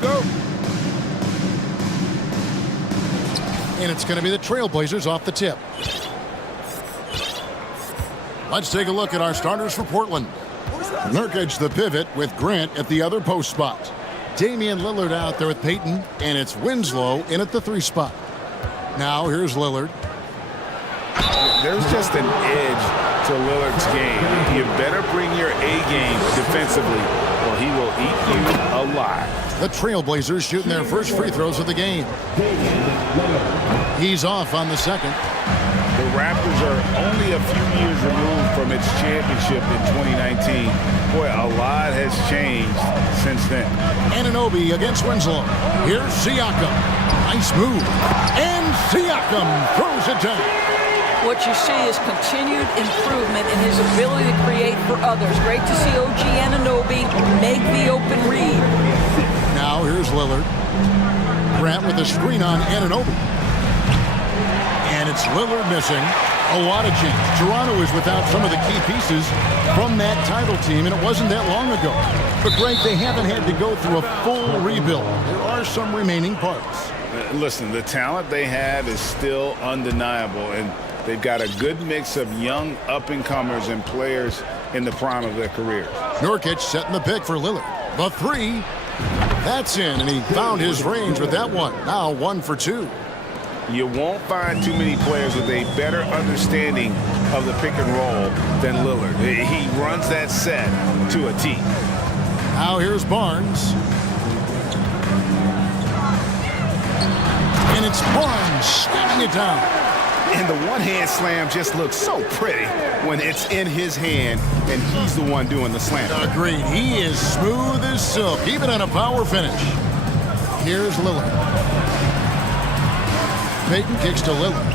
go. And it's going to be the Trailblazers off the tip. Let's take a look at our starters for Portland. Nurkic the pivot with Grant at the other post spot. Damian Lillard out there with Peyton, and it's Winslow in at the 3 spot. Now here's Lillard. There's just an edge to Lillard's game. You better bring your A game defensively, or he will eat you alive. The Trailblazers shooting their first free throws of the game. He's off on the second. The Raptors are only a few years removed from its championship in 2019. Boy, a lot has changed since then. Anunoby against Winslow. Here's Siakam. Nice move. And Siakam throws it down. What you see is continued improvement in his ability to create for others. Great to see OG Anunoby make the open read. Now here's Lillard. Grant with a screen on Anunoby. And it's Lillard missing. A lot of change. Toronto is without some of the key pieces from that title team, and it wasn't that long ago. But, Greg, they haven't had to go through a full rebuild. There are some remaining parts. Listen, the talent they have is still undeniable, and they've got a good mix of young up-and-comers and players in the prime of their career. Nurkic setting the pick for Lillard. The 3. That's in, and he found his range with that one. Now 1 for 2. You won't find too many players with a better understanding of the pick and roll than Lillard. He runs that set to a T. Now here's Barnes. And it's Barnes slamming it down. And the one-hand slam just looks so pretty when it's in his hand and he's the one doing the slam. Agreed. He is smooth as silk, even on a power finish. Here's Lillard. Peyton kicks to Lillard.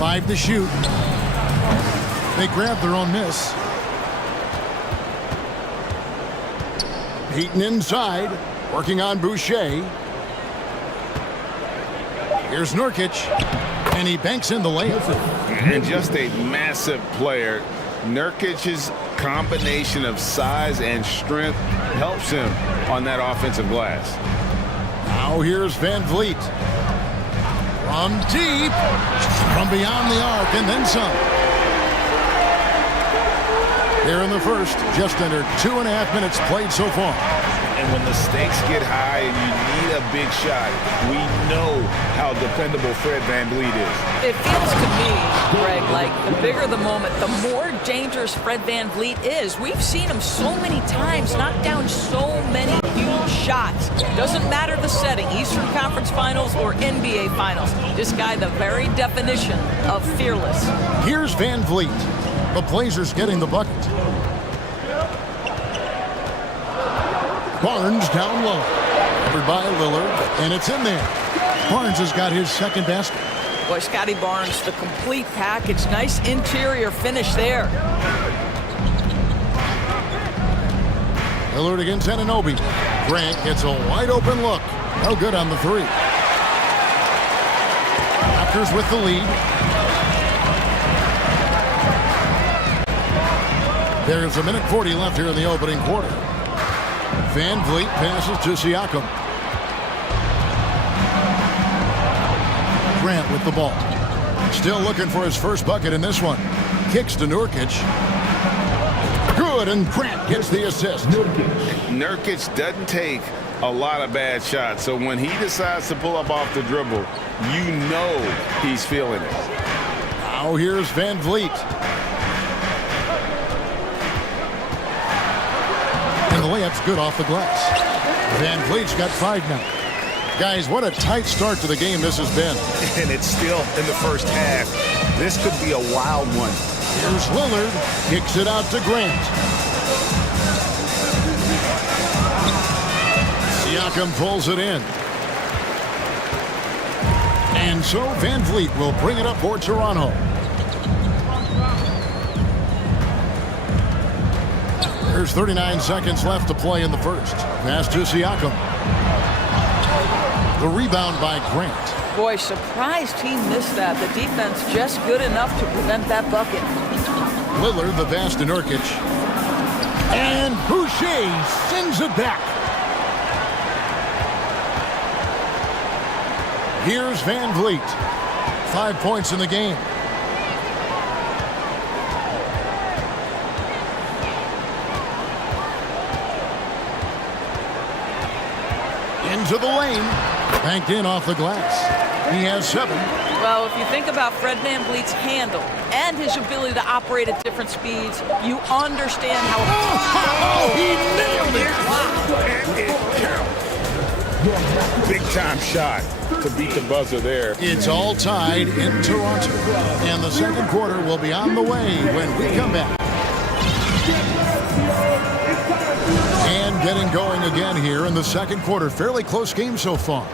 Five to shoot. They grab their own miss. Peyton inside, working on Boucher. Here's Nurkic, and he banks in the layup. And just a massive player. Nurkic's combination of size and strength helps him on that offensive glass. Now here's Van Vliet. From deep, from beyond the arc, and then some. Here in the first, just under 2.5 minutes played so far. And when the stakes get high and you need a big shot, we know how dependable Fred VanVleet is. It feels to me, Greg, like the bigger the moment, the more dangerous Fred VanVleet is. We've seen him so many times knock down so many huge shots. Doesn't matter the setting, Eastern Conference Finals or NBA Finals. This guy, the very definition of fearless. Here's VanVleet. The Blazers getting the bucket. Barnes down low. Covered by Lillard, and it's in there. Barnes has got his second basket. Boy, Scotty Barnes, the complete package. Nice interior finish there. Lillard against Anunoby. Grant gets a wide open look. No good on the 3. Raptors with the lead. There's 1:40 left here in the opening quarter. VanVleet passes to Siakam. Grant with the ball. Still looking for his first bucket in this one. Kicks to Nurkic. Good, and Grant gets the assist. Nurkic doesn't take a lot of bad shots, so when he decides to pull up off the dribble, you know he's feeling it. Now here's VanVleet. And the layup's good off the glass. VanVleet's got 5 now. Guys, what a tight start to the game this has been. And it's still in the first half. This could be a wild one. Here's Lillard. Kicks it out to Grant. Siakam pulls it in. And so VanVleet will bring it up for Toronto. There's 39 seconds left to play in the first. Pass to Siakam. The rebound by Grant. Boy, surprised he missed that. The defense just good enough to prevent that bucket. Lillard, the pass to Nurkic. And Boucher sends it back. Here's Van Vliet. 5 points in the game. Into the lane. Banked in off the glass. He has 7. Well, if you think about Fred VanVleet's handle and his ability to operate at different speeds, you understand how... Oh, he nailed it! And it counts. Big time shot to beat the buzzer there. It's all tied in Toronto. And the second quarter will be on the way when we come back. And getting going again here in the second quarter. Fairly close game so far.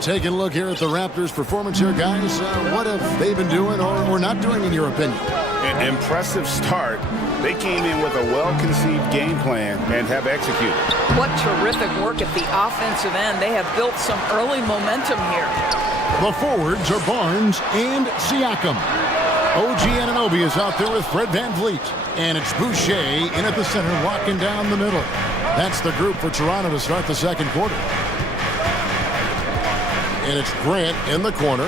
Taking a look here at the Raptors' performance here, guys. What have they been doing or not doing, in your opinion? An impressive start. They came in with a well-conceived game plan and have executed. What terrific work at the offensive end. They have built some early momentum here. The forwards are Barnes and Siakam. OG Anunoby is out there with Fred VanVleet. And it's Boucher in at the center, walking down the middle. That's the group for Toronto to start the second quarter. And it's Grant in the corner.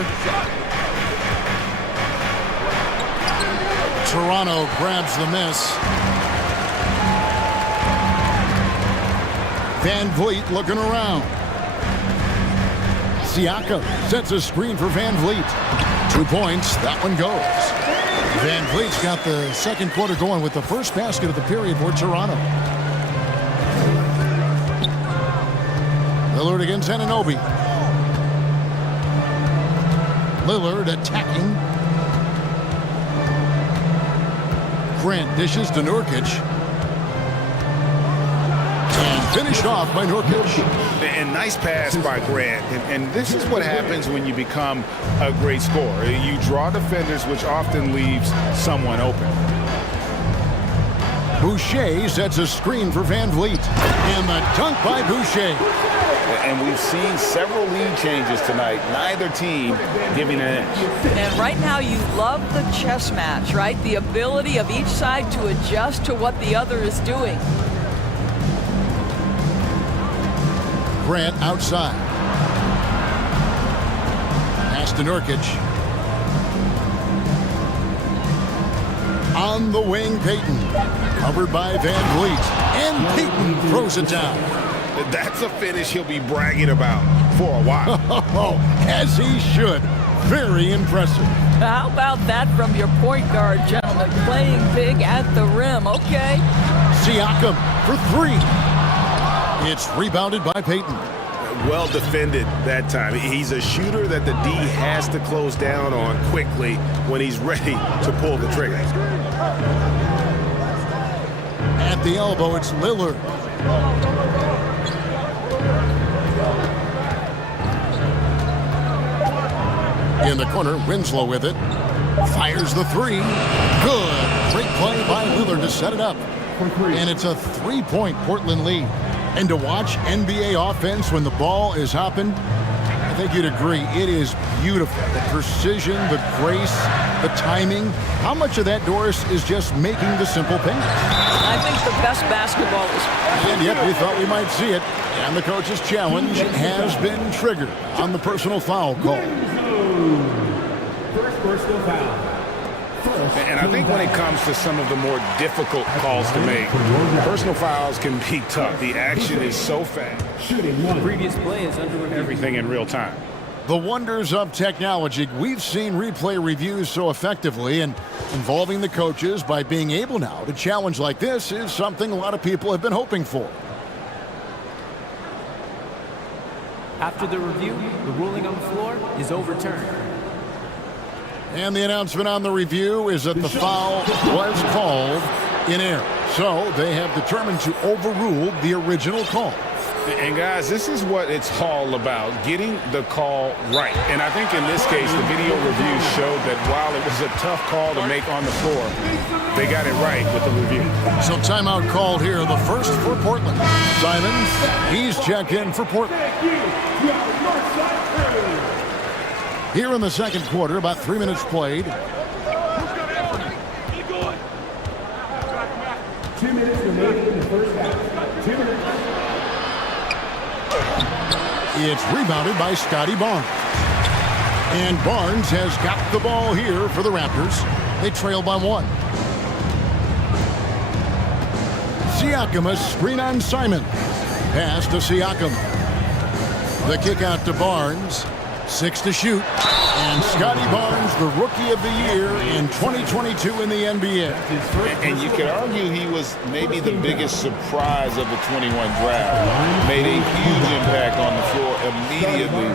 Toronto grabs the miss. Van Vliet looking around. Siakam sets a screen for Van Vliet. 2 points. That one goes. Van Vliet's got the second quarter going with the first basket of the period for Toronto. Lillard against Anunoby. Lillard attacking. Grant dishes to Nurkic. And finished off by Nurkic. And nice pass by Grant. And this is what happens when you become a great scorer. You draw defenders, which often leaves someone open. Boucher sets a screen for Van Vliet. And the dunk by Boucher. And we've seen several lead changes tonight. Neither team giving an inch. And right now you love the chess match, right? The ability of each side to adjust to what the other is doing. Grant outside. Pass to Nurkic. On the wing, Payton. Covered by Van Vliet. And Payton throws it down. That's a finish he'll be bragging about for a while. As he should. Very impressive. How about that from your point guard, gentlemen? Playing big at the rim. Okay. Siakam for 3. It's rebounded by Payton. Well defended that time. He's a shooter that the D has to close down on quickly when he's ready to pull the trigger. At the elbow, it's Lillard. In the corner, Winslow with it. Fires the 3. Good. Great play by Lillard to set it up. And it's a 3-point Portland lead. And to watch NBA offense when the ball is hopping, I think you'd agree, it is beautiful. The precision, the grace, the timing. How much of that, Doris, is just making the simple pass? I think the best basketball is... And yet we thought we might see it. And the coach's challenge has been triggered on the personal foul call. First personal foul. And I think when it comes to some of the more difficult calls to make, personal fouls can be tough. The action is so fast. Previous play is under review. Everything in real time. The wonders of technology. We've seen replay reviews so effectively, and involving the coaches by being able now to challenge like this is something a lot of people have been hoping for. After the review, the ruling on the floor is overturned. And the announcement on the review is that the foul was called in error. So they have determined to overrule the original call. And guys, this is what it's all about, getting the call right. And I think in this case, the video review showed that while it was a tough call to make on the floor, they got it right with the review. So timeout called here, the first for Portland. Simons, he's checked in for Portland. Here in the second quarter, about 3 minutes played. minutes remaining in the first half. 2 minutes. It's rebounded by Scotty Barnes. And Barnes has got the ball here for the Raptors. They trail by 1. Siakam, a screen on Simon. Pass to Siakam. The kick out to Barnes. 6 to shoot. And Scotty Barnes, the Rookie of the Year in 2022 in the NBA. And you could argue he was maybe the biggest surprise of the 21 draft. Made a huge impact on the floor immediately.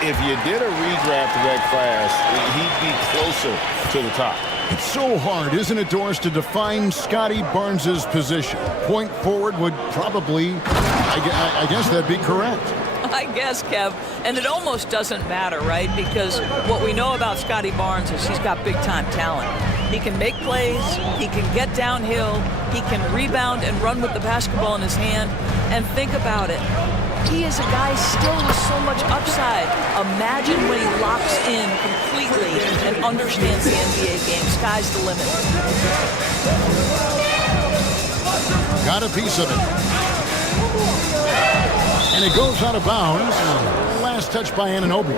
If you did a redraft of that class, he'd be closer to the top. It's so hard, isn't it, Doris, to define Scotty Barnes' position? Point forward would probably, I guess that'd be correct. I guess, Kev. And it almost doesn't matter, right? Because what we know about Scotty Barnes is he's got big-time talent. He can make plays, he can get downhill, he can rebound and run with the basketball in his hand. And think about it. He is a guy still with so much upside. Imagine when he locks in completely and understands the NBA game. Sky's the limit. Got a piece of it. And it goes out of bounds. Last touch by Anunoby.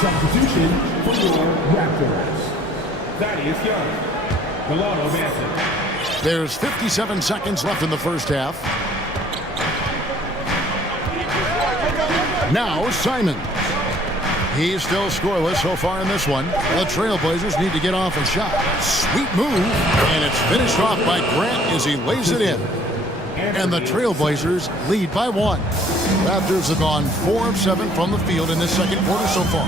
Substitution for your Raptors. Thaddeus Young. Milano Manson. There's 57 seconds left in the first half. Now Simon. He's still scoreless so far in this one. The Trailblazers need to get off a shot. Sweet move. And it's finished off by Grant as he lays it in. And the Trailblazers lead by 1. Raptors have gone 4 of 7 from the field in this second quarter so far.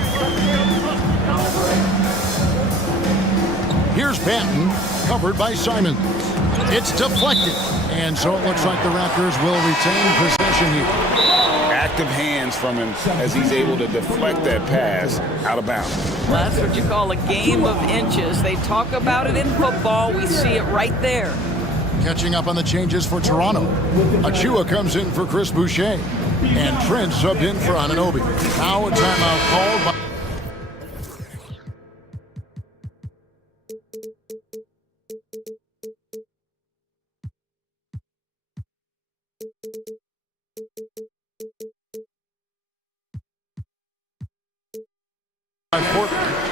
Here's Banton, covered by Simon. It's deflected. And so it looks like the Raptors will retain possession here. Active hands from him as he's able to deflect that pass out of bounds. Well, that's what you call a game of inches. They talk about it in football. We see it right there. Catching up on the changes for Toronto. Achua comes in for Chris Boucher. And Trent subbed in for Anunoby. Now a timeout called by...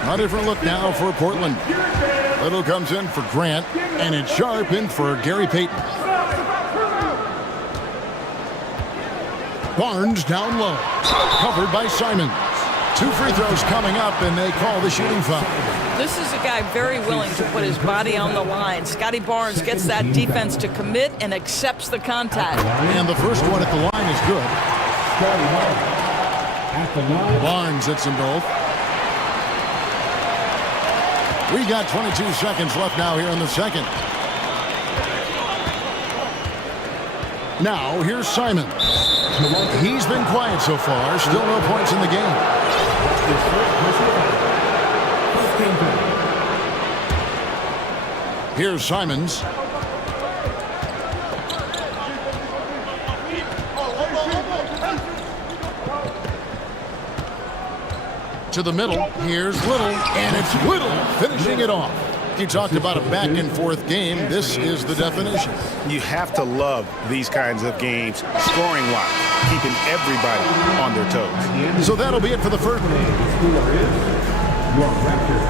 A different look now for Portland. Little comes in for Grant, and it's Sharp in for Gary Payton. Barnes down low, covered by Simon. 2 free throws coming up, and they call the shooting foul. This is a guy very willing to put his body on the line. Scotty Barnes gets that defense to commit and accepts the contact. And the first one at the line is good. Barnes hits them both. We got 22 seconds left now here in the second. Now, here's Simon. He's been quiet so far. Still no points in the game. Here's Simons. To the middle, here's Little, and it's Little finishing it off. You talked about a back-and-forth game. This is the definition. You have to love these kinds of games, scoring-wise, keeping everybody on their toes. So that'll be it for the first. Your Raptors,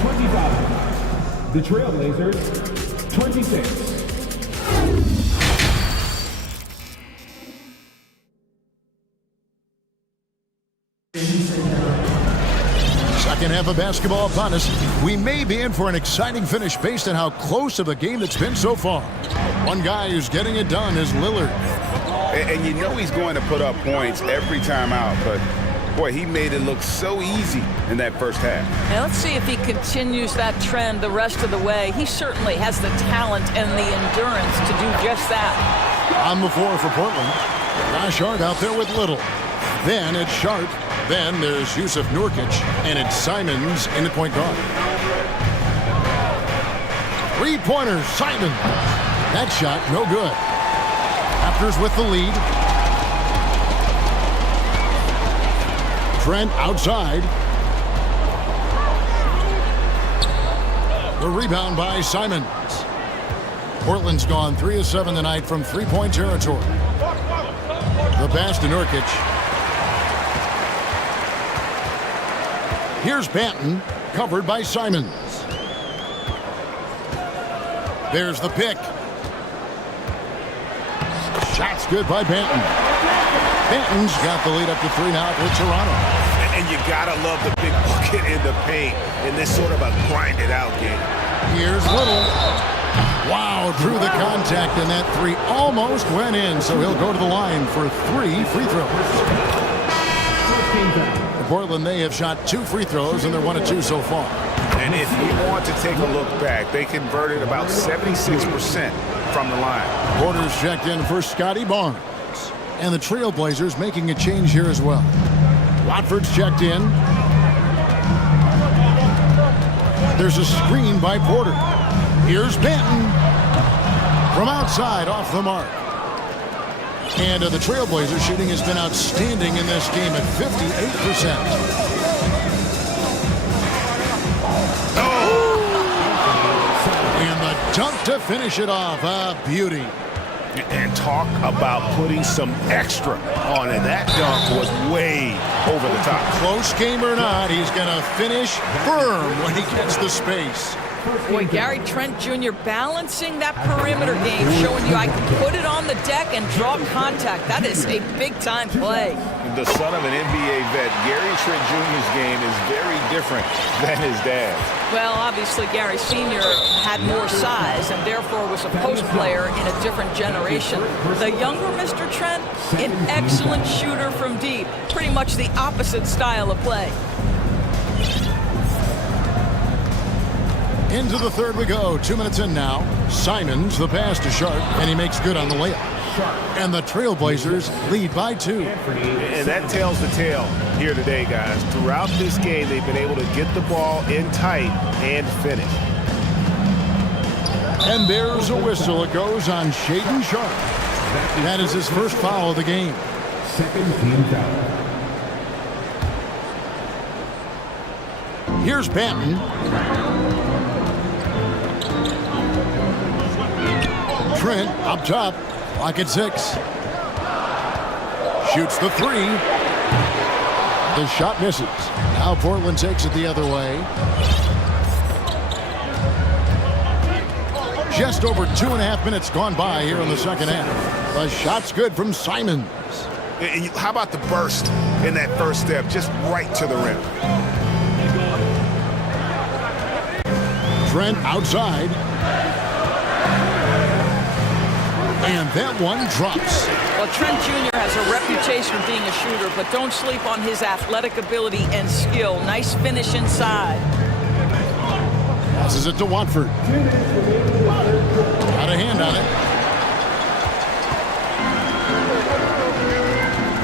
25. The Trailblazers, 26. Second half of basketball upon us. We may be in for an exciting finish based on how close of a game that's been so far. One guy who's getting it done is Lillard. And you know he's going to put up points every time out, but boy, he made it look so easy in that first half. Now let's see if he continues that trend the rest of the way. He certainly has the talent and the endurance to do just that. On the floor for Portland. Josh Hart out there with Little. Then it's Sharp. Then there's Yusuf Nurkic, and it's Simons in the point guard. Three-pointer, Simon. That shot, no good. Raptors with the lead. Trent outside. The rebound by Simons. Portland's gone 3 of 7 tonight from three-point territory. The pass to Nurkic. Here's Banton, covered by Simons. There's the pick. Shot's good by Banton. Banton's got the lead up to 3 now for Toronto. And you gotta love the big bucket in the paint in this sort of a grinded-out game. Here's Little. Wow, drew the contact, and that 3 almost went in, so he'll go to the line for 3 free throws. For Portland, they have shot 2 free throws, and they're 1 of 2 so far. And if you want to take a look back, they converted about 76% from the line. Porter's checked in for Scotty Barnes. And the Trailblazers making a change here as well. Watford's checked in. There's a screen by Porter. Here's Banton. From outside, off the mark. And the Trailblazers shooting has been outstanding in this game at 58%. And the dunk to finish it off. A beauty. And talk about putting some extra on it. That dunk was way over the top. Close game or not, he's going to finish firm when he gets the space. Boy, Gary Trent Jr. balancing that perimeter game, showing you I can put it on the deck and draw contact. That is a big-time play. The son of an NBA vet, Gary Trent Jr.'s game is very different than his dad's. Well, obviously, Gary Sr. had more size and therefore was a post player in a different generation. The younger Mr. Trent, an excellent shooter from deep. Pretty much the opposite style of play. Into the third we go. 2 minutes in now. Simons, the pass to Sharp, and he makes good on the layup. And the Trailblazers lead by 2. And that tells the tale here today, guys. Throughout this game, they've been able to get the ball in tight and finish. And there's a whistle. It goes on Shaedon Sharp. That is his first foul of the game. Second team foul. Here's Banton. Trent up top. Clock at 6. Shoots the 3. The shot misses. Now Portland takes it the other way. Just over 2.5 minutes gone by here in the second half. The shot's good from Simons. And how about the burst in that first step, just right to the rim? Trent outside. And that one drops. Well, Trent Jr. has a reputation of being a shooter, but don't sleep on his athletic ability and skill. Nice finish inside. Passes it to Watford. Got a hand on it.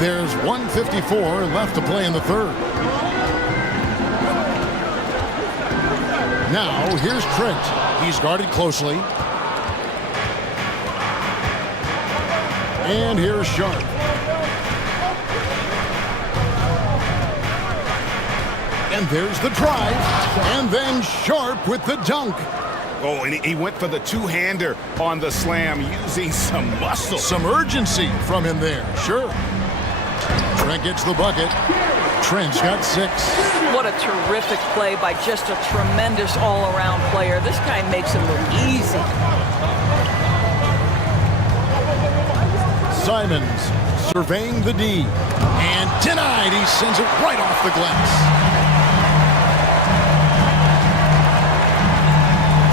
There's 1:54 left to play in the third. Now, here's Trent. He's guarded closely. And here's Sharp. And there's the drive. And then Sharp with the dunk. Oh, and he went for the two-hander on the slam, using some muscle. Some urgency from him there, sure. Trent gets the bucket. Trent's got 6. What a terrific play by just a tremendous all-around player. This guy makes it look easy. Simons surveying the D. And denied. He sends it right off the glass.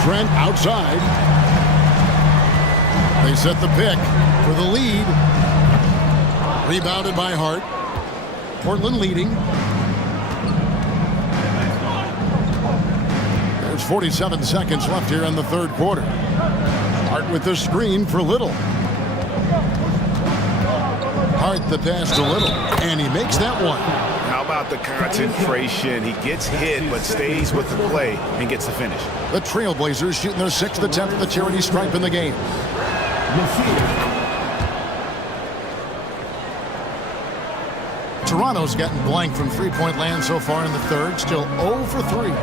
Trent outside. They set the pick for the lead. Rebounded by Hart. Portland leading. There's 47 seconds left here in the third quarter. Hart with the screen for Little. Hart the pass to Little, and he makes that one. How about the concentration? He gets hit, but stays with the play and gets the finish. The Trailblazers shooting their 6th attempt at the charity stripe in the game. Toronto's gotten blank from three-point land so far in the third, still 0 for 3.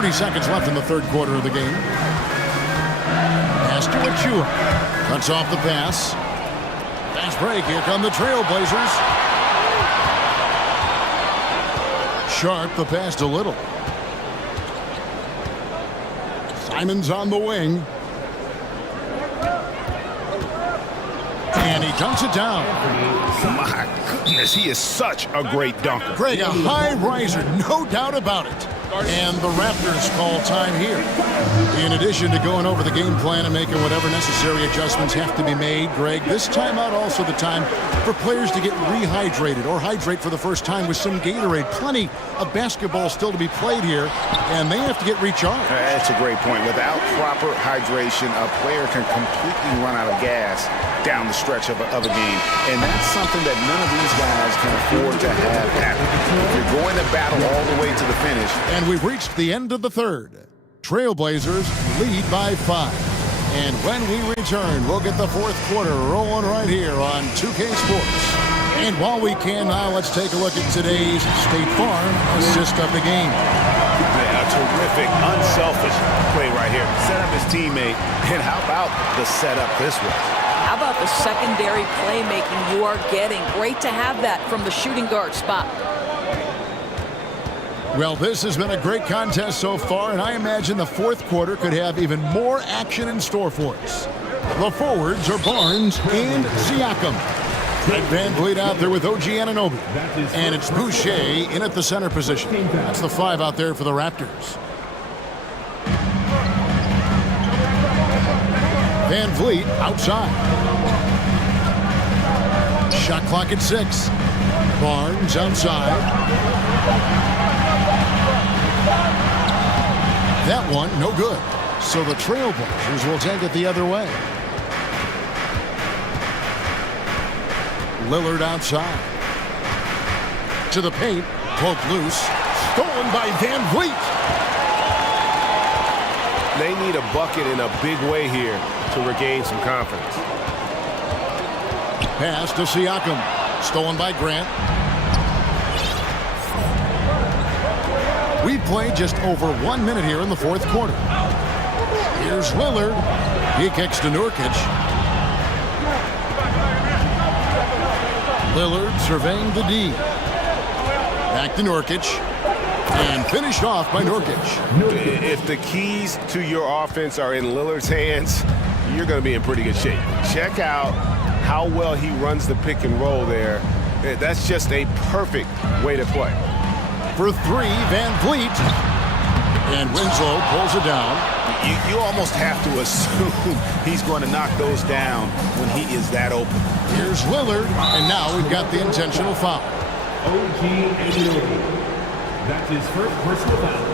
30 seconds left in the third quarter of the game. Pass to Achua. Cuts off the pass. Fast break. Here come the Trailblazers. Sharp the pass to Little. Simon's on the wing. And he dunks it down. My goodness, he is such a great dunker. Greg, a high riser, no doubt about it. And the Raptors call time here. In addition to going over the game plan and making whatever necessary adjustments have to be made, Greg, this timeout also the time for players to get rehydrated or hydrate for the first time with some Gatorade. Plenty of basketball still to be played here, and they have to get recharged. That's a great point. Without proper hydration, a player can completely run out of gas down the stretch of a game. And that's something that none of these guys can afford to have happen. If you're going to battle all the way to the finish. And we've reached the end of the third. Trailblazers lead by 5. And when we return, we'll get the fourth quarter rolling right here on 2K Sports. And while we can now, let's take a look at today's State Farm assist of the game. A terrific, unselfish play right here. Set up his teammate. And how about the setup this was? How about the secondary playmaking you are getting? Great to have that from the shooting guard spot. Well, this has been a great contest so far, and I imagine the fourth quarter could have even more action in store for us. The forwards are Barnes and Siakam. And Van Vliet out there with OG Anunoby. And it's Boucher in at the center position. That's the 5 out there for the Raptors. Van Vliet outside. Shot clock at 6. Barnes outside. That one, no good. So the Trailblazers will take it the other way. Lillard outside. To the paint. Poked loose. Stolen by Van Vliet. They need a bucket in a big way here to regain some confidence. Pass to Siakam. Stolen by Grant. We've played just over 1 minute here in the fourth quarter. Here's Lillard. He kicks to Nurkic. Lillard surveying the D. Back to Nurkic. And finished off by Nurkic. If the keys to your offense are in Lillard's hands, you're going to be in pretty good shape. Check out how well he runs the pick and roll there. That's just a perfect way to play. For 3, Van Vliet. And Winslow pulls it down. You almost have to assume he's going to knock those down when he is that open. Here's Lillard. And now we've got the intentional foul. OG Anunoby. That's his first personal foul.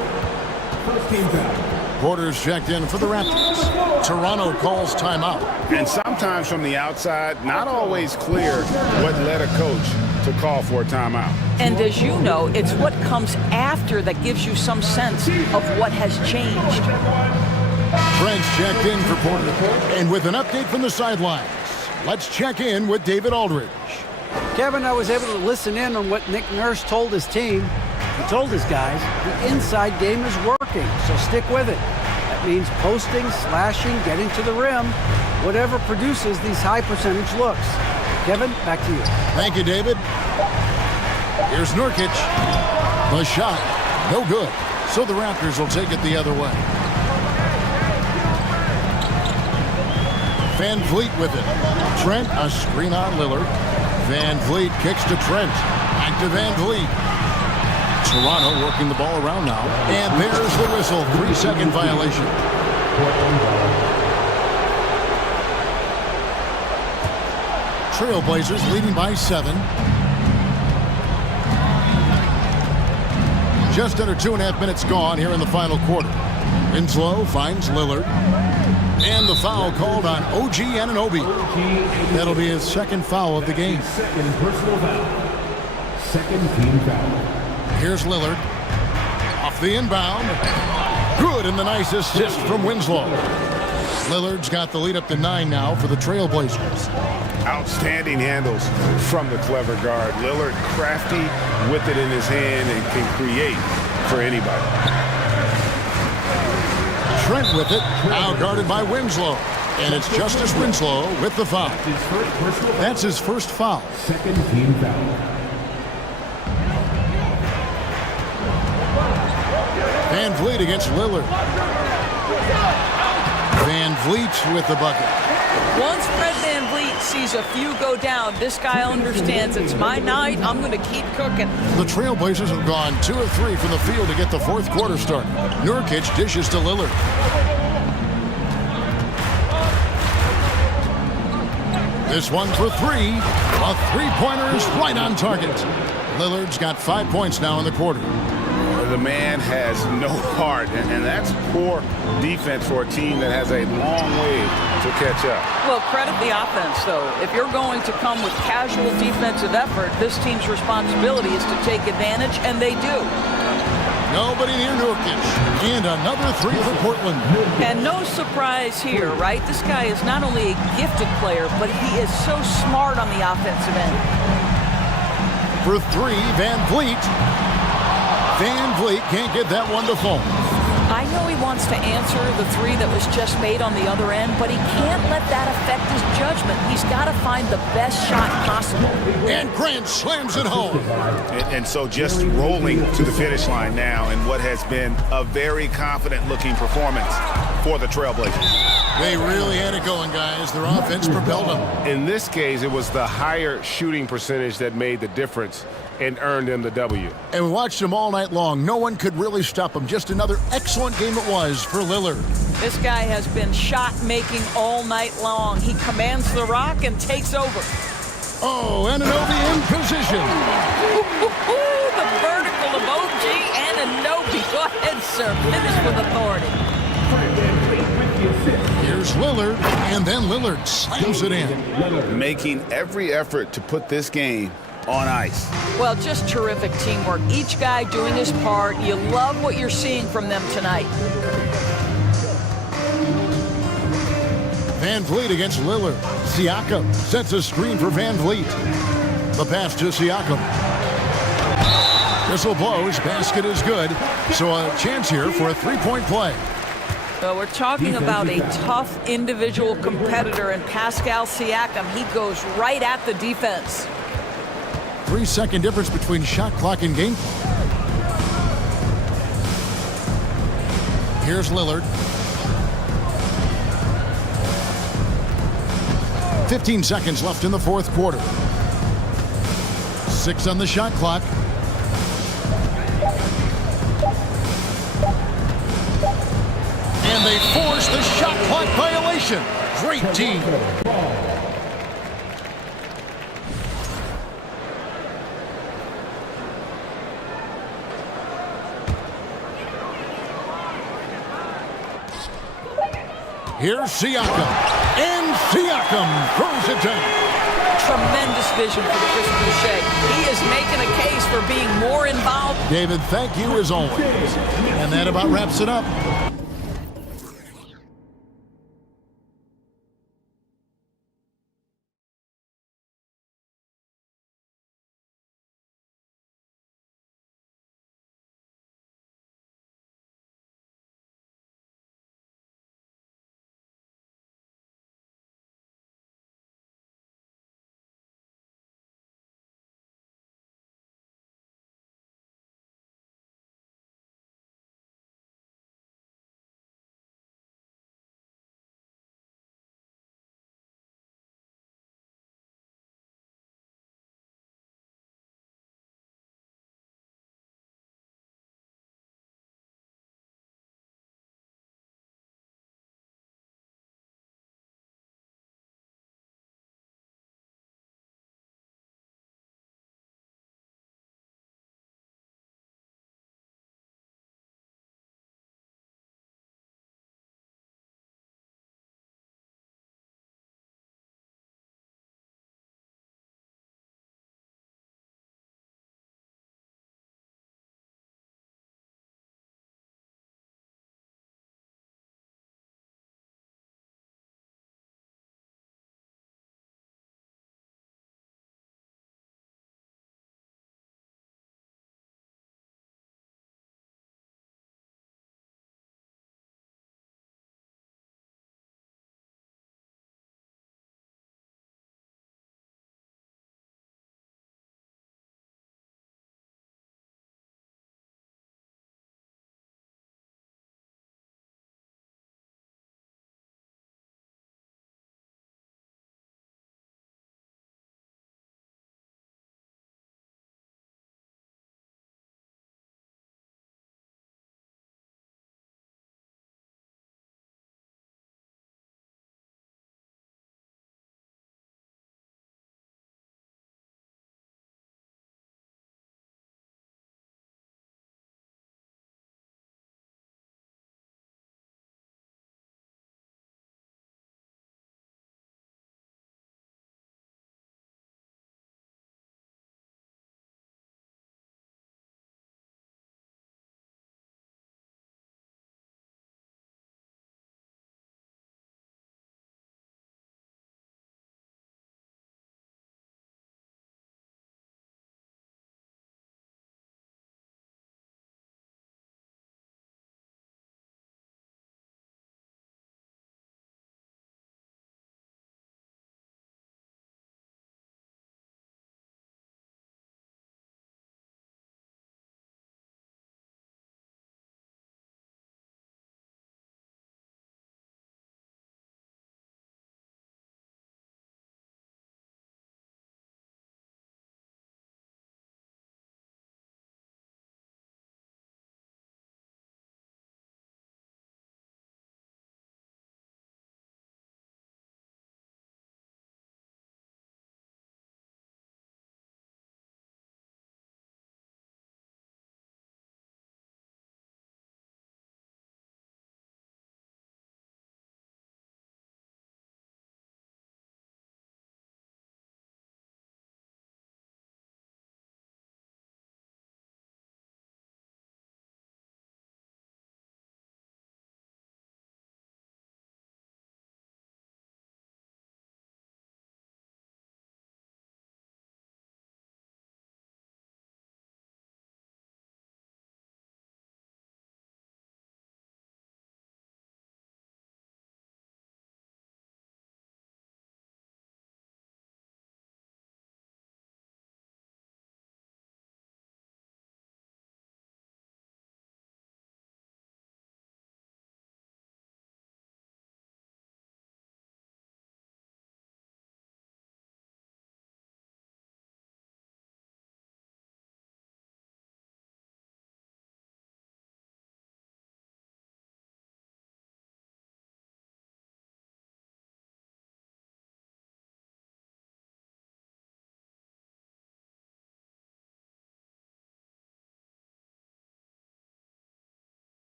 First team foul. Porter's checked in for the Raptors. Toronto calls timeout. And sometimes from the outside, not always clear what led a coach to call for a timeout. And as you know, it's what comes after that gives you some sense of what has changed. Trent's checked in for Porter. And with an update from the sidelines, let's check in with David Aldridge. Kevin, I was able to listen in on what Nick Nurse told his team. He told his guys the inside game is working, so stick with it. That means posting, slashing, getting to the rim, whatever produces these high percentage looks. Kevin, back to you. Thank you, David. Here's Nurkic. The shot, no good. So the Raptors will take it the other way. Van Vliet with it. Trent, a screen on Lillard. Van Vliet kicks to Trent. Back to Van Vliet. Toronto working the ball around now. And there's the whistle. 3-second violation. Trailblazers leading by 7. Just under 2.5 minutes gone here in the final quarter. Winslow finds Lillard. And the foul called on OG Anunoby. That'll be his second foul of the game. Second personal foul. Second team foul. Here's Lillard. Off the inbound. Good, and the nice assist from Winslow. Lillard's got the lead up to 9 now for the Trailblazers. Outstanding handles from the clever guard. Lillard crafty with it in his hand and can create for anybody. Trent with it. Now guarded by Winslow. And it's Justice Winslow with the foul. That's his first foul. Second team foul. Van Vliet against Lillard. Van Vliet with the bucket. Once Fred Van Vliet sees a few go down, this guy understands it's my night. I'm going to keep cooking. The Trailblazers have gone 2 of 3 from the field to get the fourth quarter started. Nurkic dishes to Lillard. This one for 3. A three-pointer is right on target. Lillard's got 5 points now in the quarter. The man has no heart, and that's poor defense for a team that has a long way to catch up. Well, credit the offense, though. If you're going to come with casual defensive effort, this team's responsibility is to take advantage, and they do. Nobody near Nurkic. And another 3 for Portland. And no surprise here, right? This guy is not only a gifted player, but he is so smart on the offensive end. For 3, Van Vliet. Van Vliet can't get that one to fall. I know he wants to answer the 3 that was just made on the other end, but he can't let that affect his judgment. He's got to find the best shot possible. And Grant slams it home. And so just rolling to the finish line now in what has been a very confident-looking performance for the Trailblazers. They really had it going, guys. Their offense propelled them. In this case, it was the higher shooting percentage that made the difference and earned them the W. And we watched them all night long. No one could really stop them. Just another excellent game it was for Lillard. This guy has been shot-making all night long. He commands the rock and takes over. Oh, Anunoby in position. The vertical of OG Anunoby. Go ahead, sir. Finish with authority. Here's Lillard, and then Lillard slams it in. Making every effort to put this game on ice. Well, just terrific teamwork. Each guy doing his part. You love what you're seeing from them tonight. Van Vliet against Lillard. Siakam sets a screen for Van Vliet. The pass to Siakam. Whistle blows. Basket is good. So a chance here for a three-point play. So we're talking about a tough individual competitor in Pascal Siakam. He goes right at the defense. 3-second difference between shot clock and game clock. Here's Lillard. 15 seconds left in the fourth quarter. 6 on the shot clock. And they force the shot clock violation. Great team. Here's Siakam. And Siakam throws it down. Tremendous vision for Chris Boucher. He is making a case for being more involved. David, thank you as always. And that about wraps it up.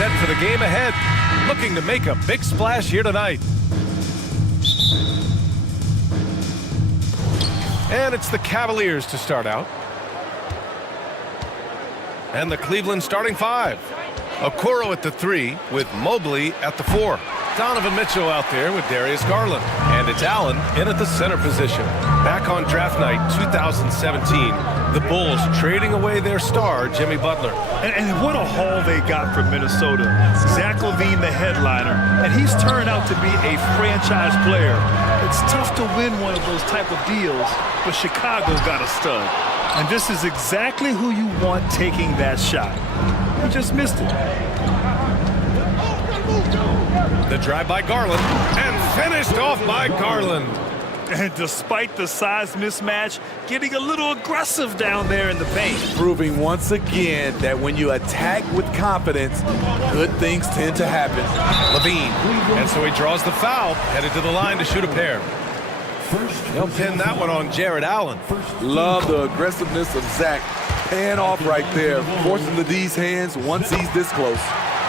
Set for the game ahead, looking to make a big splash here tonight. And it's the Cavaliers to start out. And the Cleveland starting five. Okoro at the 3 with Mobley at the 4. Donovan Mitchell out there with Darius Garland. And it's Allen in at the center position. Back on draft night 2017, the Bulls trading away their star, Jimmy Butler. And what a haul they got from Minnesota. Zach LaVine, the headliner, and he's turned out to be a franchise player. It's tough to win one of those type of deals, but Chicago's got a stud. And this is exactly who you want taking that shot. He just missed it. The drive by Garland, and finished off by Garland. And despite the size mismatch, getting a little aggressive down there in the paint. Proving once again that when you attack with confidence, good things tend to happen. LaVine, and so he draws the foul, headed to the line to shoot a pair. He'll pin that one on Jared Allen. Love the aggressiveness of Zach. Paying off right there, forcing the D's hands once he's this close.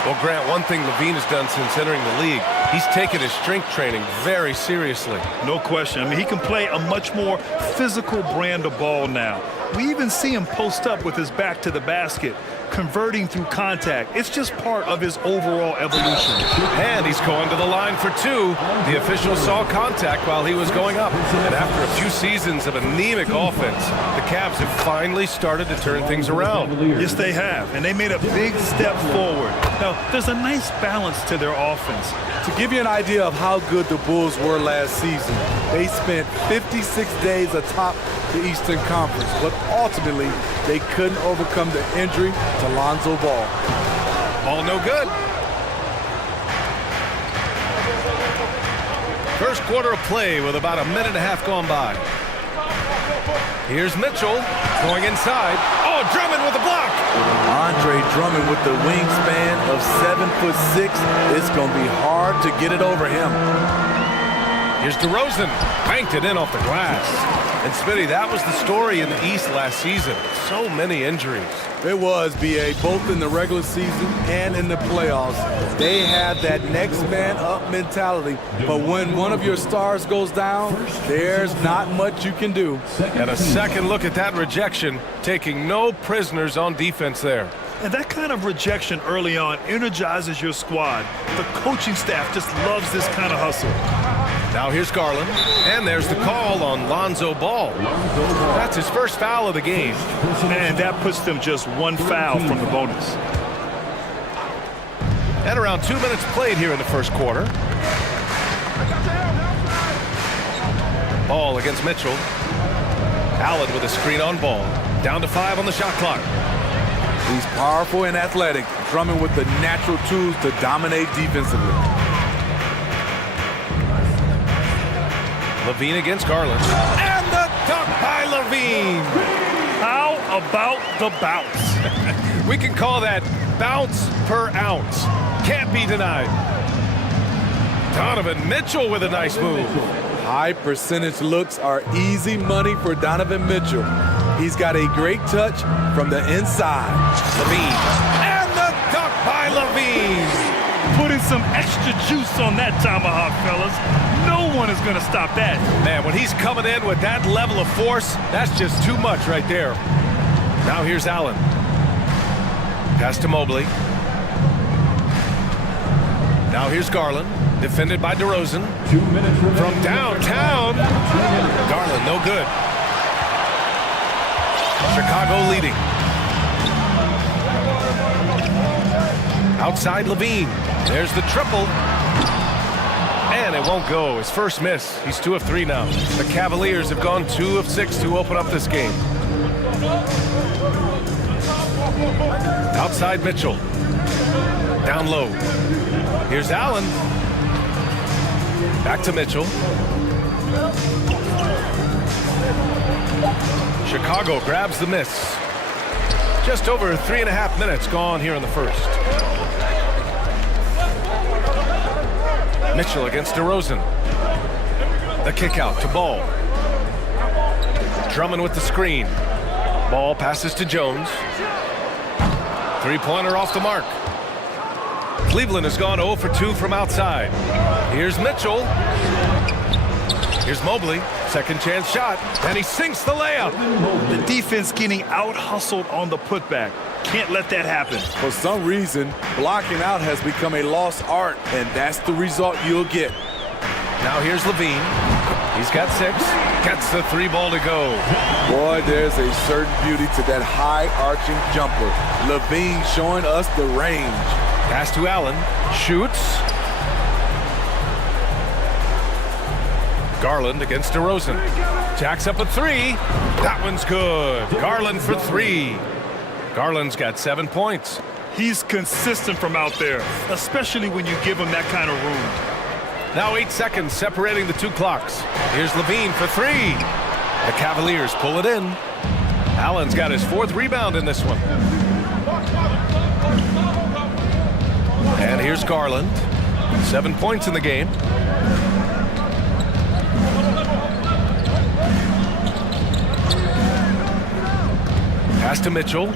Well, Grant, one thing LaVine has done since entering the league, he's taken his strength training very seriously. No question. I mean, he can play a much more physical brand of ball now. We even see him post up with his back to the basket, converting through contact. It's just part of his overall evolution. And he's going to the line for 2. The official saw contact while he was going up. And after a few seasons of anemic offense, the Cavs have finally started to turn things around. Yes, they have. And they made a big step forward. Now, there's a nice balance to their offense. To give you an idea of how good the Bulls were last season, they spent 56 days atop the Eastern Conference, but ultimately they couldn't overcome the injury to Lonzo Ball. Ball no good. First quarter of play with about a minute and a half gone by. Here's Mitchell going inside. Oh, Drummond with the block. Andre Drummond with the wingspan of 7'6". It's going to be hard to get it over him. Here's DeRozan. Banked it in off the glass. And Smitty, that was the story in the East last season. So many injuries. It was, B.A., both in the regular season and in the playoffs. They had that next man up mentality. But when one of your stars goes down, there's not much you can do. And a second look at that rejection, taking no prisoners on defense there. And that kind of rejection early on energizes your squad. The coaching staff just loves this kind of hustle. Now here's Garland, and there's the call on Lonzo Ball. That's his first foul of the game. And that puts them just one foul from the bonus. And around 2 minutes played here in the first quarter. Ball against Mitchell. Allen with a screen on Ball. Down to 5 on the shot clock. He's powerful and athletic, Drummond with the natural tools to dominate defensively. LaVine against Garland. And the dunk by LaVine. How about the bounce? We can call that bounce per ounce. Can't be denied. Donovan Mitchell with a nice move. High percentage looks are easy money for Donovan Mitchell. He's got a great touch from the inside. Levine. And the dunk by Levine. Putting some extra juice on that tomahawk, fellas. No one is going to stop that. Man, when he's coming in with that level of force, that's just too much right there. Now here's Allen. Pass to Mobley. Now here's Garland, defended by DeRozan. 2 minutes remaining. From downtown. Garland, no good. Chicago leading. Outside Levine. There's the triple. And it won't go. His first miss. He's 2 of 3 now. The Cavaliers have gone 2 of 6 to open up this game. Outside Mitchell. Down low. Here's Allen. Back to Mitchell. Chicago grabs the miss. Just over 3.5 minutes gone here in the first. Mitchell against DeRozan. The kick out to Ball. Drummond with the screen. Ball passes to Jones. Three-pointer off the mark. Cleveland has gone 0 for 2 from outside. Here's Mitchell. Here's Mobley. Second chance shot. And he sinks the layup. The defense getting out-hustled on the putback. Can't let that happen. For some reason, blocking out has become a lost art, and that's the result you'll get. Now here's Levine. He's got 6. Gets the 3 ball to go. Boy, there's a certain beauty to that high-arching jumper. Levine showing us the range. Pass to Allen. Shoots. Garland against DeRozan. Jacks up a 3. That one's good. Garland for 3. Garland's got 7 points. He's consistent from out there, especially when you give him that kind of room. Now 8 seconds separating the 2 clocks. Here's Levine for 3. The Cavaliers pull it in. Allen's got his 4th rebound in this one. And here's Garland. 7 points in the game. Pass to Mitchell.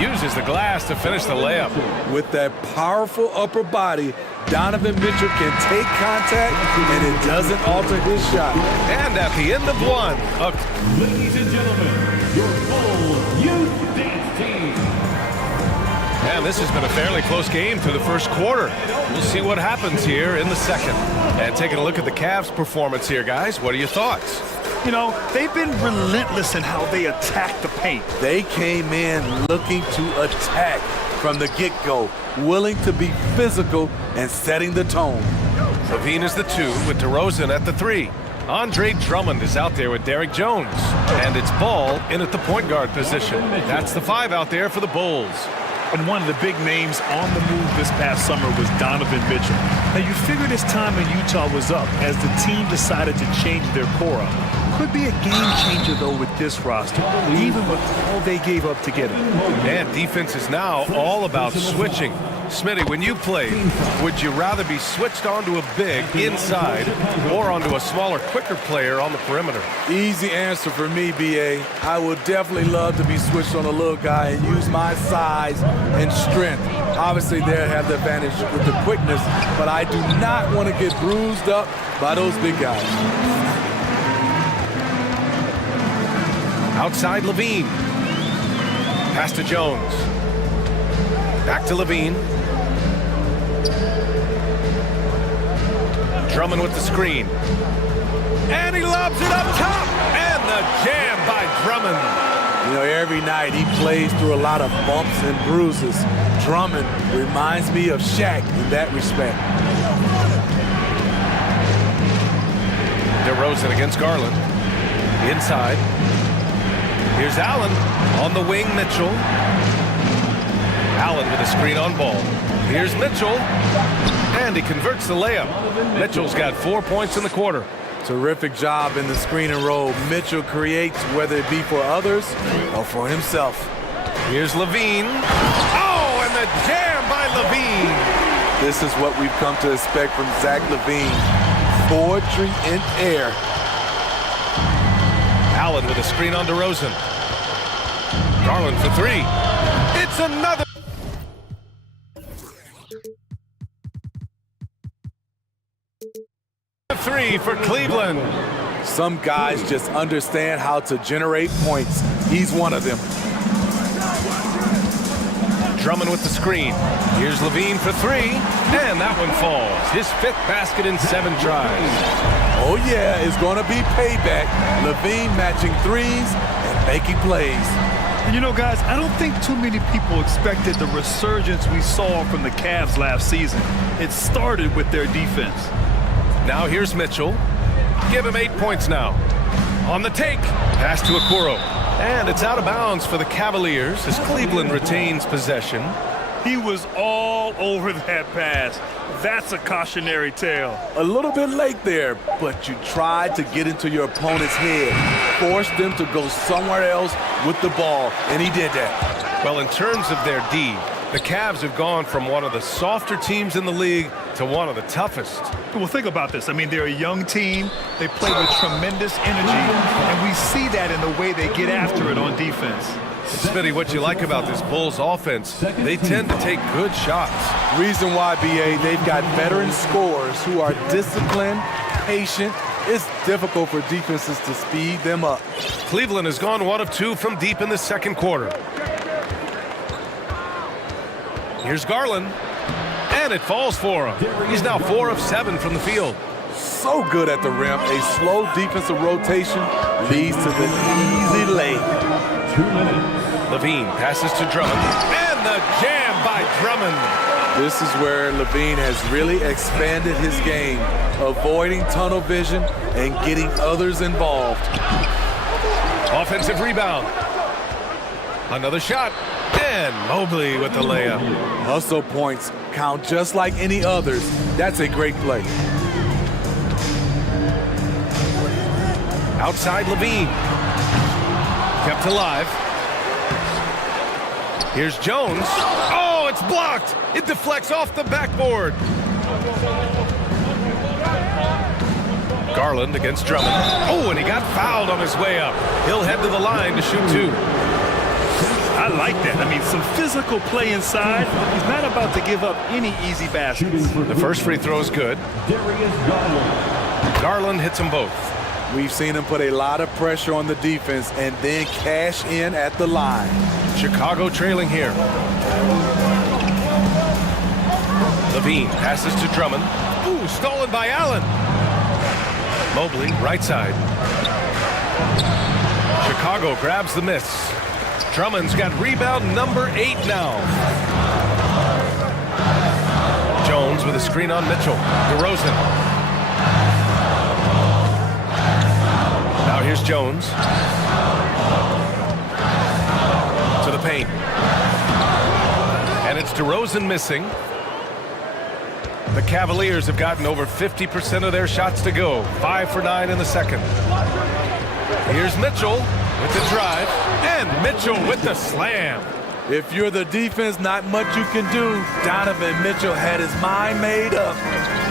Uses the glass to finish the layup. With that powerful upper body, Donovan Mitchell can take contact, and it doesn't alter his shot. And at the end of 1, Ladies and gentlemen, your full youth dance team. and this has been a fairly close game through the first quarter. We'll see what happens here in the second. And taking a look at the Cavs' performance here, guys, what are your thoughts? You know, they've been relentless in how they attack the paint. They came in looking to attack from the get-go, willing to be physical and setting the tone. Levine is the 2 with DeRozan at the 3. Andre Drummond is out there with Derrick Jones. And it's Ball in at the point guard position. That's the 5 out there for the Bulls. And one of the big names on the move this past summer was Donovan Mitchell. Now, you figured his time in Utah was up as the team decided to change their core up. Could be a game changer, though, with this roster, even with all they gave up to get him. And defense is now all about switching. Smitty, when you played, would you rather be switched onto a big inside or onto a smaller, quicker player on the perimeter? Easy answer for me, B.A. I would definitely love to be switched on a little guy and use my size and strength. Obviously, they'll have the advantage with the quickness, but I do not want to get bruised up by those big guys. Outside Levine. Pass to Jones. Back to Levine. Drummond with the screen. And he lobs it up top. And the jam by Drummond. You know, every night he plays through a lot of bumps and bruises. Drummond reminds me of Shaq in that respect. DeRozan against Garland. Inside. Here's Allen. On the wing, Mitchell. Allen with a screen on Ball. Here's Mitchell. And he converts the layup. Mitchell's got 4 points in the quarter. Terrific job in the screen and roll. Mitchell creates, whether it be for others or for himself. Here's Levine. Oh, and the jam by Levine. This is what we've come to expect from Zach Levine. Poetry in air. Allen with a screen on DeRozan. Garland for three. It's another. Three for Cleveland. Some guys just understand how to generate points. He's one of them. Drummond with the screen. Here's Levine for three, and that one falls. His fifth basket in 7 tries. Oh yeah, it's gonna be payback. Levine matching threes and making plays. And you know, guys, I don't think too many people expected the resurgence we saw from the Cavs last season. It started with their defense. Now here's Mitchell. Give him 8 points now. On the take, pass to Okoro. And it's out of bounds for the Cavaliers as Cleveland retains possession. He was all over that pass. That's a cautionary tale. A little bit late there, but you tried to get into your opponent's head. Force them to go somewhere else with the ball, and he did that. Well, in terms of their D, the Cavs have gone from one of the softer teams in the league to one of the toughest. Well, think about this. I mean, they're a young team. They play with tremendous energy, and we see that in the way they get after it on defense. Smitty, what you like about this Bulls offense, they tend to take good shots. Reason why, BA, they've got veteran scorers who are disciplined, patient. It's difficult for defenses to speed them up. Cleveland has gone 1 of 2 from deep in the second quarter. Here's Garland, and it falls for him. He's now 4 of 7 from the field. So good at the rim. A slow defensive rotation leads to the easy lay. 2 minutes. Levine passes to Drummond, and the jam by Drummond. This is where Levine has really expanded his game, avoiding tunnel vision and getting others involved. Offensive rebound. Another shot. And Mobley with the layup. Hustle points count just like any others. That's a great play. Outside Levine. Kept alive. Here's Jones. Oh, it's blocked. It deflects off the backboard. Garland against Drummond. Oh, and he got fouled on his way up. He'll head to the line to shoot 2. I like that. I mean, some physical play inside. He's not about to give up any easy baskets. The first free throw is good. Garland hits them both. We've seen him put a lot of pressure on the defense and then cash in at the line. Chicago trailing here. Levine passes to Drummond. Ooh, stolen by Allen. Mobley, right side. Chicago grabs the miss. Drummond's got rebound number 8 now. Jones with a screen on Mitchell. DeRozan. Now here's Jones. To the paint. And it's DeRozan missing. The Cavaliers have gotten over 50% of their shots to go. 5 for 9 in the second. Here's Mitchell with the drive, and Mitchell with the slam. If you're the defense, not much you can do. Donovan Mitchell had his mind made up.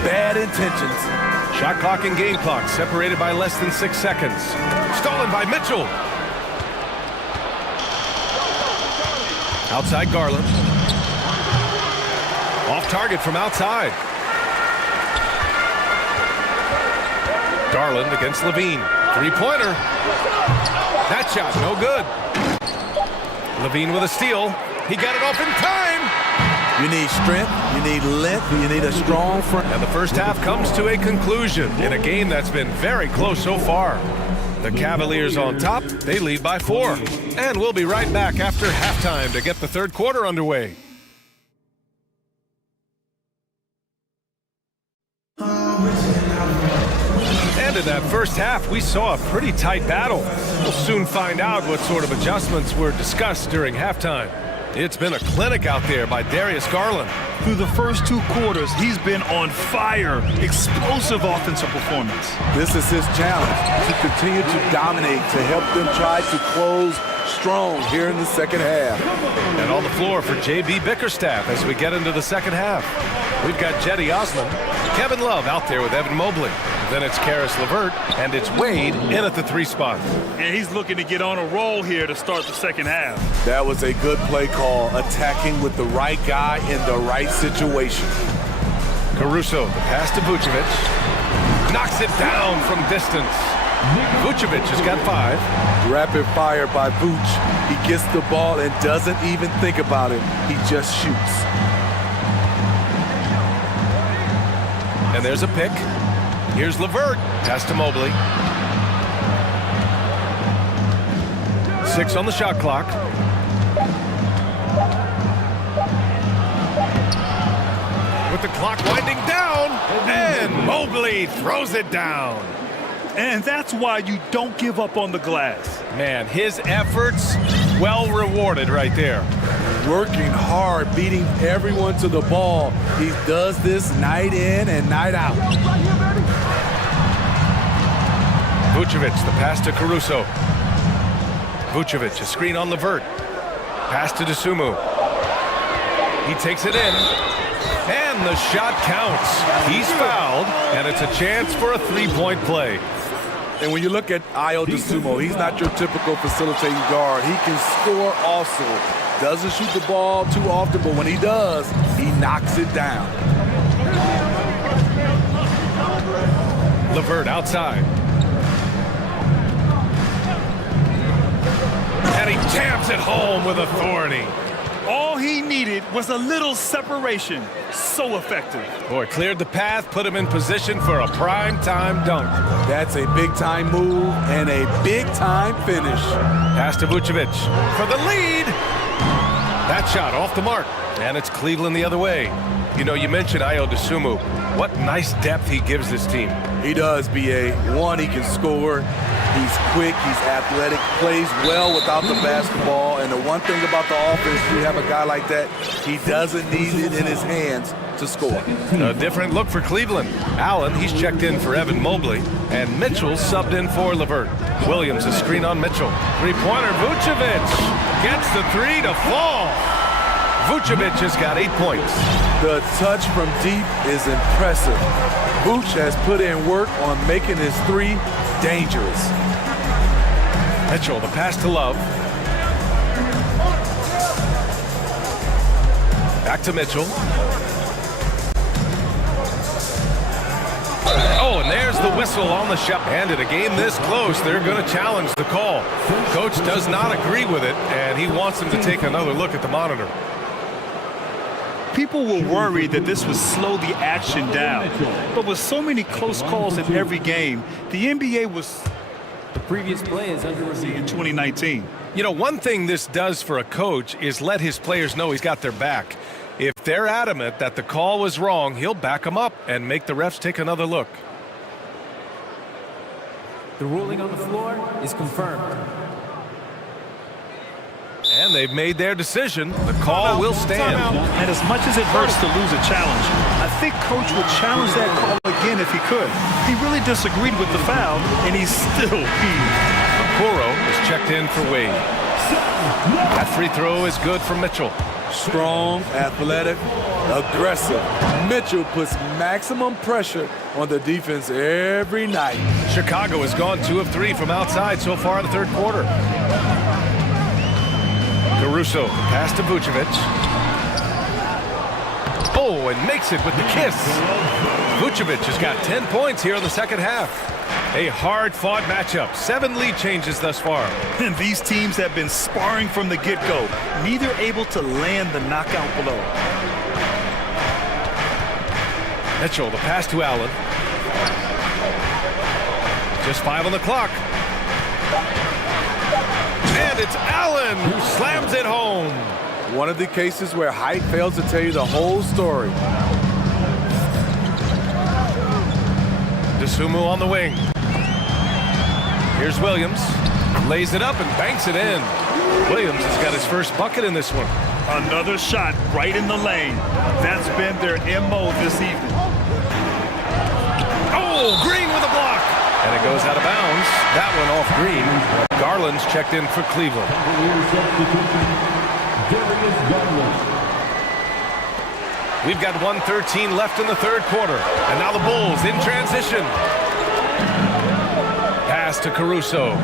Bad intentions. Shot clock and game clock separated by less than 6 seconds. Stolen by Mitchell. Outside Garland. Off target from outside. Garland against Levine. Three-pointer. That shot, no good. Levine with a steal. He got it off in time. You need strength, you need length, you need a strong front. And the first half comes to a conclusion in a game that's been very close so far. The Cavaliers on top, they lead by 4. And we'll be right back after halftime to get the third quarter underway. And in that first half, we saw a pretty tight battle. We'll soon find out what sort of adjustments were discussed during halftime. It's been a clinic out there by Darius Garland. Through the first 2 quarters, he's been on fire. Explosive offensive performance. This is his challenge, to continue to dominate, to help them try to close strong here in the second half. And on the floor for J.B. Bickerstaff as we get into the second half. We've got Jetty Osman, Kevin Love out there with Evan Mobley. Then it's Karis LeVert, and it's Wade in at the 3 spot. And he's looking to get on a roll here to start the second half. That was a good play call, attacking with the right guy in the right situation. Caruso, the pass to Vucevic. Knocks it down from distance. Vucevic has got 5. Rapid fire by Vuce. He gets the ball and doesn't even think about it. He just shoots. And there's a pick. Here's LeVert. Pass to Mobley. 6 on the shot clock. With the clock winding down, and Mobley throws it down. And that's why you don't give up on the glass. Man, his efforts well rewarded right there. Working hard, beating everyone to the ball. He does this night in and night out. Vucevic, the pass to Caruso. Vucevic, a screen on LeVert. Pass to Dosunmu. He takes it in. And the shot counts. He's fouled, and it's a chance for a 3-point play. And when you look at Ayo Dosunmu, he's not your typical facilitating guard. He can score also. Doesn't shoot the ball too often, but when he does, he knocks it down. LeVert outside. And he jams it home with authority. All he needed was a little separation. So effective. Boy, cleared the path, put him in position for a prime-time dunk. That's a big-time move and a big-time finish. Pass to Vucevic for the lead. That shot off the mark, and it's Cleveland the other way. You know, you mentioned Ayo Dosunmu. What nice depth he gives this team. He does, B.A. One, he can score. He's quick, he's athletic, plays well without the basketball. And the one thing about the offense, you have a guy like that, he doesn't need it in his hands to score. A different look for Cleveland. Allen, he's checked in for Evan Mobley, and Mitchell subbed in for LeVert. Williams, a screen on Mitchell. Three-pointer, Vucevic gets the 3 to fall. Vucevic has got 8 points. The touch from deep is impressive. Vuce has put in work on making his 3 dangerous. Mitchell, the pass to Love. Back to Mitchell. Oh, and there's the whistle on the shot. And in a game this close, they're going to challenge the call. Coach does not agree with it, and he wants them to take another look at the monitor. People were worried that this would slow the action down. But with so many close calls in every game, the NBA was... The previous play is under review in 2019. You know, one thing this does for a coach is let his players know he's got their back. If they're adamant that the call was wrong, he'll back them up and make the refs take another look. The ruling on the floor is confirmed. And they've made their decision. The call will stand. And as much as it hurts to lose a challenge, I think Coach would challenge that call again if he could. He really disagreed with the foul, and he's still heaved. Okoro is checked in for Wade. That free throw is good for Mitchell. Strong, athletic, aggressive. Mitchell puts maximum pressure on the defense every night. Chicago has gone 2 of 3 from outside so far in the third quarter. Caruso, pass to Vucevic. Oh, and makes it with the kiss. Vucevic has got 10 points here in the second half. A hard-fought matchup. 7 lead changes thus far. And these teams have been sparring from the get-go, neither able to land the knockout blow. Mitchell, the pass to Allen. Just 5 on the clock. And it's Allen who slams it home. One of the cases where height fails to tell you the whole story. Dosunmu on the wing. Here's Williams. Lays it up and banks it in. Williams has got his first bucket in this one. Another shot right in the lane. That's been their MO this evening. Oh, Green with a block. And it goes out of bounds. That one off Green. Garland's checked in for Cleveland. We've got 1:13 left in the third quarter. And now the Bulls in transition. Pass to Caruso.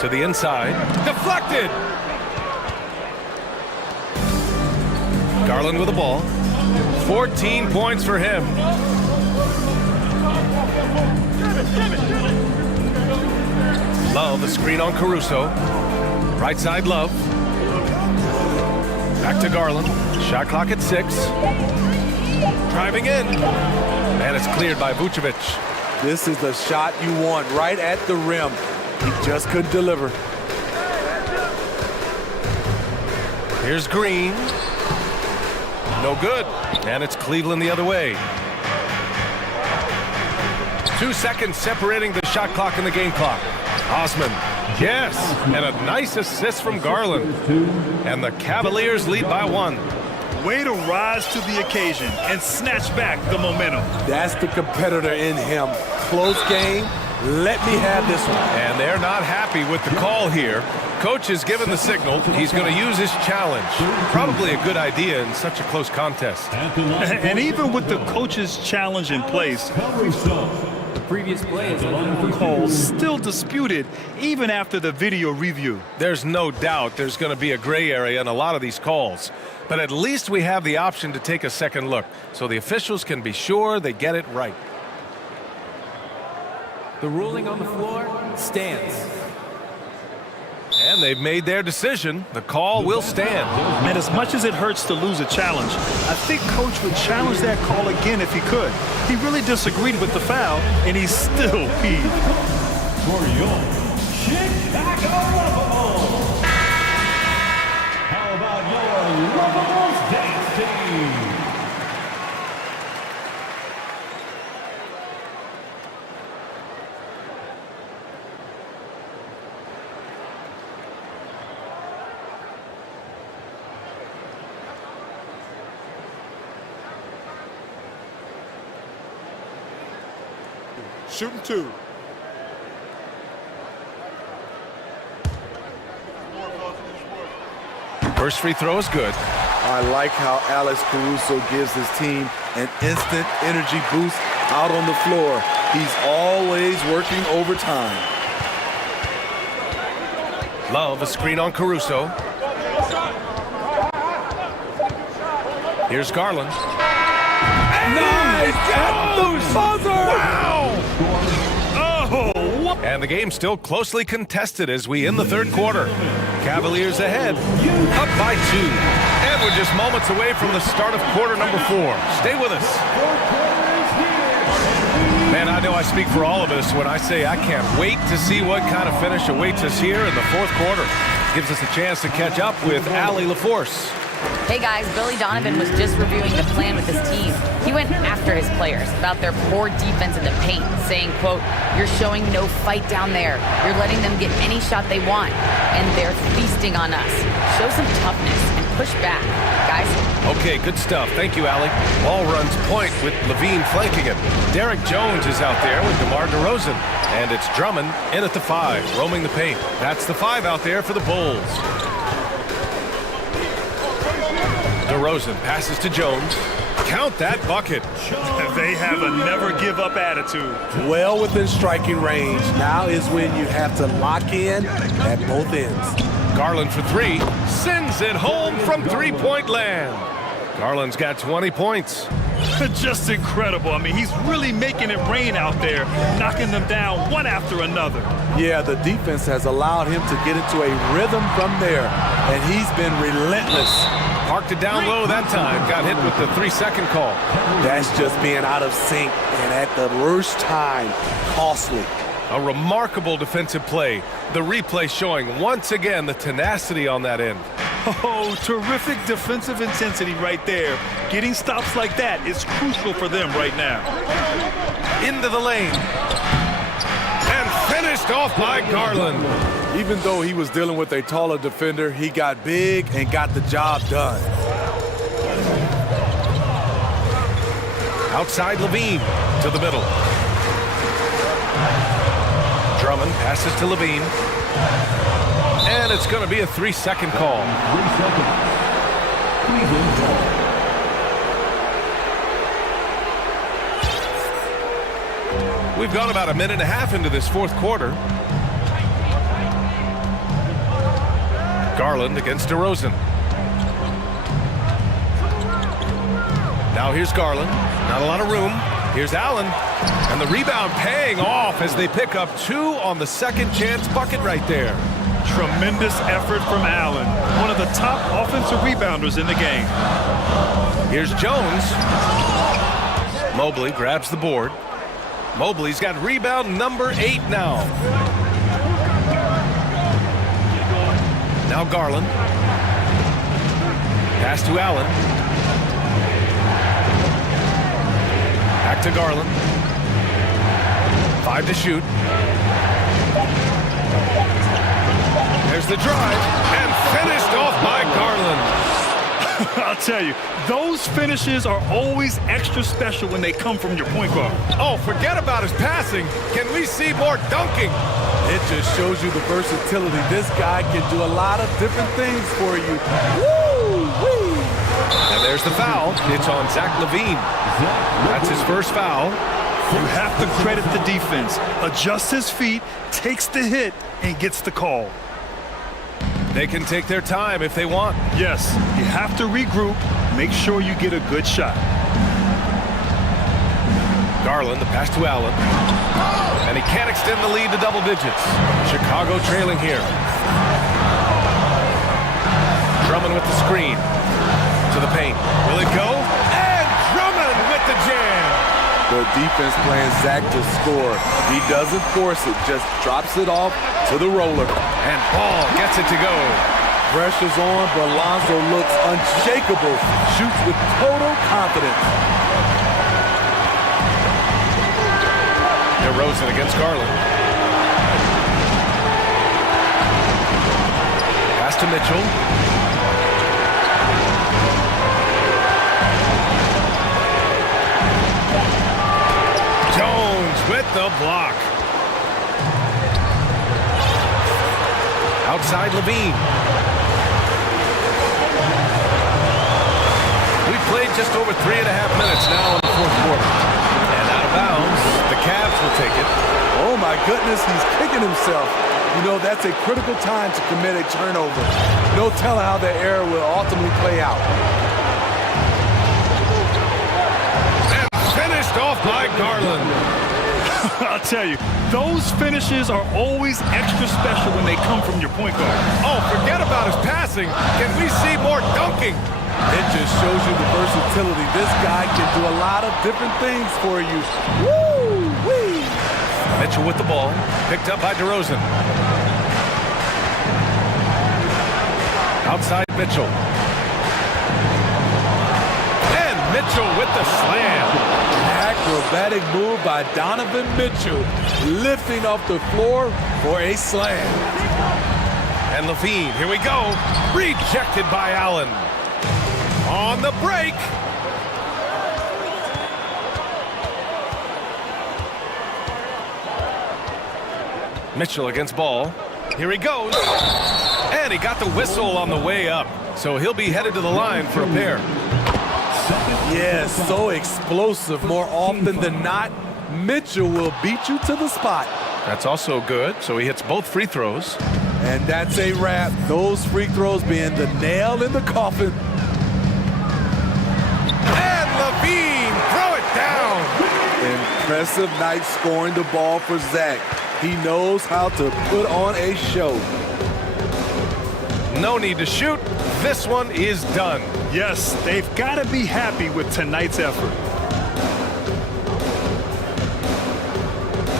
To the inside. Deflected. Garland with the ball. 14 points for him. Love, a screen on Caruso. Right side, Love. Back to Garland. Shot clock at 6. Driving in. And it's cleared by Vucevic. This is the shot you want right at the rim. He just couldn't deliver. Here's Green. No good. And it's Cleveland the other way. 2 seconds separating the shot clock and the game clock. Osman. Yes. And a nice assist from Garland. And the Cavaliers lead by 1. Way to rise to the occasion and snatch back the momentum. That's the competitor in him. Close game. Let me have this one. And they're not happy with the call here. Coach has given the signal. He's going to use his challenge. Probably a good idea in such a close contest. And even with the coach's challenge in place, The previous play is on calls still disputed even after the video review. There's no doubt there's going to be a gray area in a lot of these calls. But at least we have the option to take a second look so the officials can be sure they get it right. The ruling on the floor stands. And they've made their decision. The call will stand. And as much as it hurts to lose a challenge, I think Coach would challenge that call again if he could. He really disagreed with the foul, and he's still peeved. For your Chicago Lovables. How about your Lovables dance team? Shooting 2. First free throw is good. I like how Alex Caruso gives his team an instant energy boost out on the floor. He's always working overtime. Love, a screen on Caruso. Here's Garland. Nice! At the buzzer! Wow! Oh, And the game's still closely contested as we end the third quarter. Cavaliers ahead, up by 2. And we're just moments away from the start of quarter number 4. Stay with us. Man, I know I speak for all of us when I say I can't wait to see what kind of finish awaits us here in the fourth quarter. Gives us a chance to catch up with Allie LaForce. Hey guys, Billy Donovan was just reviewing the plan with his team. He went after his players about their poor defense in the paint, saying, quote, "You're showing no fight down there. You're letting them get any shot they want, and they're feasting on us. Show some toughness and push back, guys." Okay, good stuff. Thank you, Allie. Ball runs point with Levine flanking him. Derek Jones is out there with DeMar DeRozan. And it's Drummond in at the 5, roaming the paint. That's the 5 out there for the Bulls. DeRozan passes to Jones. Count that bucket. they have a never-give-up attitude. Well within striking range. Now is when you have to lock in at both ends. Garland for 3. Sends it home from three-point land. Garland's got 20 points. Just incredible. I mean, he's really making it rain out there, knocking them down one after another. Yeah, the defense has allowed him to get into a rhythm from there, and he's been relentless. Parked it down low that time. Got hit with the 3-second call. That's just being out of sync, and at the worst time, costly. A remarkable defensive play. The replay showing once again the tenacity on that end. Oh, terrific defensive intensity right there. Getting stops like that is crucial for them right now. Into the lane. And finished Finished off by Garland. Even though he was dealing with a taller defender, he got big and got the job done. Outside Levine to the middle. Drummond passes to Levine. And it's going to be a 3-second call. 3 seconds. Cleveland ball. We've gone about a minute and a half into this fourth quarter. Garland against DeRozan. Now here's Garland. Not a lot of room. Here's Allen. And the rebound paying off as they pick up 2 on the second chance bucket right there. Tremendous effort from Allen, one of the top offensive rebounders in the game. Here's Jones. Mobley grabs the board. Mobley's got rebound number 8 now. Now Garland. Pass to Allen. Back to Garland. 5 to shoot. There's the drive, and finished off by Garland. I'll tell you, those finishes are always extra special when they come from your point guard. Oh, forget about his passing. Can we see more dunking? It just shows you the versatility. This guy can do a lot of different things for you. Woo-wee! And there's the foul. It's on Zach Levine. That's his first foul. You have to credit the defense. Adjusts his feet, takes the hit, and gets the call. They can take their time if they want. Yes, you have to regroup, make sure you get a good shot. Garland, the pass to Allen. And he can't extend the lead to double digits. Chicago trailing here. Drummond with the screen. To the paint. Will it go? And Drummond with the jam. The defense playing Zach to score. He doesn't force it, just drops it off to the roller. And Ball gets it to go. Pressure's on, but Lonzo looks unshakable. Shoots with total confidence. DeRozan against Garland. Pass to Mitchell. Jones with the block. Outside Levine. We've played just over 3.5 minutes now in the fourth quarter. And out of bounds, the Cavs will take it. Oh my goodness, he's kicking himself. You know, that's a critical time to commit a turnover. No telling how the error will ultimately play out. And finished off by Garland. I'll tell you, those finishes are always extra special when they come from your point guard. Oh, forget about his passing. Can we see more dunking? It just shows you the versatility. This guy can do a lot of different things for you. Woo-wee! Mitchell with the ball, picked up by DeRozan. Outside Mitchell. And Mitchell with the slam. Acrobatic move by Donovan Mitchell, lifting off the floor for a slam. And Levine, here we go. Rejected by Allen. On the break. Mitchell against Ball. Here he goes. And he got the whistle on the way up. So he'll be headed to the line for a pair. Yes, so explosive. More often than not, Mitchell will beat you to the spot. That's also good. So he hits both free throws. And that's a wrap. Those free throws being the nail in the coffin. And Levine, throw it down. Impressive night scoring the ball for Zach. He knows how to put on a show. No need to shoot. This one is done. Yes, they've got to be happy with tonight's effort.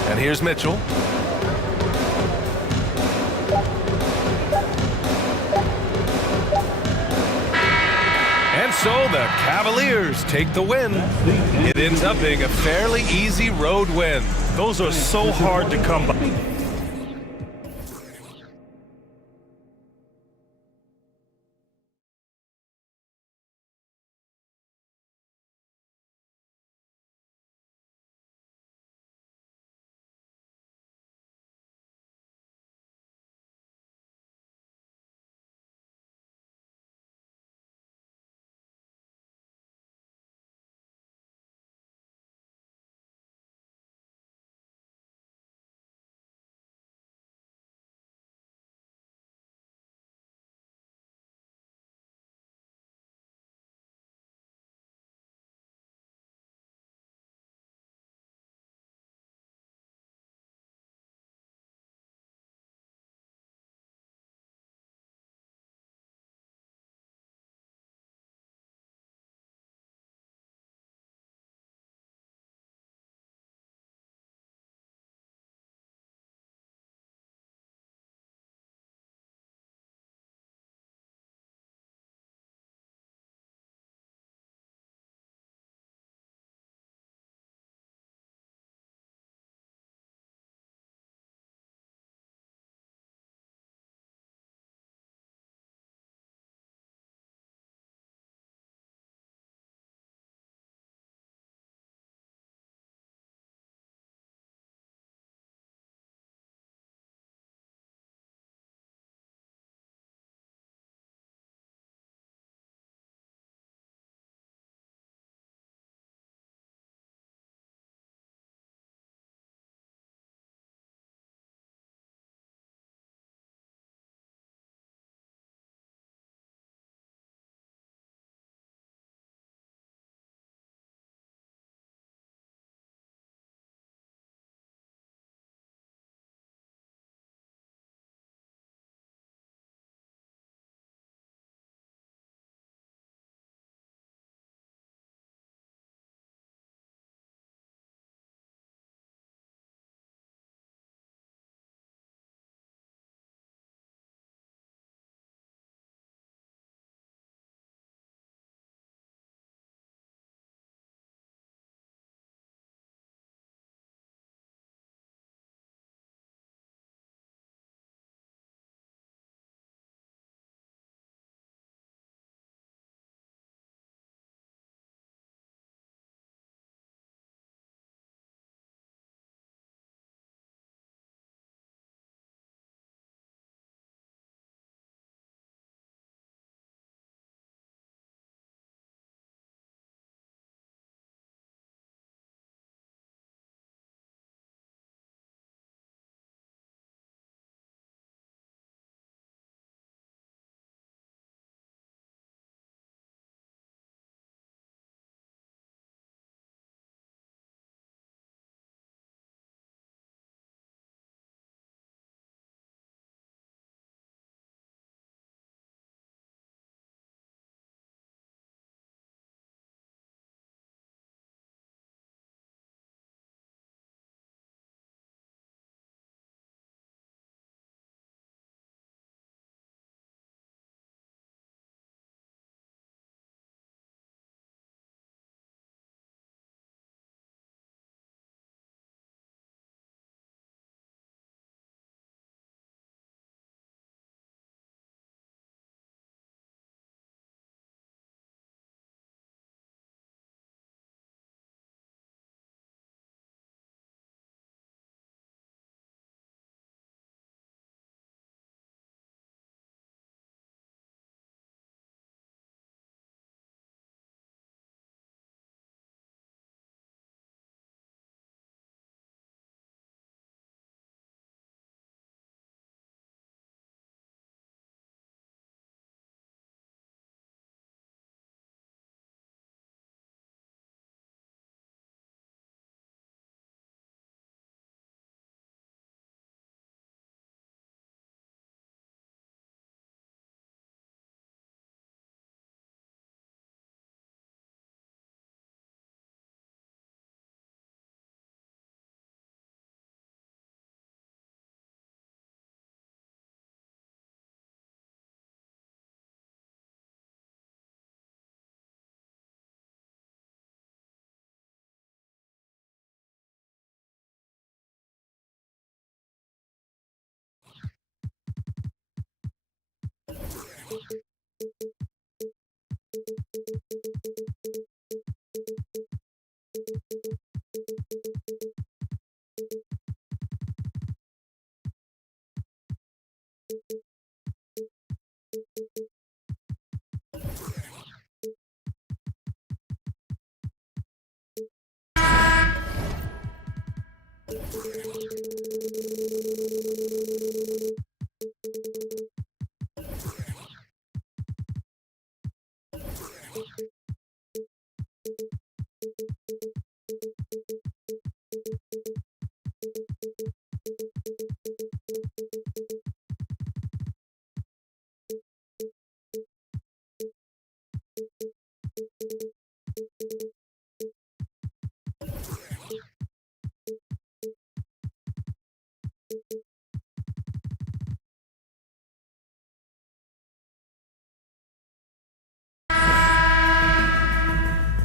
And here's Mitchell. And so the Cavaliers take the win. It ends up being a fairly easy road win. Those are so hard to come by.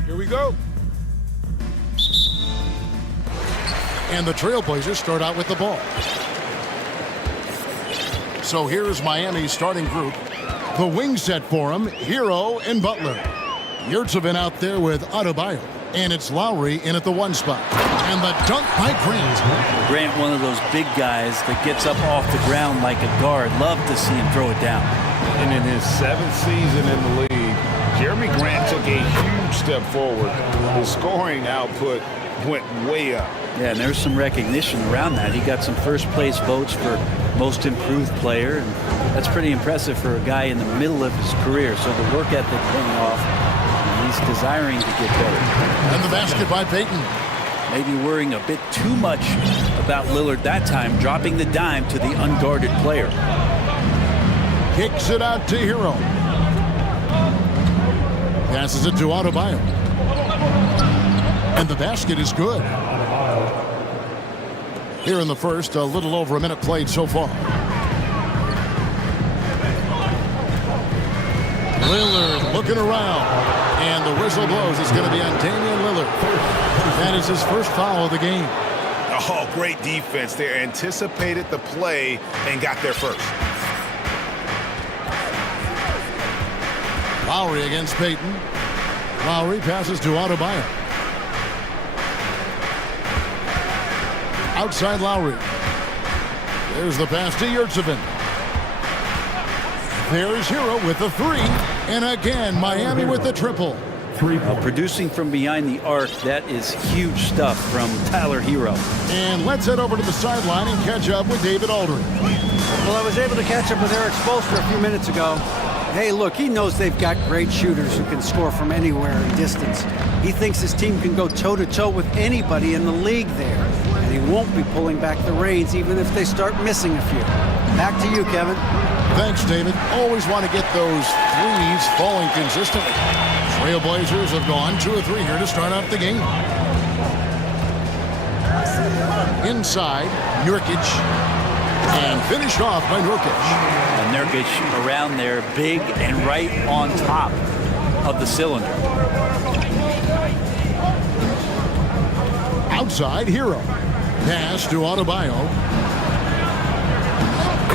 Here we go. And the Trailblazers start out with the ball. So here's Miami's starting group. The wing set for him, Hero and Butler. Yurtsevin out there with Adebayo. And it's Lowry in at the 1 spot. And the dunk by Grant. Grant, one of those big guys that gets up off the ground like a guard. Love to see him throw it down. And in his 7th season in the league, Jeremy Grant took a huge step forward. His scoring output went way up. Yeah, and there's some recognition around that. He got some first place votes for most improved player, and that's pretty impressive for a guy in the middle of his career. So the work ethic paying off, and he's desiring to get better. And the basket by Payton. Maybe worrying a bit too much about Lillard that time, dropping the dime to the unguarded player. Kicks it out to Hero. Passes it to Adebayo. And the basket is good. Here in the first, a little over a minute played so far. Lillard looking around. And the whistle blows. It's going to be on Damian Lillard. That is his first foul of the game. Oh, great defense. They anticipated the play and got there first. Lowry against Payton. Lowry passes to Adebayo. Outside Lowry. There's the pass to Yurtsevin. There's Hero with the 3. And again, Miami with the triple. Producing from behind the arc, that is huge stuff from Tyler Hero. And let's head over to the sideline and catch up with David Aldridge. Well, I was able to catch up with Eric Spoelstra a few minutes ago. Hey, look, he knows they've got great shooters who can score from anywhere in distance. He thinks his team can go toe-to-toe with anybody in the league there. And he won't be pulling back the reins even if they start missing a few. Back to you, Kevin. Thanks, David. Always want to get those threes falling consistently. Trailblazers have gone 2 of 3 here to start out the game. Inside, Nurkic. And finished off by Nurkic. And Nurkic around there, big and right on top of the cylinder. Outside, Hero. Pass to Adebayo.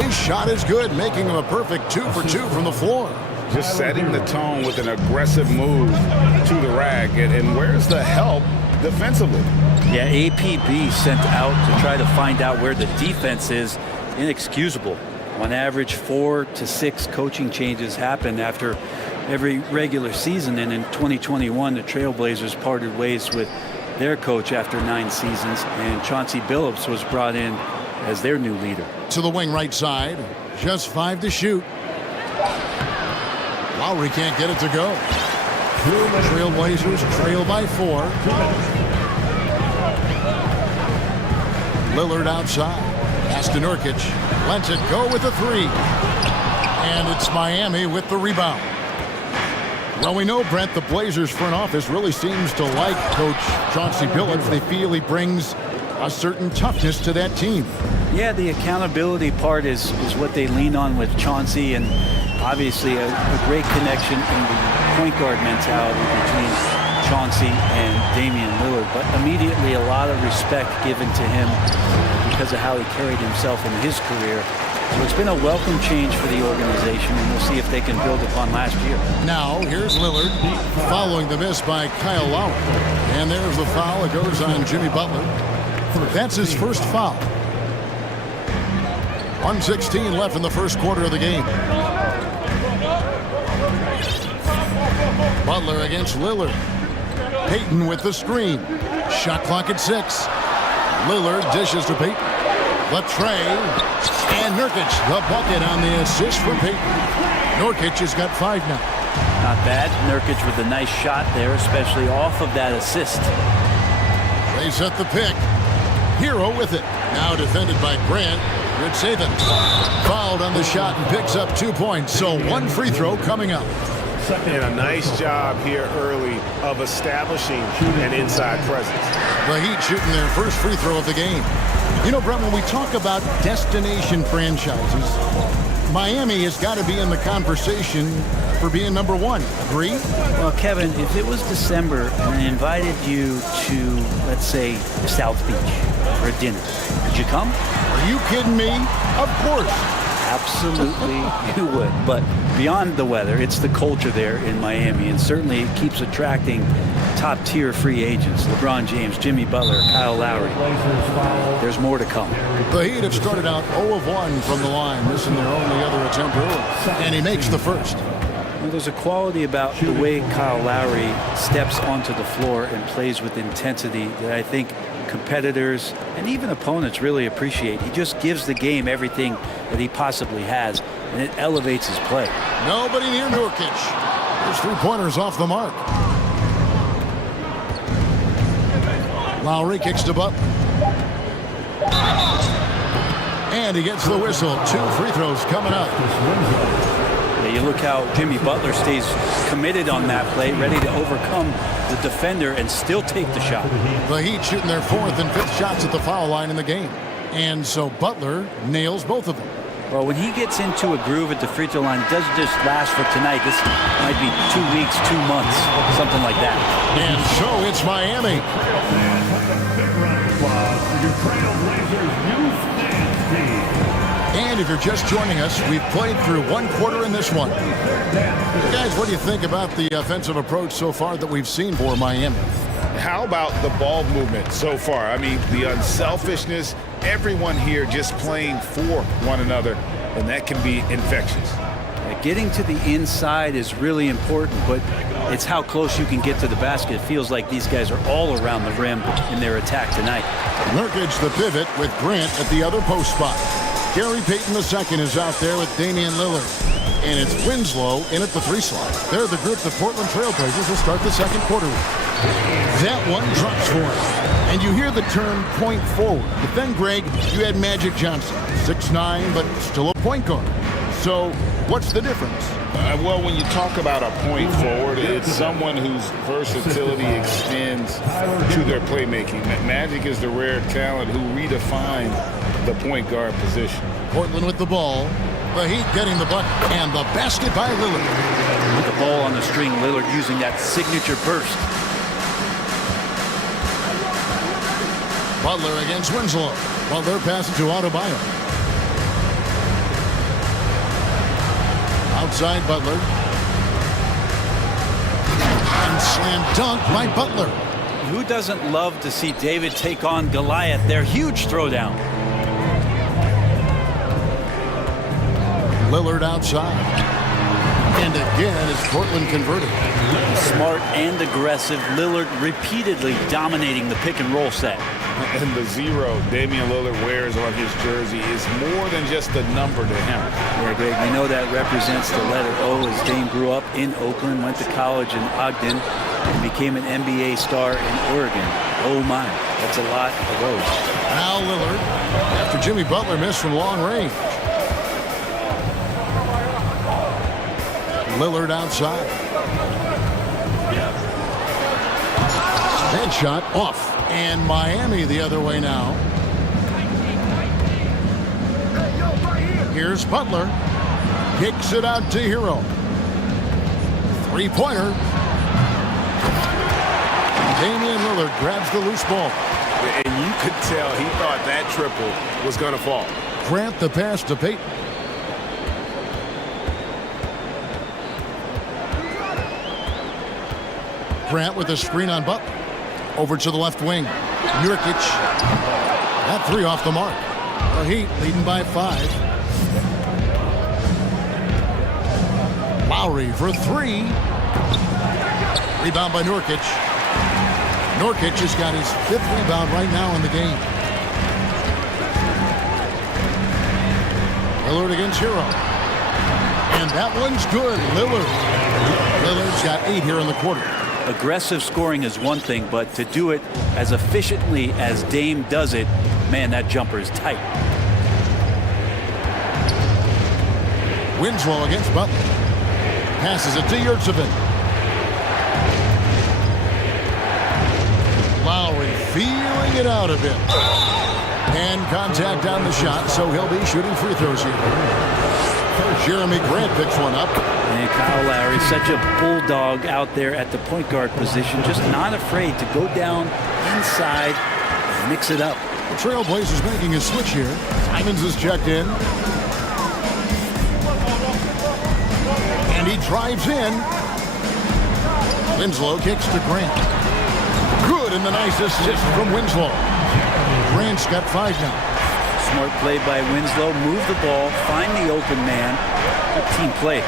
His shot is good, making him a perfect 2 for 2 from the floor. Just setting the tone with an aggressive move to the rack. And where's the help defensively? Yeah, APB sent out to try to find out where the defense is. Inexcusable. On average, 4 to 6 coaching changes happen after every regular season. And in 2021, the Trailblazers parted ways with their coach after 9 seasons. And Chauncey Billups was brought in as their new leader. To the wing right side. Just 5 to shoot. Lowry can't get it to go. Trailblazers trail by 4. Lillard outside. Pass to Nurkic. Lets it go with the 3. And it's Miami with the rebound. Well, we know, Brent, the Blazers front office really seems to like Coach Chauncey Billups. They feel he brings a certain toughness to that team. Yeah, the accountability part is what they lean on with Chauncey, and obviously a great connection in the point guard mentality between Chauncey and Damian Lillard. But immediately a lot of respect given to him because of how he carried himself in his career. So it's been a welcome change for the organization, and we'll see if they can build upon last year. Now, here's Lillard following the miss by Kyle Lowry. And there's the foul. It goes on Jimmy Butler. That's his first foul. 1:16 left in the first quarter of the game. Butler against Lillard. Payton with the screen. Shot clock at 6. Lillard dishes to Payton. The tray. And Nurkic, the bucket on the assist from Payton. Nurkic has got 5 now. Not bad. Nurkic with a nice shot there, especially off of that assist. They set the pick. Hero with it. Now defended by Grant. Good saving. Fouled on the shot and picks up 2 points. So 1 free throw coming up. And a nice job here early of establishing an inside presence. The Heat shooting their first free throw of the game. You know, Brett, when we talk about destination franchises, Miami has got to be in the conversation for being number 1. Agree? Well, Kevin, if it was December and I invited you to, let's say, South Beach for a dinner, would you come? Are you kidding me? Of course. Absolutely, you would. But beyond the weather, it's the culture there in Miami, and certainly it keeps attracting top-tier free agents. LeBron James, Jimmy Butler, Kyle Lowry. There's more to come. The Heat have started out 0 of 1 from the line, missing their only other attempt early, and he makes the first. Well, there's a quality about the way Kyle Lowry steps onto the floor and plays with intensity that I think competitors and even opponents really appreciate. He just gives the game everything that he possibly has, and it elevates his play. Nobody near Nurkic. His 3-pointers off the mark. Lowry kicks to Butler. And he gets the whistle. 2 free throws coming up. Yeah, you look how Jimmy Butler stays committed on that play, ready to overcome the defender and still take the shot. The Heat shooting their 4th and 5th shots at the foul line in the game. And so Butler nails both of them. Well, when he gets into a groove at the free throw line, it doesn't just last for tonight. This might be 2 weeks, 2 months, something like that. And so it's Miami. Big round of applause for your Trailblazers youth dance team. And if you're just joining us, we've played through 1 quarter in this one. Guys, what do you think about the offensive approach so far that we've seen for Miami? How about the ball movement so far? I mean, the unselfishness, everyone here just playing for one another, and that can be infectious. Getting to the inside is really important, but it's how close you can get to the basket. It feels like these guys are all around the rim in their attack tonight. Nurkic the pivot with Grant at the other post spot. Gary Payton II is out there with Damian Lillard. And it's Winslow in at the 3 slot. They're the group the Portland Trailblazers will start the second quarter with. That one drops for him. And you hear the term point forward. But then, Greg, you had Magic Johnson, 6'9", but still a point guard. So what's the difference? Well, when you talk about a point forward, it's someone whose versatility extends to their playmaking. Magic is the rare talent who redefined the point guard position. Portland with the ball. The Heat getting the bucket. And the basket by Lillard. With the ball on the string, Lillard using that signature burst. Butler against Winslow. Butler passes to Adebayo. Outside Butler. And slam dunk by Butler. Who doesn't love to see David take on Goliath? Their huge throwdown. Lillard outside. And again, is Portland converted. Smart and aggressive. Lillard repeatedly dominating the pick and roll set. And the 0 Damian Lillard wears on his jersey is more than just a number to him. Yeah, Greg, we know that represents the letter O, as Dame grew up in Oakland, went to college in Ogden, and became an NBA star in Oregon. Oh my, that's a lot of O's. Now Lillard, after Jimmy Butler missed from long range. Lillard outside. Headshot off. And Miami the other way now. Here's Butler. Kicks it out to Hero. 3-pointer. Damian Lillard grabs the loose ball. And you could tell he thought that triple was going to fall. Grant the pass to Payton. Grant with a screen on Butler. Over to the left wing. Nurkic. That 3 off the mark. The Heat leading by 5. Lowry for 3. Rebound by Nurkic. Nurkic has got his 5th rebound right now in the game. Lillard against Hero. And that one's good. Lillard's got 8 here in the quarter. Aggressive scoring is one thing, but to do it as efficiently as Dame does it, man, that jumper is tight. Winslow against Butler. Passes it to Yurtsevin. Lowry feeling it out a bit. And contact on the shot, so he'll be shooting free throws here. Jeremy Grant picks one up. And Kyle Lowry, such a bulldog out there at the point guard position, just not afraid to go down inside and mix it up. The Trailblazers making a switch here. Simons is checked in. And he drives in. Winslow kicks to Grant. Good, and the nice assist from Winslow. Grant's got 5 now. Smart play by Winslow. Move the ball, find the open man. Good team play.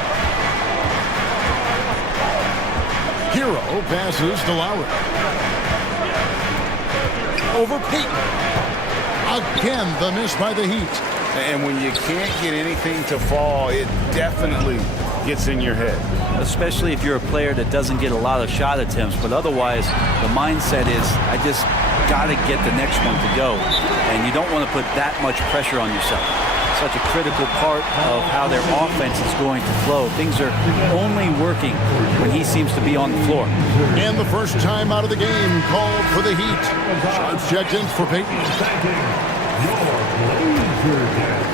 Hero passes to Lowry. Over Peyton. Again, the miss by the Heat. And when you can't get anything to fall, it definitely gets in your head. Especially if you're a player that doesn't get a lot of shot attempts, but otherwise the mindset is, I just got to get the next one to go. And you don't want to put that much pressure on yourself. Such a critical part of how their offense is going to flow. Things are only working when he seems to be on the floor. And the first time out of the game called for the Heat. Shots checked in for Peyton.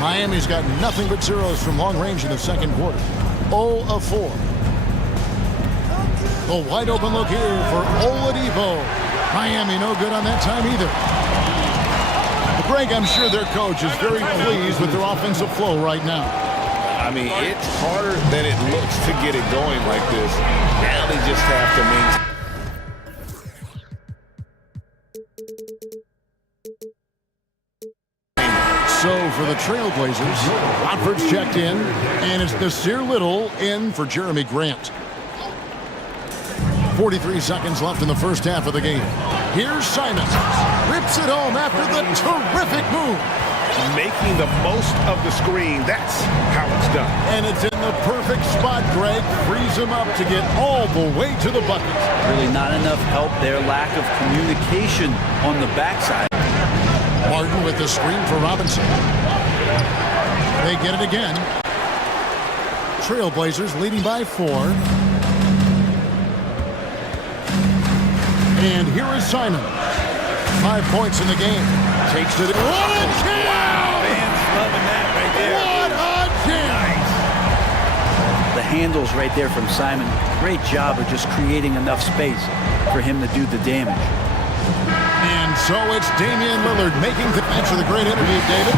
Miami's got nothing but zeros from long range in the second quarter. 0 of 4. A wide open look here for Oladipo. Miami no good on that time either. Greg, I'm sure their coach is very pleased with their offensive flow right now. I mean, it's harder than it looks to get it going like this. Now they just have to maintain. So for the Trailblazers, Watford's checked in, and it's Nasir Little in for Jeremy Grant. 43 seconds left in the first half of the game. Here's Simons. Rips it home after the terrific move. Making the most of the screen. That's how it's done. And it's in the perfect spot, Greg. Frees him up to get all the way to the bucket. Really not enough help there. Lack of communication on the backside. Martin with the screen for Robinson. They get it again. Trailblazers leading by 4. And here is Simon. 5 points in the game. Takes it. What a jam! Wow, fans loving that right there. What a jam! The handles right there from Simon. Great job of just creating enough space for him to do the damage. And so it's Damian Lillard making the match for the great interview, David.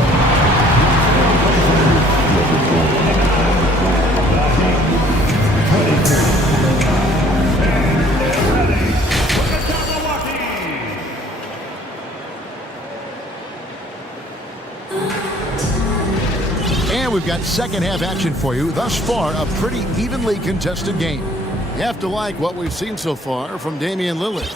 And we've got second half action for you. Thus far, a pretty evenly contested game. You have to like what we've seen so far from Damian Lillard.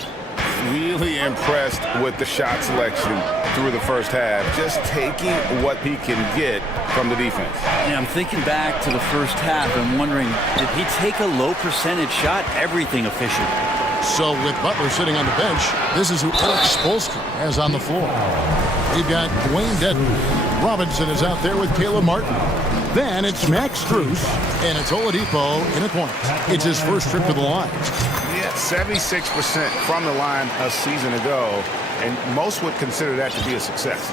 Really impressed with the shot selection through the first half. Just taking what he can get from the defense. Yeah, I'm thinking back to the first half and wondering, did he take a low percentage shot? Everything efficient. So with Butler sitting on the bench, this is who Eric Spoelstra has on the floor. We've got Dwayne Dedden. Robinson is out there with Caleb Martin. Then it's Max Strus, and it's Oladipo in a point. It's his first trip to the line. Yeah, 76% from the line a season ago, and most would consider that to be a success.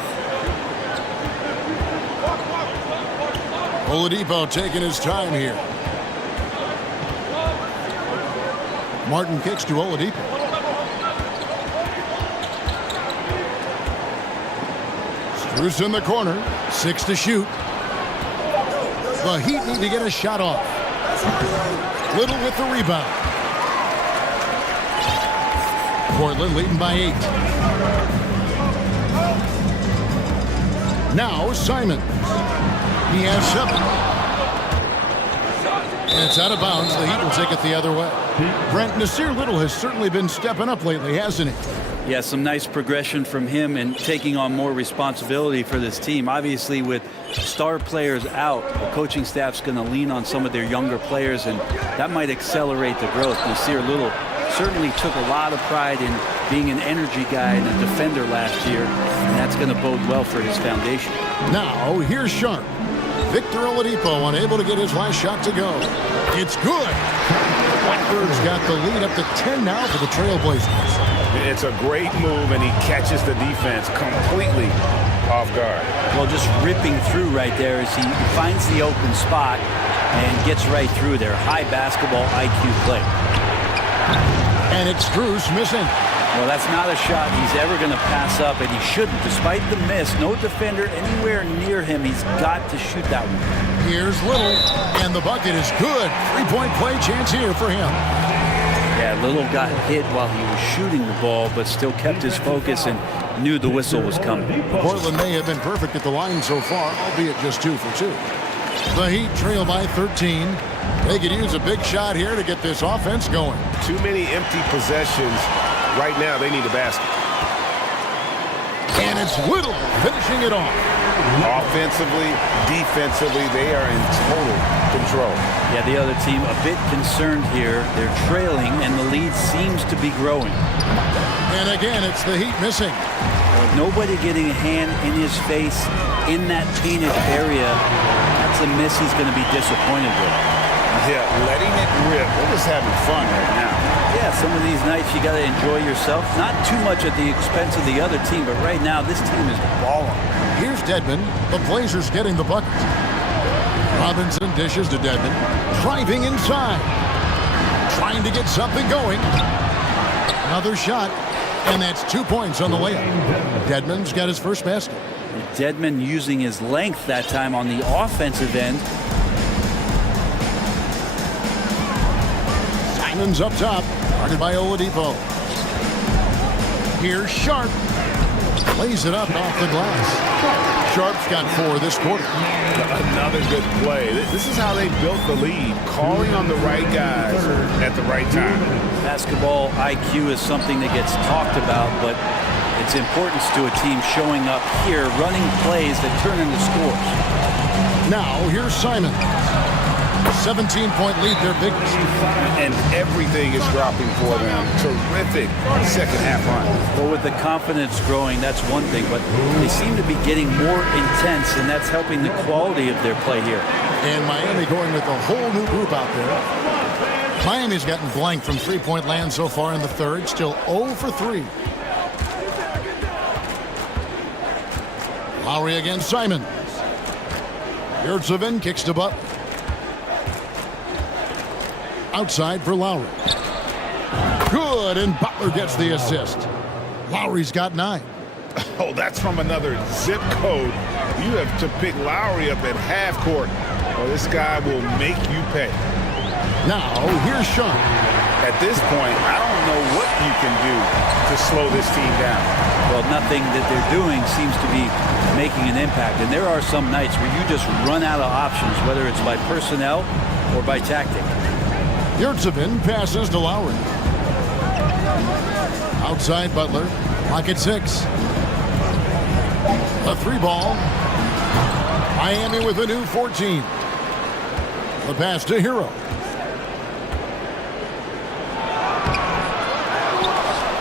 Oladipo taking his time here. Martin kicks to Oladipo. Strus in the corner. 6 to shoot. The Heat need to get a shot off. Little with the rebound. Portland leading by 8. Now Simon. He has 7. And it's out of bounds. The Heat will take it the other way. Brent, Nasir Little has certainly been stepping up lately, hasn't he? Yeah, some nice progression from him and taking on more responsibility for this team. Obviously, with star players out, the coaching staff's going to lean on some of their younger players, and that might accelerate the growth. Nasir Little certainly took a lot of pride in being an energy guy and a defender last year, and that's going to bode well for his foundation. Now, here's Sharp. Victor Oladipo unable to get his last shot to go. It's good. Whiteford's got the lead up to 10 now for the Trailblazers. It's a great move, and he catches the defense completely off guard. Well, just ripping through right there as he finds the open spot and gets right through there. High basketball IQ play. And it's Strus missing. Well, that's not a shot he's ever going to pass up, and he shouldn't. Despite the miss, no defender anywhere near him. He's got to shoot that one. Here's Little, and the bucket is good. Three-point play chance here for him. Yeah, Little got hit while he was shooting the ball, but still kept his focus and knew the whistle was coming. Portland may have been perfect at the line so far, albeit just 2 for 2. The Heat trail by 13. They could use a big shot here to get this offense going. Too many empty possessions. Right now, they need a basket. And it's Little finishing it off. Offensively, defensively, they are in total control. Yeah, the other team a bit concerned here. They're trailing, and the lead seems to be growing. And again, it's the Heat missing. Nobody getting a hand in his face in that painted area. That's a miss he's going to be disappointed with. Yeah, letting it rip. We're just having fun right now. Yeah, some of these nights you got to enjoy yourself. Not too much at the expense of the other team, but right now this team is balling. Here's Dedmon. The Blazers getting the bucket. Robinson dishes to Dedmon. Driving inside. Trying to get something going. Another shot. And that's 2 points on the layup. Dedmon's got his first basket. Dedmon using his length that time on the offensive end. Simon's up top. Guarded by Oladipo. Here's Sharp. Lays it up off the glass. Sharp's got 4 this quarter. Another good play. This is how they built the lead. Calling on the right guys at the right time. Basketball IQ is something that gets talked about, but its importance to a team showing up here, running plays that turn into scores. Now, here's Simon. 17-point lead, their biggest. And everything is dropping for them. Terrific second half run. Well, with the confidence growing, that's one thing, but they seem to be getting more intense, and that's helping the quality of their play here. And Miami going with a whole new group out there. Miami's gotten blanked from three-point land so far in the third, still 0 for 3. Lowry against Simon. Yurtsevin kicks to Butler. Outside for Lowry. Good, and Butler gets the assist. Lowry's got 9. Oh, that's from another zip code. You have to pick Lowry up at half court. Oh, this guy will make you pay. Now, here's Sean. At this point, I don't know what you can do to slow this team down. Well, nothing that they're doing seems to be making an impact. And there are some nights where you just run out of options, whether it's by personnel or by tactic. Yurtsevin passes to Lowry. Outside Butler. Clock at 6. A 3-ball. Miami with a new 14. The pass to Hero.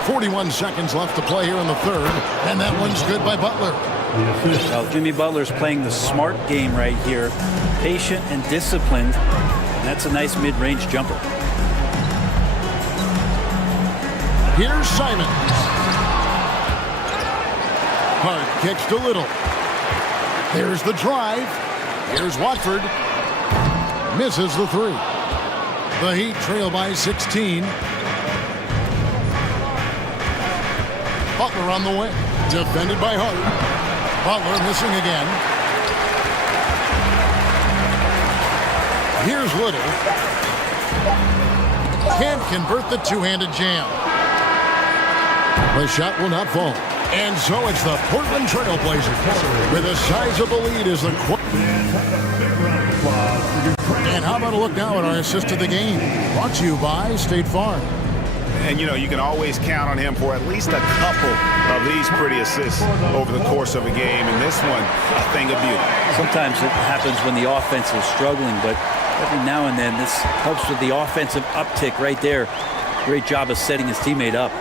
41 seconds left to play here in the third, and that one's good by Butler. Well, Jimmy Butler's playing the smart game right here, patient and disciplined, and that's a nice mid-range jumper. Here's Simon. Hart kicks to Little. There's the drive. Here's Watford. Misses the 3. The Heat trail by 16. Butler on the way. Defended by Hart. Butler missing again. Here's Little. Can't convert the two-handed jam. The shot will not fall. And so it's the Portland Trail Blazers with a sizable lead as the... Big round of applause. And how about a look now at our assist of the game? Brought to you by State Farm. And, you know, you can always count on him for at least a couple of these pretty assists over the course of a game. And this one, a thing of beauty. Sometimes it happens when the offense is struggling, but every now and then this helps with the offensive uptick right there. Great job of setting his teammate up.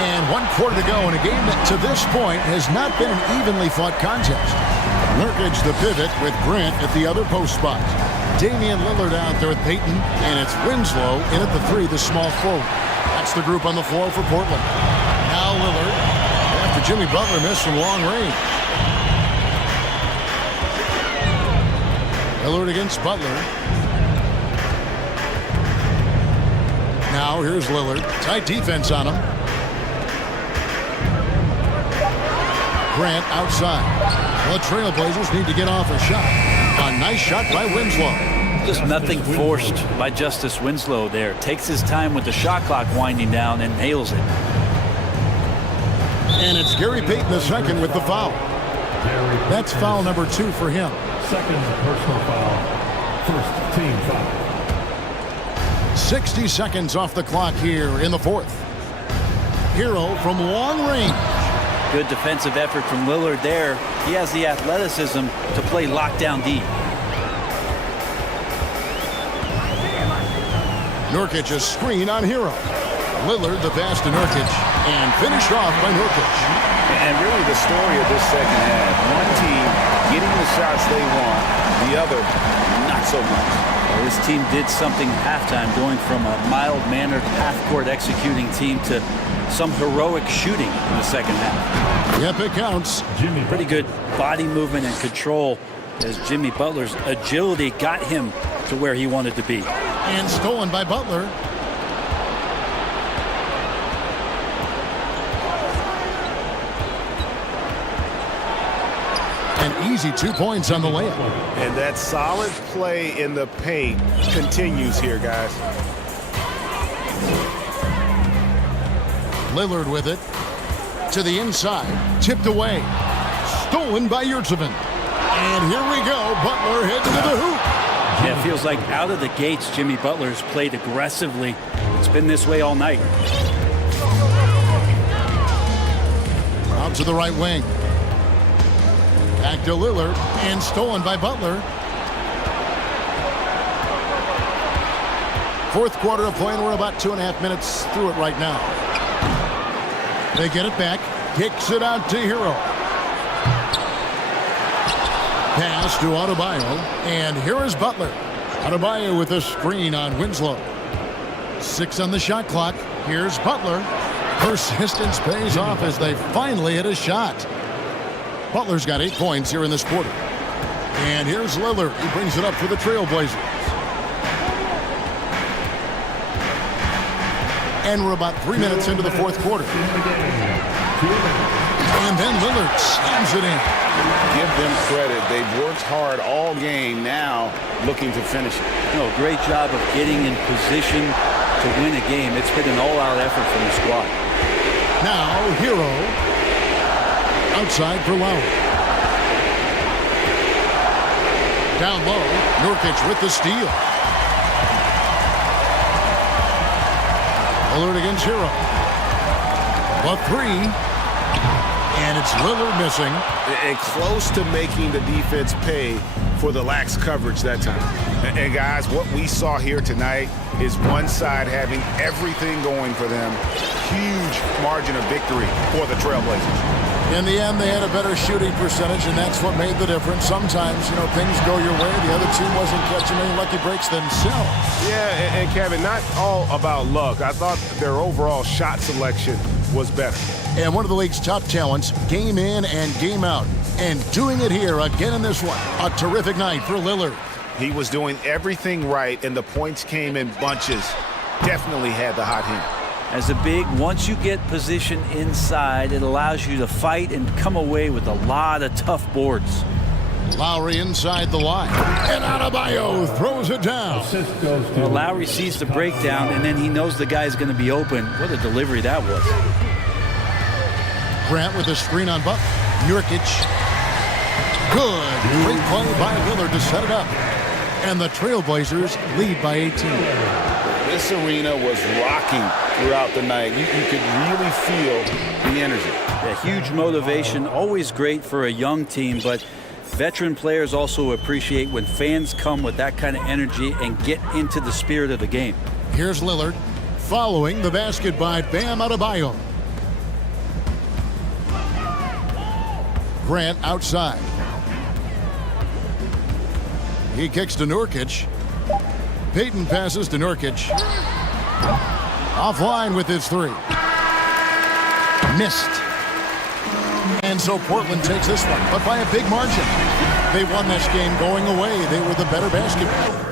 And 1 quarter to go in a game that to this point has not been an evenly fought contest. Nurkic the pivot with Grant at the other post spot. Damian Lillard out there with Peyton, and it's Winslow in at the 3, the small forward. That's the group on the floor for Portland. Now Lillard, after Jimmy Butler missed from long range. Lillard against Butler. Now here's Lillard. Tight defense on him. Grant outside. Well, the Trailblazers need to get off a shot. A nice shot by Winslow. Just nothing forced by Justice Winslow there. Takes his time with the shot clock winding down and nails it. And it's Gary Payton II with the foul. That's foul number 2 for him. Second personal foul. First team foul. 60 seconds off the clock here in the 4th. Hero from long range. Good defensive effort from Lillard there. He has the athleticism to play lockdown D. Nurkic a screen on Hero. Lillard the pass to Nurkic and finished off by Nurkic. And really the story of this second half. One team getting the shots they want, the other not so much. Well, this team did something at halftime, going from a mild-mannered half-court executing team to some heroic shooting in the second half. Yep, it counts. Pretty good body movement and control as Jimmy Butler's agility got him to where he wanted to be. And stolen by Butler. An easy 2 points on the layup. And that solid play in the paint continues here, guys. Lillard with it. To the inside. Tipped away. Stolen by Yurtseven. And here we go. Butler heading to the hoop. Yeah, it feels like out of the gates, Jimmy Butler's played aggressively. It's been this way all night. Out to the right wing. Back to Lillard. And stolen by Butler. 4th quarter of play, and we're about 2.5 minutes through it right now. They get it back. Kicks it out to Hero. Pass to Adebayo. And here is Butler. Adebayo with a screen on Winslow. 6 on the shot clock. Here's Butler. Persistence pays off as they finally hit a shot. Butler's got 8 points here in this quarter. And here's Lillard. He brings it up for the Trailblazers. And we're about 3 minutes into the 4th quarter. And then Lillard slams it in. Give them credit. They've worked hard all game, now looking to finish it. No, great job of getting in position to win a game. It's been an all-out effort from the squad. Now, Hero. Outside for Lowry. Down low, Nurkic with the steal. Lillard against Hero. A 3. And it's Lillard missing. And close to making the defense pay for the lax coverage that time. And guys, what we saw here tonight is one side having everything going for them. Huge margin of victory for the Trailblazers. In the end, they had a better shooting percentage, and that's what made the difference. Sometimes, you know, things go your way. The other team wasn't catching any lucky breaks themselves. Yeah, and Kevin, not all about luck. I thought their overall shot selection was better. And one of the league's top talents, game in and game out. And doing it here again in this one. A terrific night for Lillard. He was doing everything right, and the points came in bunches. Definitely had the hot hand. As a big, once you get position inside, it allows you to fight and come away with a lot of tough boards. Lowry inside the line. And Adebayo throws it down. Well, Lowry sees the breakdown, and then he knows the guy's going to be open. What a delivery that was. Grant with a screen on Butler. Nurkic. Good. Great play by Lillard to set it up. And the Trailblazers lead by 18. This arena was rocking throughout the night. You could really feel the energy. A huge motivation, always great for a young team, but veteran players also appreciate when fans come with that kind of energy and get into the spirit of the game. Here's Lillard, following the basket by Bam Adebayo. Grant outside. He kicks to Nurkic. Payton passes to Nurkic. Offline with his three. Missed. And so Portland takes this one, but by a big margin. They won this game going away. They were the better basketball.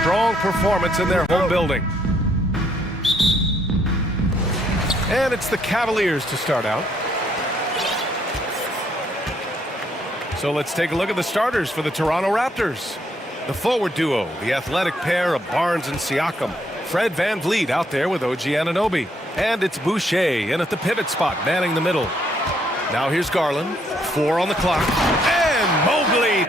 strong performance in their home building. And it's the Cavaliers to start out. So let's take a look at the starters for the Toronto Raptors. The forward duo, the athletic pair of Barnes and Siakam. Fred VanVleet out there with OG Anunoby. And it's Boucher in at the pivot spot, manning the middle. Now here's Garland, 4 on the clock, and Mobley.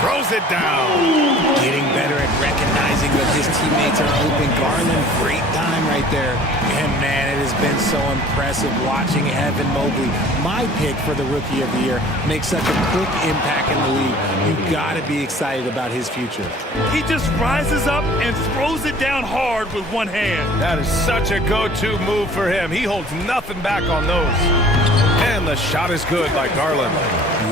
Throws it down. Getting better at recognizing that his teammates are open. Garland, great time right there. And man, it has been so impressive watching Evan Mobley, my pick for the Rookie of the Year, make such a quick impact in the league. You got to be excited about his future. He just rises up and throws it down hard with one hand. That is such a go-to move for him. He holds nothing back on those. And the shot is good by Garland.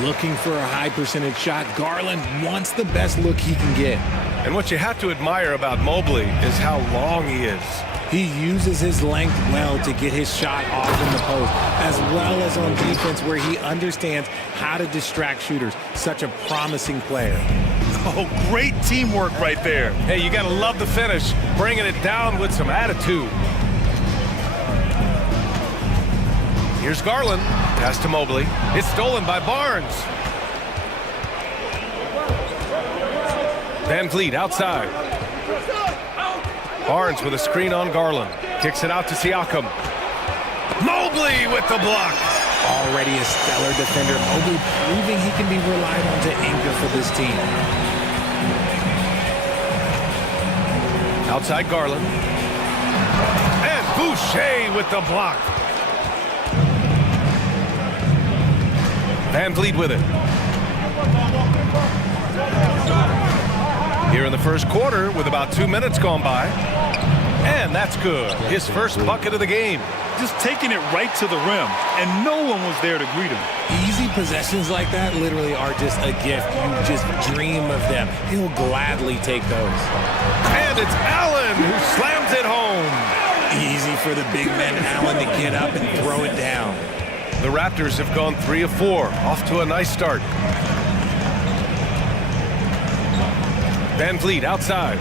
Looking for a high percentage shot, Garland wants the best look he can get. And what you have to admire about Mobley is how long he is. He uses his length well to get his shot off in the post, as well as on defense where he understands how to distract shooters. Such a promising player. Oh, great teamwork right there. Hey, you gotta love the finish, bringing it down with some attitude. Here's Garland, pass to Mobley. It's stolen by Barnes. VanVleet outside. Barnes with a screen on Garland. Kicks it out to Siakam. Mobley with the block. Already a stellar defender. Mobley proving he can be relied on to anchor for this team. Outside Garland. And Boucher with the block. VanVleet with it. Here in the first quarter with about 2 minutes gone by. And that's good. His first bucket of the game. Just taking it right to the rim, and no one was there to greet him. Easy possessions like that literally are just a gift. You just dream of them. He'll gladly take those. And it's Allen who slams it home. Easy for the big man Allen to get up and throw it down. The Raptors have gone 3 of 4, off to a nice start. VanVleet outside.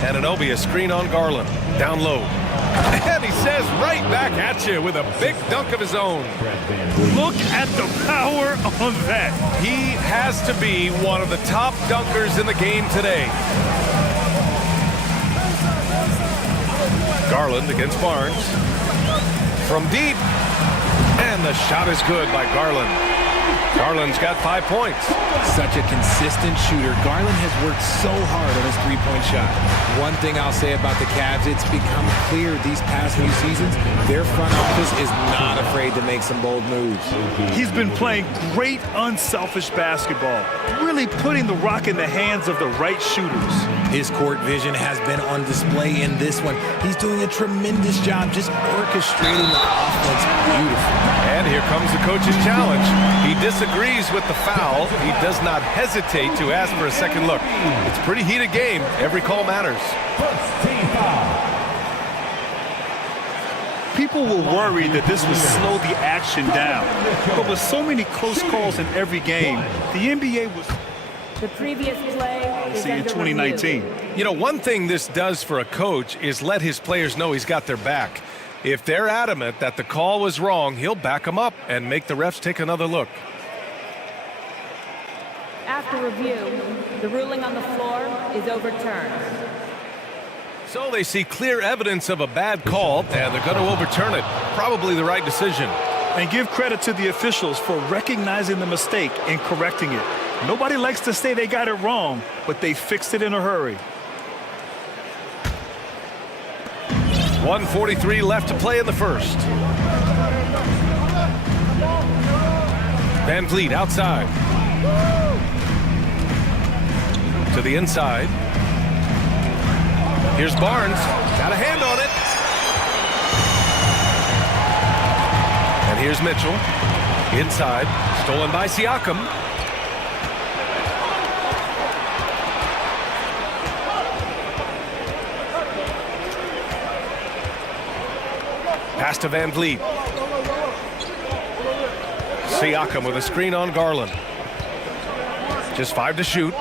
Anunoby a screen on Garland, down low. And he says right back at you with a big dunk of his own. Look at the power on that. He has to be one of the top dunkers in the game today. Garland against Barnes. From deep. And the shot is good by Garland. Garland's got 5 points. Such a consistent shooter. Garland has worked so hard on his three-point shot. One thing I'll say about the Cavs, it's become clear these past few seasons, their front office is not afraid to make some bold moves. He's been playing great, unselfish basketball, really putting the rock in the hands of the right shooters. His court vision has been on display in this one. He's doing a tremendous job just orchestrating the offense beautifully. And here comes the coach's challenge. He disagrees with the foul. He does not hesitate to ask for a second look. It's a pretty heated game. Every call matters. People were worried that this would slow the action down. But with so many close calls in every game, the NBA was... The previous play is in 2019. You know, one thing this does for a coach is let his players know he's got their back. If they're adamant that the call was wrong, he'll back them up and make the refs take another look. After review, the ruling on the floor is overturned. So they see clear evidence of a bad call, and they're going to overturn it. Probably the right decision. And give credit to the officials for recognizing the mistake and correcting it. Nobody likes to say they got it wrong, but they fixed it in a hurry. 1:43 left to play in the first. VanVleet outside. To the inside. Here's Barnes. Got a hand on it. And here's Mitchell. Inside. Stolen by Siakam. Pass to VanVleet. Siakam with a screen on Garland. Just 5 to shoot.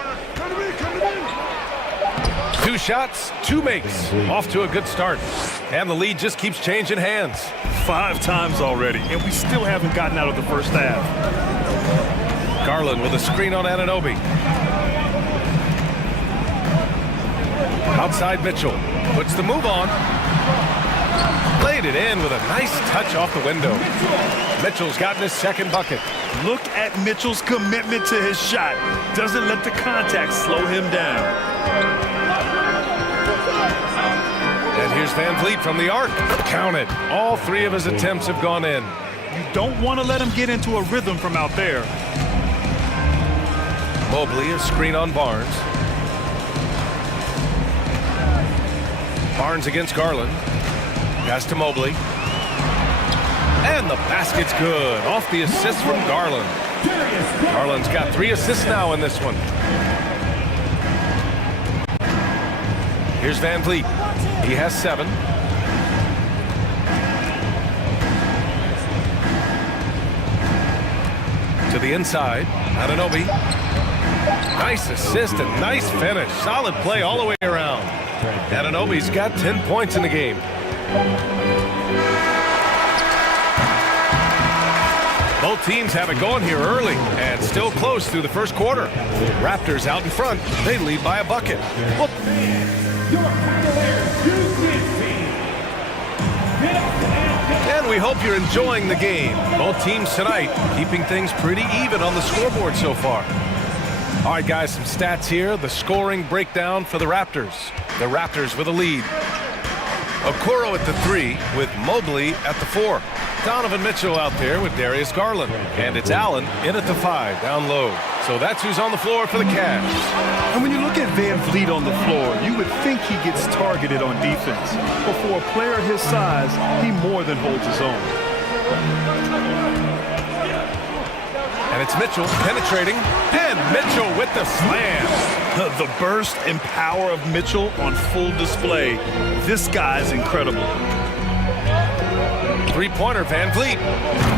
2 shots, 2 makes. Off to a good start. And the lead just keeps changing hands. 5 times already, and we still haven't gotten out of the first half. Garland with a screen on Anunoby. Outside Mitchell. Puts the move on. Laid it in with a nice touch off the window. Mitchell's gotten his second bucket. Look at Mitchell's commitment to his shot. Doesn't let the contact slow him down. And here's Van Vliet from the arc. Count it. All 3 of his attempts have gone in. You don't want to let him get into a rhythm from out there. Mobley, a screen on Barnes. Barnes against Garland. Pass to Mobley. And the basket's good. Off the assist from Garland. Garland's got 3 assists now in this one. Here's Van Vliet. He has 7. To the inside. Anunoby. Nice assist and nice finish. Solid play all the way around. Anunoby's got 10 points in the game. Both teams have it going here early and still close through the first quarter. Raptors out in front. They lead by a bucket. Whoop. And we hope you're enjoying the game. Both teams tonight keeping things pretty even on the scoreboard so far. All right, guys, some stats here. The scoring breakdown for the Raptors. The Raptors with a lead. Okoro at the 3 with Mobley at the 4. Donovan Mitchell out there with Darius Garland. And it's Allen in at the 5, down low. So that's who's on the floor for the Cavs. And when you look at Van Vliet on the floor, you would think he gets targeted on defense. But for a player his size, he more than holds his own. And it's Mitchell penetrating. And Mitchell with the slam. The burst and power of Mitchell on full display. This guy's incredible. 3-pointer, Van Vliet.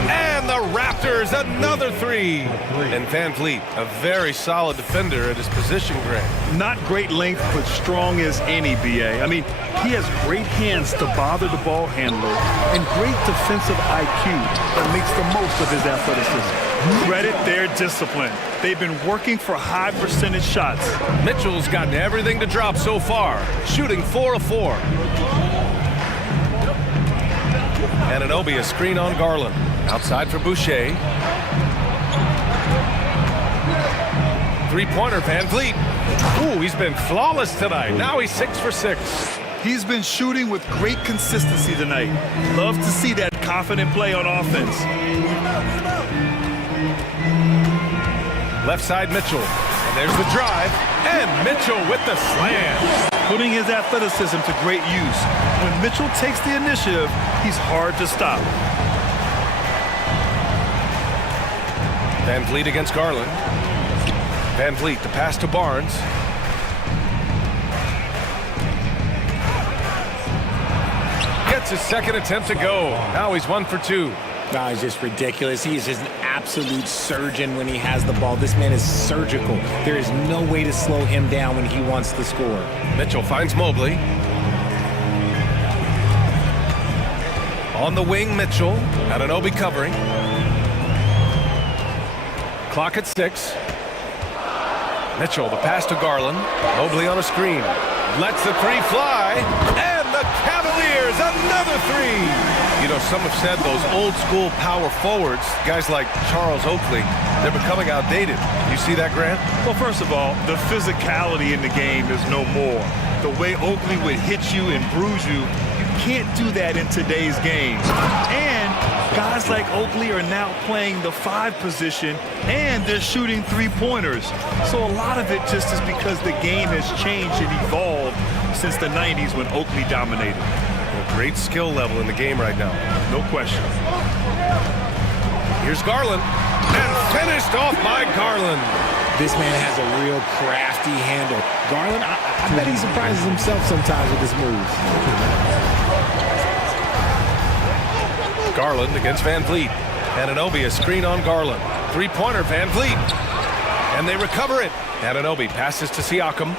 And the Raptors, another 3. And Van Vliet, a very solid defender at his position, Greg. Not great length, but strong as any, BA. I mean, he has great hands to bother the ball handler and great defensive IQ that makes the most of his athleticism. Credit their discipline. They've been working for high percentage shots. Mitchell's gotten everything to drop so far, shooting 4 of 4. Anunoby, a screen on Garland. Outside for Boucher. 3-pointer, Van Vliet. Ooh, he's been flawless tonight. Now he's 6 for 6. He's been shooting with great consistency tonight. Love to see that confident play on offense. Left side, Mitchell. And there's the drive. And Mitchell with the slam. Putting his athleticism to great use. When Mitchell takes the initiative, he's hard to stop. Van Vliet against Garland. Van Vliet, the pass to Barnes. Gets his second attempt to go. Now he's 1 for 2. No, it's just ridiculous. He is just an absolute surgeon when he has the ball. This man is surgical. There is no way to slow him down when he wants to score. Mitchell finds Mobley. On the wing, Mitchell. Anunoby covering. Clock at 6. Mitchell, the pass to Garland. Mobley on a screen. Lets the 3 fly. And the Cavaliers, another 3. You know, some have said those old school power forwards, guys like Charles Oakley, they're becoming outdated. You see that, Grant? Well, first of all, the physicality in the game is no more. The way Oakley would hit you and bruise you, you can't do that in today's game. And guys like Oakley are now playing the 5 position, and they're shooting 3-pointers. So a lot of it just is because the game has changed and evolved since the 90s when Oakley dominated. A great skill level in the game right now. No question. Here's Garland. And finished off by Garland. This man has a real crafty handle. Garland, I bet he surprises himself sometimes with his moves. Garland against Van Vliet. Anunoby, a screen on Garland. Three-pointer, Van Vliet. And they recover it. Anunoby passes to Siakam.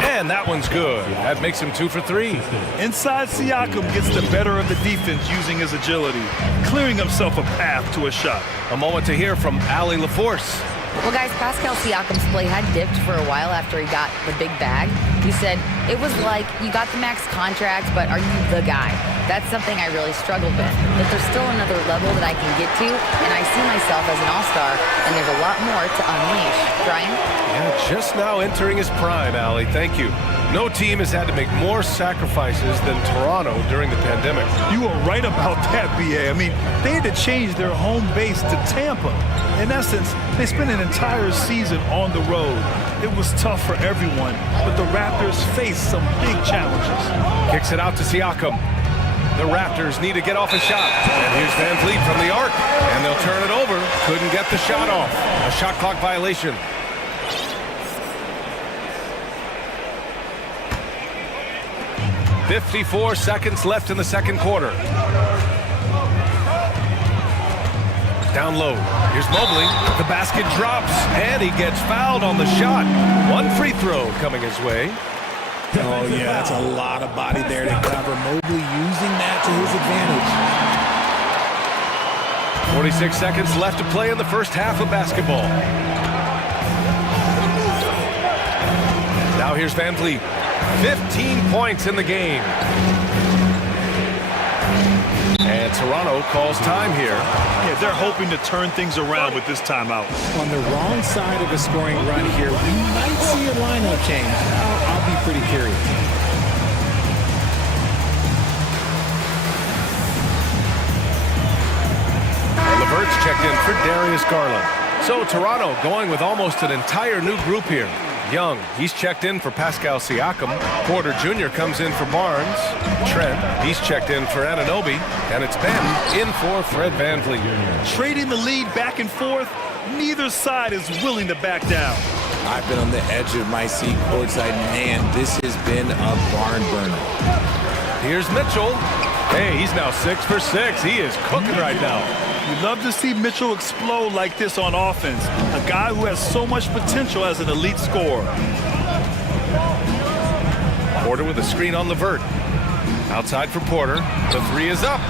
And that one's good. That makes him 2 for 3. Inside, Siakam gets the better of the defense using his agility, clearing himself a path to a shot. A moment to hear from Ali LaForce. Well, guys, Pascal Siakam's play had dipped for a while after he got the big bag. He said, it was like, you got the max contract, but are you the guy? That's something I really struggled with. But there's still another level that I can get to, and I see myself as an all-star, and there's a lot more to unleash. Brian? Yeah, just now entering his prime, Ali. Thank you. No team has had to make more sacrifices than Toronto during the pandemic. You are right about that, B.A. I mean, they had to change their home base to Tampa. In essence, they spent an entire season on the road. It was tough for everyone, but the Raptors faced some big challenges. Kicks it out to Siakam. The Raptors need to get off a shot. And here's Van Vliet from the arc. And they'll turn it over. Couldn't get the shot off. A shot clock violation. "54 seconds left in the second quarter." Down low. Here's Mobley. The basket drops, and he gets fouled on the shot. One free throw coming his way. Oh, yeah, that's a lot of body there to cover. Mobley using that to his advantage. 46 seconds left to play in the first half of basketball. Now here's Van Vliet. 15 points in the game. And Toronto calls time here. Yeah, they're hoping to turn things around with this timeout. On the wrong side of a scoring run here, we might see a lineup change. I'll be pretty curious. LeVert's checked in for Darius Garland. So Toronto going with almost an entire new group here. Young, he's checked in for Pascal Siakam. Porter Jr. comes in for Barnes. Trent, he's checked in for Anunoby. And it's Ben in for Fred Van Vliet. Trading the lead back and forth, neither side is willing to back down. I've been on the edge of my seat courtside. Man, this has been a barn burner. Here's Mitchell. Hey, he's now 6 for 6. He is cooking right now. We love to see Mitchell explode like this on offense. A guy who has so much potential as an elite scorer. Porter with a screen on LeVert. Outside for Porter. The three is up.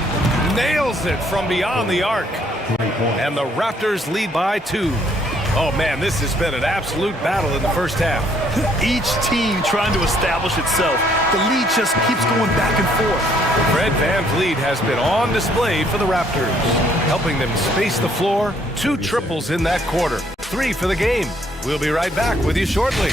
Nails it from beyond the arc. And the Raptors lead by 2. Oh, man, this has been an absolute battle in the first half. Each team trying to establish itself. The lead just keeps going back and forth. Fred Van Vliet has been on display for the Raptors, helping them space the floor. 2 triples in that quarter. 3 for the game. We'll be right back with you shortly.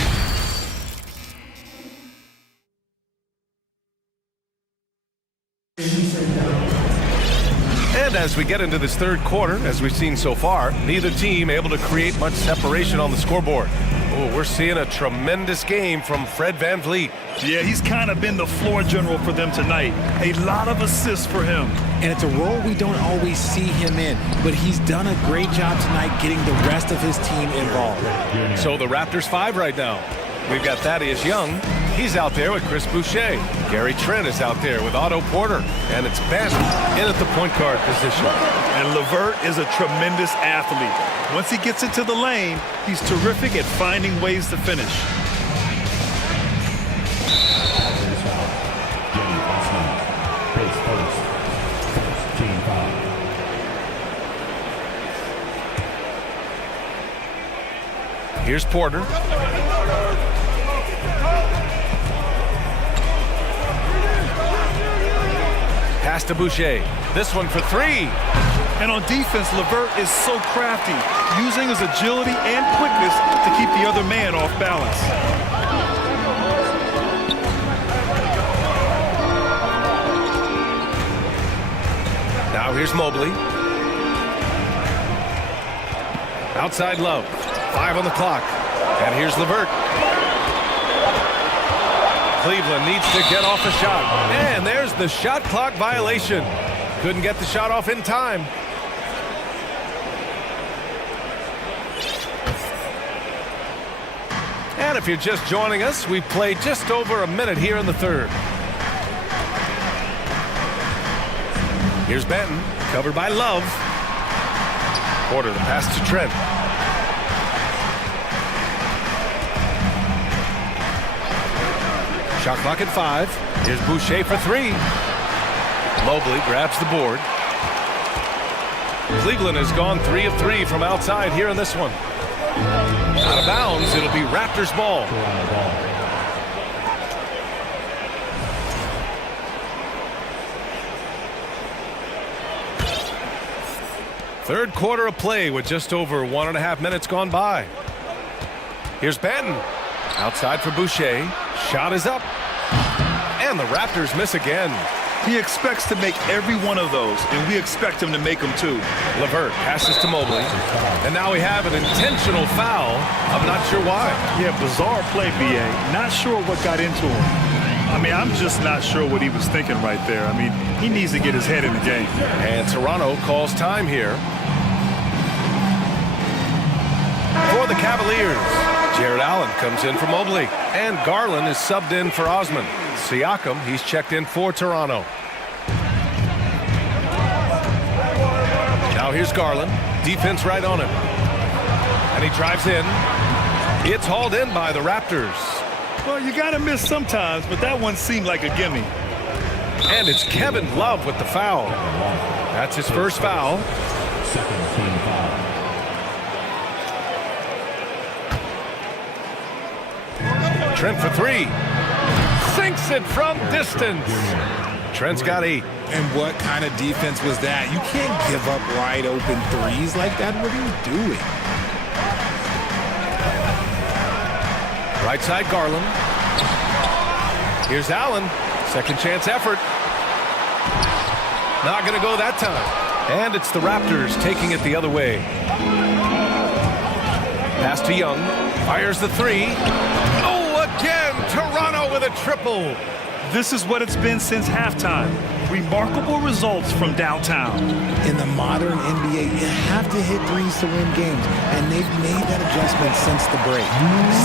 And as we get into this third quarter, as we've seen so far, neither team able to create much separation on the scoreboard. Oh, we're seeing a tremendous game from Fred Van Vliet. Yeah, he's kind of been the floor general for them tonight. A lot of assists for him. And it's a role we don't always see him in, but he's done a great job tonight getting the rest of his team involved. So the Raptors 5 right now. We've got Thaddeus Young. He's out there with Chris Boucher. Gary Trent is out there with Otto Porter. And it's Ben in at the point guard position. And LeVert is a tremendous athlete. Once he gets into the lane, he's terrific at finding ways to finish. Here's Porter. Pass to Boucher. This one for 3. And on defense, LeVert is so crafty, using his agility and quickness to keep the other man off balance. Now here's Mobley. Outside Love. 5 on the clock. And here's LeVert. Cleveland needs to get off a shot. And there's the shot clock violation. Couldn't get the shot off in time. And if you're just joining us, we've played just over a minute here in the third. Here's Benton. Covered by Love. Porter, the pass to Trent. Shot clock at 5. Here's Boucher for 3. Mobley grabs the board. Cleveland has gone 3 of 3 from outside here in this one. Out of bounds, it'll be Raptors ball. Third quarter of play with just over 1.5 minutes gone by. Here's Benton. Outside for Boucher. Shot is up. And the Raptors miss again. He expects to make every one of those, and we expect him to make them too. LeVert passes to Mobley. And now we have an intentional foul. I'm not sure why. Yeah, bizarre play, B.A. Not sure what got into him. I mean, I'm just not sure what he was thinking right there. I mean, he needs to get his head in the game. And Toronto calls time here. For the Cavaliers, Jared Allen comes in for Mobley. And Garland is subbed in for Osman. Siakam, he's checked in for Toronto. Now here's Garland. Defense right on him. And he drives in. It's hauled in by the Raptors. Well, you got to miss sometimes, but that one seemed like a gimme. And it's Kevin Love with the foul. That's his first foul. Second team foul. Trent for 3. Sinks it from distance. Trent's got 8. And what kind of defense was that? You can't give up wide open threes like that. What are you doing? Right side Garland. Here's Allen. Second chance effort. Not going to go that time. And it's the Raptors taking it the other way. Pass to Young. Fires the 3. Oh, again! Toronto with a triple. This is what it's been since halftime. Remarkable results from downtown. In the modern NBA, you have to hit threes to win games, and they've made that adjustment since the break.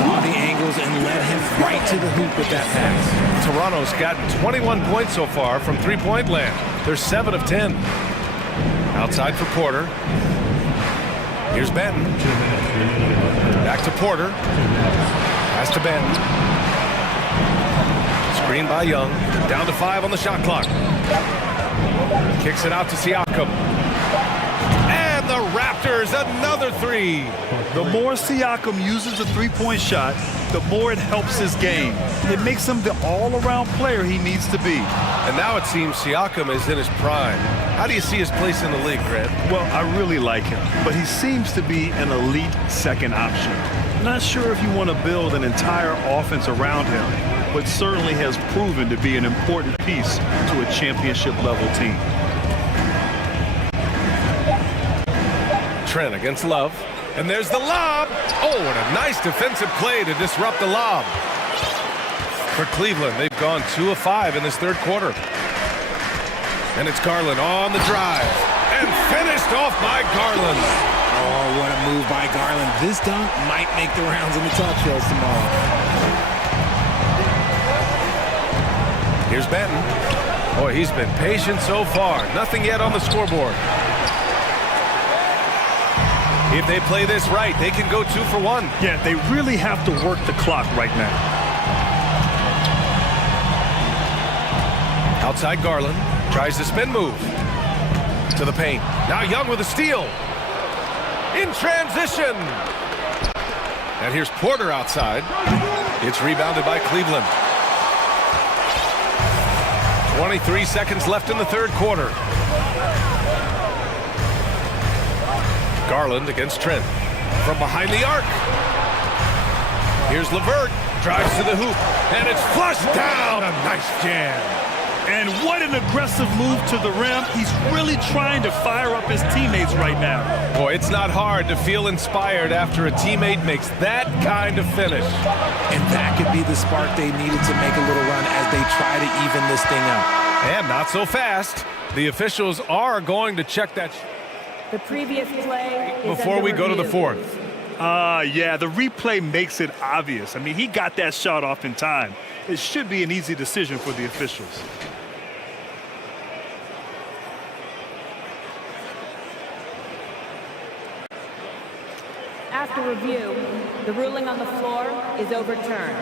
Saw the angles and led him right to the hoop with that pass. Toronto's gotten 21 points so far from three-point land. They're 7 of 10. Outside for Porter. Here's Benton. Back to Porter. Pass to Benton. Screen by Young. Down to 5 on the shot clock. Kicks it out to Siakam. And the Raptors, another 3. The more Siakam uses the three-point shot, the more it helps his game. It makes him the all-around player he needs to be. And now it seems Siakam is in his prime. How do you see his place in the league, Grant? Well, I really like him, but he seems to be an elite second option. Not sure if you want to build an entire offense around him, but certainly has proven to be an important piece to a championship-level team. Trent against Love. And there's the lob. Oh, and a nice defensive play to disrupt the lob. For Cleveland, they've gone 2 of 5 in this third quarter. And it's Garland on the drive. And finished off by Garland. Oh, what a move by Garland. This dunk might make the rounds in the talk shows tomorrow. Here's Benton. Boy, he's been patient so far. Nothing yet on the scoreboard. If they play this right, they can go 2 for 1. Yeah, they really have to work the clock right now. Outside Garland. Tries the spin move. To the paint. Now Young with a steal. In transition. And here's Porter outside. It's rebounded by Cleveland. 23 seconds left in the third quarter. Garland against Trent. From behind the arc. Here's LeVert. Drives to the hoop. And it's flushed down. A nice jam. And what an aggressive move to the rim. He's really trying to fire up his teammates right now. Boy, it's not hard to feel inspired after a teammate makes that kind of finish. And that could be the spark they needed to make a little run as they try to even this thing up. And not so fast. The officials are going to check that The previous play is before we go to the fourth. Yeah, the replay makes it obvious. I mean, he got that shot off in time. It should be an easy decision for the officials. After review, the ruling on the floor is overturned.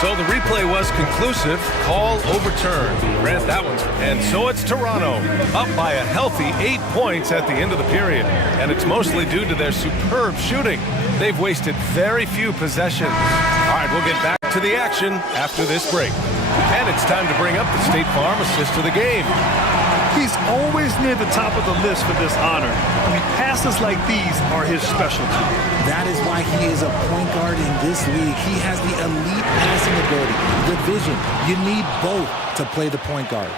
So the replay was conclusive. Call overturned. Grant that one. And so it's Toronto, up by a healthy 8 points at the end of the period. And it's mostly due to their superb shooting. They've wasted very few possessions. All right, we'll get back to the action after this break. And it's time to bring up the State Farm assist of the game. He's always near the top of the list for this honor. I mean, passes like these are his specialty. That is why he is a point guard in this league. He has the elite passing ability, the vision. You need both to play the point guard.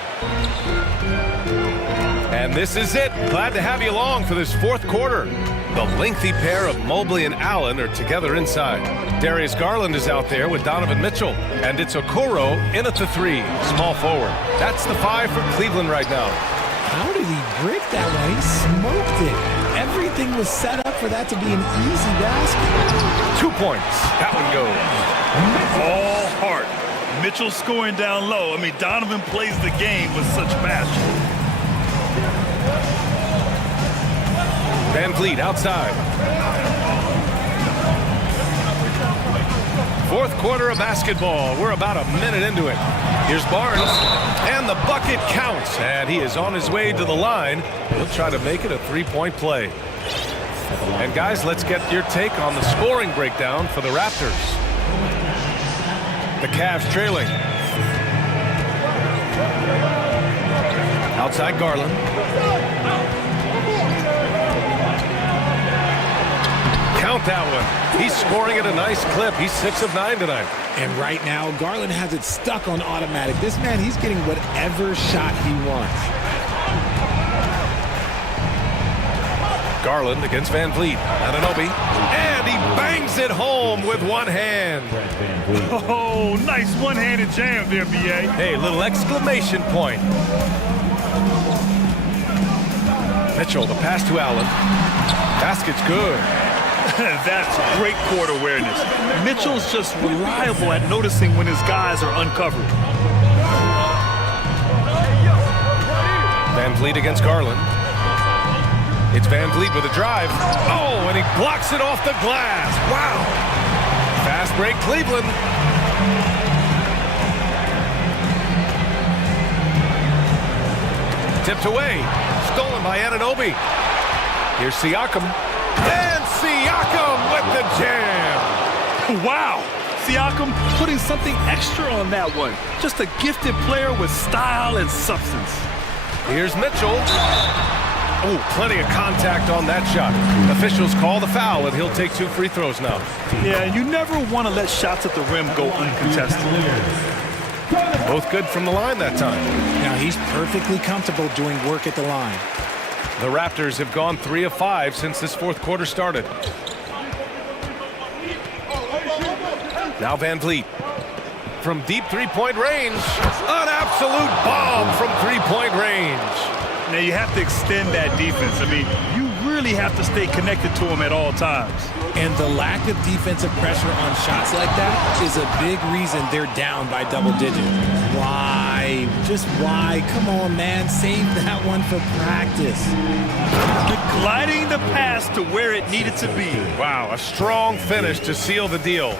And this is it. Glad to have you along for this fourth quarter. The lengthy pair of Mobley and Allen are together inside. Darius Garland is out there with Donovan Mitchell. And it's Okoro in at the 3, small forward. That's the 5 for Cleveland right now. How did he break that one? He smoked it. Everything was set up for that to be an easy basket. 2 points. That one goes. All heart. Mitchell scoring down low. I mean, Donovan plays the game with such passion. Van Vliet outside. Fourth quarter of basketball. We're about a minute into it. Here's Barnes, and the bucket counts. And he is on his way to the line. He'll try to make it a three-point play. And guys, let's get your take on the scoring breakdown for the Raptors. The Cavs trailing. Outside Garland. Count that one. He's scoring at a nice clip. He's 6 of 9 tonight. And right now, Garland has it stuck on automatic. This man, he's getting whatever shot he wants. Garland against Van Vliet. Anunoby. And he bangs it home with one hand. Oh, nice one-handed jam there, B.A. Hey, little exclamation point. Mitchell, the pass to Allen. Basket's good. That's great court awareness. Mitchell's just reliable at noticing when his guys are uncovered. Van Vliet against Garland. It's Van Vliet with a drive. Oh, and he blocks it off the glass. Wow. Fast break, Cleveland. Tipped away. Stolen by Anunoby. Here's Siakam. And Siakam with the jam. Wow. Siakam putting something extra on that one. Just a gifted player with style and substance. Here's Mitchell. Oh, plenty of contact on that shot. Officials call the foul, and he'll take 2 free throws now. Yeah, you never want to let shots at the rim go uncontested. Both good from the line that time. Now he's perfectly comfortable doing work at the line. The Raptors have gone 3 of 5 since this fourth quarter started. Now Van Vliet. From deep three-point range. An absolute bomb from three-point range. Now you have to extend that defense. I mean, you really have to stay connected to him at all times. And the lack of defensive pressure on shots like that is a big reason they're down by double digits. Why? Just why? Come on, man. Save that one for practice. Gliding the pass to where it needed to be. Wow, a strong finish to seal the deal.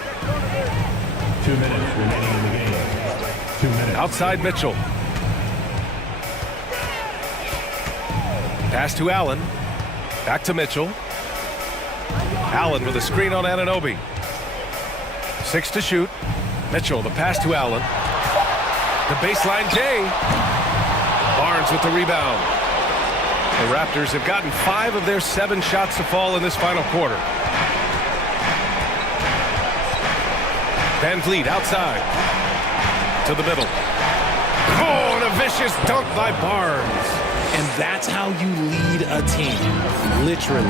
2 minutes remaining in the game. 2 minutes. Outside Mitchell. Pass to Allen. Back to Mitchell. Allen with a screen on Anunoby. 6 to shoot. Mitchell, the pass to Allen. The baseline J. Barnes with the rebound. The Raptors have gotten 5 of their 7 shots to fall in this final quarter. Van Vliet outside. To the middle. Oh, and a vicious dunk by Barnes. And that's how you lead a team. Literally.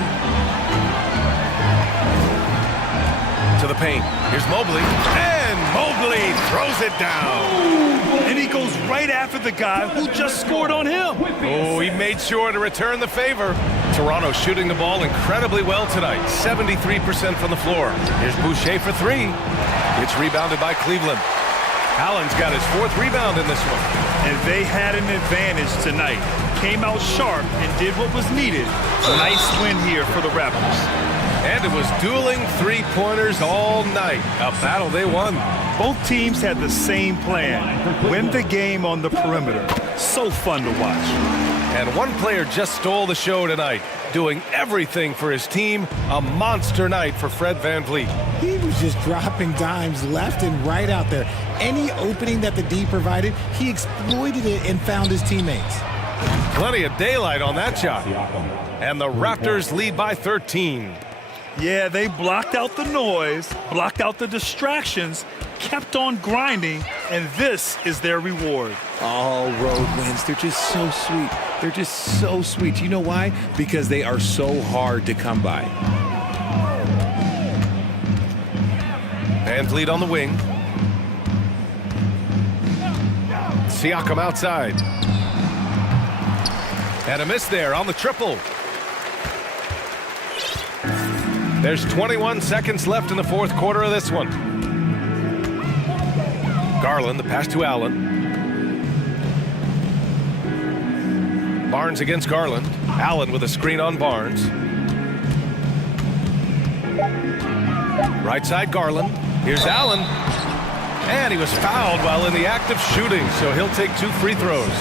To the paint. Here's Mobley. And Mobley throws it down. And he goes right after the guy who just scored on him. Oh, he made sure to return the favor. Toronto shooting the ball incredibly well tonight. 73% from the floor. Here's Boucher for 3. It's rebounded by Cleveland. Allen's got his 4th rebound in this one. And they had an advantage tonight. Came out sharp and did what was needed. Nice win here for the Raptors. And it was dueling three-pointers all night. A battle they won. Both teams had the same plan. Win the game on the perimeter. So fun to watch. And one player just stole the show tonight, doing everything for his team. A monster night for Fred VanVleet. He was just dropping dimes left and right out there. Any opening that the D provided, he exploited it and found his teammates. Plenty of daylight on that shot. And the Raptors lead by 13. Yeah, they blocked out the noise, blocked out the distractions, kept on grinding, and this is their reward. All road wins. They're just so sweet. They're just so sweet. You know why? Because they are so hard to come by. VanVleet on the wing. Siakam outside. And a miss there on the triple. There's 21 seconds left in the 4th quarter of this one. Garland, the pass to Allen. Barnes against Garland. Allen with a screen on Barnes. Right side Garland. Here's Allen. And he was fouled while in the act of shooting, so he'll take 2 free throws.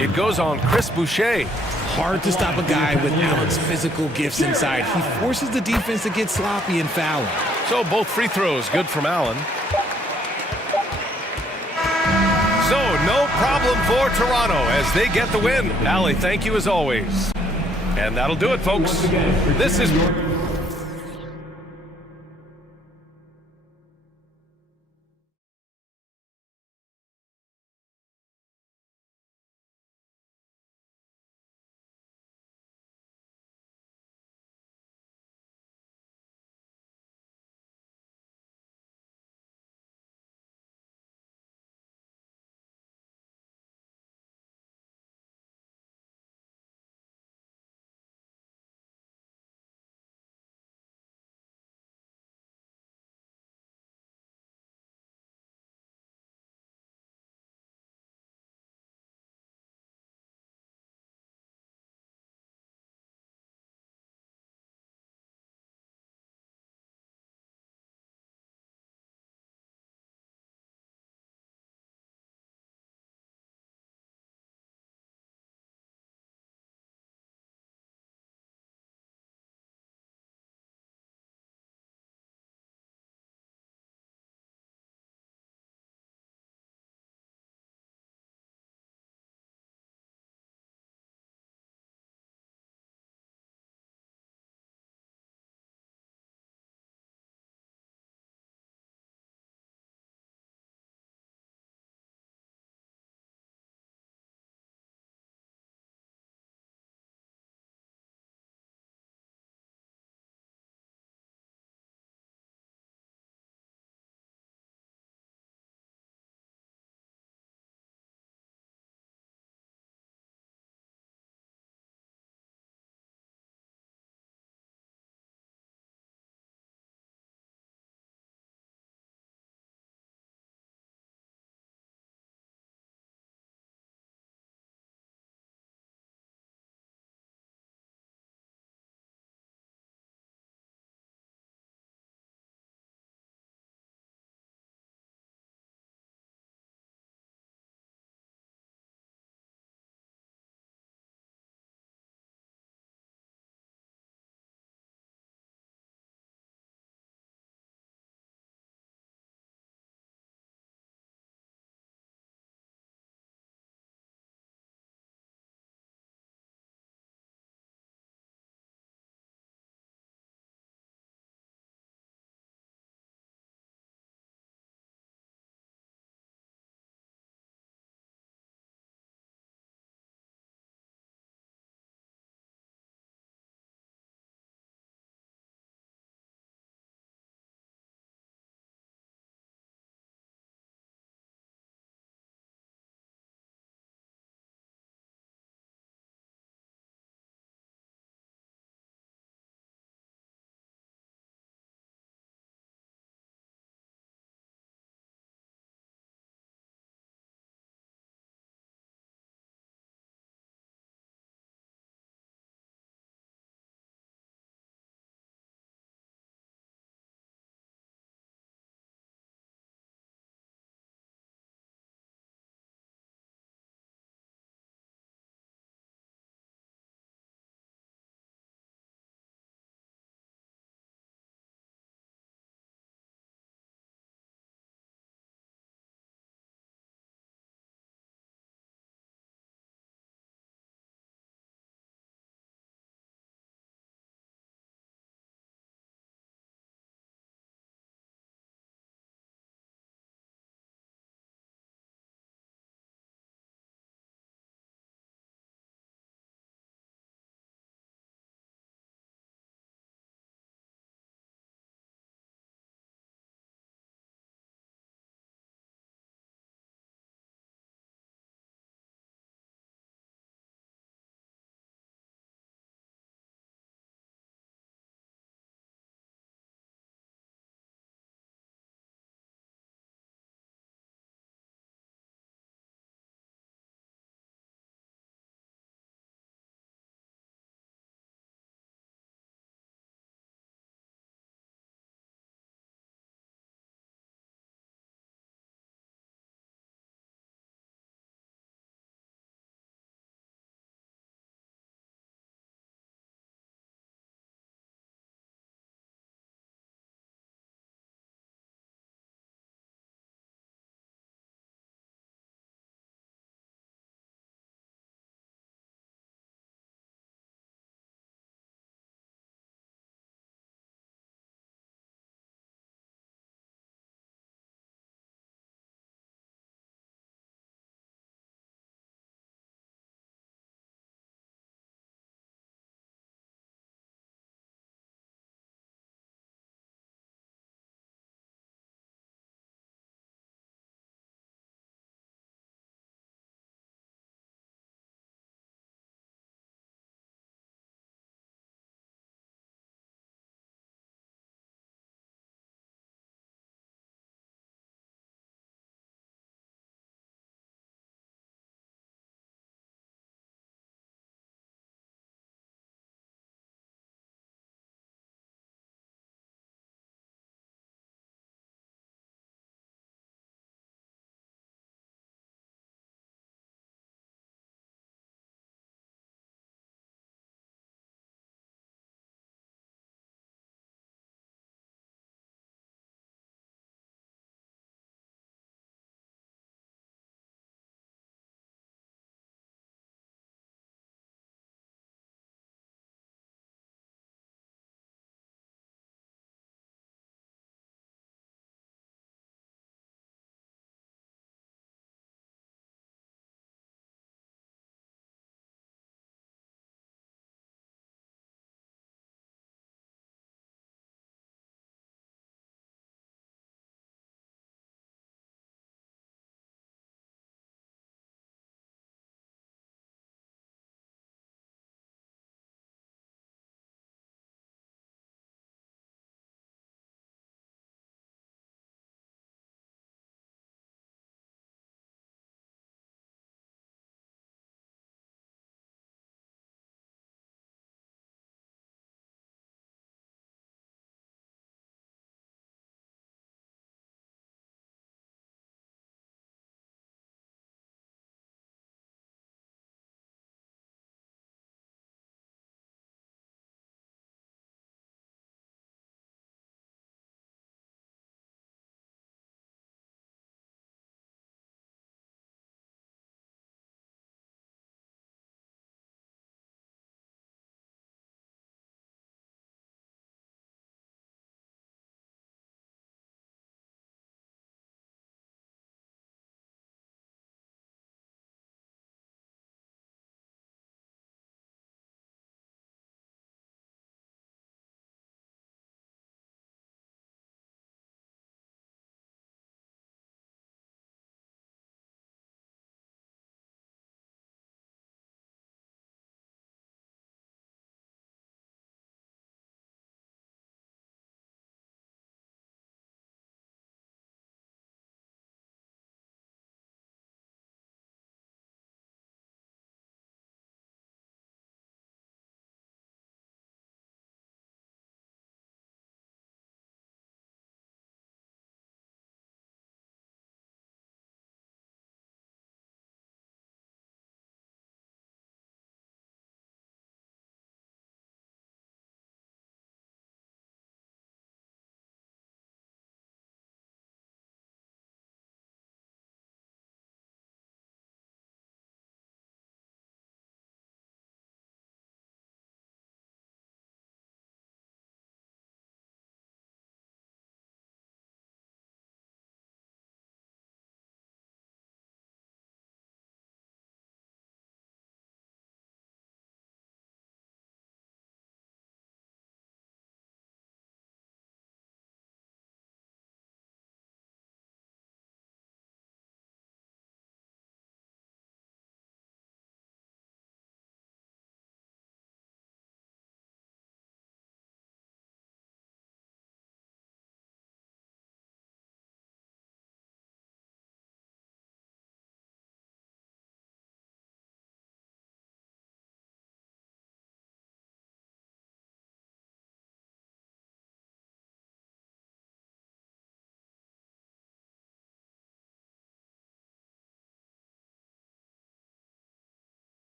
It goes on Chris Boucher. Hard to stop a guy with Allen's physical gifts inside. He forces the defense to get sloppy and foul. So both free throws good from Allen. So no problem for Toronto as they get the win. Allie, thank you as always. And that'll do it, folks. This is...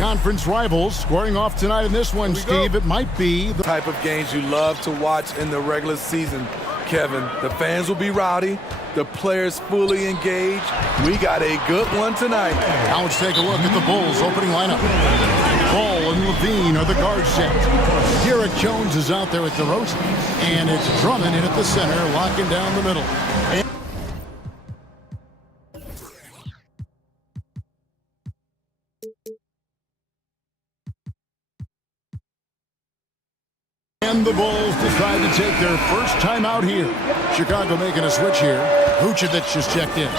conference rivals squaring off tonight in this one, Steve. It might be the type of games you love to watch in the regular season, Kevin. The fans will be rowdy. The players fully engaged. We got a good one tonight. Now let's take a look at the Bulls opening lineup. Ball and Levine are the guard set. Garrett Jones is out there at the roast. And it's Drummond in at the center, locking down the middle. And the Bulls decide to take their first time out here. Chicago making a switch here. Vucevic just checked in.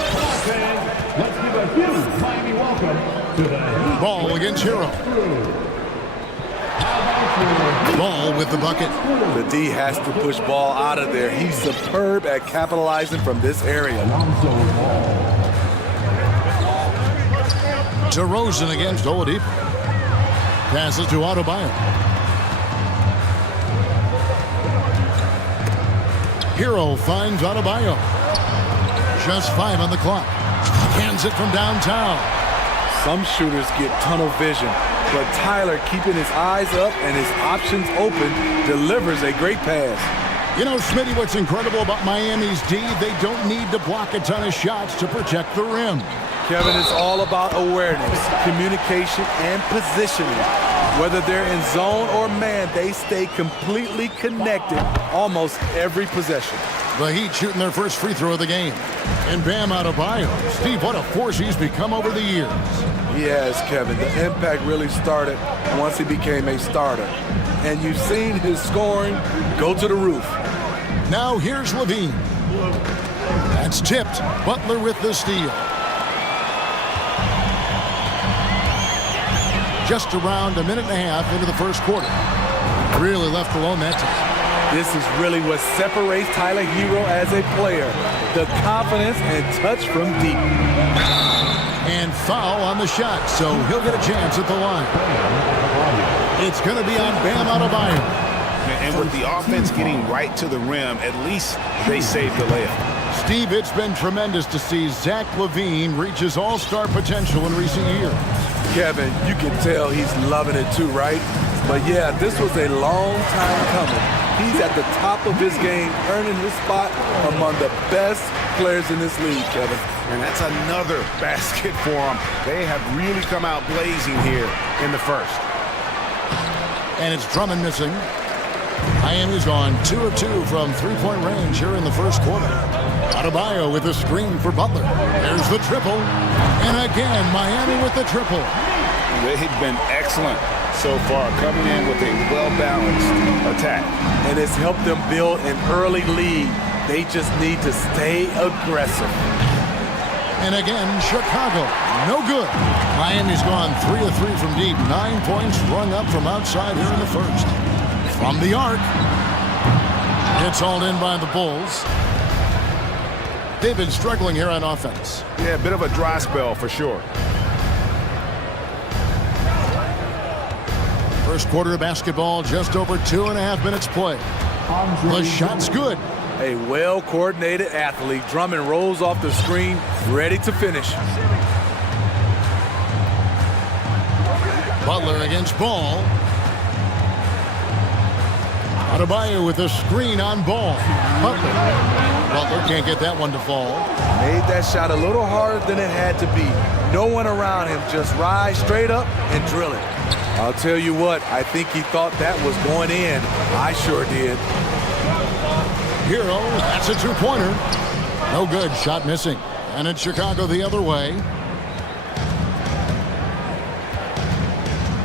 Let's give a huge Miami welcome to the Ball against Hero. Ball with the bucket. The D has to push Ball out of there. He's superb at capitalizing from this area. DeRozan against Oladipo. Passes to Adebayo. Hero finds Adebayo. Just 5 on the clock. Hands it from downtown. Some shooters get tunnel vision, but Tyler, keeping his eyes up and his options open, delivers a great pass. You know, Smitty, what's incredible about Miami's D, they don't need to block a ton of shots to protect the rim. Kevin, it's all about awareness, communication, and positioning. Whether they're in zone or man, they stay completely connected almost every possession. The Heat shooting their first free throw of the game. And Bam Adebayo. Steve, what a force he's become over the years. Yes, Kevin, the impact really started once he became a starter. And you've seen his scoring go to the roof. Now here's Levine. That's tipped. Butler with the steal. Just around a minute and a half into the first quarter. Really left alone that time. This is really what separates Tyler Hero as a player. The confidence and touch from deep. And foul on the shot, so he'll get a chance at the line. It's going to be on Bam Adebayo. And with the offense getting right to the rim, at least they saved the layup. Steve, it's been tremendous to see Zach LaVine reach his all-star potential in recent years. Kevin, you can tell he's loving it too, right? But yeah, this was a long time coming. He's at the top of his game, earning his spot among the best players in this league, Kevin. And that's another basket for him. They have really come out blazing here in the first. And it's Drummond missing. Miami's gone 2 of 2 from three-point range here in the first quarter. Adebayo with a screen for Butler. There's the triple. And again, Miami with the triple. They've been excellent so far, coming in with a well-balanced attack. And it's helped them build an early lead. They just need to stay aggressive. And again, Chicago, no good. Miami's gone 3 of 3 from deep. 9 points rung up from outside here in the first. From the arc. It's hauled in by the Bulls. They've been struggling here on offense. Yeah, a bit of a dry spell for sure. First quarter of basketball, just over 2.5 minutes play. The shot's good. A well-coordinated athlete. Drummond rolls off the screen, ready to finish. Butler against Ball. Adebayo with a screen on Ball. Butler can't get that one to fall. Made that shot a little harder than it had to be. No one around him, just rise straight up and drill it. I'll tell you what, I think he thought that was going in. I sure did. Hero, that's a two-pointer. No good, shot missing. And it's Chicago the other way.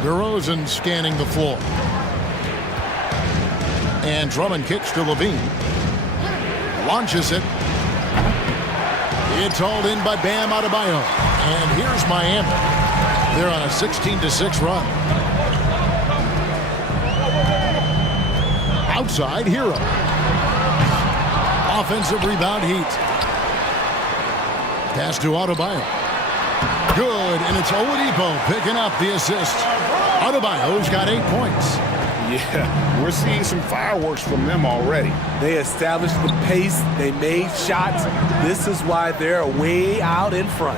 DeRozan scanning the floor. And Drummond kicks to Levine. Launches it. It's hauled in by Bam Adebayo. And here's Miami. They're on a 16-6 run. Outside, Hero. Offensive rebound, Heat. Pass to Adebayo. Good, and it's Oladipo picking up the assist. Adebayo's got 8 points. Yeah, we're seeing some fireworks from them already. They established the pace. They made shots. This is why they're way out in front.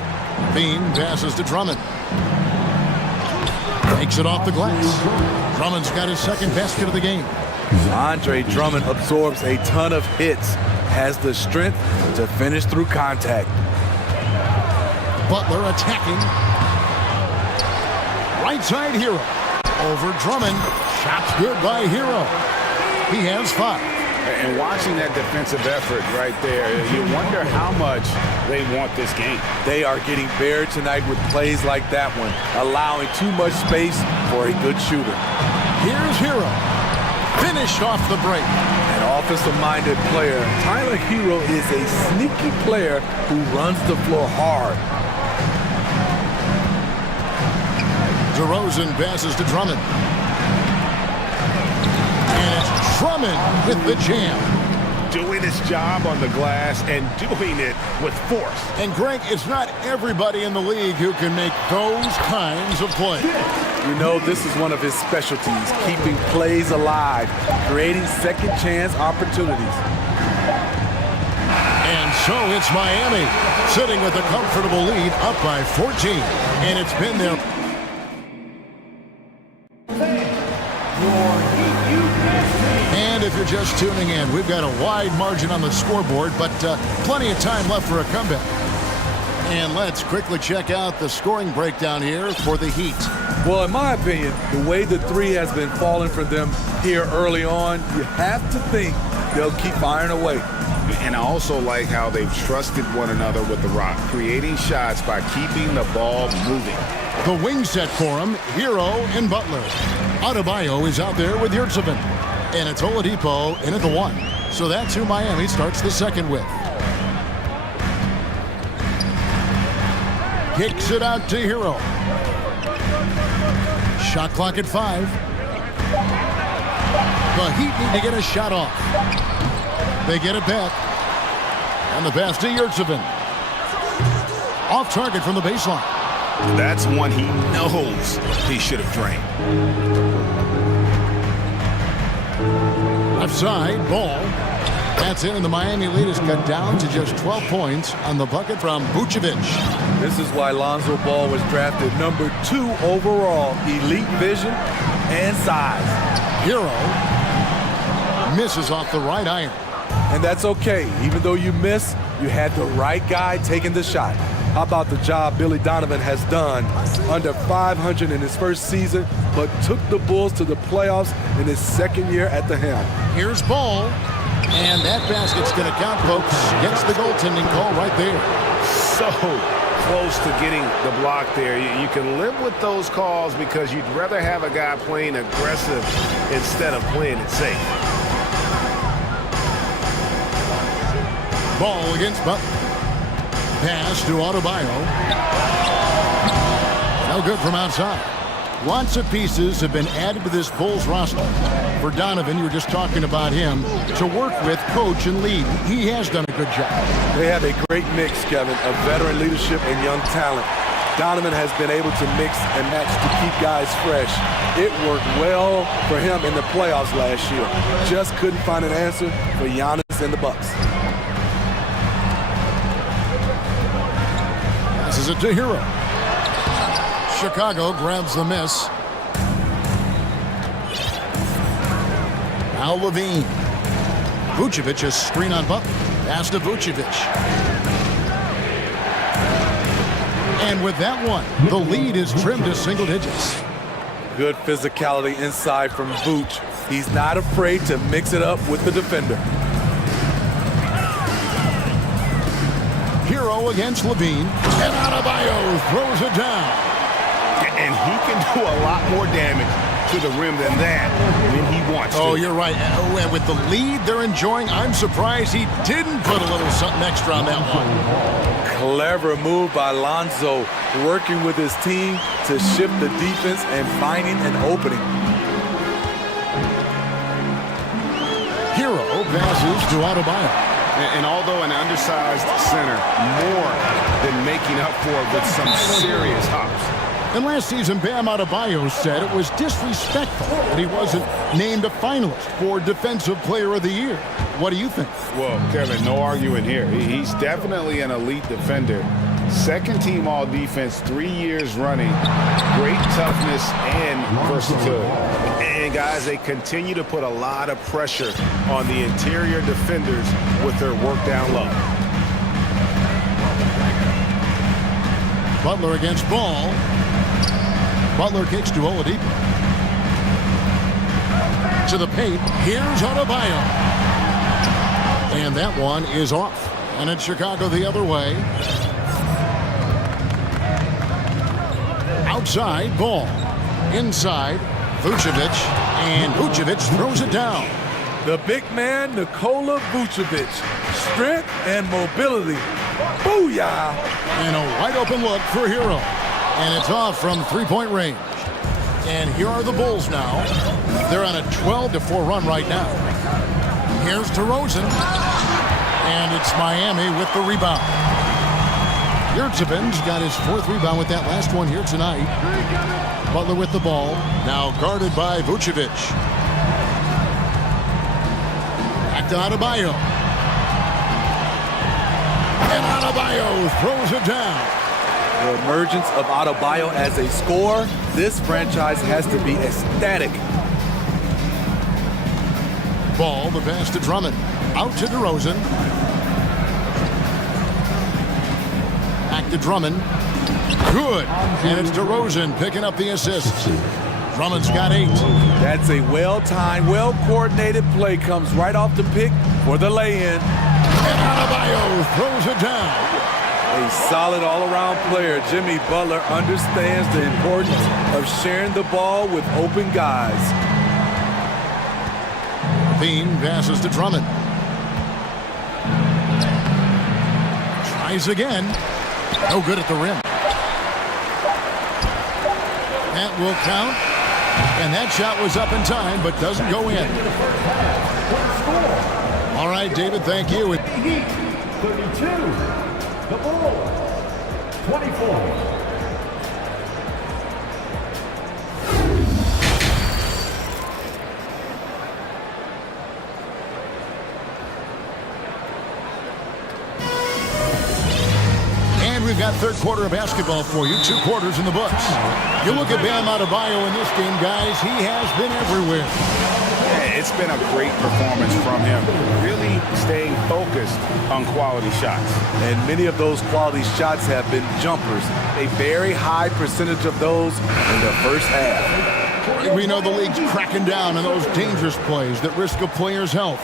Bean passes to Drummond. Takes it off the glass. Drummond's got his second basket of the game. Andre Drummond absorbs a ton of hits, has the strength to finish through contact. Butler attacking. Right side Hero. Over Drummond. Shot's good by Hero. He has 5. And watching that defensive effort right there, you wonder how much they want this game. They are getting buried tonight with plays like that one, allowing too much space for a good shooter. Here's Hero. Finished off the break. An offensive-minded player. Tyler Hero is a sneaky player who runs the floor hard. DeRozan passes to Drummond. And it's Drummond with the jam. Doing his job on the glass and doing it with force. And Greg, it's not everybody in the league who can make those kinds of plays. You know, this is one of his specialties, keeping plays alive, creating second chance opportunities. And so it's Miami sitting with a comfortable lead up by 14. And it's been there. And if you're just tuning in, we've got a wide margin on the scoreboard, but plenty of time left for a comeback. And let's quickly check out the scoring breakdown here for the Heat. Well, in my opinion, the way the three has been falling for them here early on, you have to think they'll keep firing away. And I also like how they've trusted one another with the rock, creating shots by keeping the ball moving. The wing set for him, Hero and Butler. Adebayo is out there with Yurtseven. And it's Oladipo in at the 1. So that's who Miami starts the second with. Kicks it out to Hero. Shot clock at 5. The Heat need to get a shot off. They get it back. And the pass to Yurtseven. Off target from the baseline. That's one he knows he should have drained. Left side, ball. That's in, and the Miami lead is cut down to just 12 points on the bucket from Vucevic. This is why Lonzo Ball was drafted number 2 overall. Elite vision and size. Hero misses off the right iron. And that's okay. Even though you miss, you had the right guy taking the shot. How about the job Billy Donovan has done? Under 500 in his first season, but took the Bulls to the playoffs in his second year at the helm. Here's Ball. And that basket's going to count, folks. Gets the goaltending call right there. So close to getting the block there. You can live with those calls because you'd rather have a guy playing aggressive instead of playing it safe. Ball against Butler. Pass to Adebayo. No good from outside. Lots of pieces have been added to this Bulls roster. For Donovan, you were just talking about him, to work with, coach, and lead. He has done a good job. They have a great mix, Kevin, of veteran leadership and young talent. Donovan has been able to mix and match to keep guys fresh. It worked well for him in the playoffs last year. Just couldn't find an answer for Giannis and the Bucks. This is it to Hero. Chicago grabs the miss. Now Levine. Vucevic is screen on Butler. Pass to Vucevic. And with that one, the lead is trimmed to single digits. Good physicality inside from Vooch. He's not afraid to mix it up with the defender. Hero against Levine. And Adebayo throws it down. And he can do a lot more damage to the rim than that when he wants to. Oh, you're right. And with the lead they're enjoying, I'm surprised he didn't put a little something extra on that one. Clever move by Lonzo, working with his team to shift the defense and finding an opening. Hero passes to Adebayo. And although an undersized center, more than making up for it with some serious hops. And last season, Bam Adebayo said it was disrespectful that he wasn't named a finalist for Defensive Player of the Year. What do you think? Well, Kevin, no arguing here. He's definitely an elite defender, Second team all defense, 3 years running. Great toughness and versatility. And guys, they continue to put a lot of pressure on the interior defenders with their work down low. Butler against Ball. Butler kicks to Oladipo. To the paint. Here's Adebayo. And that one is off. And it's Chicago the other way. Outside, Ball. Inside, Vucevic. And Vucevic throws it down. The big man, Nikola Vucevic. Strength and mobility. Booyah! And a wide open look for Hero. And it's off from three-point range. And here are the Bulls now. They're on a 12-4 run right now. Here's DeRozan. And it's Miami with the rebound. Yurtsevic's got his 4th rebound with that last one here tonight. Butler with the ball. Now guarded by Vucevic. Back to Adebayo. And Adebayo throws it down. The emergence of Adebayo as a scorer, this franchise has to be ecstatic. Ball, the pass to Drummond. Out to DeRozan. Back to Drummond. Good. And it's DeRozan picking up the assist. Drummond's got 8. That's a well-timed, well-coordinated play. Comes right off the pick for the lay-in. And Adebayo throws it down. A solid all-around player. Jimmy Butler understands the importance of sharing the ball with open guys. Bean passes to Drummond. Tries again. No good at the rim. That will count. And that shot was up in time, but doesn't go in. All right, David, thank you. 32. The Bulls, 24. We've got third quarter of basketball for you. 2 quarters in the books. You look at Bam Adebayo in this game, guys. He has been everywhere. Yeah, it's been a great performance from him. Really staying focused on quality shots. And many of those quality shots have been jumpers. A very high percentage of those in the first half. We know the league's cracking down on those dangerous plays that risk a player's health.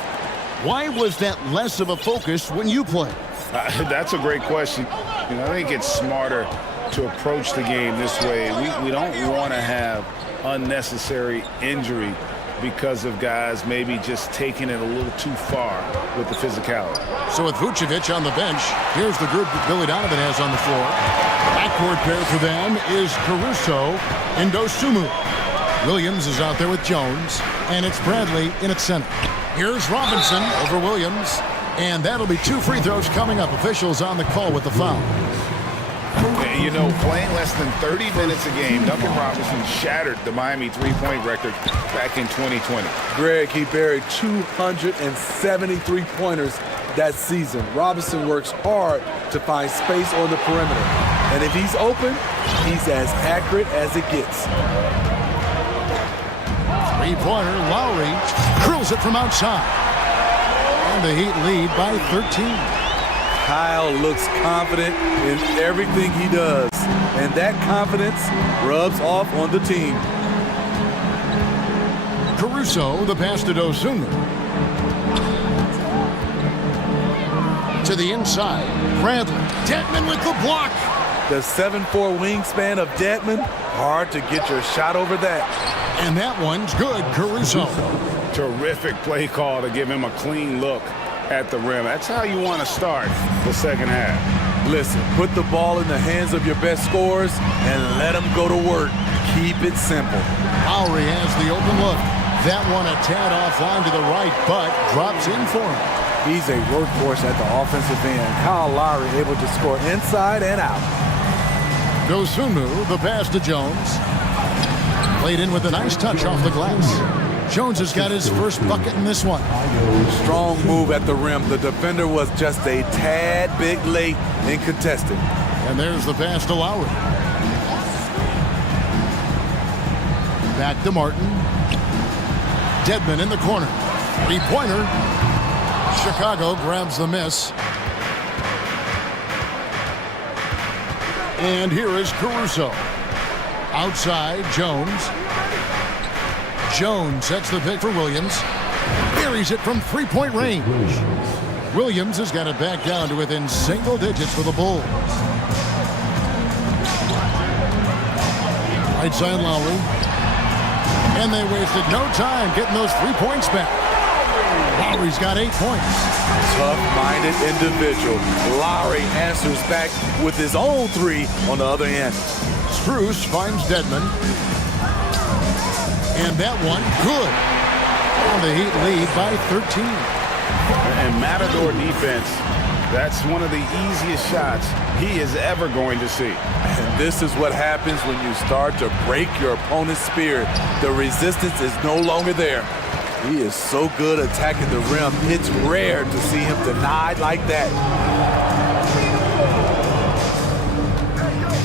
Why was that less of a focus when you play? That's a great question. I think it's smarter to approach the game this way. We don't want to have unnecessary injury because of guys maybe just taking it a little too far with the physicality. So with Vucevic on the bench, here's the group that Billy Donovan has on the floor. Backcourt pair for them is Caruso and Dosunmu. Williams is out there with Jones, and it's Bradley in at center. Here's Robinson over Williams. And that'll be 2 free throws coming up. Officials on the call with the foul. You know, playing less than 30 minutes a game, Duncan Robinson shattered the Miami three-point record back in 2020. Greg, he buried 273 pointers that season. Robinson works hard to find space on the perimeter. And if he's open, he's as accurate as it gets. Three-pointer, Lowry curls it from outside. And the Heat lead by 13. Kyle looks confident in everything he does, and that confidence rubs off on the team. Caruso, the pass to Dosunmu. To the inside, Bradley. Dedmon with the block. The 7'4" wingspan of Dedmon, hard to get your shot over that. And that one's good, Caruso. Terrific play call to give him a clean look at the rim. That's how you want to start the second half. Listen, put the ball in the hands of your best scorers and let them go to work. Keep it simple. Lowry has the open look. That one a tad offline to the right, but drops in for him. He's a workhorse at the offensive end. Kyle Lowry able to score inside and out. Dosunmu, the pass to Jones. Played in with a nice touch off the glass. Jones has got his first bucket in this one. Strong move at the rim. The defender was just a tad bit late in contesting. And there's the pass to Lowry. Back to Martin. Dedmon in the corner. Three-pointer. Chicago grabs the miss. And here is Caruso. Outside, Jones. Jones sets the pick for Williams. Buries it from three-point range. Williams has got it back down to within single digits for the Bulls. Right side, Lowry. And they wasted no time getting those 3 points back. Lowry's got 8 points. Tough-minded individual. Lowry answers back with his own 3 on the other end. Strus finds Dedmon. And that one, good. And the Heat lead by 13. And Matador defense, that's one of the easiest shots he is ever going to see. And this is what happens when you start to break your opponent's spirit. The resistance is no longer there. He is so good attacking the rim. It's rare to see him denied like that.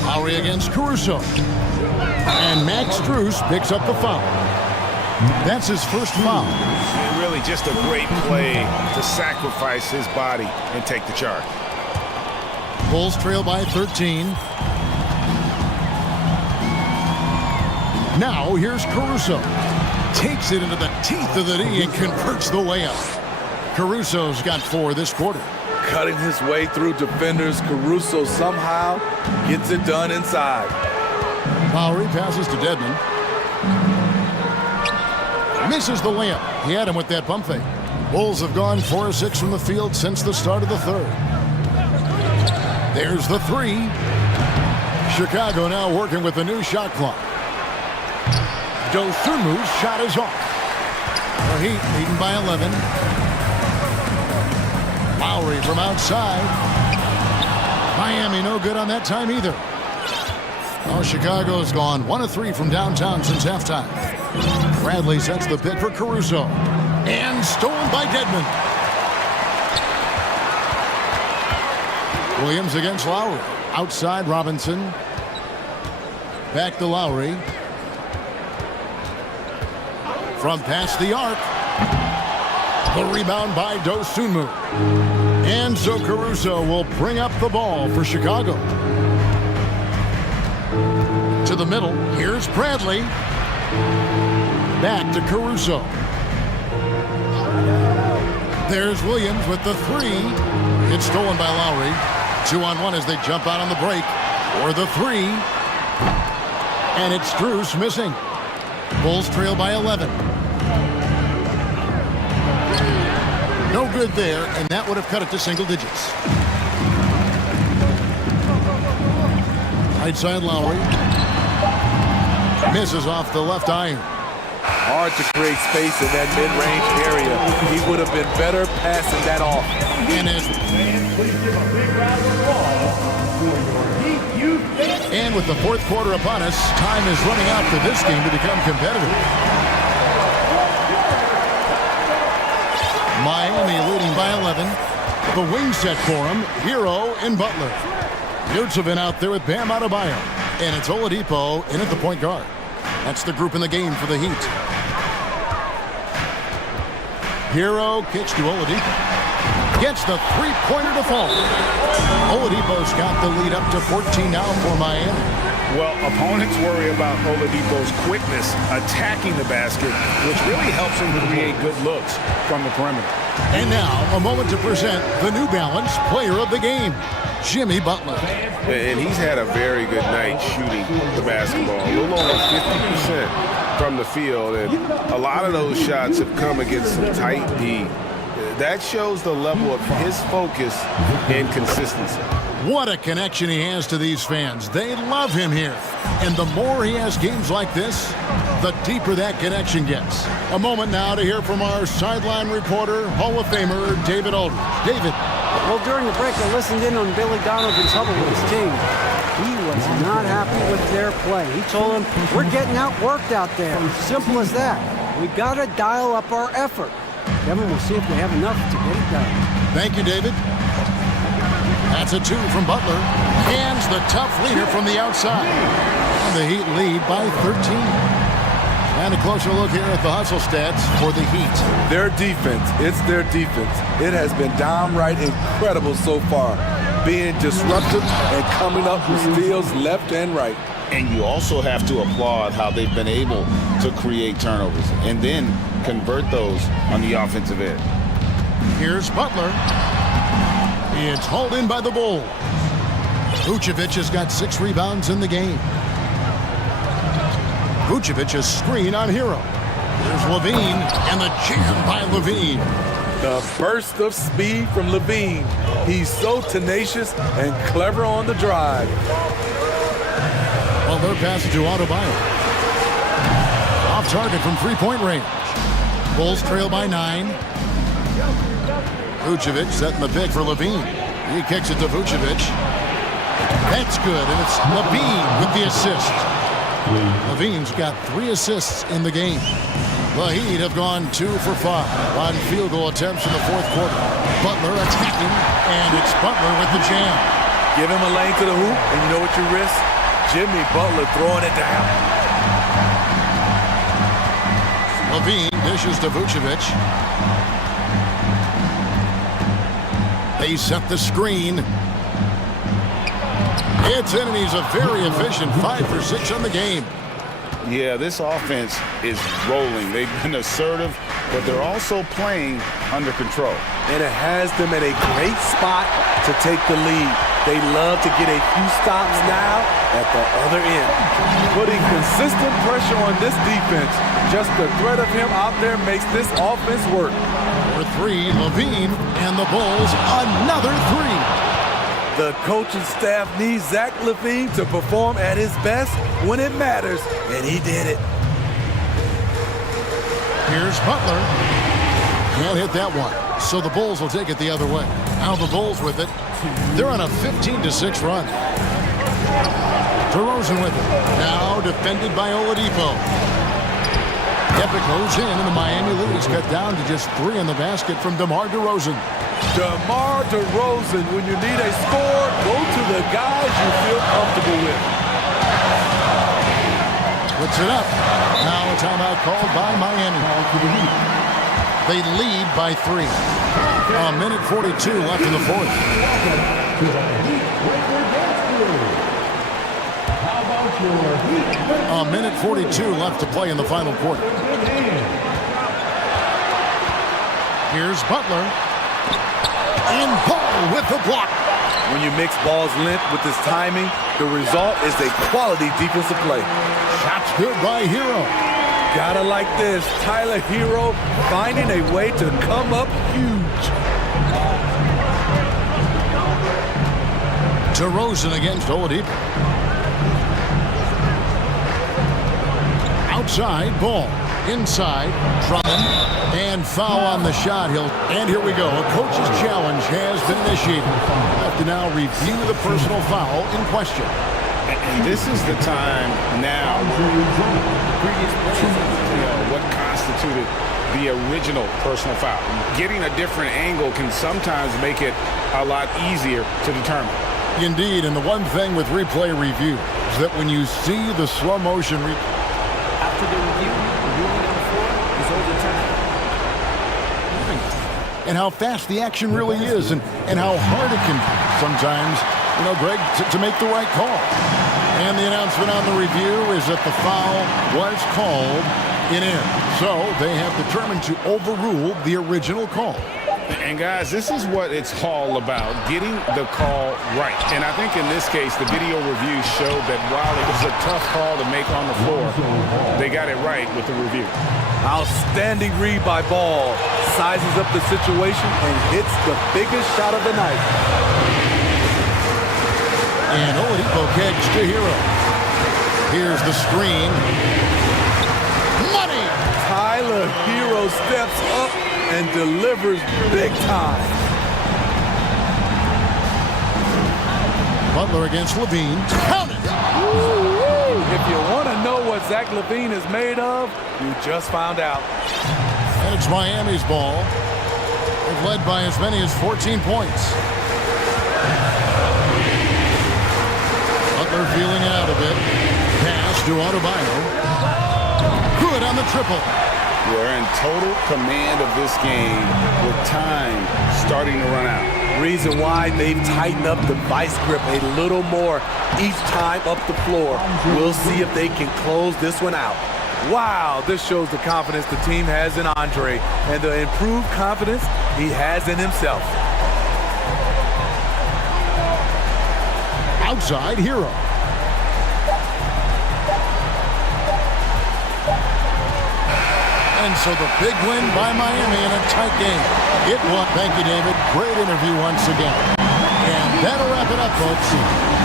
Lowry against Caruso. And Max Strus picks up the foul. That's his first foul. And really just a great play to sacrifice his body and take the charge. Bulls trail by 13. Now here's Caruso. Takes it into the teeth of the D and converts the layup. Caruso's got 4 this quarter. Cutting his way through defenders, Caruso somehow gets it done inside. Lowry passes to Dedmon. Misses the layup. He had him with that pump fake. Bulls have gone 4 of 6 from the field since the start of the third. There's the 3. Chicago now working with the new shot clock. Dosunmu's shot is off. The Heat leading by 11. Lowry from outside. Miami no good on that time either. Oh, Chicago's gone 1 of 3 from downtown since halftime. Bradley sets the pick for Caruso. And stolen by Dedmon. Williams against Lowry. Outside Robinson. Back to Lowry. From past the arc. The rebound by Dosunmu. And so Caruso will bring up the ball for Chicago. To the middle. Here's Bradley. Back to Caruso. There's Williams with the 3. It's stolen by Lowry. 2-on-1 as they jump out on the break. Or the 3. And it's Strus missing. Bulls trail by 11. No good there, and that would have cut it to single digits. Right side Lowry. Misses off the left iron. Hard to create space in that mid-range area. He would have been better passing that off. And with the fourth quarter upon us, time is running out for this game to become competitive. Miami leading by 11. The wing set for him, Hero and Butler. Yurtsevin out there with Bam Adebayo. And it's Oladipo in at the point guard. That's the group in the game for the Heat. Hero kicks to Oladipo. Gets the three-pointer to fall. Oladipo's got the lead up to 14 now for Miami. Well, opponents worry about Oladipo's quickness attacking the basket, which really helps him to create good looks from the perimeter. And now, a moment to present the New Balance Player of the Game, Jimmy Butler. And he's had a very good night shooting the basketball. A little over 50% from the field, and a lot of those shots have come against some tight D. That shows the level of his focus and consistency. What a connection he has to these fans. They love him here. And the more he has games like this, the deeper that connection gets. A moment now to hear from our sideline reporter, Hall of Famer, David Aldridge. David. Well, during the break, I listened in on Billy Donovan's huddle with his team. He was not happy with their play. He told them, we're getting outworked out there. Simple as that. We got to dial up our effort. Kevin, we'll see if we have enough to get it done. Thank you, David. That's a 2 from Butler. Hands the tough leader from the outside. And the Heat lead by 13. And a closer look here at the hustle stats for the Heat. Their defense, it's their defense. It has been downright incredible so far, being disruptive and coming up with steals left and right. And you also have to applaud how they've been able to create turnovers and then convert those on the offensive end. Here's Butler. It's hauled in by the Bulls. Vucevic has got 6 rebounds in the game. Vucevic is screen on Hero. Here's Levine, and the jam by Levine. The burst of speed from Levine. He's so tenacious and clever on the drive. Well, their pass to Adebayo. Off target from three-point range. Bulls trail by 9. Vucevic setting the pick for Levine. He kicks it to Vucevic. That's good, and it's Levine with the assist. Levine's got 3 assists in the game. The Heat have gone 2 for 5 on field goal attempts in the fourth quarter. Butler attacking, and it's Butler with the jam. Give him a lane to the hoop, and you know what you risk? Jimmy Butler throwing it down. Levine dishes to Vucevic. They set the screen. It's in, and he's a very efficient 5 for 6 on the game. Yeah, this offense is rolling. They've been assertive, but they're also playing under control. And it has them at a great spot to take the lead. They love to get a few stops now at the other end. Putting consistent pressure on this defense. Just the threat of him out there makes this offense work. For 3, Levine, and the Bulls another 3. The coaching staff needs Zach LaVine to perform at his best when it matters, and he did it. Here's Butler. Can't hit that one, so the Bulls will take it the other way. Now the Bulls with it. They're on a 15-6 run. DeRozan with it. Now defended by Oladipo. Epic goes in, and the Miami lead is cut down to just 3 in the basket from DeMar DeRozan. DeMar DeRozan, when you need a score, go to the guys you feel comfortable with. Puts it up. Now a timeout called by Miami. They lead by 3. A minute 42 left in the fourth. A minute 42 left to play in the final quarter. Here's Butler. In Paul with the block. When you mix Ball's length with his timing, the result is a quality defensive play. Shots good by Hero. Gotta like this. Tyler Hero finding a way to come up huge. DeRozan against Oladipo. Outside, Ball. Inside, Drummond, and foul on the shot. And here we go. A coach's challenge has been initiated. We'll have to now review the personal foul in question. And this is the time now. What constituted the original personal foul. Getting a different angle can sometimes make it a lot easier to determine. Indeed, and the one thing with replay review is that when you see the slow motion after the review, the ruling on the floor is overturned. And how fast the action really is, and how hard it can be sometimes, Greg, to make the right call. And the announcement on the review is that the foul was called in. So they have determined to overrule the original call. And guys, this is what it's all about, getting the call right. And I think in this case, the video review showed that while it was a tough call to make on the floor, they got it right with the review. Outstanding read by Ball. Sizes up the situation and hits the biggest shot of the night. And Oladipo kicks to Hero. Here's the screen. Money! Tyler Hero steps up and delivers big time. Butler against Levine. Counted. If you want to know what Zach LaVine is made of, you just found out. And it's Miami's ball. They've led by as many as 14 points. Butler feeling out of it. Pass to Adebayo. Good on the triple. We're in total command of this game with time starting to run out. Reason why they've tightened up the vice grip a little more each time up the floor. We'll see if they can close this one out. Wow, this shows the confidence the team has in Andre and the improved confidence he has in himself. Outside Hero. And so the big win by Miami in a tight game. It won. Thank you, David. Great interview once again. And that'll wrap it up, folks.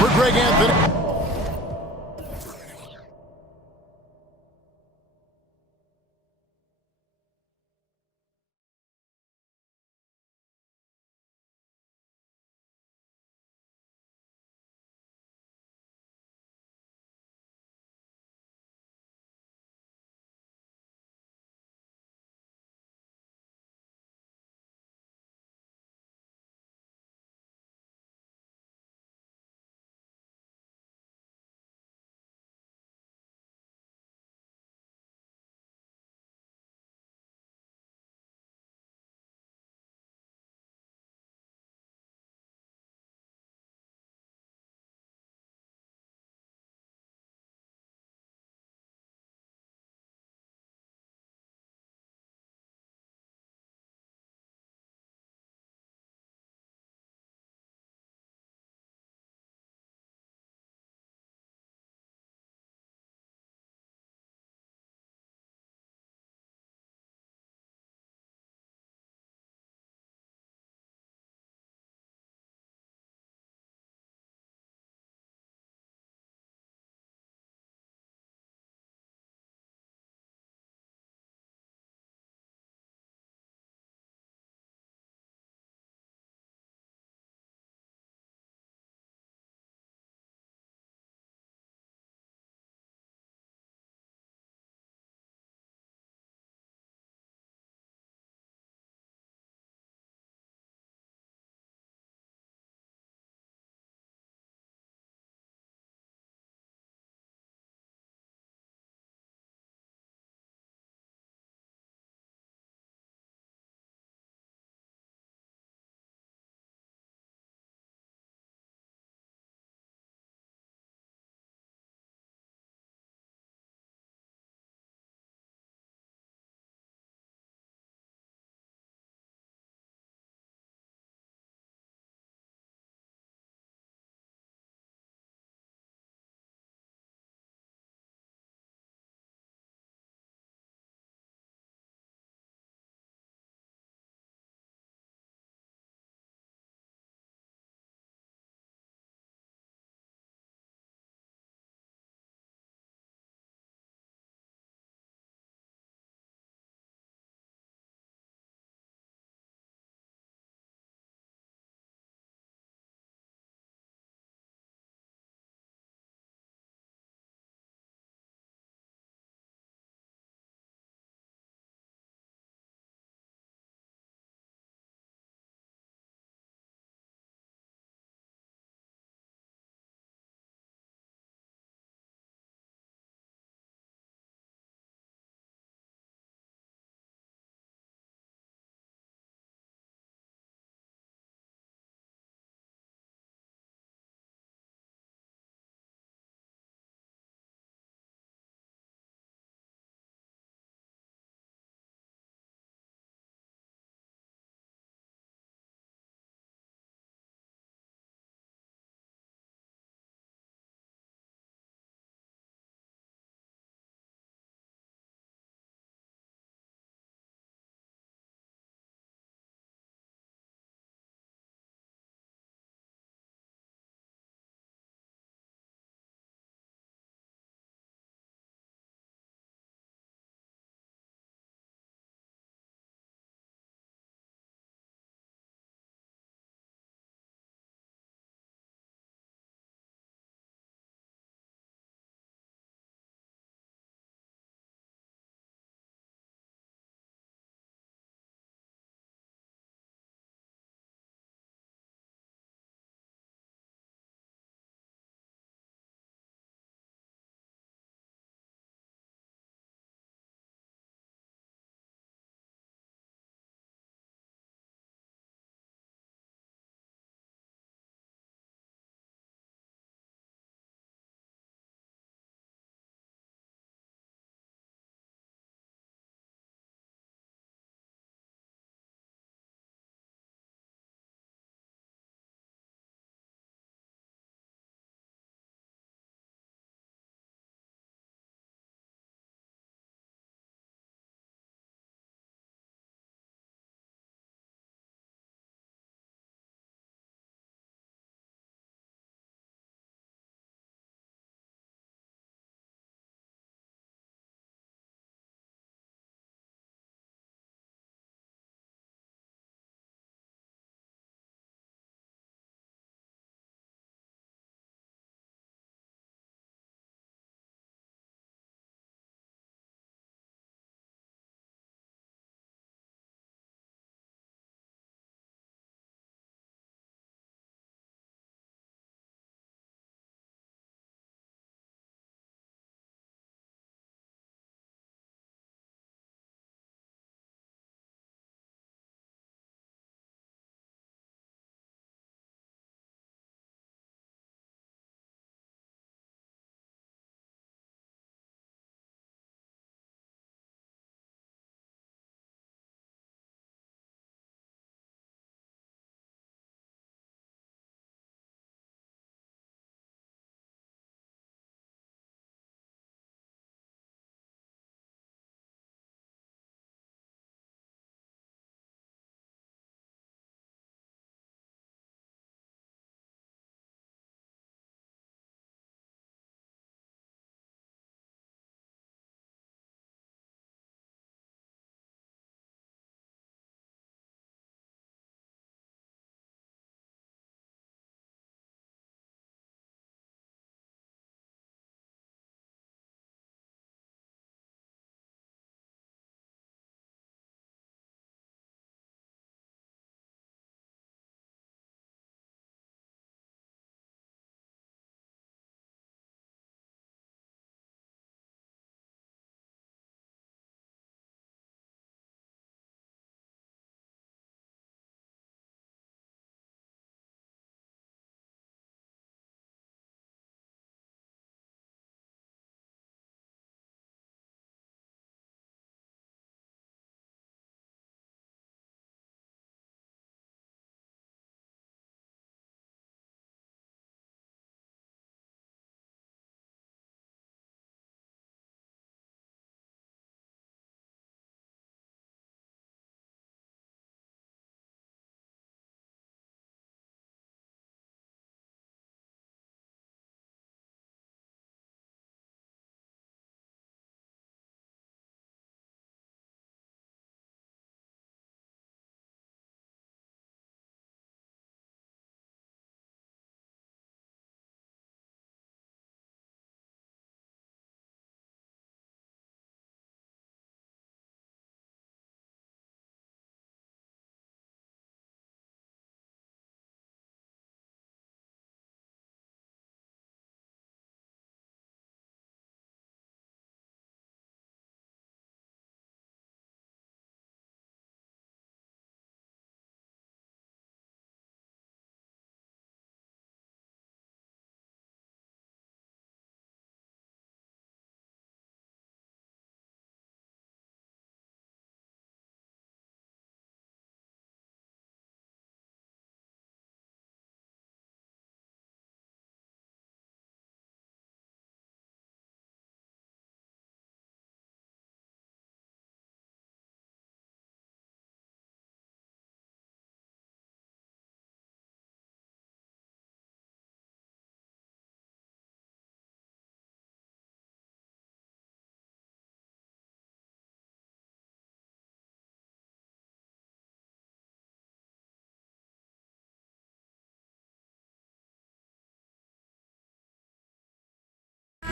For Greg Anthony.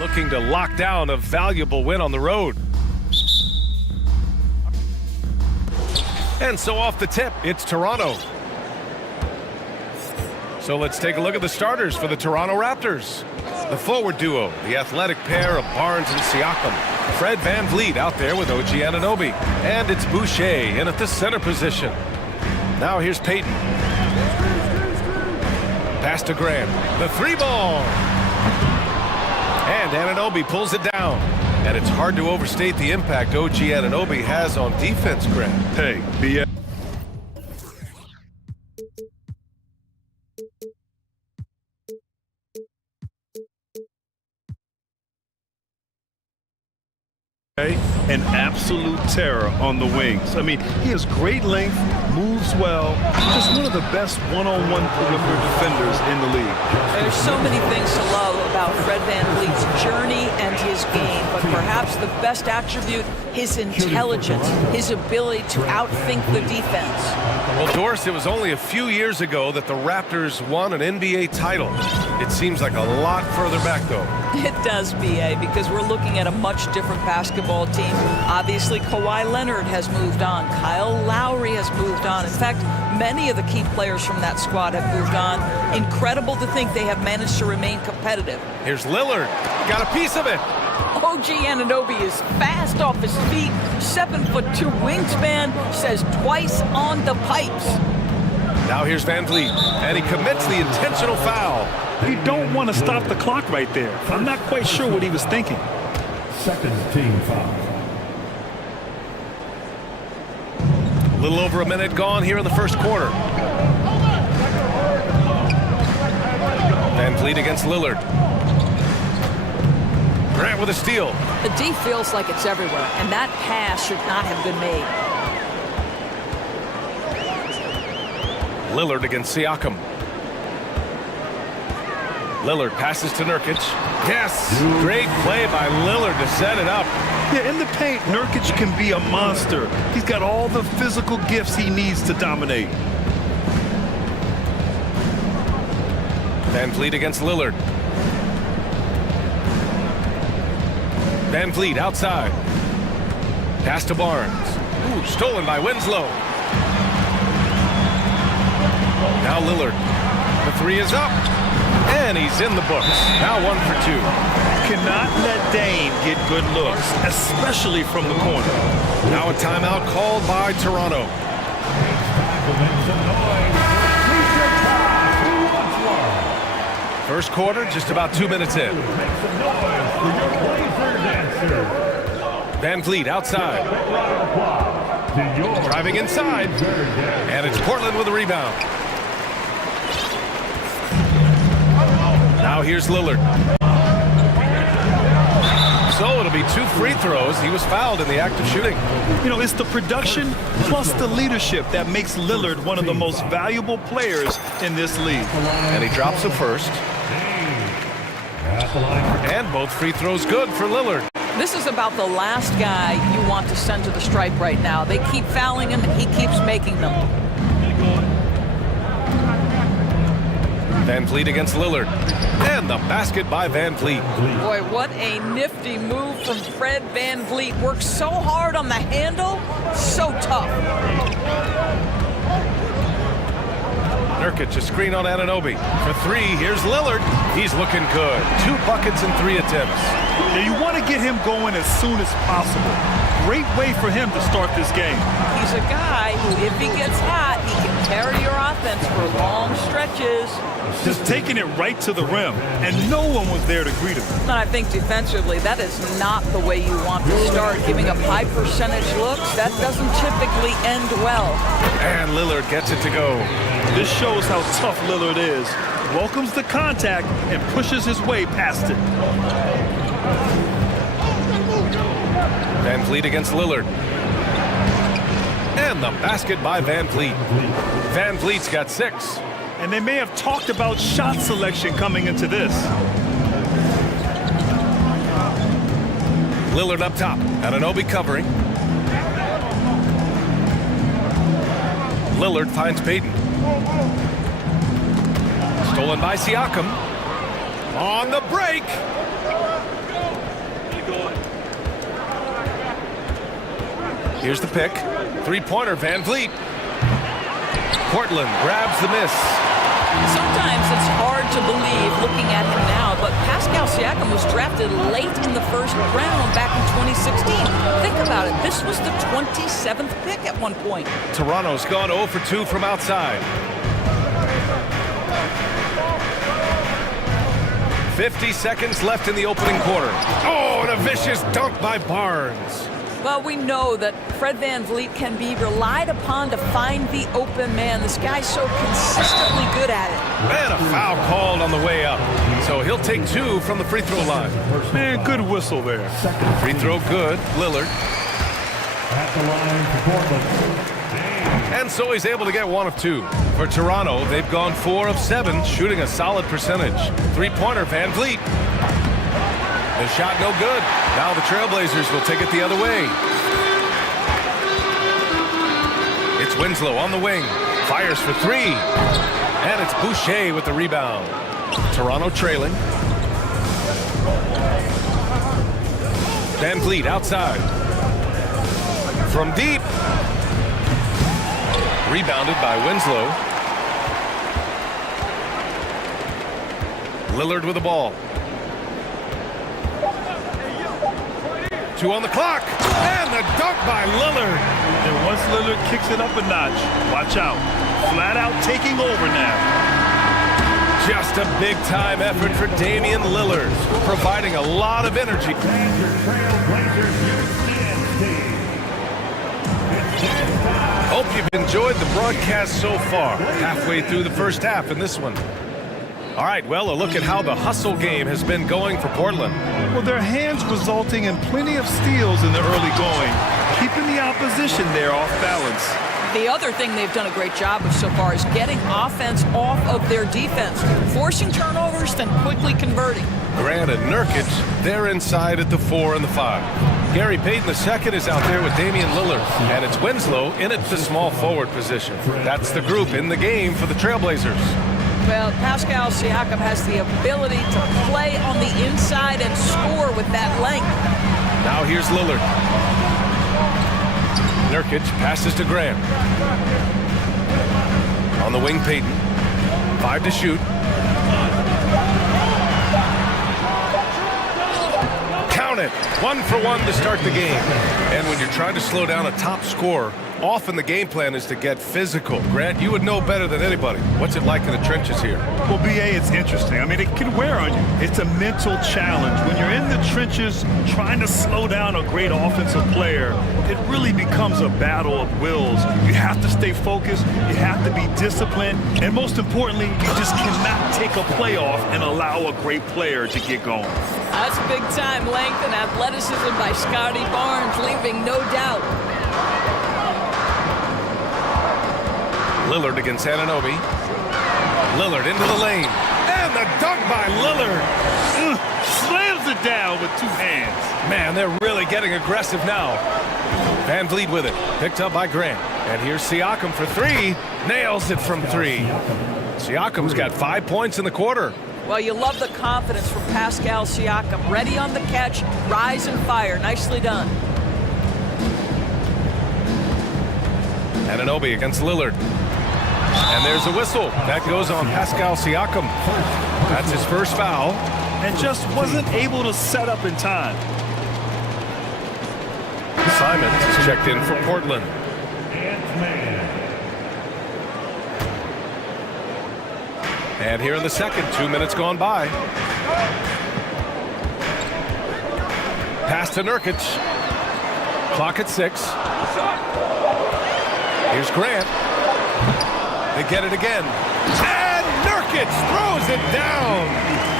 looking to lock down a valuable win on the road. And so off the tip, it's Toronto. So let's take a look at the starters for the Toronto Raptors. The forward duo, the athletic pair of Barnes and Siakam. Fred VanVleet out there with OG Anunoby. And it's Boucher in at the center position. Now here's Payton. Pass to Graham. The three ball. And Anunoby pulls it down. And it's hard to overstate the impact OG Anunoby has on defense, Graham. Hey, BS. An absolute terror on the wings. I mean, he has great length, moves well, just one of the best one-on-one perimeter defenders in the league. There's so many things to love about Fred VanVleet's journey and his game, but perhaps the best attribute, his intelligence, his ability to outthink the defense. Well, Doris, it was only a few years ago that the Raptors won an NBA title. It seems like a lot further back, though. It does, B.A., because we're looking at a much different basketball team. Obviously, Kawhi Leonard has moved on. Kyle Lowry has moved on. In fact, many of the key players from that squad have moved on. Incredible to think they have managed to remain competitive. Here's Lillard. Got a piece of it. OG Anunoby is fast off his feet. 7'2" wingspan, says twice on the pipes. Now here's VanVleet, and he commits the intentional foul. You don't want to stop the clock right there. I'm not quite sure what he was thinking. Second team foul. A little over a minute gone here in the first quarter. VanVleet against Lillard. Grant with a steal. The D feels like it's everywhere, and that pass should not have been made. Lillard against Siakam. Lillard passes to Nurkic. Yes! Great play by Lillard to set it up. Yeah, in the paint, Nurkic can be a monster. He's got all the physical gifts he needs to dominate. VanVleet against Lillard. VanVleet outside. Pass to Barnes. Ooh, stolen by Winslow. Now Lillard. The three is up. And he's in the books. Now 1 for 2. Cannot let Dame get good looks, especially from the corner. Now a timeout called by Toronto. First quarter, just about 2 minutes in. VanVleet outside. Driving inside. And it's Portland with a rebound. Now here's Lillard. So it'll be 2 free throws. He was fouled in the act of shooting. You know, it's the production plus the leadership that makes Lillard one of the most valuable players in this league. And he drops the first. And both free throws good for Lillard. This is about the last guy you want to send to the stripe right now. They keep fouling him, and he keeps making them. VanVleet against Lillard. And the basket by VanVleet. Boy, what a nifty move from Fred VanVleet. Works so hard on the handle, so tough. Nurkic, a screen on Anunoby. For 3, here's Lillard. He's looking good. 2 buckets in 3 attempts. Now you want to get him going as soon as possible. Great way for him to start this game. He's a guy who, if he gets hot, he can carry your offense for long stretches. Just taking it right to the rim, and no one was there to greet him. And I think defensively, that is not the way you want to start. Giving up high percentage looks, that doesn't typically end well. And Lillard gets it to go. This shows how tough Lillard is. Welcomes the contact and pushes his way past it. VanVleet against Lillard. And the basket by VanVleet. VanVleet's got 6. And they may have talked about shot selection coming into this. Lillard up top. Anunoby covering. Lillard finds Payton. Stolen by Siakam. On the break. Here's the pick. Three-pointer, Van Vliet. Portland grabs the miss. Sometimes it's hard to believe looking at him now, but Pascal Siakam was drafted late in the first round back in 2016. Think about it. This was the 27th pick at one point. Toronto's gone 0 for 2 from outside. 50 seconds left in the opening quarter. Oh, and a vicious dunk by Barnes. Well, we know that Fred Van Vliet can be relied upon to find the open man. This guy's so consistently good at it. And a foul called on the way up. So he'll take 2 from the free throw line. Man, good whistle there. Free throw good, Lillard. At the line for Portland. And so he's able to get 1 of 2. For Toronto, they've gone 4 of 7, shooting a solid percentage. Three-pointer, Van Vliet. The shot no good. Now the Trailblazers will take it the other way. It's Winslow on the wing. Fires for 3. And it's Boucher with the rebound. Toronto trailing. Van Vliet outside. From deep. Rebounded by Winslow. Lillard with the ball. 2 on the clock. And the dunk by Lillard. And once Lillard kicks it up a notch, watch out. Flat out taking over now. Just a big-time effort for Damian Lillard, providing a lot of energy. Hope you've enjoyed the broadcast so far. Halfway through the first half in this one. All right, well, a look at how the hustle game has been going for Portland. Well, their hands resulting in plenty of steals in the early going, keeping the opposition there off balance. The other thing they've done a great job of so far is getting offense off of their defense, forcing turnovers, then quickly converting. Grant and Nurkic, they're inside at the 4 and the 5. Gary Payton II is out there with Damian Lillard, and it's Winslow in at the small forward position. That's the group in the game for the Trailblazers. Well, Pascal Siakam has the ability to play on the inside and score with that length. Now here's Lillard. Nurkic passes to Grant. On the wing, Payton. 5 to shoot. Count it. 1 for 1 to start the game. And when you're trying to slow down a top scorer, often the game plan is to get physical. Grant, you would know better than anybody. What's it like in the trenches here? Well, BA, it's interesting. I mean, it can wear on you. It's a mental challenge. When you're in the trenches trying to slow down a great offensive player, it really becomes a battle of wills. You have to stay focused. You have to be disciplined. And most importantly, you just cannot take a play off and allow a great player to get going. That's big-time length and athleticism by Scotty Barnes, leaving no doubt. Lillard against Anunoby. Lillard into the lane. And the dunk by Lillard. Slams it down with 2 hands. Man, they're really getting aggressive now. Van Vliet with it. Picked up by Grant. And here's Siakam for 3. Nails it from 3. Siakam's got 5 points in the quarter. Well, you love the confidence from Pascal Siakam. Ready on the catch, rise and fire. Nicely done. Anunoby against Lillard. And there's a whistle. That goes on Pascal Siakam. That's his first foul. And just wasn't able to set up in time. Simons is checked in for Portland. And here in the second, 2 minutes gone by. Pass to Nurkic. Clock at 6. Here's Grant. They get it again. And Nurkic throws it down.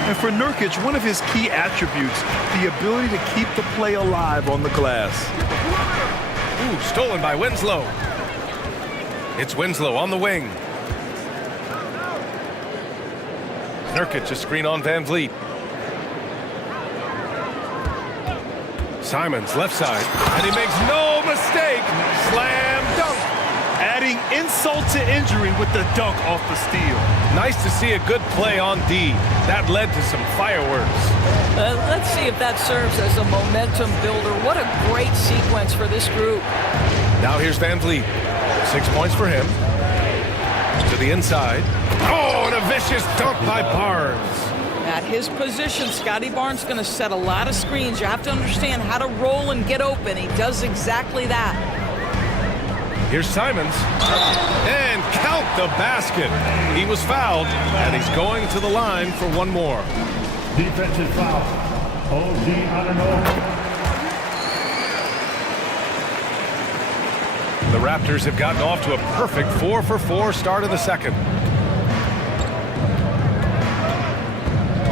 And for Nurkic, one of his key attributes, the ability to keep the play alive on the glass. Ooh, stolen by Winslow. It's Winslow on the wing. Nurkic, a screen on Van Vliet. Simons, left side. And he makes no mistake. Slam dunk. adding insult to injury with the dunk off the steal. Nice to see a good play on D. That led to some fireworks. Let's see if that serves as a momentum builder. What a great sequence for this group. Now here's Van Vliet. 6 points for him. To the inside. Oh, and a vicious dunk by Barnes. At his position, Scotty Barnes going to set a lot of screens. You have to understand how to roll and get open. He does exactly that. Here's Simons. And count the basket. He was fouled, and he's going to the line for one more. Defensive foul. OG Anunoby. The Raptors have gotten off to a perfect 4-for-4 start in the second.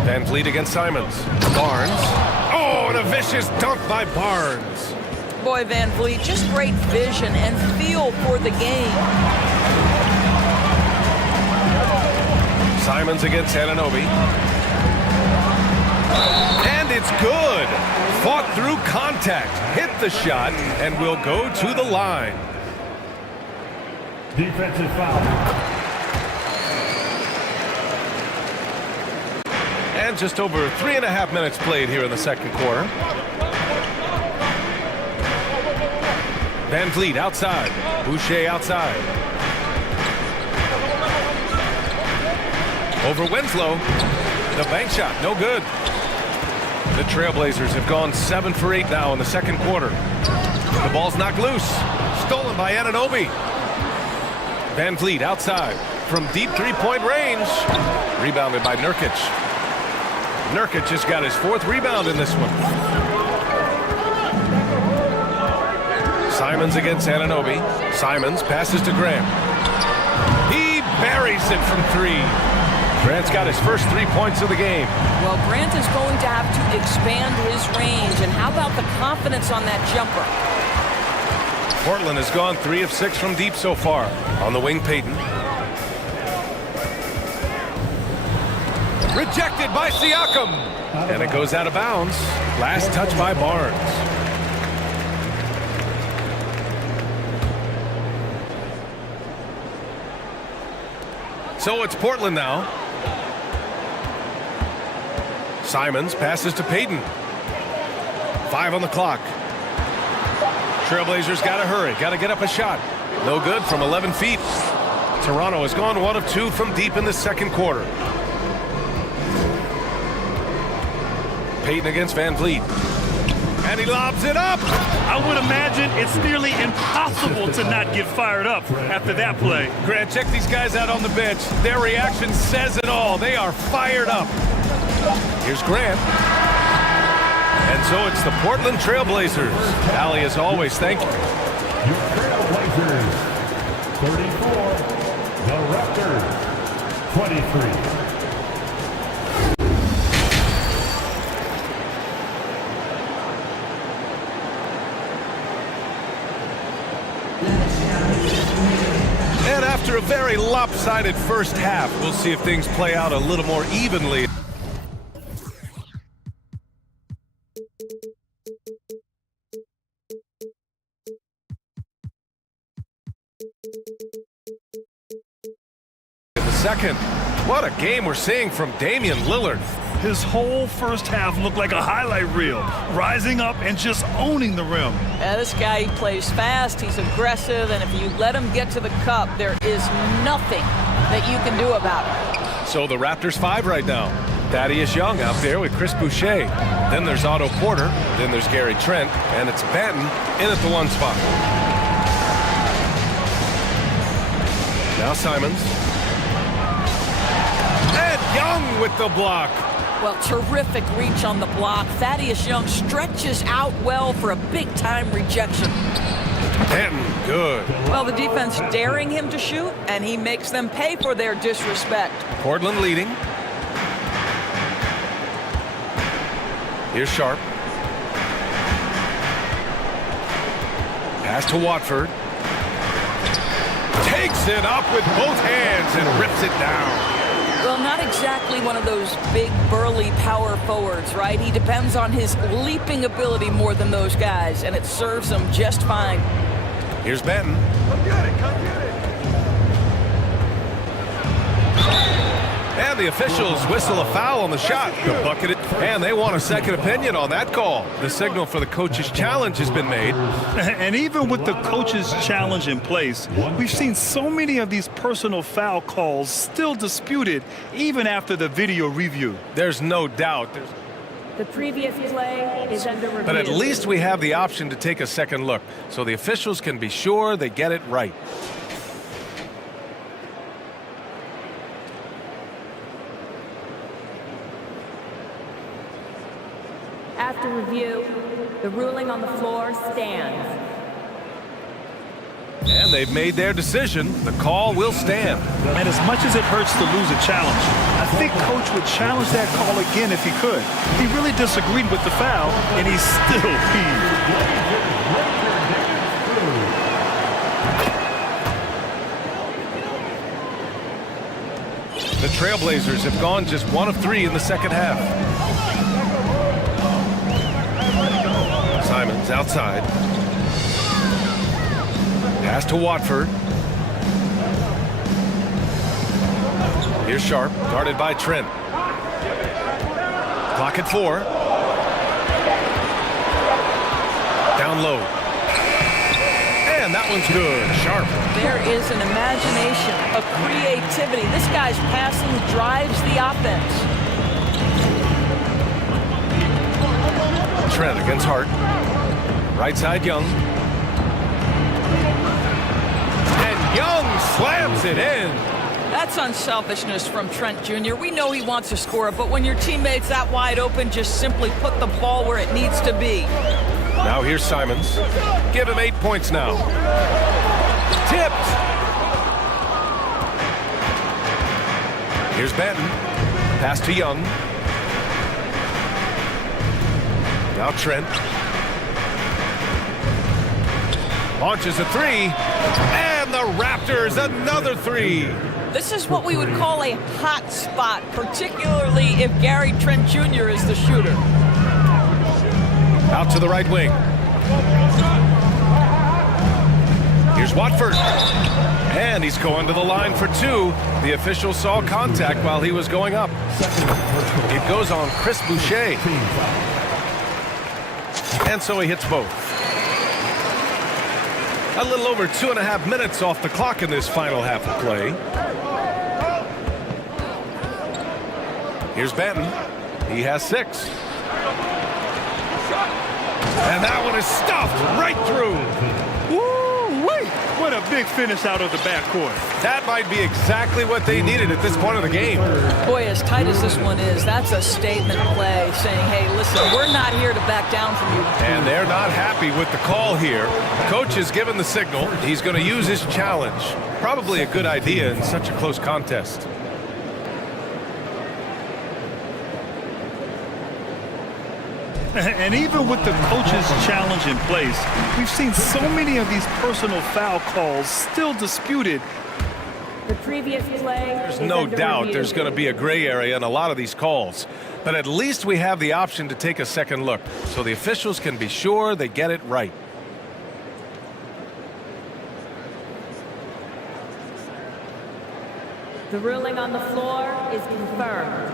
Van Vliet against Simons. Barnes. Oh, and a vicious dunk by Barnes. Boy, Van Vliet, just great vision and feel for the game. Simons against Anunoby. And it's good. Fought through contact, hit the shot, and will go to the line. Defensive foul. And just over 3.5 minutes played here in the second quarter. Van Vliet outside. Boucher outside. Over Winslow. The bank shot, no good. The Trailblazers have gone 7 for 8 now in the second quarter. The ball's knocked loose. Stolen by Anunoby. Van Vliet outside from deep three-point range. Rebounded by Nurkic. Nurkic just got his 4th rebound in this one. Simons against Anunoby. Simons passes to Grant. He buries it from 3. Grant's got his first 3 points of the game. Well, Grant is going to have to expand his range. And how about the confidence on that jumper? Portland has gone 3 of 6 from deep so far. On the wing, Payton. Rejected by Siakam. And it goes out of bounds. Last touch by Barnes. So it's Portland now. Simons passes to Payton. 5 on the clock. Trailblazers got to hurry. Got to get up a shot. No good from 11 feet. Toronto has gone 1 of 2 from deep in the second quarter. Payton against Van Vliet. And he lobs it up. I would imagine it's nearly impossible to not get fired up after that play. Grant, check these guys out on the bench. Their reaction says it all. They are fired up. Here's Grant. And so it's the Portland Trailblazers. Allie, as always, thank you. Your Trailblazers, 34. The Raptors, 23. And after a very lopsided first half, we'll see if things play out a little more evenly. In the second, what a game we're seeing from Damian Lillard. His whole first half looked like a highlight reel, rising up and just owning the rim. Yeah, this guy, he plays fast, he's aggressive, and if you let him get to the cup, there is nothing that you can do about it. So the Raptors 5 right now. Thaddeus Young out there with Chris Boucher. Then there's Otto Porter. Then there's Gary Trent. And it's Banton in at the 1 spot. Now Simons. And Young with the block. Well, terrific reach on the block. Thaddeus Young stretches out well for a big-time rejection. Banton, good. Well, the defense daring him to shoot, and he makes them pay for their disrespect. Portland leading. Here's Sharp. Pass to Watford. Takes it up with both hands and rips it down. Well, not exactly one of those big, burly power forwards, right? He depends on his leaping ability more than those guys, and it serves him just fine. Here's Banton. Come get it, come get it. And the officials whistle a foul on the shot. The bucket, and they want a second opinion on that call. The signal for the coach's challenge has been made. And even with the coach's challenge in place, we've seen so many of these personal foul calls still disputed even after the video review. There's no doubt. The previous play is under review. But at least we have the option to take a second look, so the officials can be sure they get it right. After review, the ruling on the floor stands. And they've made their decision. The call will stand. And as much as it hurts to lose a challenge, I think Coach would challenge that call again if he could. He really disagreed with the foul, and he's still peeved. The Trailblazers have gone just 1 of 3 in the second half. Simons outside. Pass to Watford. Here's Sharp, guarded by Trent. Clock at 4. Down low. And that one's good. Sharp. There is an imagination, a creativity. This guy's passing drives the offense. Trent against Hart. Right side, Young. And Young slams it in. That's unselfishness from Trent Jr. We know he wants to score, but when your teammate's that wide open, just simply put the ball where it needs to be. Now here's Simons. Give him 8 points now. Tipped. Here's Benton. Pass to Young. Now Trent. Launches a 3. And the Raptors another 3. This is what we would call a hot spot, particularly if Gary Trent Jr. is the shooter. Out to the right wing. Here's Watford. And he's going to the line for 2. The official saw contact while he was going up. It goes on Chris Boucher. And so he hits both. A little over 2.5 minutes off the clock in this final half of play. Here's Benton. He has 6. And that one is stuffed right through. Woo-wee! What a big finish out of the backcourt. That might be exactly what they needed at this point of the game. Boy, as tight as this one is, that's a statement play saying, hey, listen, we're not here to back down from you. And they're not happy with the call here. Coach has given the signal. He's going to use his challenge. Probably a good idea in such a close contest. And even with the coach's challenge in place, we've seen so many of these personal foul calls still disputed. The previous play. There's no doubt there's going to be a gray area in a lot of these calls. But at least we have the option to take a second look, so the officials can be sure they get it right. The ruling on the floor is confirmed.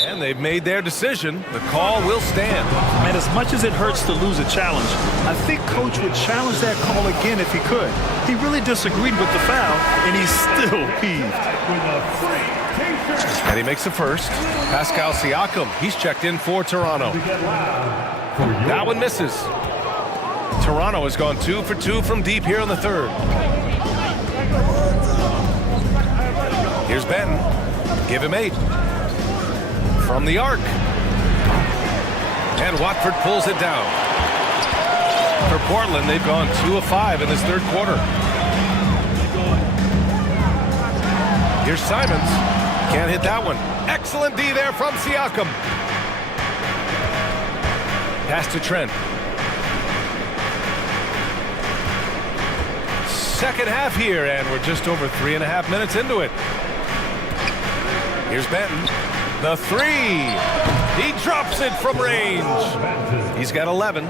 And they've made their decision. The call will stand. And as much as it hurts to lose a challenge, I think Coach would challenge that call again if he could. He really disagreed with the foul, and he's still peeved. And he makes the first. Pascal Siakam, he's checked in for Toronto. That one misses. Toronto has gone 2 for 2 from deep here in the third. Here's Benton. Give him 8. From the arc. And Watford pulls it down. For Portland, they've gone 2 of 5 in this third quarter. Here's Simons. Can't hit that one. Excellent D there from Siakam. Pass to Trent. Second half here, and we're just over 3.5 minutes into it. Here's Benton. The 3. He drops it from range. He's got 11.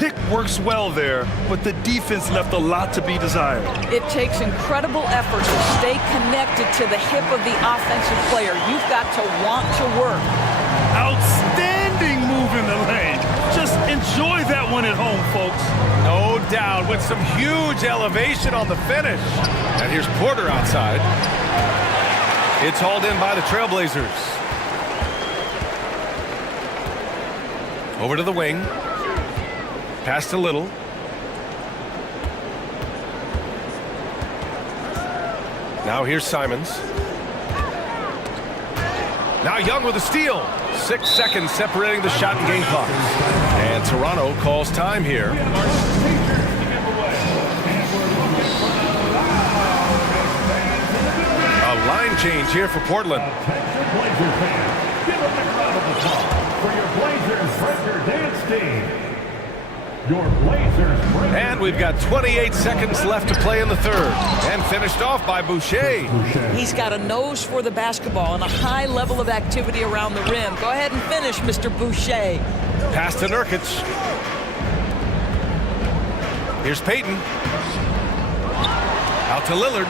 pick works well there, but the defense left a lot to be desired. It takes incredible effort to stay connected to the hip of the offensive player. You've got to want to work. Outstanding move in the lane. Just enjoy that one at home, folks. No doubt, with some huge elevation on the finish. And here's Porter outside. It's hauled in by the Trailblazers. Over to the wing. Pass to Little. Now here's Simons. Now Young with a steal. 6 seconds separating the shot and game clock. And Toronto calls time here. A line change here for Portland. For your Blazers, Frederick Dance Team. Your Blazers. And we've got 28 seconds left to play in the third. And finished off by Boucher. He's got a nose for the basketball and a high level of activity around the rim. Go ahead and finish, Mr. Boucher. Pass to Nurkic. Here's Payton. Out to Lillard.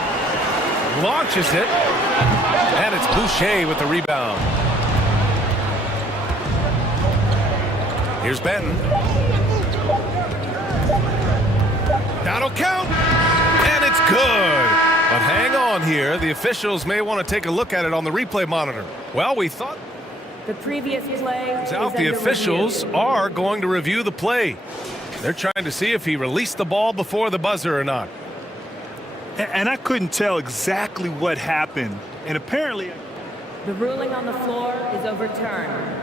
Launches it. And it's Boucher with the rebound. Here's Benton. That'll count. And it's good. But hang on here. The officials may want to take a look at it on the replay monitor. Well, we thought The previous play is out. The under officials review. are going to review the play. They're trying to see if he released the ball before the buzzer or not. And I couldn't tell exactly what happened. And apparently, The ruling on the floor is overturned.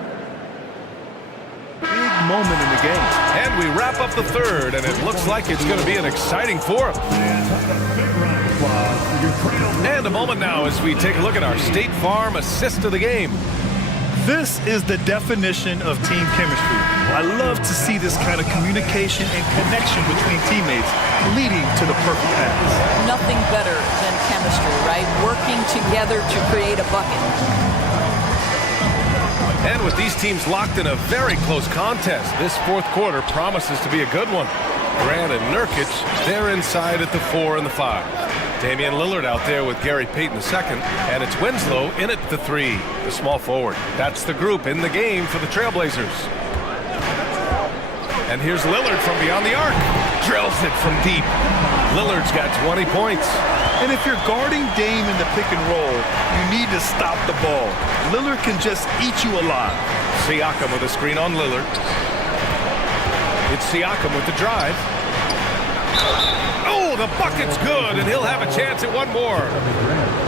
big moment in the game. And we wrap up the third, and it looks like it's going to be an exciting fourth. And a moment now as we take a look at our State Farm assist of the game. This is the definition of team chemistry. I love to see this kind of communication and connection between teammates leading to the perfect pass. Nothing better than chemistry, right? Working together to create a bucket. And with these teams locked in a very close contest, this fourth quarter promises to be a good one. Grant and Nurkic, they're inside at the 4 and the 5. Damian Lillard out there with Gary Payton II, and it's Winslow in at the 3, the small forward. That's the group in the game for the Trailblazers. And here's Lillard from beyond the arc. Drills it from deep. Lillard's got 20 points. And if you're guarding Dame in the pick and roll, you need to stop the ball. Lillard can just eat you alive. Siakam with a screen on Lillard. It's Siakam with the drive. Oh, the bucket's good, and he'll have a chance at one more.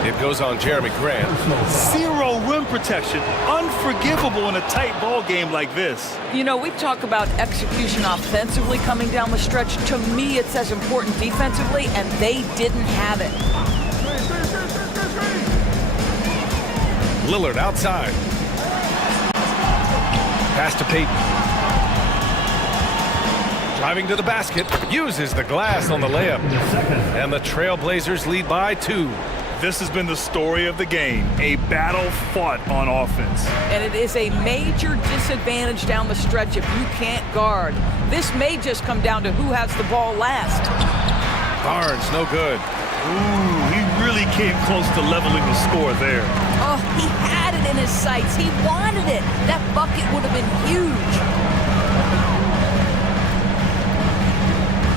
It goes on Jeremy Grant. Zero rim protection. Unforgivable in a tight ball game like this. You know, we talk about execution offensively coming down the stretch. To me, it's as important defensively, and they didn't have it. Lillard outside. Pass to Payton. Driving to the basket, uses the glass on the layup. And the Trailblazers lead by 2. This has been the story of the game, a battle fought on offense. And it is a major disadvantage down the stretch if you can't guard. This may just come down to who has the ball last. Barnes, no good. Ooh, he really came close to leveling the score there. Oh, he had it in his sights. He wanted it. That bucket would have been huge.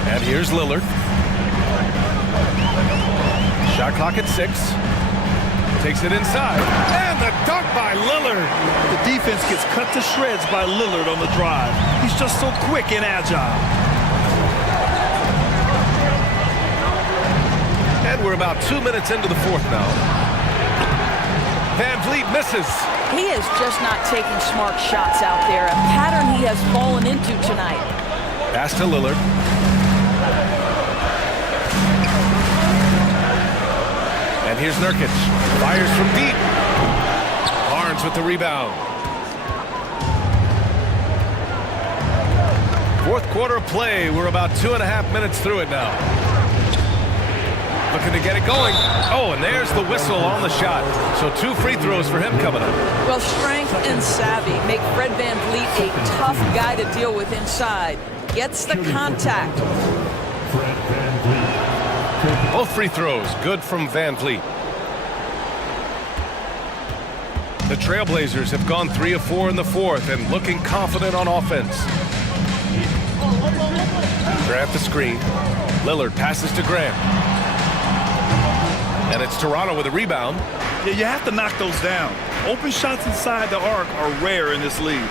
And here's Lillard. Shot clock at 6. Takes it inside. And the dunk by Lillard. The defense gets cut to shreds by Lillard on the drive. He's just so quick and agile. And we're about 2 minutes into the fourth now. Van Vliet misses. He is just not taking smart shots out there. A pattern he has fallen into tonight. Pass to Lillard. And here's Nurkic. Fires from deep. Barnes with the rebound. Fourth quarter of play. We're about 2.5 minutes through it now. Looking to get it going. Oh, and there's the whistle on the shot. So 2 free throws for him coming up. Well, strength and savvy make Fred VanVleet a tough guy to deal with inside. gets the contact. Both free throws good from Van Vliet. The Trailblazers have gone 3 of 4 in the fourth and looking confident on offense. Grant the screen. Lillard passes to Grant. And it's Toronto with a rebound. Yeah, you have to knock those down. Open shots inside the arc are rare in this league.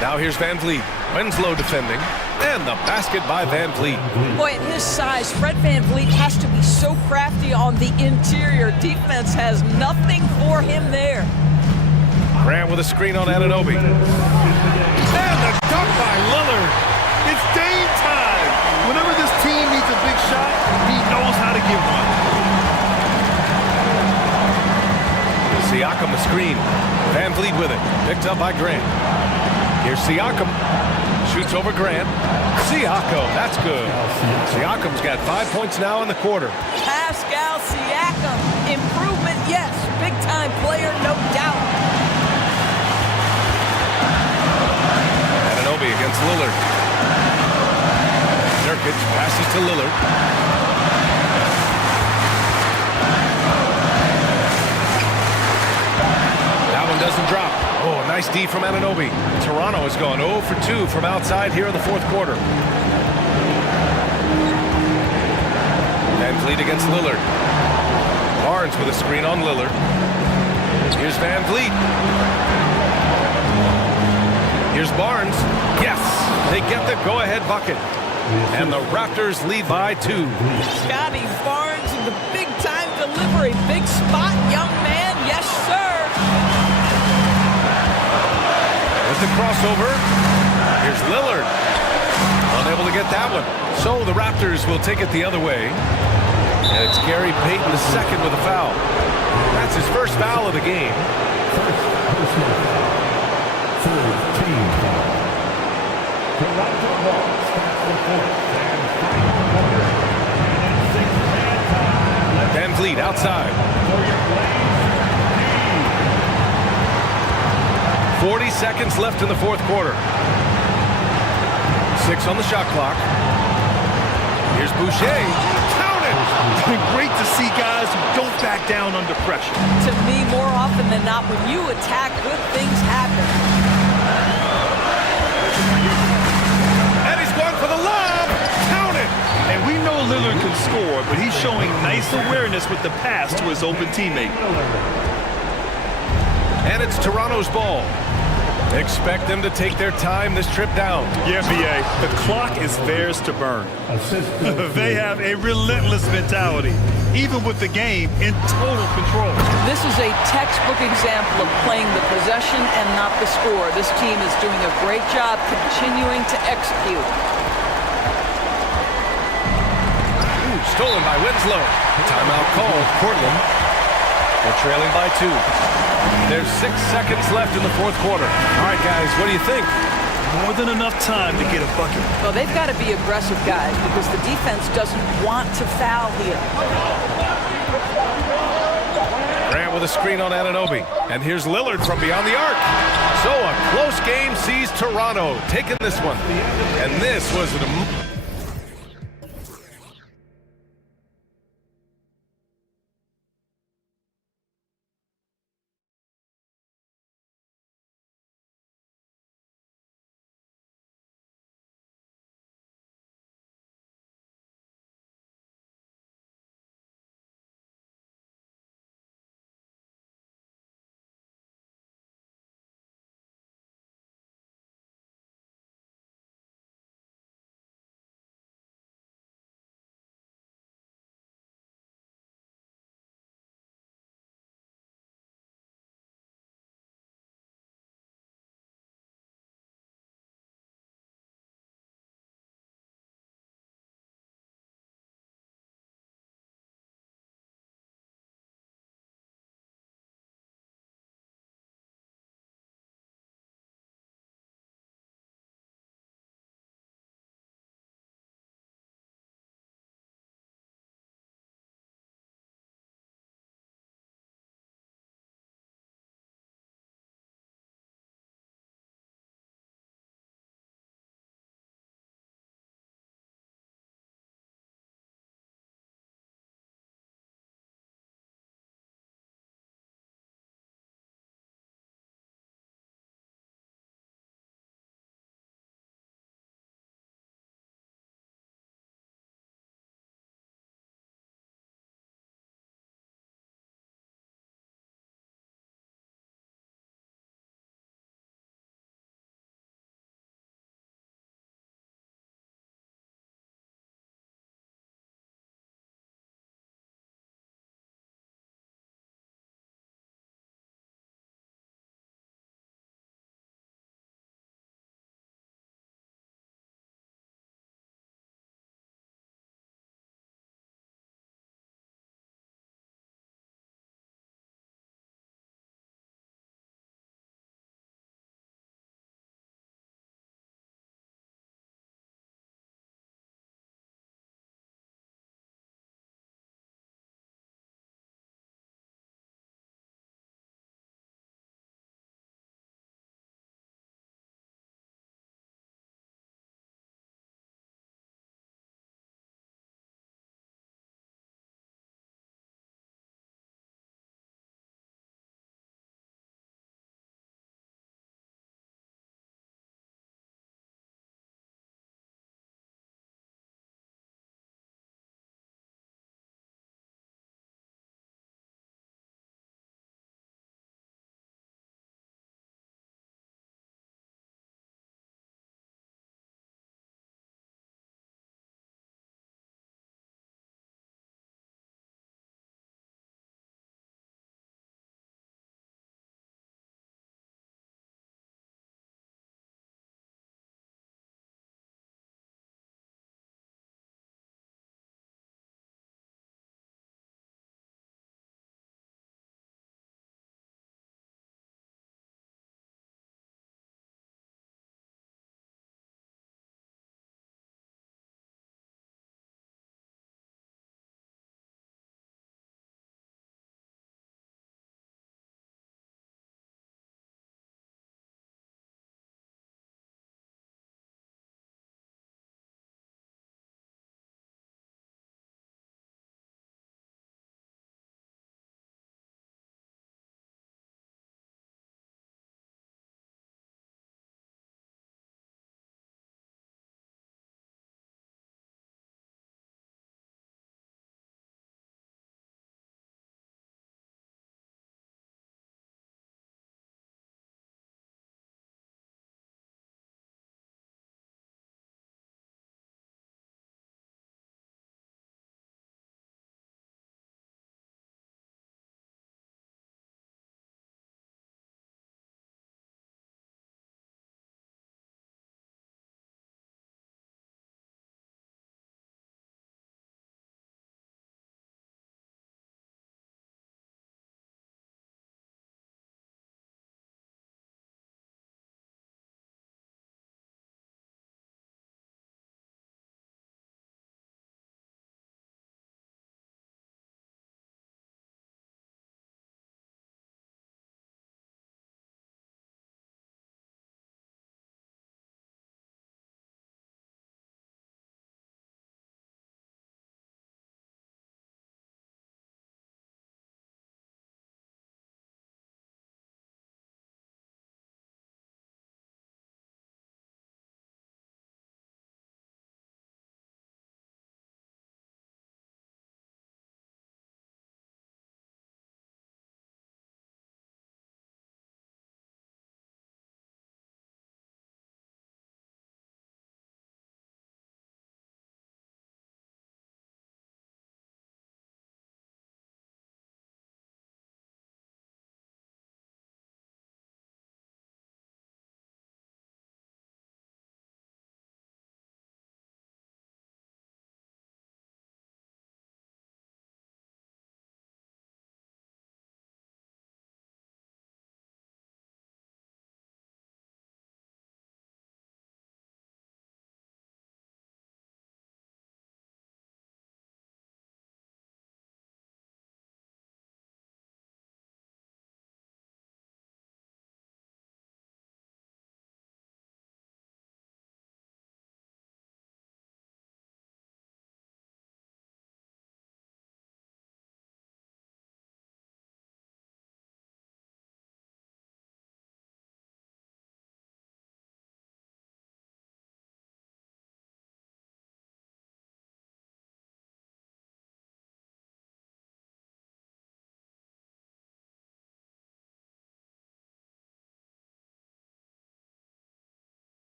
Now here's Van Vliet. Winslow defending. And the basket by Van Vliet. Boy, at his size, Fred Van Vliet has to be so crafty on the interior. Defense has nothing for him there. Grant with a screen on Anunoby. And the dunk by Lillard. It's Dame time. Whenever this team needs a big shot, he knows how to give one. Siakam the screen. Van Vliet with it. Picked up by Grant. Here's Siakam. Shoots over Grant. Siakam, that's good. Siakam's got 5 points now in the quarter. Pascal Siakam, improvement, yes. Big-time player, no doubt. Anunoby against Lillard. Nurkic passes to Lillard. That one doesn't drop. Oh, a nice D from Anunoby. Toronto has gone 0 for 2 from outside here in the fourth quarter. Van Vliet against Lillard. Barnes with a screen on Lillard. Here's Van Vliet. Here's Barnes. Yes, they get the go-ahead bucket. And the Raptors lead by 2. Scotty Barnes in the big-time delivery. Big spot, young man. Yes, sir. With the crossover, here's Lillard. Unable to get that one. So the Raptors will take it the other way. And it's Gary Payton the second with a foul. That's his first foul of the game. First personal foul. Third team foul. Toronto Hawks starts the fourth and final quarter. And it's 6-man time. Van Vliet outside. For your playing 40 seconds left in the fourth quarter. 6 on the shot clock. Here's Boucher. Count it! It's been great to see guys who don't back down under pressure. To me, more often than not, when you attack, good things happen. And he's going for the lob. Count it! And we know Lillard can score, but he's showing nice awareness with the pass to his open teammate. And it's Toronto's ball. Expect them to take their time this trip down. Yeah, B.A., the clock is theirs to burn. They have a relentless mentality, even with the game in total control. This is a textbook example of playing the possession and not the score. This team is doing a great job continuing to execute. Ooh, stolen by Winslow. Timeout called. Portland. They're trailing by 2. There's 6 seconds left in the fourth quarter. All right, guys, what do you think? More than enough time to get a bucket. Well, they've got to be aggressive, guys, because the defense doesn't want to foul here. Grant with a screen on Anunoby. And here's Lillard from beyond the arc. So a close game sees Toronto taking this one. And this was an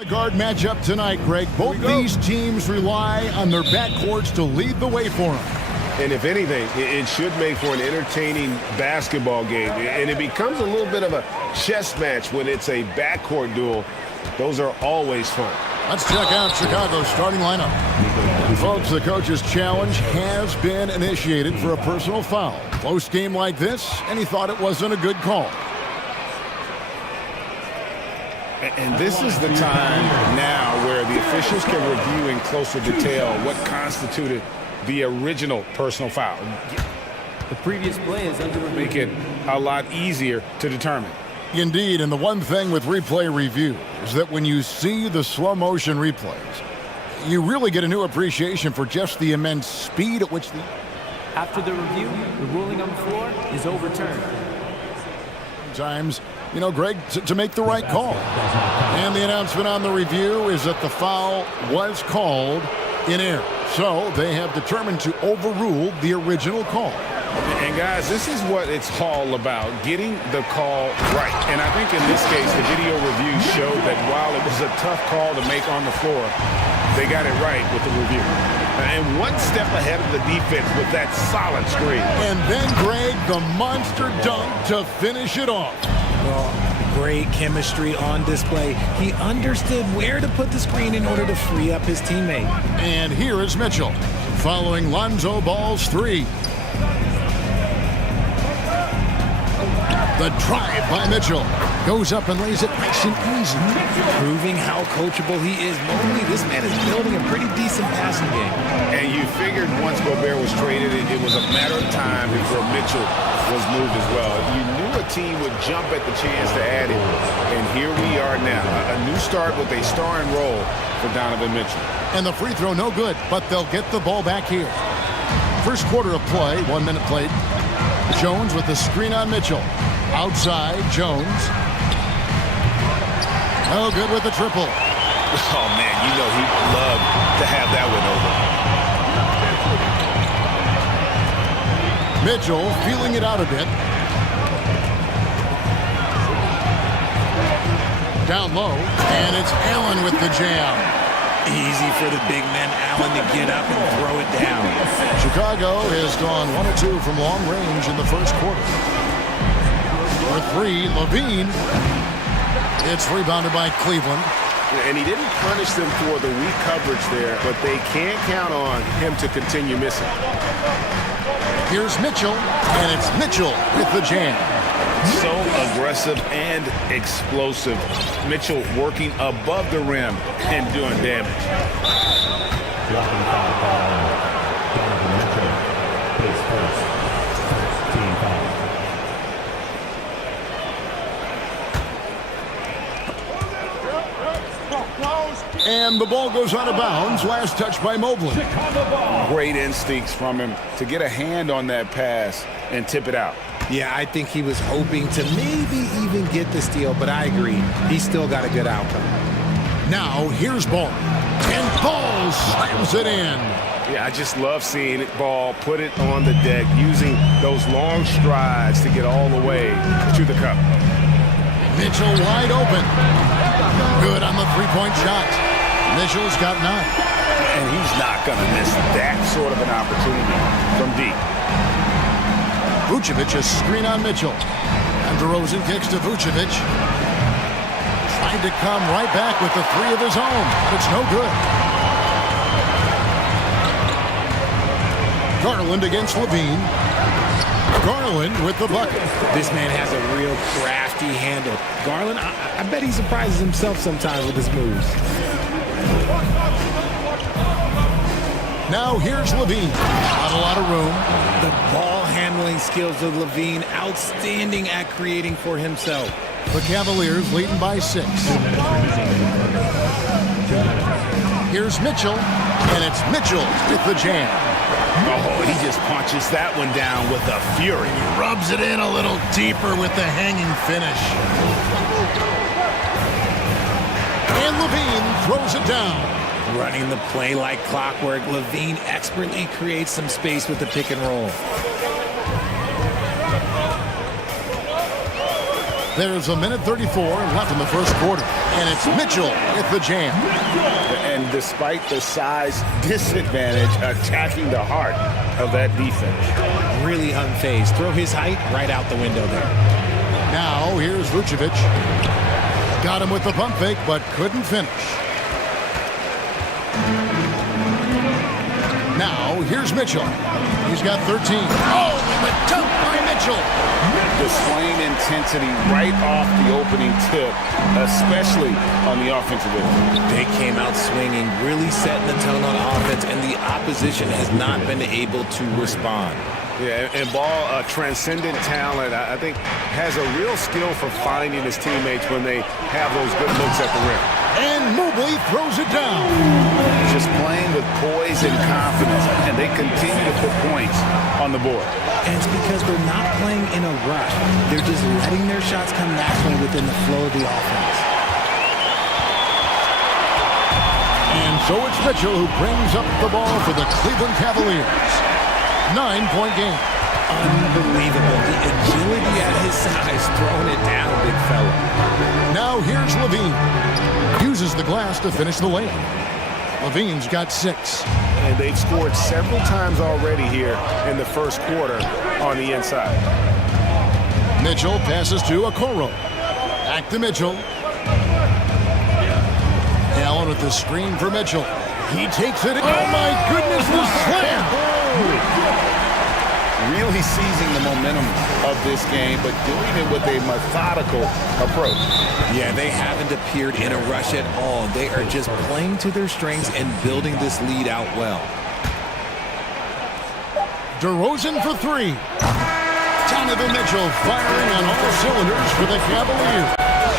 The guard matchup tonight, Greg. Both these teams rely on their backcourts to lead the way for them. And if anything, it should make for an entertaining basketball game. And it becomes a little bit of a chess match when it's a backcourt duel. Those are always fun. Let's check out Chicago's starting lineup. And folks, the coach's challenge has been initiated for a personal foul. Close game like this, and he thought it wasn't a good call. And this is the time now where the officials can review in closer detail what constituted the original personal foul. The previous play is under review. Make it a lot easier to determine. Indeed, and the one thing with replay review is that when you see the slow motion replays, you really get a new appreciation for just the immense speed at which the... After the review, the ruling on the floor is overturned. Times, you know, Greg, to make the right call. And the announcement on the review is that the foul was called in error. So they have determined to overrule the original call. And guys, this is what it's all about, getting the call right. And I think in this case, the video review showed that while it was a tough call to make on the floor, they got it right with the review. And one step ahead of the defense with that solid screen. And then, Greg, the monster dunk to finish it off. Well, great chemistry on display. He understood where to put the screen in order to free up his teammate. And here is Mitchell, following Lonzo Ball's three. The drive by Mitchell goes up and lays it nice and easy. Proving how coachable he is. Mobley, this man is building a pretty decent passing game. And you figured once Gobert was traded, it was a matter of time before Mitchell was moved as well. You knew a team would jump at the chance to add him. And here we are now. A new start with a starring role for Donovan Mitchell. And the free throw no good, but they'll get the ball back here. First quarter of play, 1 minute played. Jones with the screen on Mitchell. Outside, Jones. Oh, good with the triple. Oh, man, you know he'd love to have that one over. Mitchell feeling it out a bit. Down low, and it's Allen with the jam. Easy for the big man Allen to get up and throw it down. Chicago has gone 1 or 2 from long range in the first quarter. For three, Levine. It's rebounded by Cleveland. And he didn't punish them for the weak coverage there, but they can't count on him to continue missing. Here's Mitchell, and it's Mitchell with the jam. So aggressive and explosive. Mitchell working above the rim and doing damage. Blocking foul call. Donovan Mitchell, his first team foul. And the ball goes out of bounds. Last touch by Mobley. Great instincts from him to get a hand on that pass and tip it out. Yeah, I think he was hoping to maybe even get the steal, but I agree. He still got a good outcome. Now, here's Ball. And Ball slams it in. Yeah, I just love seeing it, Ball put it on the deck, using those long strides to get all the way to the cup. Mitchell wide open. Good on the three-point shot. Mitchell's got 9. And he's not going to miss that sort of an opportunity from deep. Vucevic a screen on Mitchell. And DeRozan kicks to Vucevic. Trying to come right back with the 3 of his own, but it's no good. Garland against Levine. Garland with the bucket. This man has a real crafty handle. Garland, I bet he surprises himself sometimes with his moves. Now here's Levine. Not a lot of room. The ball handling skills of Levine, outstanding at creating for himself. The Cavaliers leading by 6. Here's Mitchell, and it's Mitchell with the jam. Oh, he just punches that one down with a fury. He rubs it in a little deeper with the hanging finish. And Levine throws it down. Running the play like clockwork, Levine expertly creates some space with the pick and roll. There's a minute 34 left in the first quarter, and it's Mitchell with the jam. And despite the size disadvantage, attacking the heart of that defense. Really unfazed. Throw his height right out the window there. Now here's Vucevic. Got him with the pump fake, but couldn't finish. Now here's Mitchell. He's got 13. Oh, the dunk by Mitchell. Displaying intensity right off the opening tip, especially on the offensive end. They came out swinging, really setting the tone on offense, and the opposition has not been able to respond. Yeah, and Ball, transcendent talent, I think, has a real skill for finding his teammates when they have those good looks at the rim. And Mobley throws it down. Just playing with poise and confidence, and they continue to put points on the board. And it's because they're not playing in a rush. They're just letting their shots come naturally within the flow of the offense. And so it's Mitchell who brings up the ball for the Cleveland Cavaliers. 9-point game. Unbelievable. The agility at his size, throwing it down, big fella. Now here's Levine. Uses the glass to finish the layup. Levine's got 6. And they've scored several times already here in the first quarter on the inside. Mitchell passes to Okoro. Back to Mitchell. Allen with the screen for Mitchell. He takes it. Oh my goodness, the slam! Really seizing the momentum of this game, but doing it with a methodical approach. Yeah, they haven't appeared in a rush at all. They are just playing to their strengths and building this lead out well. DeRozan for 3. Donovan Mitchell firing on all cylinders for the Cavaliers.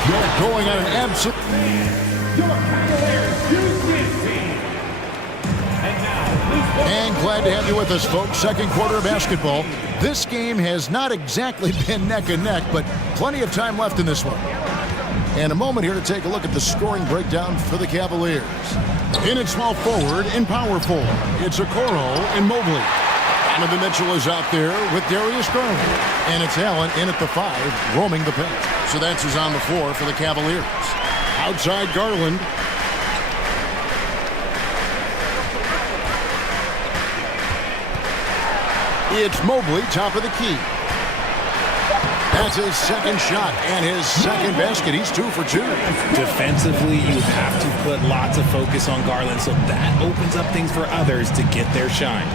They're going on an absolute... And glad to have you with us, folks. Second quarter of basketball. This game has not exactly been neck and neck, but plenty of time left in this one. And a moment here to take a look at the scoring breakdown for the Cavaliers. In at small forward and power forward, it's Okoro and Mobley. Donovan Mitchell is out there with Darius Garland. And it's Allen in at the 5, roaming the paint. So that's who's on the floor for the Cavaliers. Outside Garland. It's Mobley, top of the key. That's his second shot and his second basket. He's 2 for 2. Defensively, you have to put lots of focus on Garland, so that opens up things for others to get their shine.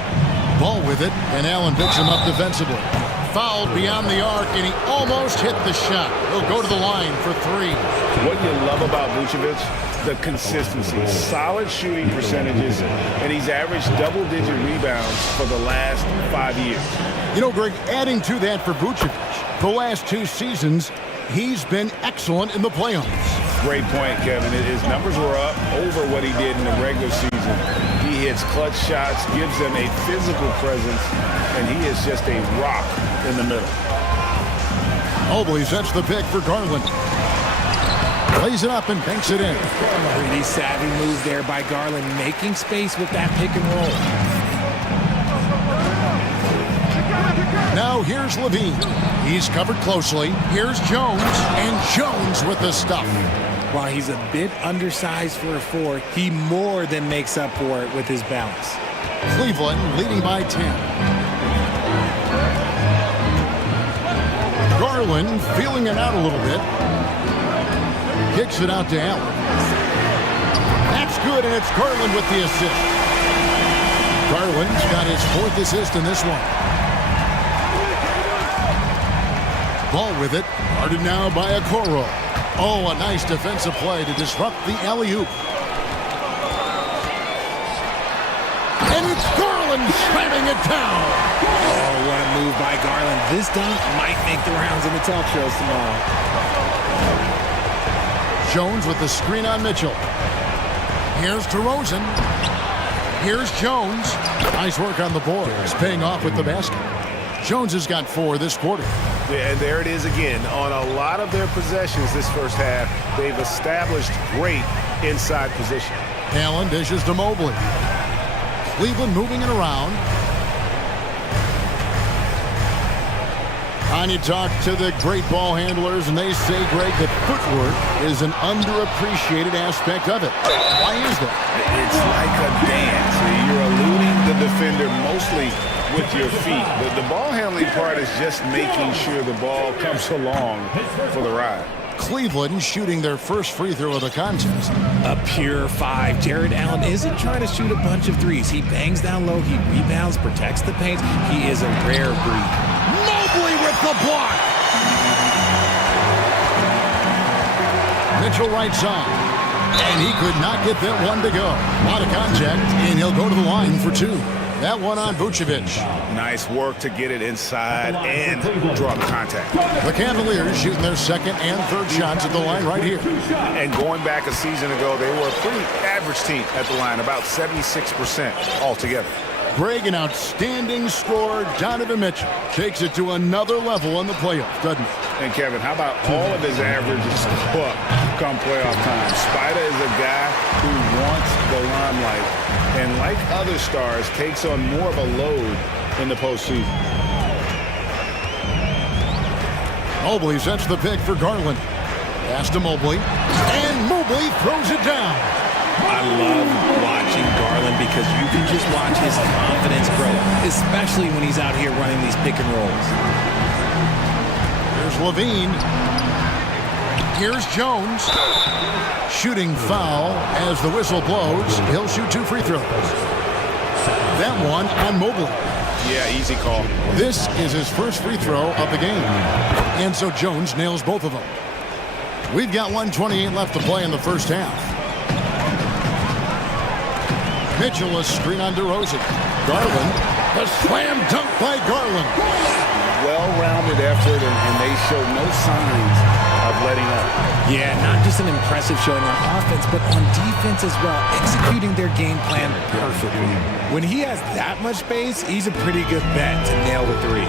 Ball with it, and Allen picks him up defensively. Fouled beyond the arc, and he almost hit the shot. He'll go to the line for 3. What you love about Vucevic, the consistency, solid shooting percentages, and he's averaged double-digit rebounds for the last 5 years. You know, Greg, adding to that for Vucevic, the last 2 seasons, he's been excellent in the playoffs. Great point, Kevin. His numbers were up over what he did in the regular season. He hits clutch shots, gives them a physical presence, and he is just a rock in the middle. Mobley sets the pick for Garland. Plays it up and banks it in. Pretty savvy move there by Garland, making space with that pick and roll. Now here's Levine. He's covered closely. Here's Jones, and Jones with the stuff. While he's a bit undersized for a 4, he more than makes up for it with his bounce. Cleveland leading by 10. Garland feeling it out a little bit. Kicks it out to Allen. That's good, and it's Garland with the assist. Garland's got his 4th assist in this one. Ball with it. Guarded now by Okoro. Oh, a nice defensive play to disrupt the alley-oop. And it's Garland slamming it down. Oh, what a move by Garland. This dunk might make the rounds in the talk shows tomorrow. Jones with the screen on Mitchell. Here's DeRozan. Here's Jones. Nice work on the boards, paying off with the basket. Jones has got 4 this quarter. Yeah, and there it is again. On a lot of their possessions this first half, they've established great inside position. Allen dishes to Mobley. Cleveland moving it around. And you talk to the great ball handlers, and they say, Greg, that footwork is an underappreciated aspect of it. Why is that? It's like a dance. You're eluding the defender mostly with your feet. The ball handling part is just making sure the ball comes along for the ride. Cleveland shooting their first free throw of the contest. A pure 5. Jared Allen isn't trying to shoot a bunch of threes. He bangs down low, he rebounds, protects the paint. He is a rare breed. Mobley with the block. Mitchell right side. And he could not get that one to go. A lot of contact, and he'll go to the line for 2. That one on Vucevic. Nice work to get it inside and draw contact. The Cavaliers shooting their second and third shots at the line right here. And going back a season ago, they were a pretty average team at the line, about 76% altogether. Greg, an outstanding scorer, Donovan Mitchell, takes it to another level in the playoffs, doesn't he? And Kevin, how about all of his averages go up come playoff time? Spider is a guy who wants the limelight, and like other stars, takes on more of a load in the postseason. Mobley sets the pick for Garland. Pass to Mobley, and Mobley throws it down. I love watching Garland because you can just watch his confidence grow, especially when he's out here running these pick and rolls. Here's Levine. Here's Jones. Shooting foul as the whistle blows. He'll shoot 2 free throws. That one on Mobley. Yeah, easy call. This is his first free throw of the game. And so Jones nails both of them. We've got 1:28 left to play in the first half. Mitchell, a screen on DeRozan. Garland, the slam dunk by Garland. Well-rounded effort, and they show no signs of letting up. Yeah, not just an impressive showing on offense, but on defense as well, executing their game plan perfectly. When he has that much space, he's a pretty good bet to nail the 3.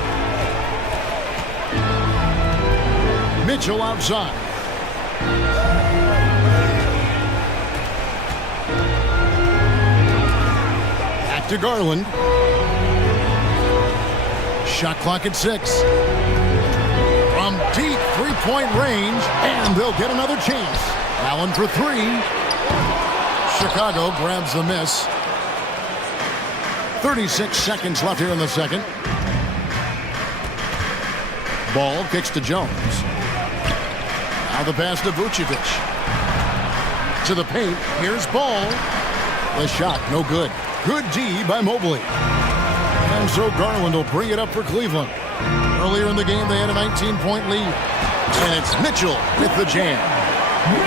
Mitchell outside. To Garland. Shot clock at 6. From deep three-point range, and they'll get another chance. Allen for 3. Chicago grabs the miss. 36 seconds left here in the second. Ball kicks to Jones. Now the pass to Vucevic. To the paint. Here's Ball. The shot, no good. Good D by Mobley. And so Garland will bring it up for Cleveland. Earlier in the game, they had a 19-point lead. And it's Mitchell with the jam.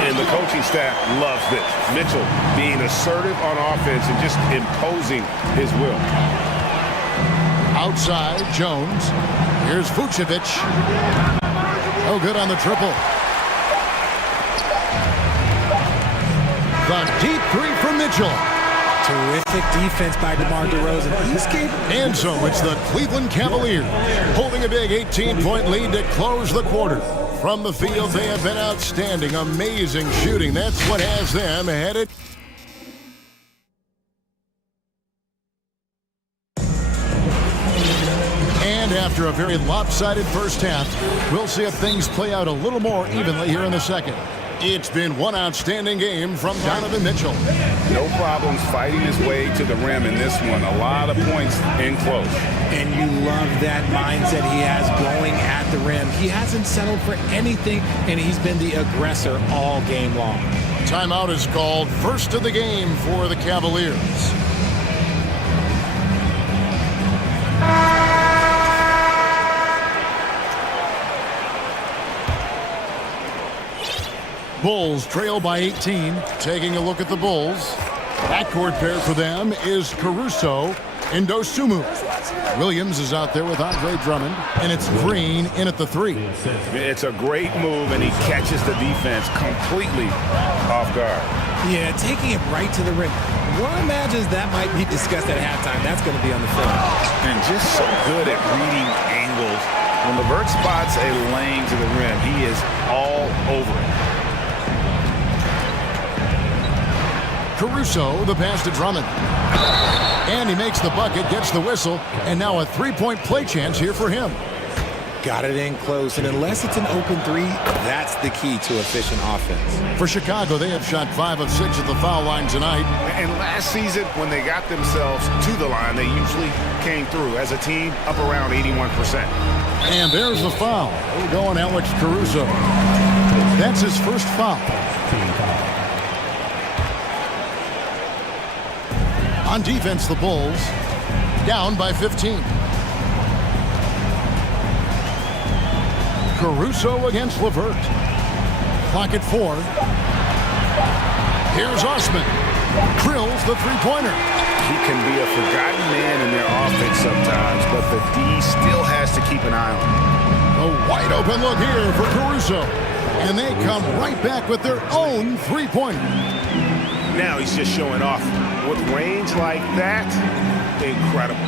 And the coaching staff loves this. Mitchell being assertive on offense and just imposing his will. Outside, Jones. Here's Vucevic. Oh, good on the triple. The deep 3 from Mitchell. Terrific defense by DeMar DeRozan. And so it's the Cleveland Cavaliers holding a big 18-point lead to close the quarter. From the field, they have been outstanding. Amazing shooting. That's what has them headed. And after a very lopsided first half, we'll see if things play out a little more evenly here in the second. It's been one outstanding game from Donovan Mitchell. No problems fighting his way to the rim in this one. A lot of points in close. And you love that mindset he has going at the rim. He hasn't settled for anything, and he's been the aggressor all game long. Timeout is called. First of the game for the Cavaliers. Bulls trail by 18. Taking a look at the Bulls. Backcourt pair for them is Caruso and Dosunmu. Williams is out there with Andre Drummond, and it's Green in at the 3. It's a great move, and he catches the defense completely off guard. Yeah, taking it right to the rim. One imagines that might be discussed at halftime. That's going to be on the film. And just so good at reading angles. When LeVert spots a lane to the rim, he is all over it. Caruso, the pass to Drummond. And he makes the bucket, gets the whistle, and now a three-point play chance here for him. Got it in close, and unless it's an open three, that's the key to efficient offense. For Chicago, they have shot 5 of 6 at the foul line tonight. And last season, when they got themselves to the line, they usually came through as a team up around 81%. And there's the foul. We're going Alex Caruso. That's his first foul. On defense, the Bulls down by 15. Caruso against LeVert. Clock at 4. Here's Osman. Drills the three-pointer. He can be a forgotten man in their offense sometimes, but the D still has to keep an eye on him. A wide open look here for Caruso. And they come right back with their own three-pointer. Now he's just showing off. With range like that, incredible.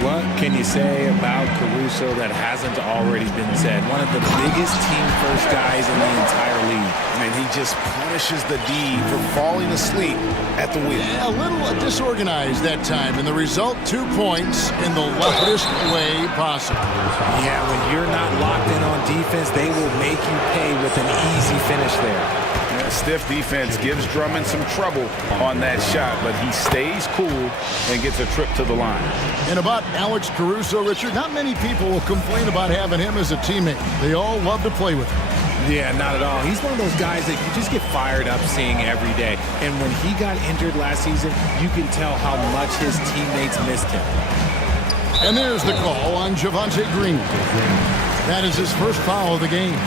What can you say about Caruso that hasn't already been said? One of the biggest team-first guys in the entire league. And he just punishes the D for falling asleep at the wheel. A little disorganized that time, and the result, 2 points in the loudest way possible. Yeah, when you're not locked in on defense, they will make you pay with an easy finish there. Stiff defense gives Drummond some trouble on that shot, but he stays cool and gets a trip to the line. And about Alex Caruso, Richard, not many people will complain about having him as a teammate. They all love to play with him. Yeah, not at all. He's one of those guys that you just get fired up seeing every day. And when he got injured last season, you can tell how much his teammates missed him. And there's the call on Javonte Green. That is his first foul of the game.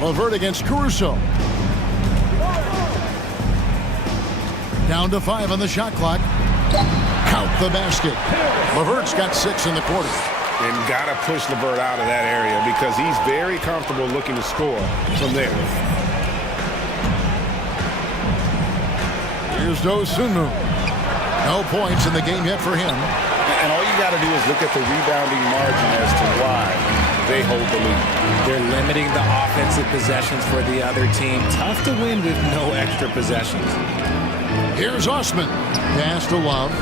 LeVert against Caruso. Down to 5 on the shot clock. Count the basket. LeVert's got 6 in the quarter. And got to push LeVert out of that area because he's very comfortable looking to score from there. Here's Dosunmu. No points in the game yet for him. And all you got to do is look at the rebounding margin as to why they hold the lead. They're limiting the offensive possessions for the other team. Tough to win with no extra possessions. Here's Osman. Pass to Love.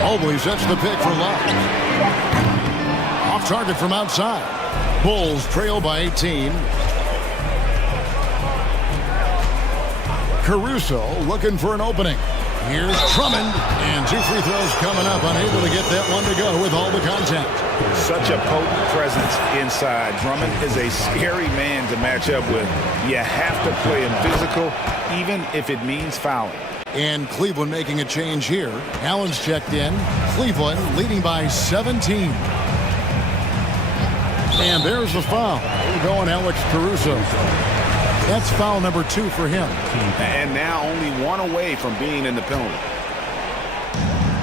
Mobley sets the pick for Love. Off target from outside. Bulls trail by 18. Caruso looking for an opening. Here's Drummond, and 2 free throws coming up, unable to get that one to go with all the contact. Such a potent presence inside. Drummond is a scary man to match up with. You have to play him physical, even if it means fouling. And Cleveland making a change here. Allen's checked in. Cleveland leading by 17. And there's the foul. We're going Alex Caruso. That's foul number 2 for him. And now only 1 away from being in the penalty.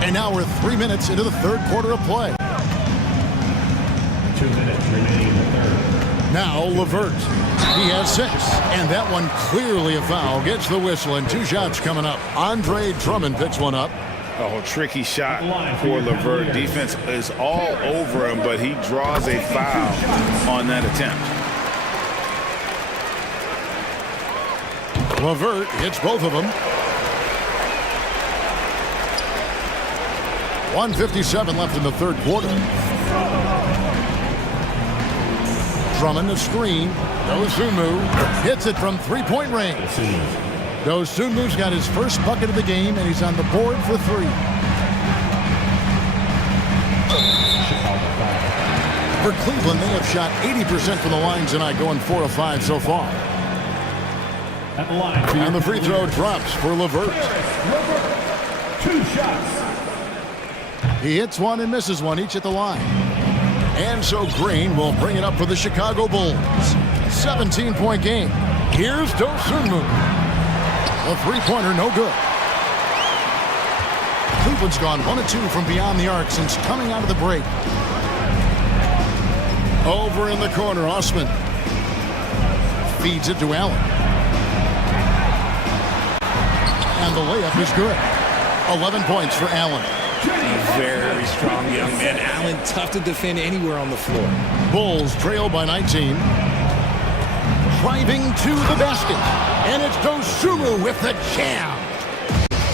And now we're 3 minutes into the third quarter of play. 2 minutes remaining in the third. Now LeVert. He has 6. And that one clearly a foul. Gets the whistle and 2 shots coming up. Andre Drummond picks one up. Oh, tricky shot for LeVert. Defense is all over him, but he draws a foul on that attempt. LeVert hits both of them. 1:57 left in the third quarter. Drummond a screen. Dosunmu hits it from 3-point range. Dosunmu's got his first bucket of the game, and he's on the board for 3. For Cleveland, they have shot 80% from the line tonight, going 4 of 5 so far. At the line. And the free throw drops for LeVert. 2 shots. He hits one and misses one, each at the line. And so Green will bring it up for the Chicago Bulls. 17-point game. Here's Dosunmu. A three-pointer, no good. Cleveland's gone 1 of 2 from beyond the arc since coming out of the break. Over in the corner, Osman feeds it to Allen. And the layup is good. 11 points for Allen. A very strong young man. Allen, tough to defend anywhere on the floor. Bulls trail by 19. driving to the basket. And it's Dosunmu with the jam.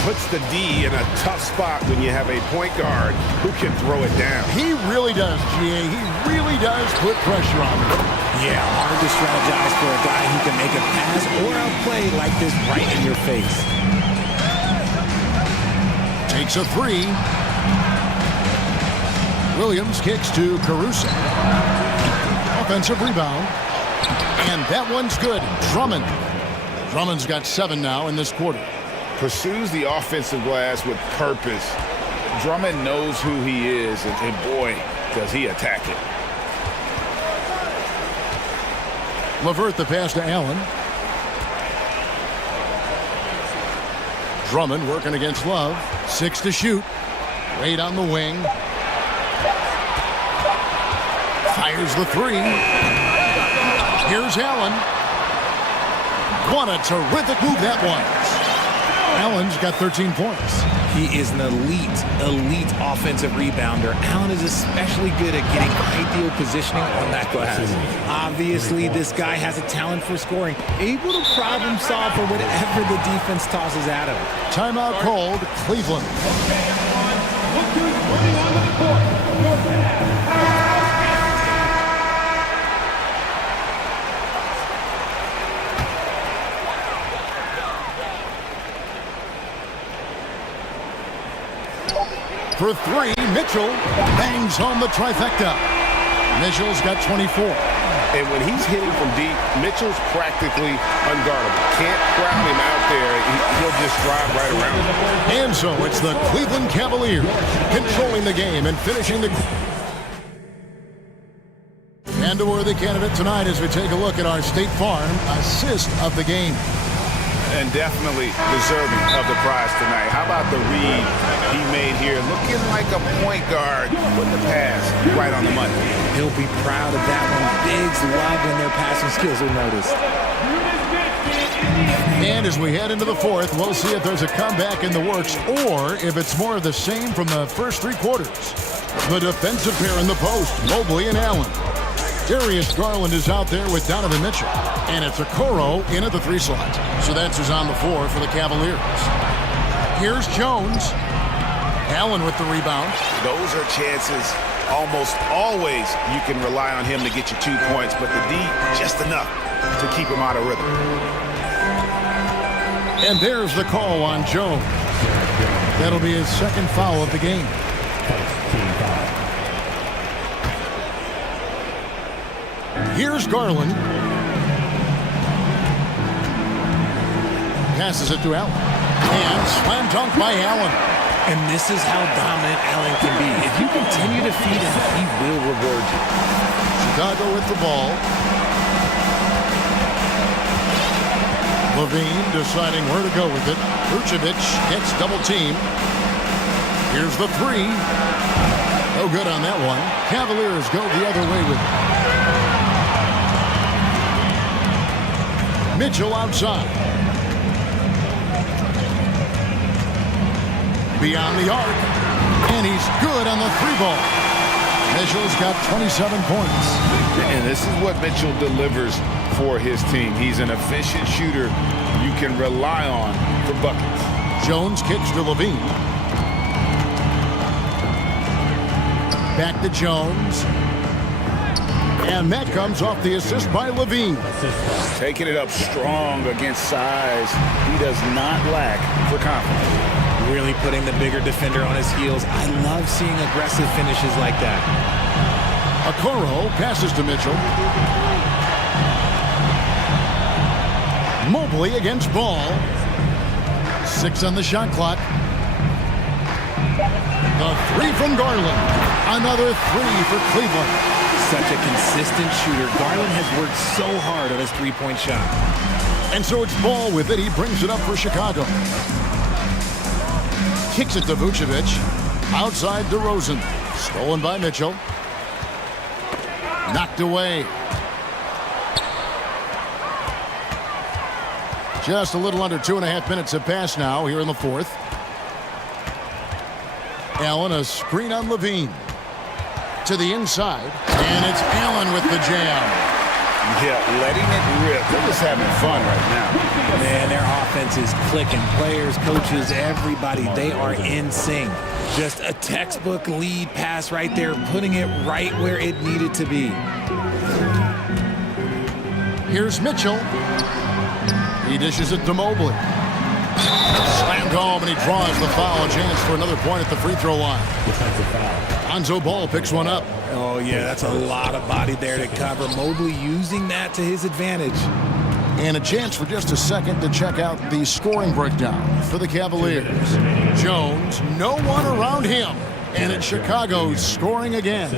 Puts the D in a tough spot when you have a point guard who can throw it down. He really does, GA. He really does put pressure on him. Yeah, hard to strategize for a guy who can make a pass or a play like this right in your face. Takes a three. Williams kicks to Caruso. Offensive rebound. And that one's good. Drummond. Drummond's got 7 now in this quarter. Pursues the offensive glass with purpose. Drummond knows who he is, and boy, does he attack it. LeVert the pass to Allen. Drummond working against Love. 6 to shoot. Wade on the wing. Fires the three. Here's Allen. What a terrific move that was. Allen's got 13 points. He is an elite offensive rebounder. Allen is especially good at getting ideal positioning on that glass. Obviously, this guy has a talent for scoring, able to problem solve for whatever the defense tosses at him. Timeout called, Cleveland. For three, Mitchell bangs home the trifecta. Mitchell's got 24. And when he's hitting from deep, Mitchell's practically unguardable. Can't crowd him out there. He'll just drive right around him. And so it's the Cleveland Cavaliers controlling the game and finishing the... And a worthy candidate tonight as we take a look at our State Farm assist of the game. And definitely deserving of the prize tonight. How about the read he made here? Looking like a point guard with the pass right on the money. He'll be proud of that one. Bigs love when their passing skills are noticed. And as we head into the fourth, we'll see if there's a comeback in the works or if it's more of the same from the first 3 quarters. The defensive pair in the post, Mobley and Allen. Darius Garland is out there with Donovan Mitchell. And it's Okoro in at the 3 slot. So that's who's on the floor for the Cavaliers. Here's Jones. Allen with the rebound. Those are chances almost always you can rely on him to get you 2 points, but the D, just enough to keep him out of rhythm. And there's the call on Jones. That'll be his second foul of the game. Here's Garland. Passes it to Allen. And slam dunk by Allen. And this is how dominant Allen can be. If you continue to feed him, he will reward you. Chicago with the ball. Levine deciding where to go with it. Vucevic gets double team. Here's the 3. No good on that one. Cavaliers go the other way with it. Mitchell outside. Beyond the arc. And he's good on the 3-ball. Mitchell's got 27 points. And this is what Mitchell delivers for his team. He's an efficient shooter you can rely on for buckets. Jones kicks to Levine. Back to Jones. And that comes off the assist by Levine. Taking it up strong against size. He does not lack for confidence. Really putting the bigger defender on his heels. I love seeing aggressive finishes like that. Okoro passes to Mitchell. Mobley against Ball. 6 on the shot clock. The 3 from Garland. Another 3 for Cleveland. Such a consistent shooter. Garland has worked so hard on his 3-point shot. And so it's Ball with it. He brings it up for Chicago. Kicks it to Vucevic. Outside DeRozan. Stolen by Mitchell. Knocked away. Just a little under 2.5 minutes have passed now here in the fourth. Allen, a screen on Levine. To the inside. And it's Allen with the jam. Yeah, letting it rip. They're just having fun right now. Man, their offense is clicking. Players, coaches, everybody, they are in sync. Just a textbook lead pass right there, putting it right where it needed to be. Here's Mitchell. He dishes it to Mobley. Slammed home, and he draws the foul. A chance for another point at the free throw line. Lonzo Ball picks one up. Oh, yeah, that's a lot of body there to cover. Mobley using that to his advantage. And a chance for just a second to check out the scoring breakdown for the Cavaliers. Jones, no one around him. And it's Chicago scoring again.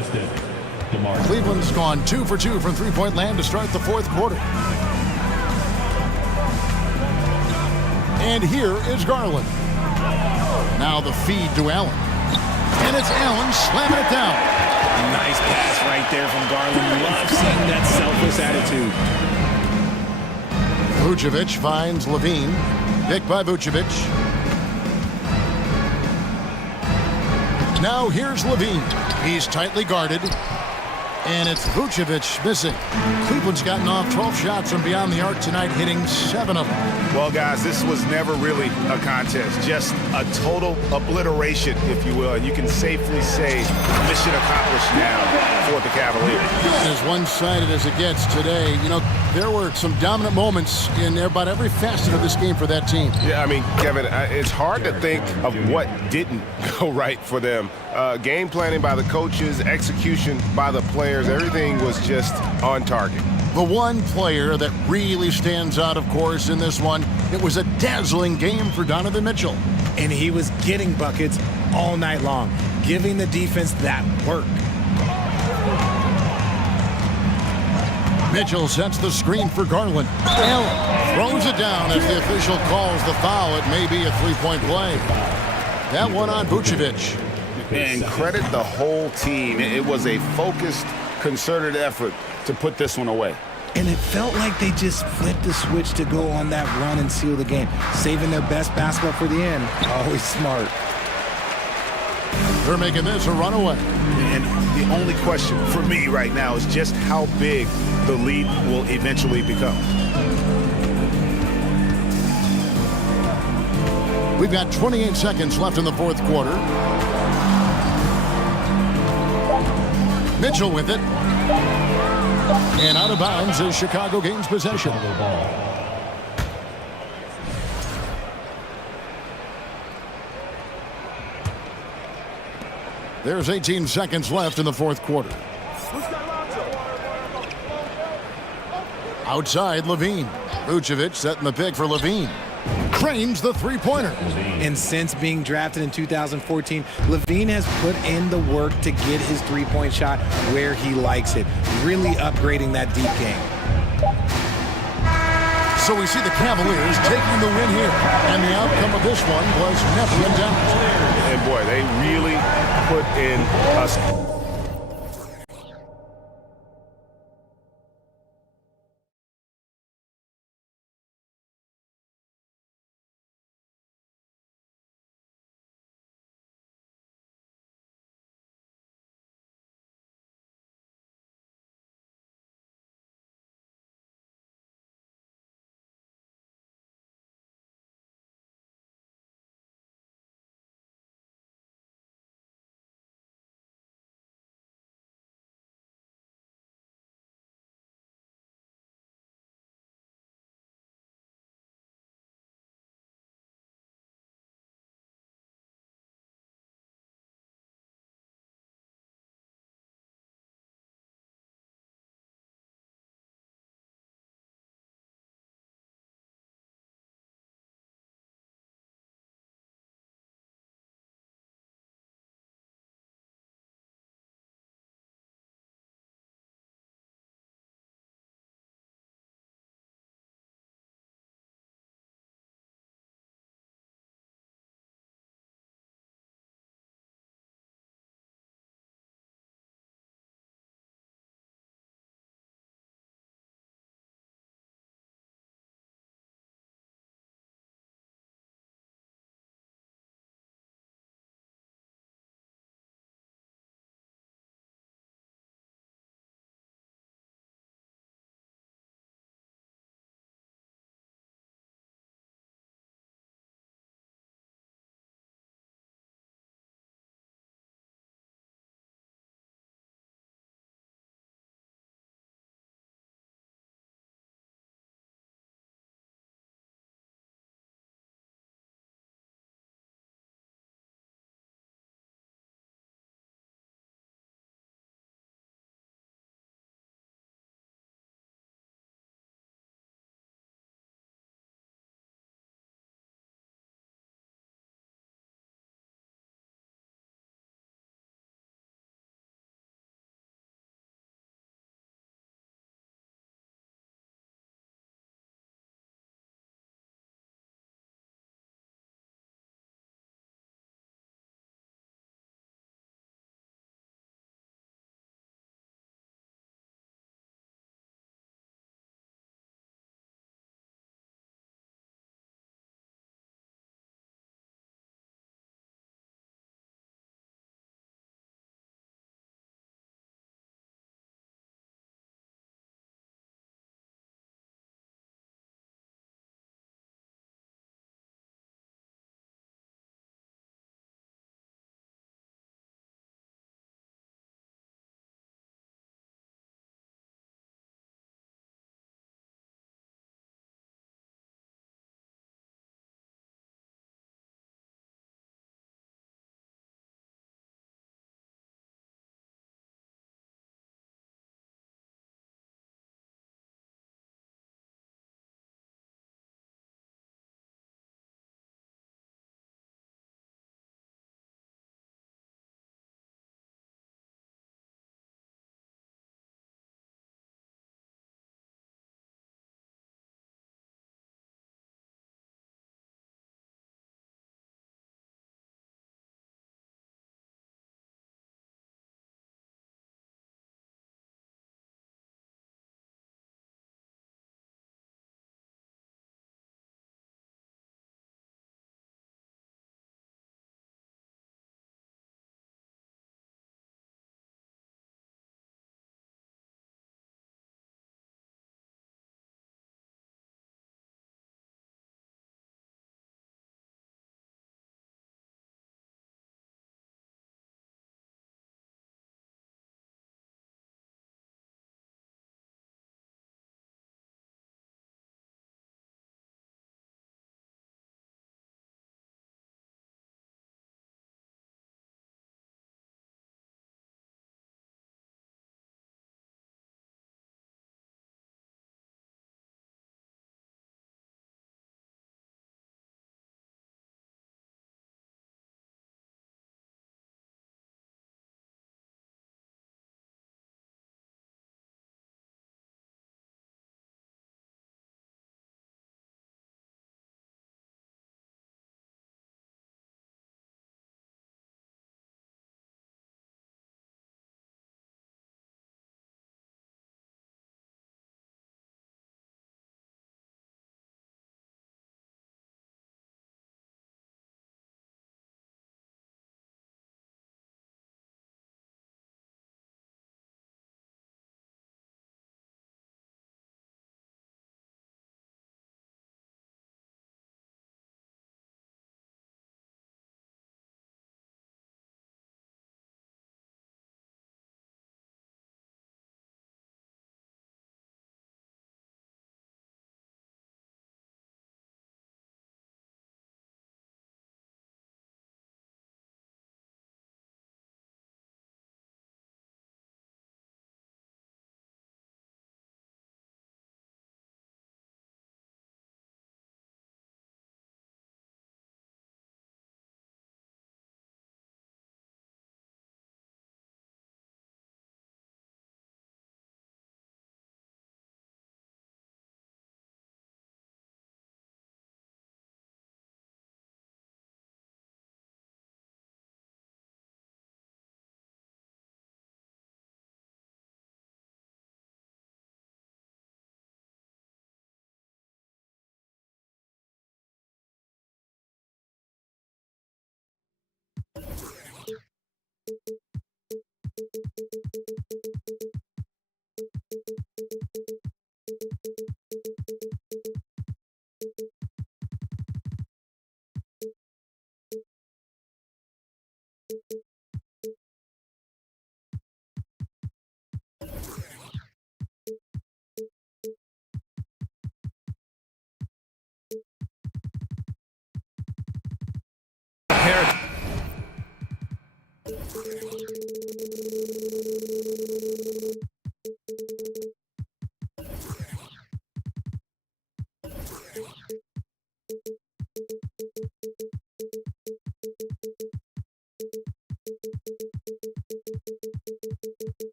Cleveland's gone 2 for 2 from three-point land to start the fourth quarter. And here is Garland. Now the feed to Allen. And it's Allen slamming it down. Nice pass right there from Garland. Love seeing that selfless attitude. Vucevic finds Levine. Picked by Vucevic. Now here's Levine. He's tightly guarded. And it's Vucevic missing. Cleveland's gotten off 12 shots from beyond the arc tonight, hitting 7 of them. Well, guys, this was never really a contest. Just a total obliteration, if you will. And you can safely say mission accomplished now for the Cavaliers. As one-sided as it gets today, you know, there were some dominant moments in about every facet of this game for that team. Yeah, I mean, Kevin, it's hard to think of what didn't go right for them. Game planning by the coaches, execution by the players, everything was just on target. The one player that really stands out, of course, in this one, it was a dazzling game for Donovan Mitchell. And he was getting buckets all night long, giving the defense that work. Mitchell sets the screen for Garland. Allen throws it down as the official calls the foul. It may be a three-point play. That one on Vucevic. And credit the whole team. It was a focused, concerted effort to put this one away. And it felt like they just flipped the switch to go on that run and seal the game, saving their best basketball for the end. Always smart. They're making this a runaway. And the only question for me right now is just how big the lead will eventually become. We've got 28 seconds left in the fourth quarter. Mitchell with it. And out of bounds as Chicago gains possession. There's 18 seconds left in the fourth quarter. Outside, Levine. Vucevic setting the pick for Levine. Cranes the three-pointer. And since being drafted in 2014, Levine has put in the work to get his three-point shot where he likes it, really upgrading that deep game. So we see the Cavaliers taking the win here, and the outcome of this one was never in doubt. And boy, they really put in a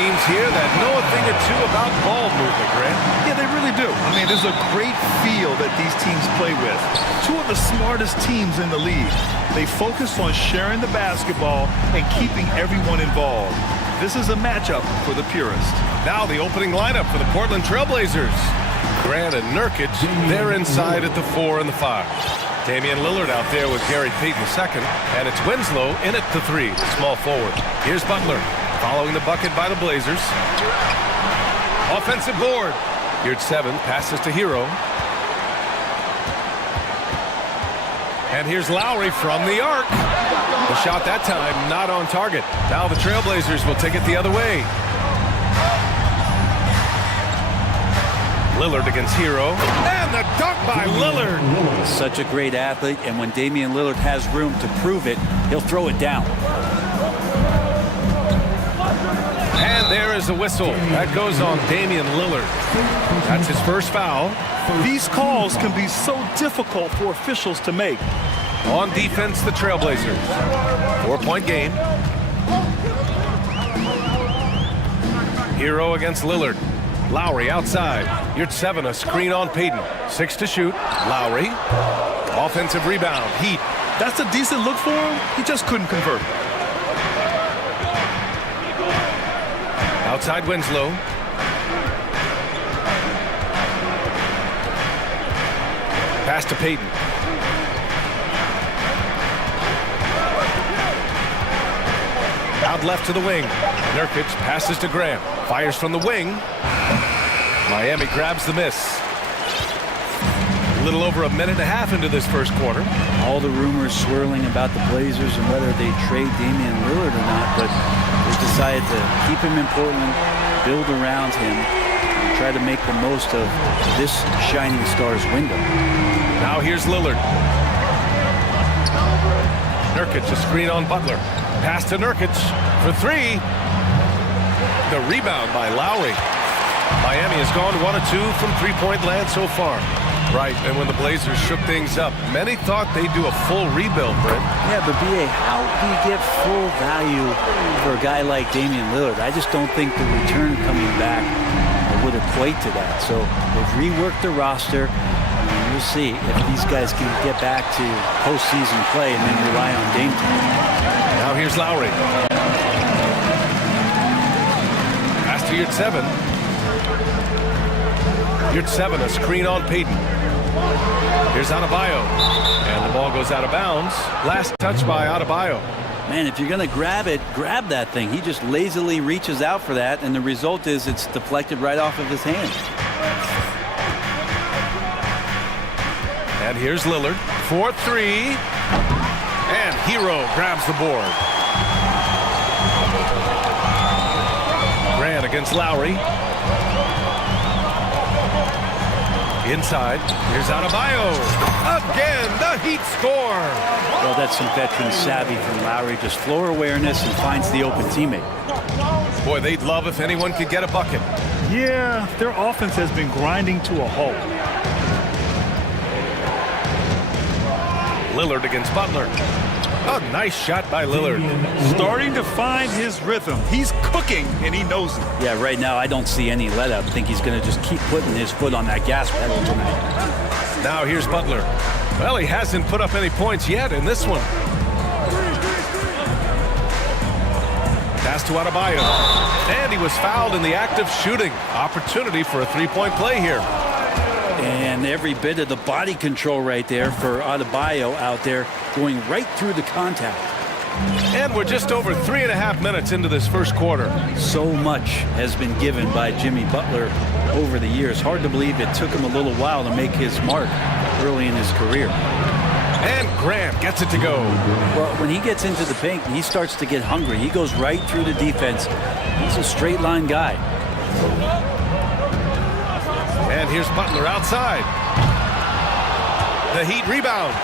Teams here that know a thing or two about ball movement, Grant. Yeah, they really do. I mean, there's a great feel that these teams play with. Two of the smartest teams in the league. They focus on sharing the basketball and keeping everyone involved. This is a matchup for the purist. Now the opening lineup for the Portland Trailblazers. Grant and Nurkic, they're inside at the 4 and the 5. Damian Lillard out there with Gary Payton II, and it's Winslow in at the 3, small forward. Here's Butler, following the bucket by the Blazers. Offensive board. Here's 7, passes to Hero. And here's Lowry from the arc. The shot that time not on target. Now the Trailblazers will take it the other way. Lillard against Hero. And the dunk by Lillard. Such a great athlete, and when Damian Lillard has room to prove it, he'll throw it down. And there is a whistle. That goes on Damian Lillard. That's his first foul. These calls can be so difficult for officials to make. On defense, the Trailblazers. 4-point game. Hero against Lillard. Lowry outside. Here's 7, a screen on Payton. 6 to shoot. Lowry. Offensive rebound. Heat. That's a decent look for him. He just couldn't convert. Outside Winslow. Pass to Payton. Out left to the wing. Nurkic passes to Graham. Fires from the wing. Miami grabs the miss. A little over a minute and a half into this first quarter. All the rumors swirling about the Blazers and whether they trade Damian Lillard or not, but they decided to keep him in Portland, build around him, and try to make the most of this shining star's window. Now here's Lillard. Nurkic, a screen on Butler. Pass to Nurkic for 3. The rebound by Lowry. Miami has gone 1 of 2 from three-point land so far. Right, and when the Blazers shook things up, many thought they'd do a full rebuild, Brent. Yeah, but B.A., how do you get full value for a guy like Damian Lillard? I just don't think the return coming back would equate to that. So they've reworked the roster. We'll see if these guys can get back to postseason play and then rely on Dame time. Now here's Lowry. Pass to Yurt 7. Yurt 7, a screen on Payton. Here's Adebayo. And the ball goes out of bounds. Last touch by Adebayo. Man, if you're going to grab it, grab that thing. He just lazily reaches out for that, and the result is it's deflected right off of his hand. And here's Lillard for 3. And Hero grabs the board. Grant against Lowry. Inside, here's Adebayo. Again, the Heat score. Well, that's some veteran savvy from Lowry. Just floor awareness and finds the open teammate. Boy, they'd love if anyone could get a bucket. Yeah, their offense has been grinding to a halt. Lillard against Butler. A nice shot by Lillard. Starting to find his rhythm. He's cooking, and he knows it. Yeah, right now I don't see any let up. I think he's going to just keep putting his foot on that gas pedal tonight. Now here's Butler. Well, he hasn't put up any points yet in this one. Pass to Adebayo. And he was fouled in the act of shooting. Opportunity for a three-point play here. And every bit of the body control right there for Adebayo out there, going right through the contact. And we're just over 3.5 minutes into this first quarter. So much has been given by Jimmy Butler over the years. Hard to believe it took him a little while to make his mark early in his career. And Grant gets it to go. Well, when he gets into the paint, he starts to get hungry. He goes right through the defense. He's a straight line guy. And here's Butler outside. The Heat rebound.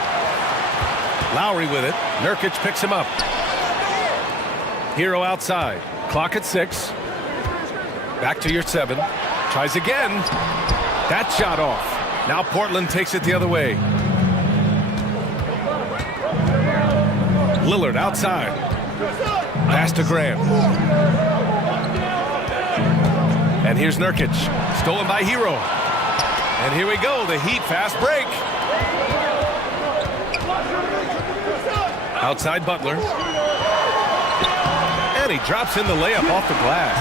Lowry with it. Nurkic picks him up. Hero outside. Clock at 6. Back to your 7. Tries again. That shot off. Now Portland takes it the other way. Lillard outside. Pass to Graham. And here's Nurkic. Stolen by Hero. And here we go. The Heat fast break. Outside Butler. And he drops in the layup off the glass.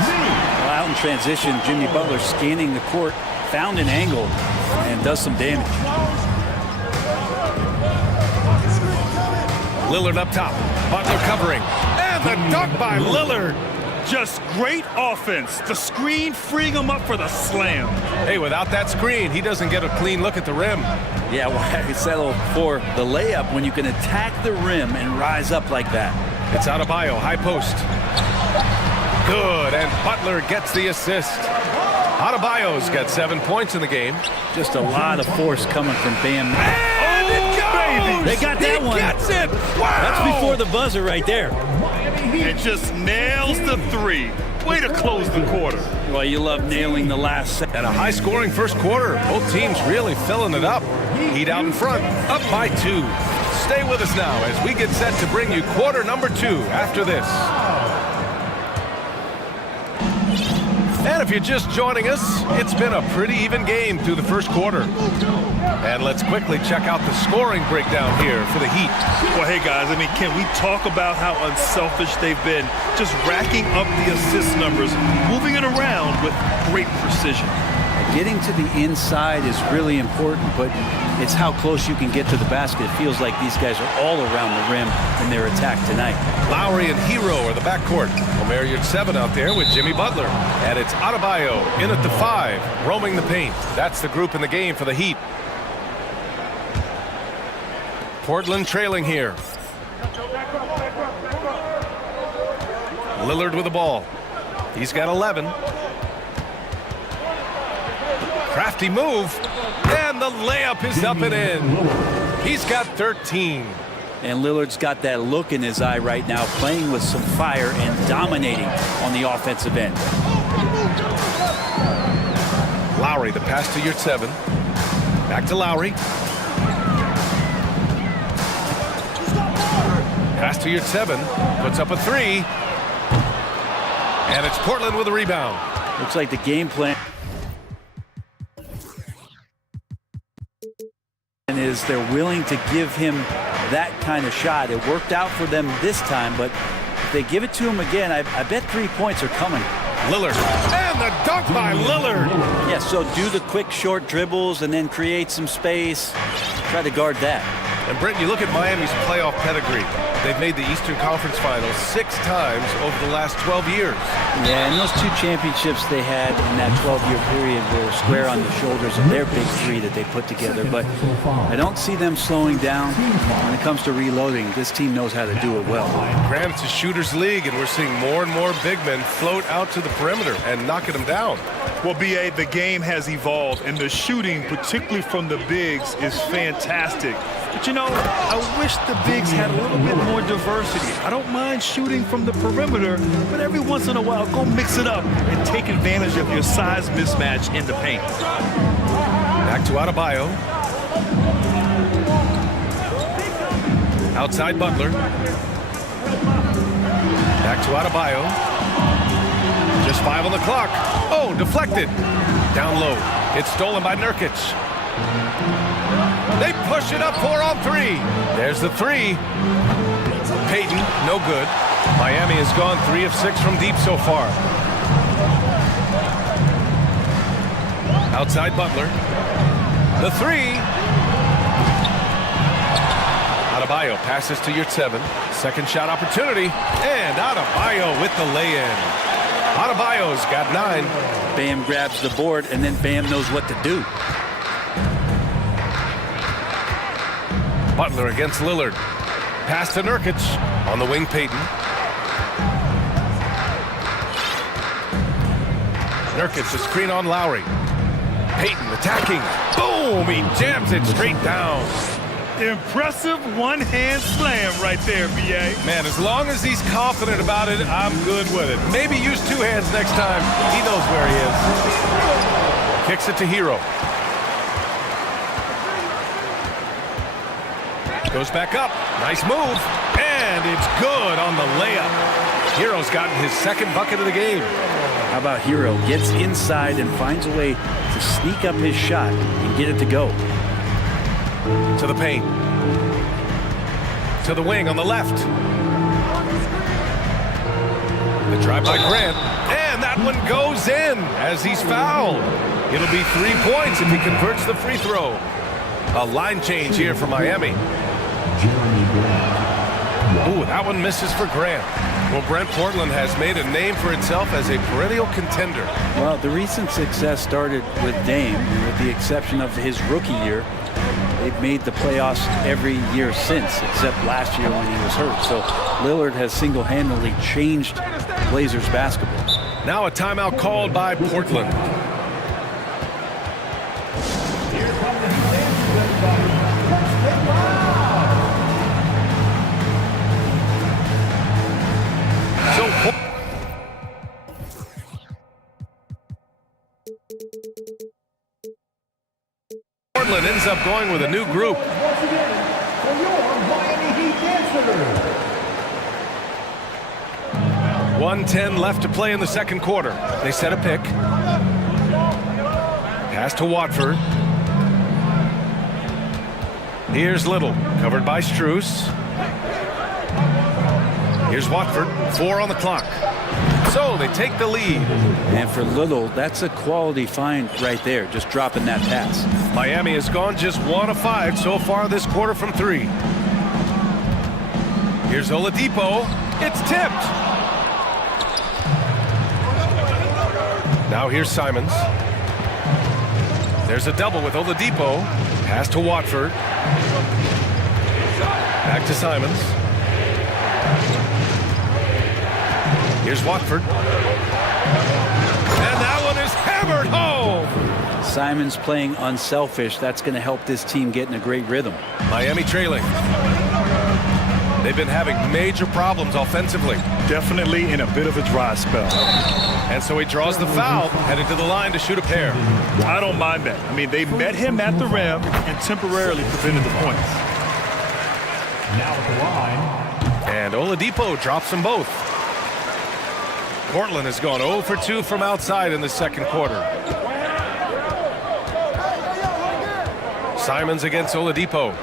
Well, out in transition, Jimmy Butler scanning the court, found an angle, and does some damage. Lillard up top. Butler covering. And the dunk by Lillard. Just great offense. The screen freeing him up for the slam. Hey, without that screen, he doesn't get a clean look at the rim. Yeah, why settle for the layup when you can attack the rim and rise up like that? It's Adebayo, high post. Good, and Butler gets the assist. Adebayo's got 7 points in the game. Just a lot of force coming from Bam. And it goes! They got that one. He gets it! Wow! That's before the buzzer right there. And just nails the 3. Way to close the quarter. Well, you love nailing the last set. And a high-scoring first quarter. Both teams really filling it up. Heat out in front, up by 2. Stay with us now as we get set to bring you quarter number 2 after this. And if you're just joining us, it's been a pretty even game through the first quarter. And let's quickly check out the scoring breakdown here for the Heat. Well, hey, guys, I mean, can we talk about how unselfish they've been? Just racking up the assist numbers, moving it around with great precision. Getting to the inside is really important, but it's how close you can get to the basket. It feels like these guys are all around the rim in their attack tonight. Lowry and Hero are the backcourt. Omer at 7 out there with Jimmy Butler. And it's Adebayo in at the 5, roaming the paint. That's the group in the game for the Heat. Portland trailing here. Lillard with the ball. He's got 11. Crafty move, and the layup is up and in. He's got 13. And Lillard's got that look in his eye right now, playing with some fire and dominating on the offensive end. Lowry, the pass to your 7. Back to Lowry. Pass to your 7, puts up a 3. And it's Portland with a rebound. Looks like the game plan is they're willing to give him that kind of shot. It worked out for them this time, but if they give it to him again, I bet 3 points are coming. Lillard, and the dunk by Lillard. Yeah, so do the quick short dribbles and then create some space. Try to guard that. And Brent, you look at Miami's playoff pedigree. They've made the Eastern Conference Finals 6 times over the last 12 years. Yeah, and those 2 championships they had in that 12-year period were square on the shoulders of their big 3 that they put together. But I don't see them slowing down when it comes to reloading. This team knows how to do it well. Grant, it's a shooter's league, and we're seeing more and more big men float out to the perimeter and knocking them down. Well, B.A., the game has evolved, and the shooting, particularly from the bigs, is fantastic. But, you know, I wish the bigs had a little bit more diversity. I don't mind shooting from the perimeter, but every once in a while, go mix it up and take advantage of your size mismatch in the paint. Back to Adebayo. Outside Butler. Back to Adebayo. Just 5 on the clock. Oh, deflected. Down low. It's stolen by Nurkic. They push it up 4 on 3. There's the 3. Payton, no good. Miami has gone 3 of 6 from deep so far. Outside Butler. The 3. Adebayo passes to your 7. Second shot opportunity. And Adebayo with the lay-in. Adebayo's got 9. Bam grabs the board, and then Bam knows what to do. Butler against Lillard. Pass to Nurkic. On the wing, Payton. Nurkic, a screen on Lowry. Payton attacking. Boom! He jams it straight down. Impressive one-hand slam right there, B.A. Man, as long as he's confident about it, I'm good with it. Maybe use two hands next time. He knows where he is. Kicks it to Hero. Goes back up. Nice move. And it's good on the layup. Hero's gotten his second bucket of the game. How about Hero gets inside and finds a way to sneak up his shot and get it to go. To the paint. To the wing on the left. The drive by Grant. And that one goes in as he's fouled. It'll be 3 points if he converts the free throw. A line change here for Miami. Ooh, that one misses for Grant. Well, Brent, Portland has made a name for itself as a perennial contender. Well, the recent success started with Dame, and with the exception of his rookie year. They've made the playoffs every year since, except last year when he was hurt. So Lillard has single-handedly changed Blazers basketball. Now a timeout called by Portland. Portland ends up going with a new group. 1:10 left to play in the second quarter. They set a pick. Pass to Watford. Here's Little, covered by Strus. Here's Watford, 4 on the clock. So they take the lead. And for Little, that's a quality find right there, just dropping that pass. Miami has gone just 1 of 5 so far this quarter from 3. Here's Oladipo. It's tipped. Now here's Simons. There's a double with Oladipo. Pass to Watford. Back to Simons. Here's Watford. And that one is hammered home. Simons playing unselfish. That's going to help this team get in a great rhythm. Miami trailing. They've been having major problems offensively. Definitely in a bit of a dry spell. And so he draws the foul, headed to the line to shoot a pair. I don't mind that. I mean, they met him at the rim and temporarily prevented the points. Now at the line. And Oladipo drops them both. Portland has gone 0 for 2 from outside in the second quarter. Simons against Oladipo.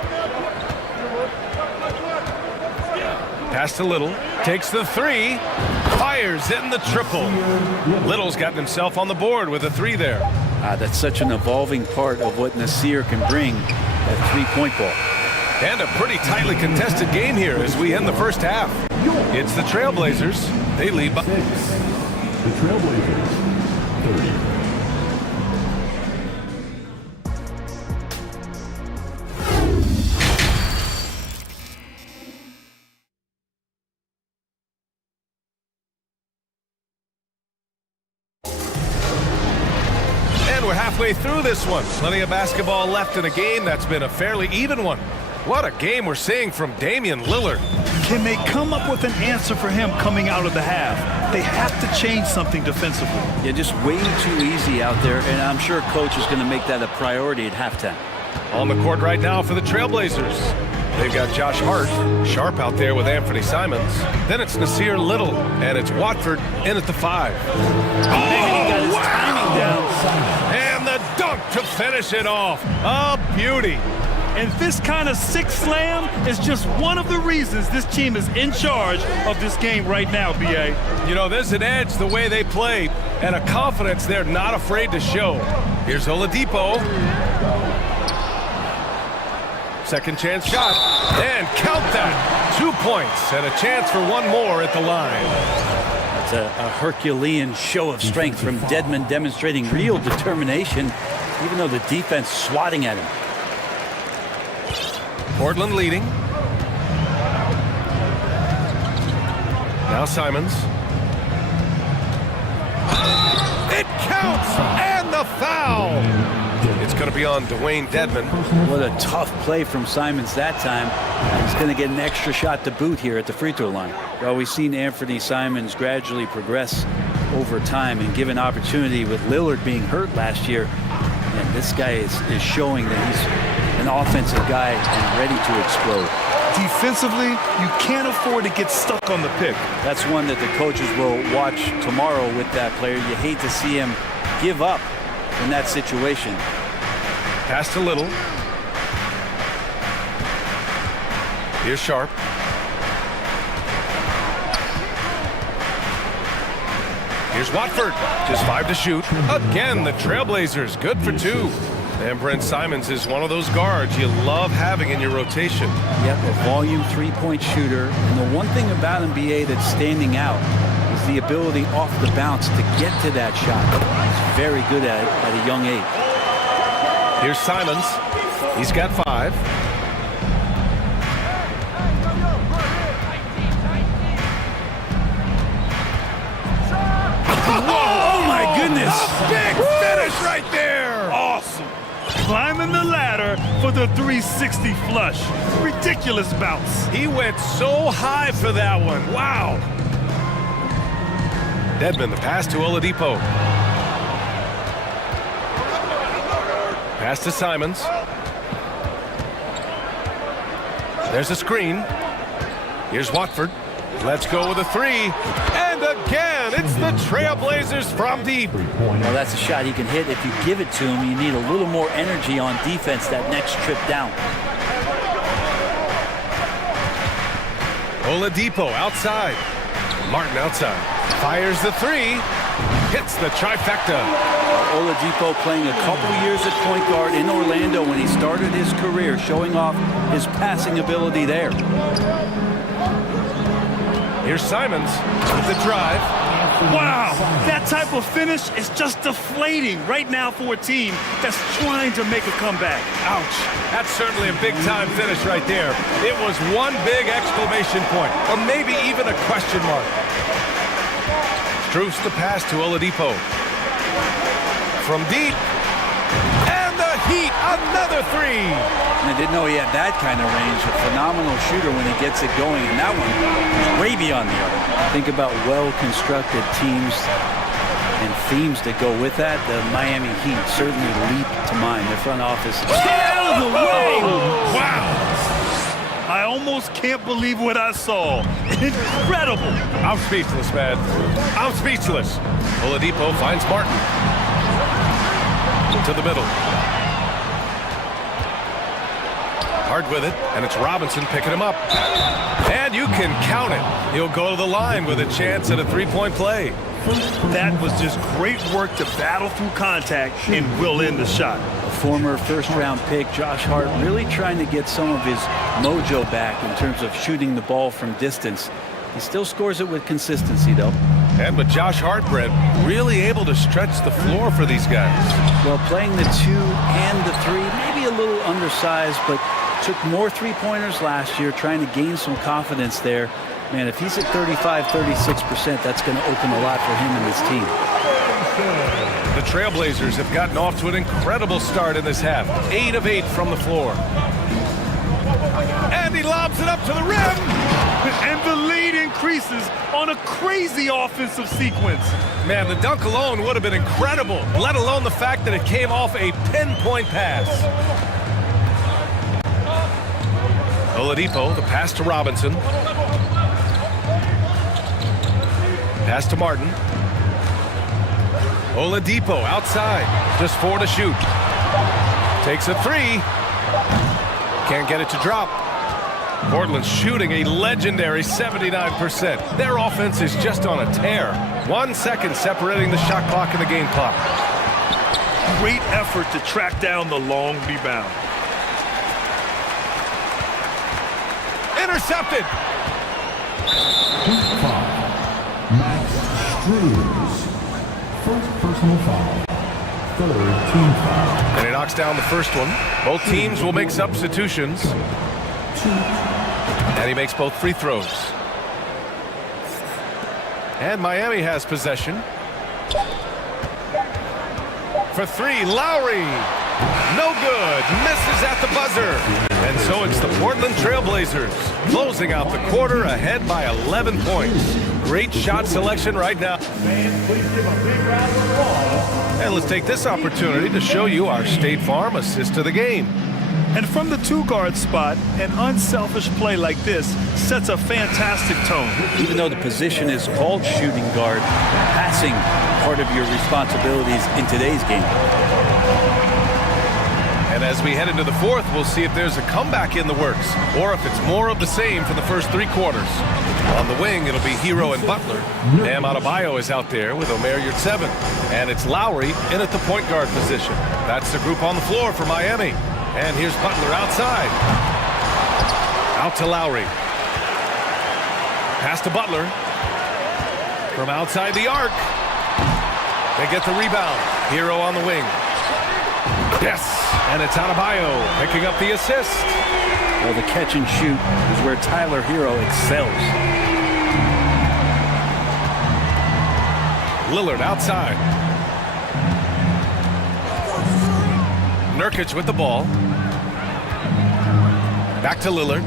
Pass to Little. Takes the 3. Fires in the triple. Little's gotten himself on the board with a 3 there. That's such an evolving part of what Nasir can bring, that three-point ball. And a pretty tightly contested game here as we end the first half. It's the Trailblazers. They lead by... The Trailblazers, 30. And we're halfway through this one. Plenty of basketball left in a game that's been a fairly even one. What a game we're seeing from Damian Lillard. Can they come up with an answer for him coming out of the half? They have to change something defensively. Yeah, just way too easy out there, and I'm sure coach is going to make that a priority at halftime. On the court right now for the Trailblazers. They've got Josh Hart, sharp out there with Anthony Simons. Then it's Nasir Little, and it's Watford in at the 5. Oh, he got his timing down. And the dunk to finish it off. A beauty. And this kind of sick slam is just one of the reasons this team is in charge of this game right now, B.A. You know, there's an edge the way they played and a confidence they're not afraid to show. Here's Oladipo. Second chance shot. And count that. 2 points and a chance for one more at the line. That's a Herculean show of strength from Dedmon, demonstrating real determination, even though the defense swatting at him. Portland leading. Now Simons. It counts, and the foul. It's going to be on Dwayne Dedman. What a tough play from Simons that time. He's going to get an extra shot to boot here at the free throw line. Well, we've seen Anthony Simons gradually progress over time and given opportunity with Lillard being hurt last year. And this guy is showing that he's an offensive guy and ready to explode. Defensively, you can't afford to get stuck on the pick. That's one that the coaches will watch tomorrow with that player. You hate to see him give up in that situation. Passed a little. Here's Sharp. Here's Watford. Just 5 to shoot. Again, the Trailblazers good for 2. And Brent Simons is one of those guards you love having in your rotation. Yep, a volume three-point shooter. And the one thing about him, BA, that's standing out is the ability off the bounce to get to that shot. He's very good at it at a young age. Here's Simons. He's got 5. Oh my goodness! Big finish right there! Awesome! Climbing the ladder for the 360 flush. Ridiculous bounce. He went so high for that one. Wow! Dedman, the pass to Oladipo. Pass to Simons. There's a screen. Here's Watford. Let's go with a 3. And again, it's the Trailblazers from deep. Well, that's a shot he can hit. If you give it to him, you need a little more energy on defense that next trip down. Oladipo outside. Martin outside. Fires the 3. Hits the trifecta. Oladipo playing a couple years at point guard in Orlando when he started his career, showing off his passing ability there. Here's Simons with the drive. Wow, that type of finish is just deflating right now for a team that's trying to make a comeback. Ouch. That's certainly a big-time finish right there. It was one big exclamation point, or maybe even a question mark. Struce the pass to Oladipo. From deep. And the Heat, another 3. I didn't know he had that kind of range. A phenomenal shooter when he gets it going, and that one is way beyond the other. Think about well-constructed teams and themes that go with that. The Miami Heat certainly leap to mind. Their front office. Get out of the way! Wow! I almost can't believe what I saw. Incredible! I'm speechless, man. I'm speechless. Oladipo finds Martin. To the middle. Hard with it, and it's Robinson picking him up. And you can count it. He'll go to the line with a chance at a 3-point play. That was just great work to battle through contact and will end the shot. A former first-round pick, Josh Hart, really trying to get some of his mojo back in terms of shooting the ball from distance. He still scores it with consistency, though. And with Josh Hart, Brett, really able to stretch the floor for these guys. Well, playing the 2 and the 3, maybe a little undersized, but took more three-pointers last year, trying to gain some confidence there. Man, if he's at 35, 36%, that's going to open a lot for him and his team. The Trailblazers have gotten off to an incredible start in this half. 8 of 8 from the floor. And he lobs it up to the rim. And the lead increases on a crazy offensive sequence. Man, the dunk alone would have been incredible, let alone the fact that it came off a pinpoint pass. Oladipo, the pass to Robinson. Pass to Martin. Oladipo outside, just 4 to shoot. Takes a 3. Can't get it to drop. Portland's shooting a legendary 79%. Their offense is just on a tear. 1 second separating the shot clock and the game clock. Great effort to track down the long rebound. Intercepted. Max Struess. First personal foul. Third team foul. And he knocks down the first one. Both teams will make substitutions. And he makes both free throws. And Miami has possession. for three. Lowry. No good. Misses at the buzzer. And so it's the Portland Trailblazers closing out the quarter ahead by 11 points. Great shot selection right now. And let's take this opportunity to show you our State Farm assist to the game. And from the two-guard spot, an unselfish play like this sets a fantastic tone. Even though the position is called shooting guard, passing part of your responsibilities in today's game. And as we head into the fourth, we'll see if there's a comeback in the works, or if it's more of the same for the first three quarters. On the wing, it'll be Hero and Butler. Bam Adebayo is out there with Omer Yurtseven. And it's Lowry in at the point guard position. That's the group on the floor for Miami. And here's Butler outside. Out to Lowry. Pass to Butler. From outside the arc. They get the rebound. Hero on the wing. Yes, and it's Adebayo picking up the assist. Well, the catch and shoot is where Tyler Hero excels. Lillard outside. Nurkic with the ball. Back to Lillard.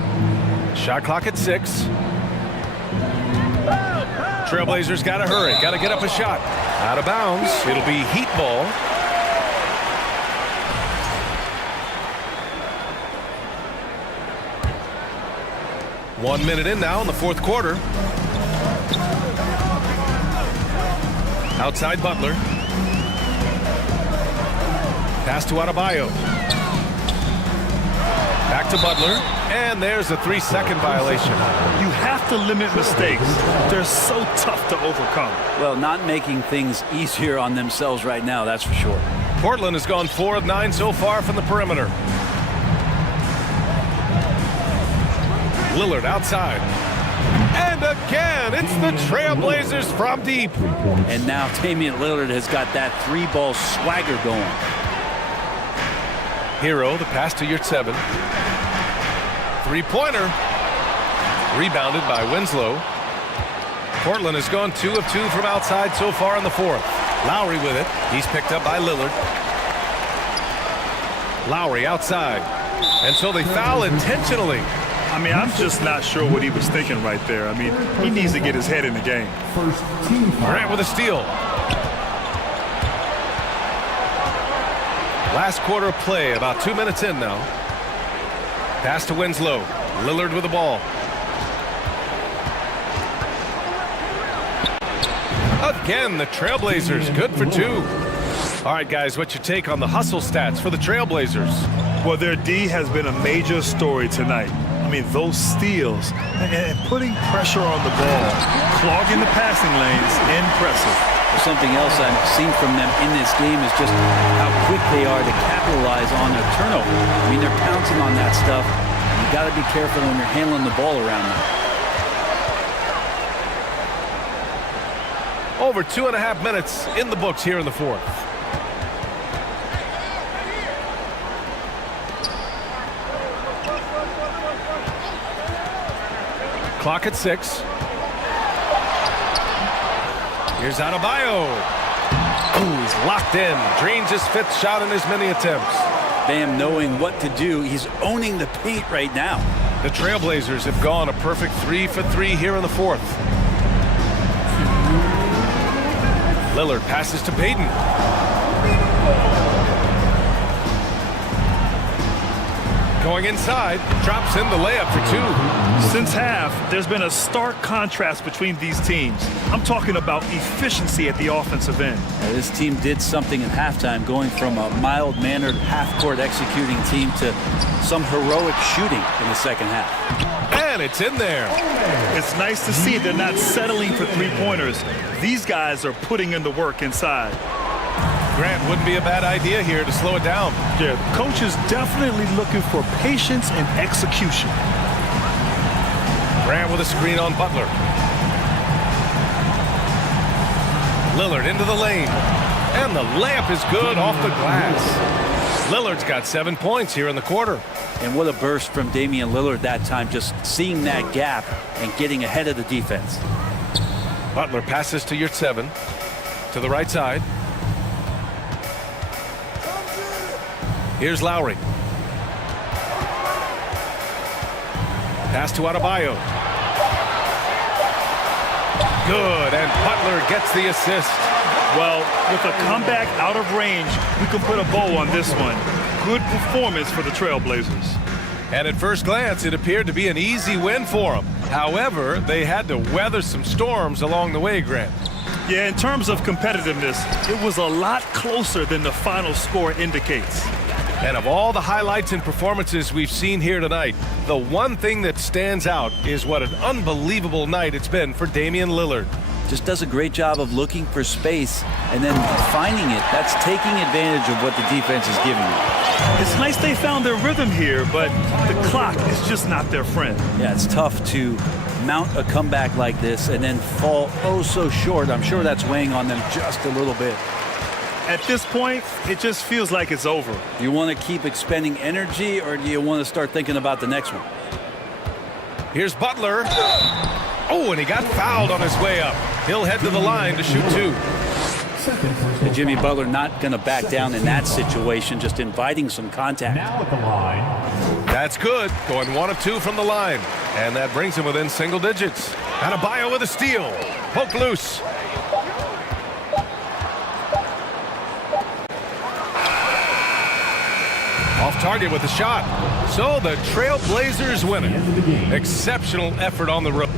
Shot clock at 6. Trailblazers got to hurry. Got to get up a shot. Out of bounds. It'll be Heat ball. One minute in now in the fourth quarter. Outside Butler. Pass to Adebayo. Back to Butler. And there's a 3-second violation. You have to limit mistakes. They're so tough to overcome. Well, not making things easier on themselves right now, that's for sure. Portland has gone 4 of 9 so far from the perimeter. Lillard outside. And again, it's the Trailblazers from deep. And now Damian Lillard has got that three-ball swagger going. Hero, the pass to Yurtseven. Three-pointer. Rebounded by Winslow. Portland has gone 2 of 2 from outside so far in the fourth. Lowry with it. He's picked up by Lillard. Lowry outside. And so they foul intentionally. I mean, I'm just not sure what he was thinking right there. I mean, he needs to get his head in the game. Grant with a steal. Last quarter of play, about 2 minutes in now. Pass to Winslow. Lillard with the ball. Again, the Trailblazers good for 2. All right, guys, what's your take on the hustle stats for the Trailblazers? Well, their D has been a major story tonight. I mean, those steals and putting pressure on the ball, clogging the passing lanes, impressive. Well, something else I've seen from them in this game is just how quick they are to capitalize on their turnover. I mean, they're pouncing on that stuff. You got to be careful when you're handling the ball around them. Over 2.5 minutes in the books here in the fourth. Clock at 6. Here's Adebayo. Ooh, he's locked in. Drains his 5th shot in as many attempts. Bam knowing what to do. He's owning the paint right now. The Trailblazers have gone a perfect 3 for 3 here in the fourth. Lillard passes to Payton. Going inside, drops in the layup for 2. Since half, there's been a stark contrast between these teams. I'm talking about efficiency at the offensive end. Now, this team did something in halftime, going from a mild-mannered half-court executing team to some heroic shooting in the second half. And it's in there. It's nice to see they're not settling for three-pointers. These guys are putting in the work inside. Grant, wouldn't be a bad idea here to slow it down. Yeah, the coach is definitely looking for patience and execution. Grant with a screen on Butler. Lillard into the lane. And the layup is good off the glass. Lillard's got 7 points here in the quarter. And what a burst from Damian Lillard that time, just seeing that gap and getting ahead of the defense. Butler passes to Yurtseven to the right side. Here's Lowry. Pass to Adebayo. Good, and Butler gets the assist. Well, with a comeback out of range, we can put a bow on this one. Good performance for the Trailblazers. And at first glance, it appeared to be an easy win for them. However, they had to weather some storms along the way, Grant. Yeah, in terms of competitiveness, it was a lot closer than the final score indicates. And of all the highlights and performances we've seen here tonight, the one thing that stands out is what an unbelievable night it's been for Damian Lillard. Just does a great job of looking for space and then finding it. That's taking advantage of what the defense is giving you. It's nice they found their rhythm here, but the clock is just not their friend. Yeah, it's tough to mount a comeback like this and then fall oh so short. I'm sure that's weighing on them just a little bit. At this point, it just feels like it's over. Do you want to keep expending energy, or do you want to start thinking about the next one? Here's Butler. Oh, and he got fouled on his way up. He'll head to the line to shoot two. And Jimmy Butler not going to back down in that situation, just inviting some contact. Now at the line. That's good. Going 1 of 2 from the line. And that brings him within single digits. Adebayo with a steal. Poke loose. Off target with a shot. So the Trailblazers win it. Exceptional effort on the road.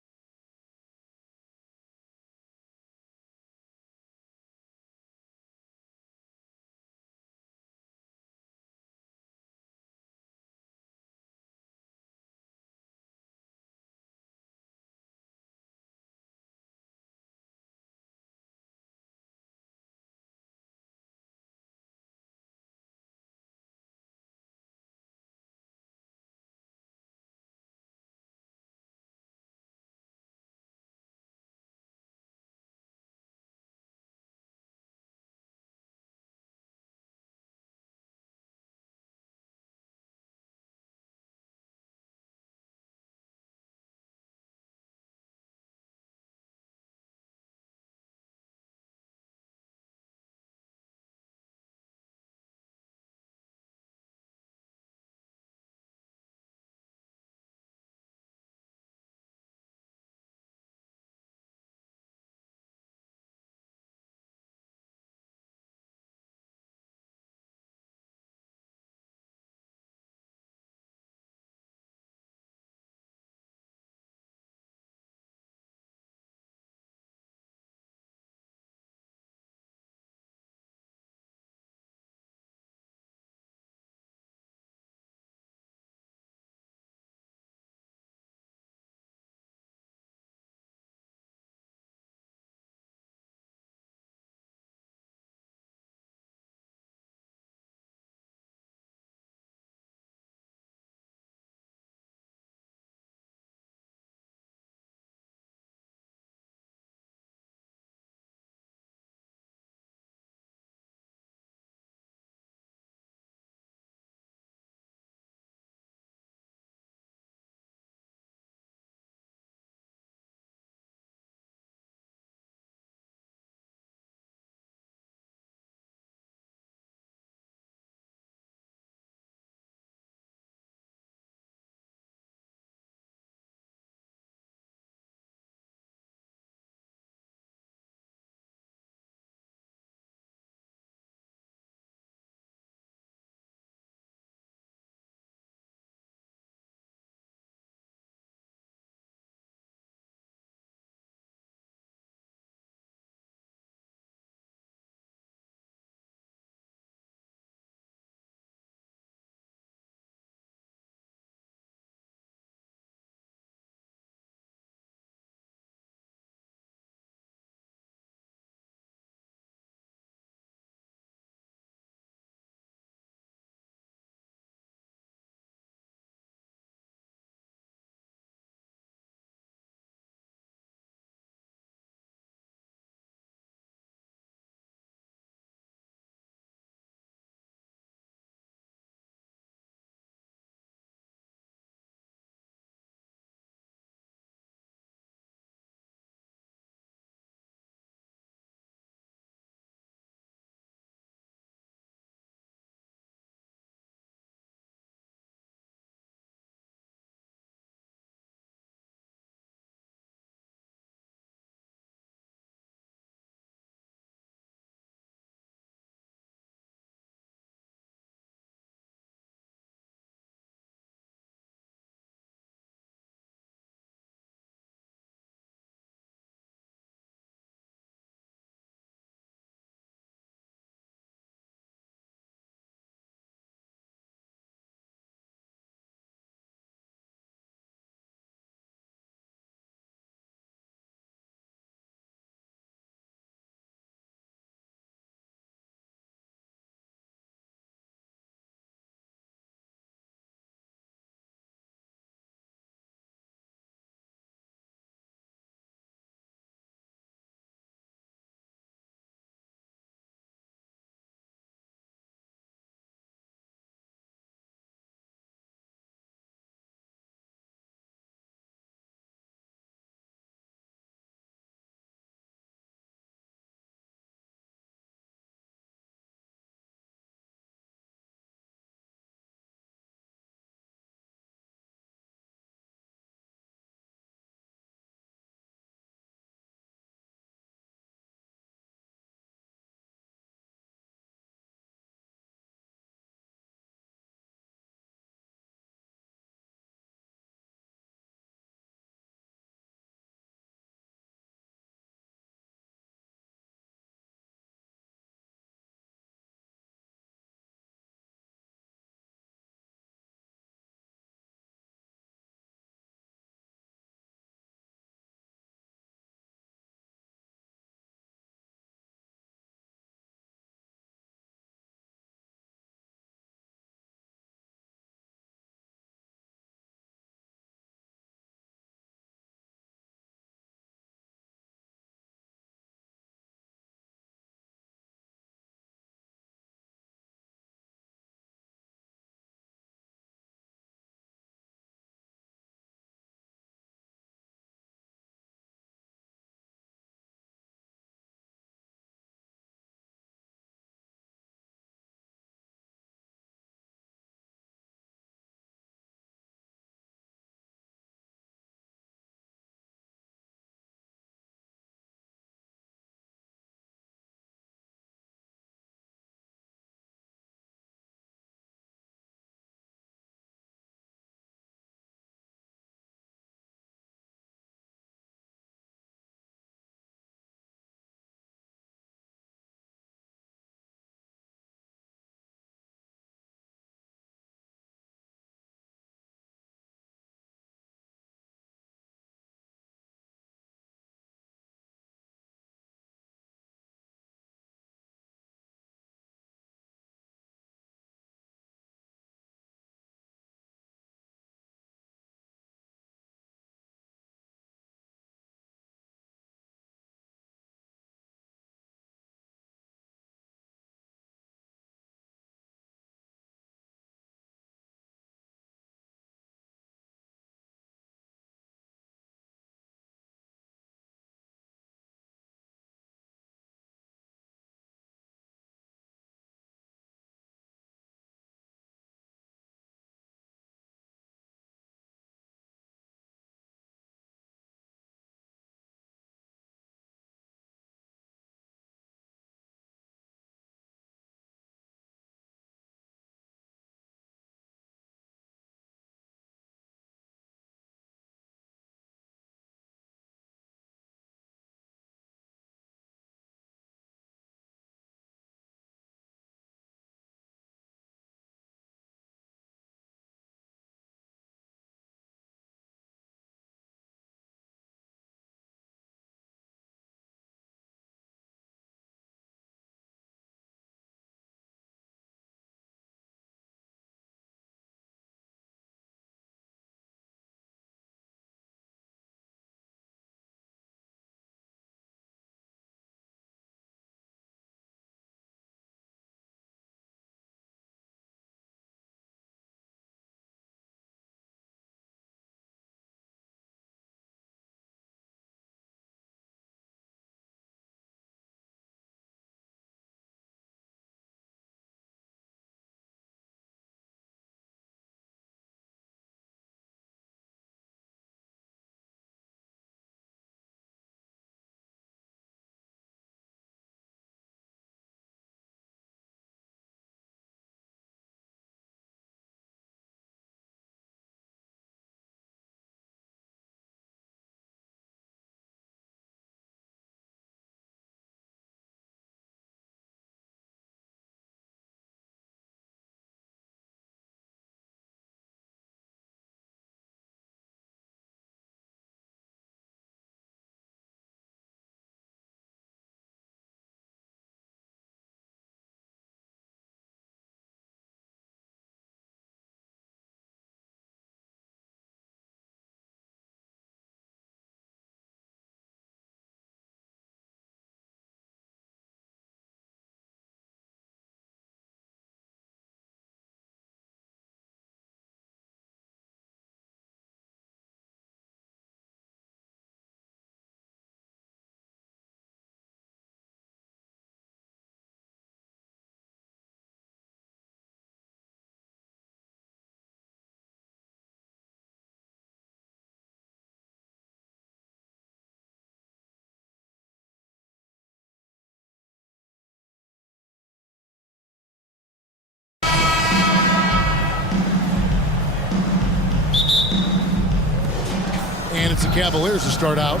Cavaliers to start out.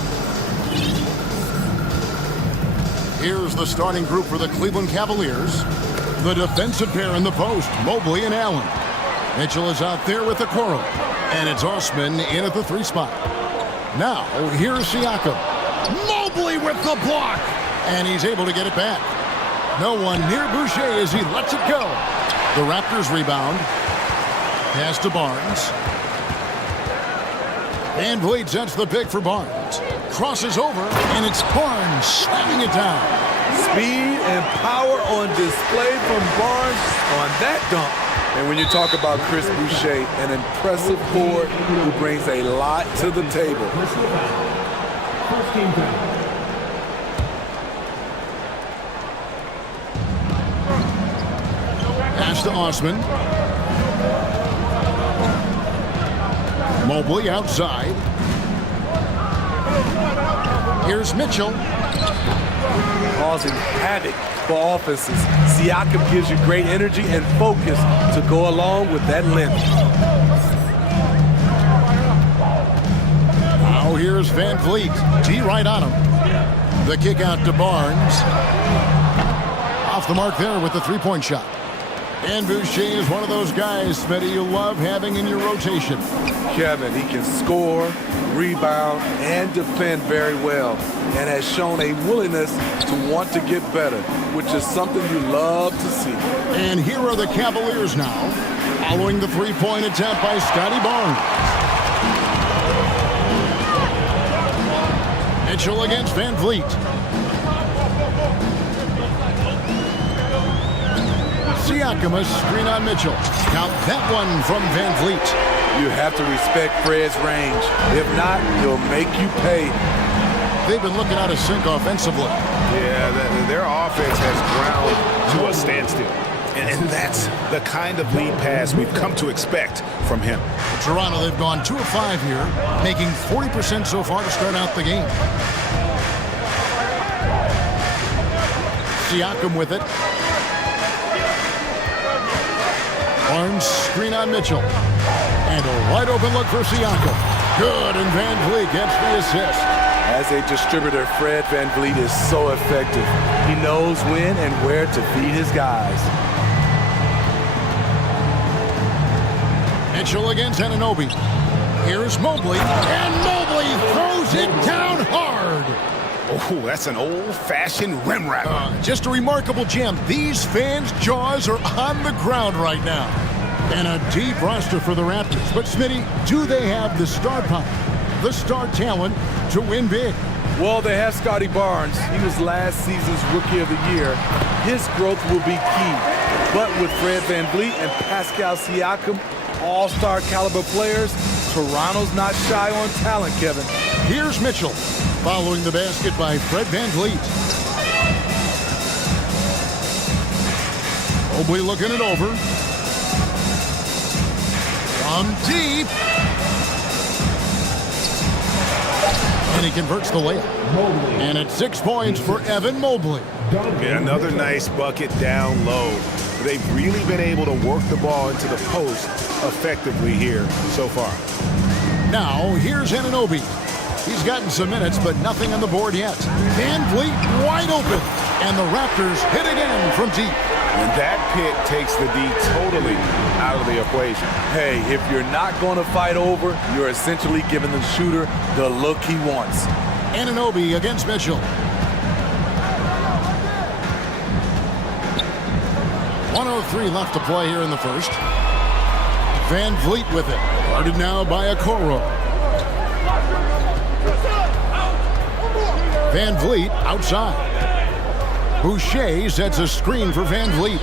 Here's the starting group for the Cleveland Cavaliers. The defensive pair in the post, Mobley and Allen. Mitchell is out there with the Okoro. And it's Osman in at the 3 spot. Now, here's Siakam. Mobley with the block! And he's able to get it back. No one near Boucher as he lets it go. The Raptors rebound. Pass to Barnes. Van Vliet sets the pick for Barnes. Crosses over, and it's Barnes slamming it down. Speed and power on display from Barnes on that dunk. And when you talk about Chris Boucher, an impressive forward who brings a lot to the table. First team foul. Pass to Osman. Mobley outside. Here's Mitchell. Causing havoc for offenses. Siakam gives you great energy and focus to go along with that length. Now here's Van Vliet. T right on him. The kick out to Barnes. Off the mark there with the three-point shot. And Boucher is one of those guys, Smitty, you love having in your rotation. Kevin, he can score, rebound, and defend very well, and has shown a willingness to want to get better, which is something you love to see. And here are the Cavaliers now, following the three-point attempt by Scotty Barnes. Mitchell against Van Vliet. Siakam, a screen on Mitchell. Count that one from Van Vliet. You have to respect Fred's range. If not, he'll make you pay. They've been looking out of sync offensively. Yeah, their offense has ground to a standstill. And that's the kind of lead pass we've come to expect from him. Toronto, they've gone 2 of 5 here, making 40% so far to start out the game. Siakam with it. Barnes screen on Mitchell. And a wide open look for Siakam. Good, and Van Vliet gets the assist. As a distributor, Fred Van Vliet is so effective. He knows when and where to feed his guys. Mitchell against Anunoby. Here's Mobley, and Mobley throws it down hard. Oh, that's an old-fashioned rim wrapper. Just a remarkable gem. These fans' jaws are on the ground right now. And a deep roster for the Raptors. But, Smitty, do they have the star power, the star talent to win big? Well, they have Scotty Barnes. He was last season's Rookie of the Year. His growth will be key. But with Fred Van Vliet and Pascal Siakam, all-star caliber players, Toronto's not shy on talent, Kevin. Here's Mitchell, following the basket by Fred Van Vliet. Mobley looking it over. From deep. And he converts the layup. And it's 6 points for Evan Mobley. Yeah, another nice bucket down low. They've really been able to work the ball into the post effectively here so far. Now, here's Anunoby. He's gotten some minutes, but nothing on the board yet. Van Vliet wide open. And the Raptors hit again from deep. And that pick takes the D totally out of the equation. Hey, if you're not going to fight over, you're essentially giving the shooter the look he wants. Anunoby against Mitchell. 1:03 left to play here in the first. Van Vliet with it. Guarded now by Okoro. Van Vliet outside. Boucher sets a screen for Van Vliet.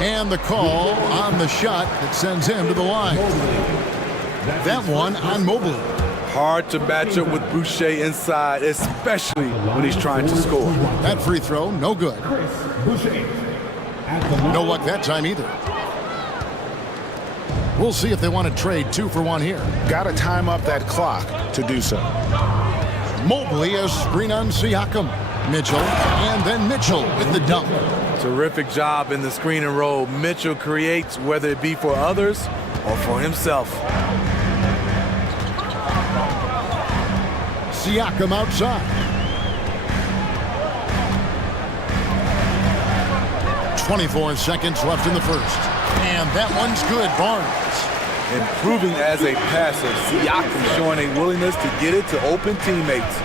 And the call on the shot that sends him to the line. That one on Mobley. Hard to match up with Boucher inside, especially when he's trying to score. That free throw, no good. No luck that time either. We'll see if they want to trade 2 for 1 here. Got to time up that clock to do so. Mobley a screen on Siakam. Mitchell, and then Mitchell with the dunk. Terrific job in the screen and roll. Mitchell creates, whether it be for others or for himself. Siakam outside. 24 seconds left in the first. And that one's good, Barnes. Improving as a passer, Siakam showing a willingness to get it to open teammates.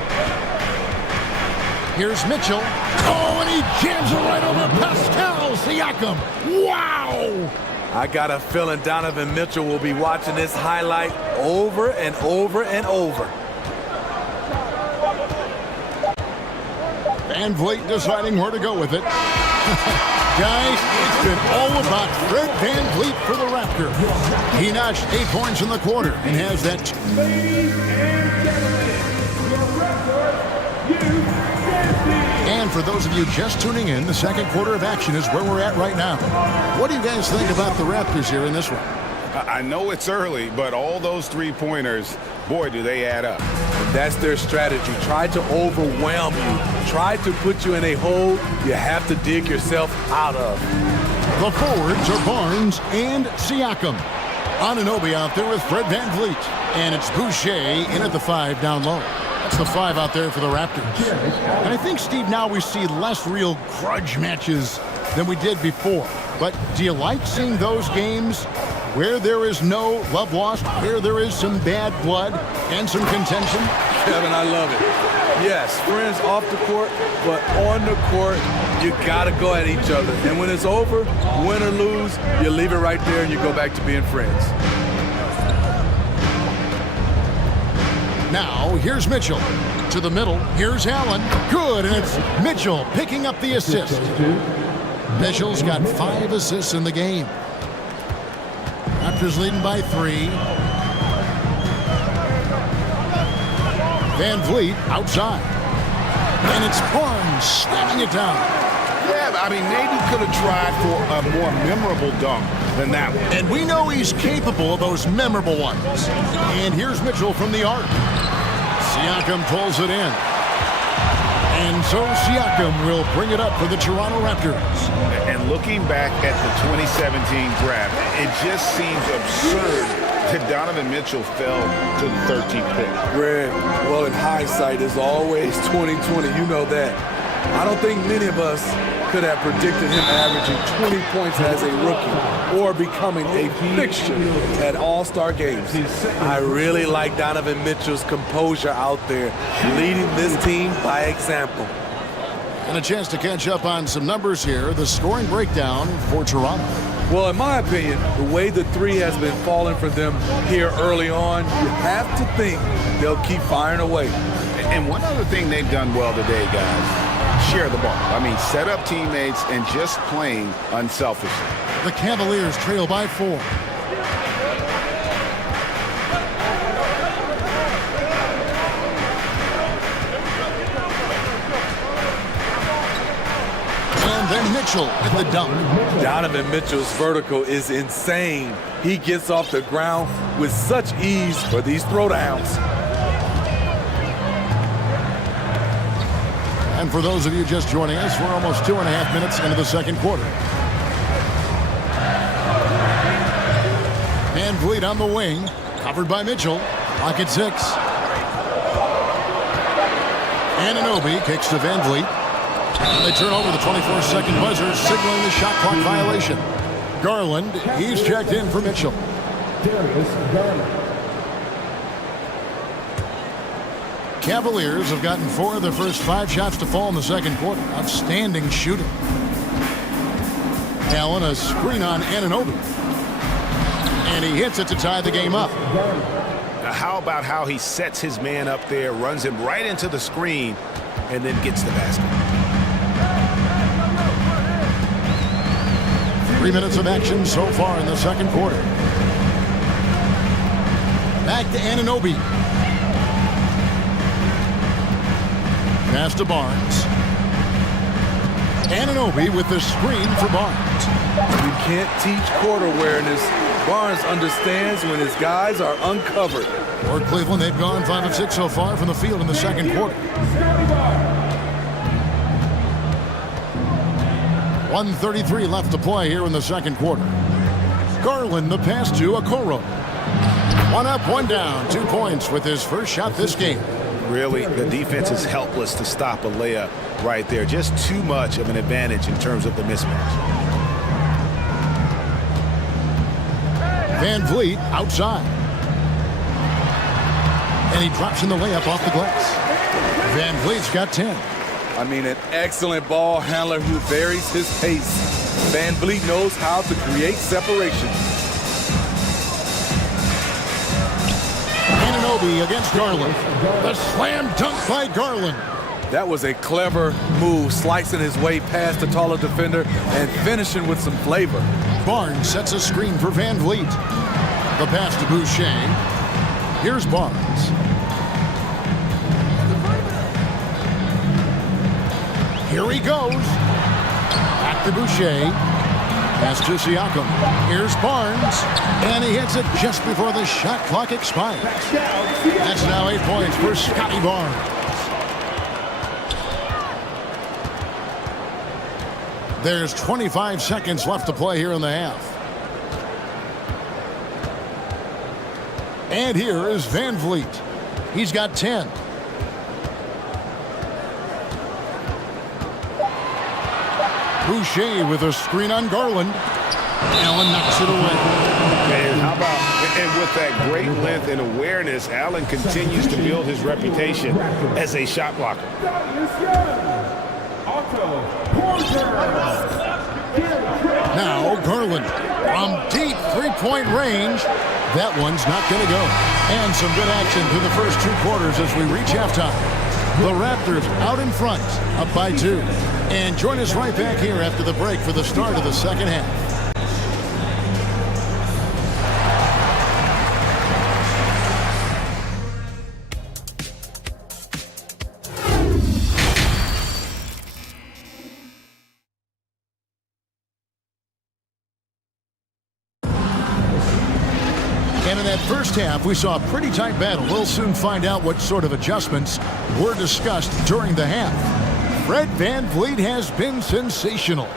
Here's Mitchell. Oh, and he jams it right over Pascal Siakam. Wow! I got a feeling Donovan Mitchell will be watching this highlight over and over and over. Van Vliet deciding where to go with it. Guys, it's been all about Fred Van Vliet for the Raptors. He notched 8 points in the quarter and has that. And for those of you just tuning in, the second quarter of action is where we're at right now. What do you guys think about the Raptors here in this one? I know it's early, but all those three-pointers, boy, do they add up. And that's their strategy. Try to overwhelm you. Try to put you in a hole you have to dig yourself out of. The forwards are Barnes and Siakam. Anunoby out there with Fred Van Vliet. And it's Boucher in at the 5 down low. That's the 5 out there for the Raptors. And I think, Steve, now we see less real grudge matches than we did before. But do you like seeing those games where there is no love lost, where there is some bad blood and some contention? Kevin, I love it. Yes, friends off the court, but on the court, you got to go at each other. And when it's over, win or lose, you leave it right there and you go back to being friends. Now, here's Mitchell. To the middle, here's Allen. Good, and it's Mitchell picking up the assist. Mitchell's got 5 assists in the game. Raptors leading by 3. Van Vliet outside. And it's Barnes slamming it down. Yeah, I mean, maybe could have tried for a more memorable dunk than that one. And we know he's capable of those memorable ones. And here's Mitchell from the arc. Siakam pulls it in. And so Siakam will bring it up for the Toronto Raptors. And looking back at the 2017 draft, it just seems absurd that Donovan Mitchell fell to the 13th pick. Greg, well, in hindsight, it's always 2020. You know that. I don't think many of us could have predicted him averaging 20 points as a rookie or becoming a fixture at All-Star games. I really like Donovan Mitchell's composure out there, leading this team by example. And a chance to catch up on some numbers here. The scoring breakdown for Toronto. Well, in my opinion, the way the 3 has been falling for them here early on, you have to think they'll keep firing away. And one other thing they've done well today, guys, share the ball. I mean, set up teammates and just playing unselfishly. The Cavaliers trail by 4. And then Mitchell at the dunk. Donovan Mitchell's vertical is insane. He gets off the ground with such ease for these throwdowns. And for those of you just joining us, we're almost 2.5 minutes into the second quarter. Van Vliet on the wing, covered by Mitchell. Clock at 6. Anunoby kicks to Van Vliet. And they turn over the 24-second buzzer, signaling the shot clock violation. Garland, he's checked in for Mitchell. Cavaliers have gotten 4 of their first 5 shots to fall in the second quarter. Outstanding shooting. Allen, a screen on Anunoby. And he hits it to tie the game up. Now, how about how he sets his man up there, runs him right into the screen, and then gets the basket. 3 minutes of action so far in the second quarter. Back to Anunoby. Pass to Barnes. Anunoby with the screen for Barnes. You can't teach court awareness. Barnes understands when his guys are uncovered. For Cleveland, they've gone 5 of 6 so far from the field in the second quarter. 1:33 left to play here in the second quarter. Garland the pass to Okoro. 1 up, 1 down, 2 points with his first shot this game. Really, the defense is helpless to stop a layup right there. Just too much of an advantage in terms of the mismatch. Van Vliet outside. And he drops in the layup off the glass. Van Vliet's got 10. I mean, an excellent ball handler who varies his pace. Van Vliet knows how to create separation. Anunoby against Garland. The slam dunk by Garland. That was a clever move, slicing his way past the taller defender and finishing with some flavor. Barnes sets a screen for Van Vliet. The pass to Boucher. Here's Barnes. Here he goes. Back to Boucher. Pass to Siakam. Here's Barnes. And he hits it just before the shot clock expires. That's now 8 points for Scotty Barnes. There's 25 seconds left to play here in the half. And here is Van Vliet. He's got 10. Boucher with a screen on Garland. Allen knocks it away. Man, how about, and with that great length and awareness, Allen continues to build his reputation as a shot blocker. Now Garland from deep three-point range. That one's not going to go. And some good action through the first 2 quarters as we reach halftime. The Raptors out in front, up by 2. And join us right back here after the break for the start of the second half. And in that first half, we saw a pretty tight battle. We'll soon find out what sort of adjustments were discussed during the half. Fred Van Vliet has been sensational.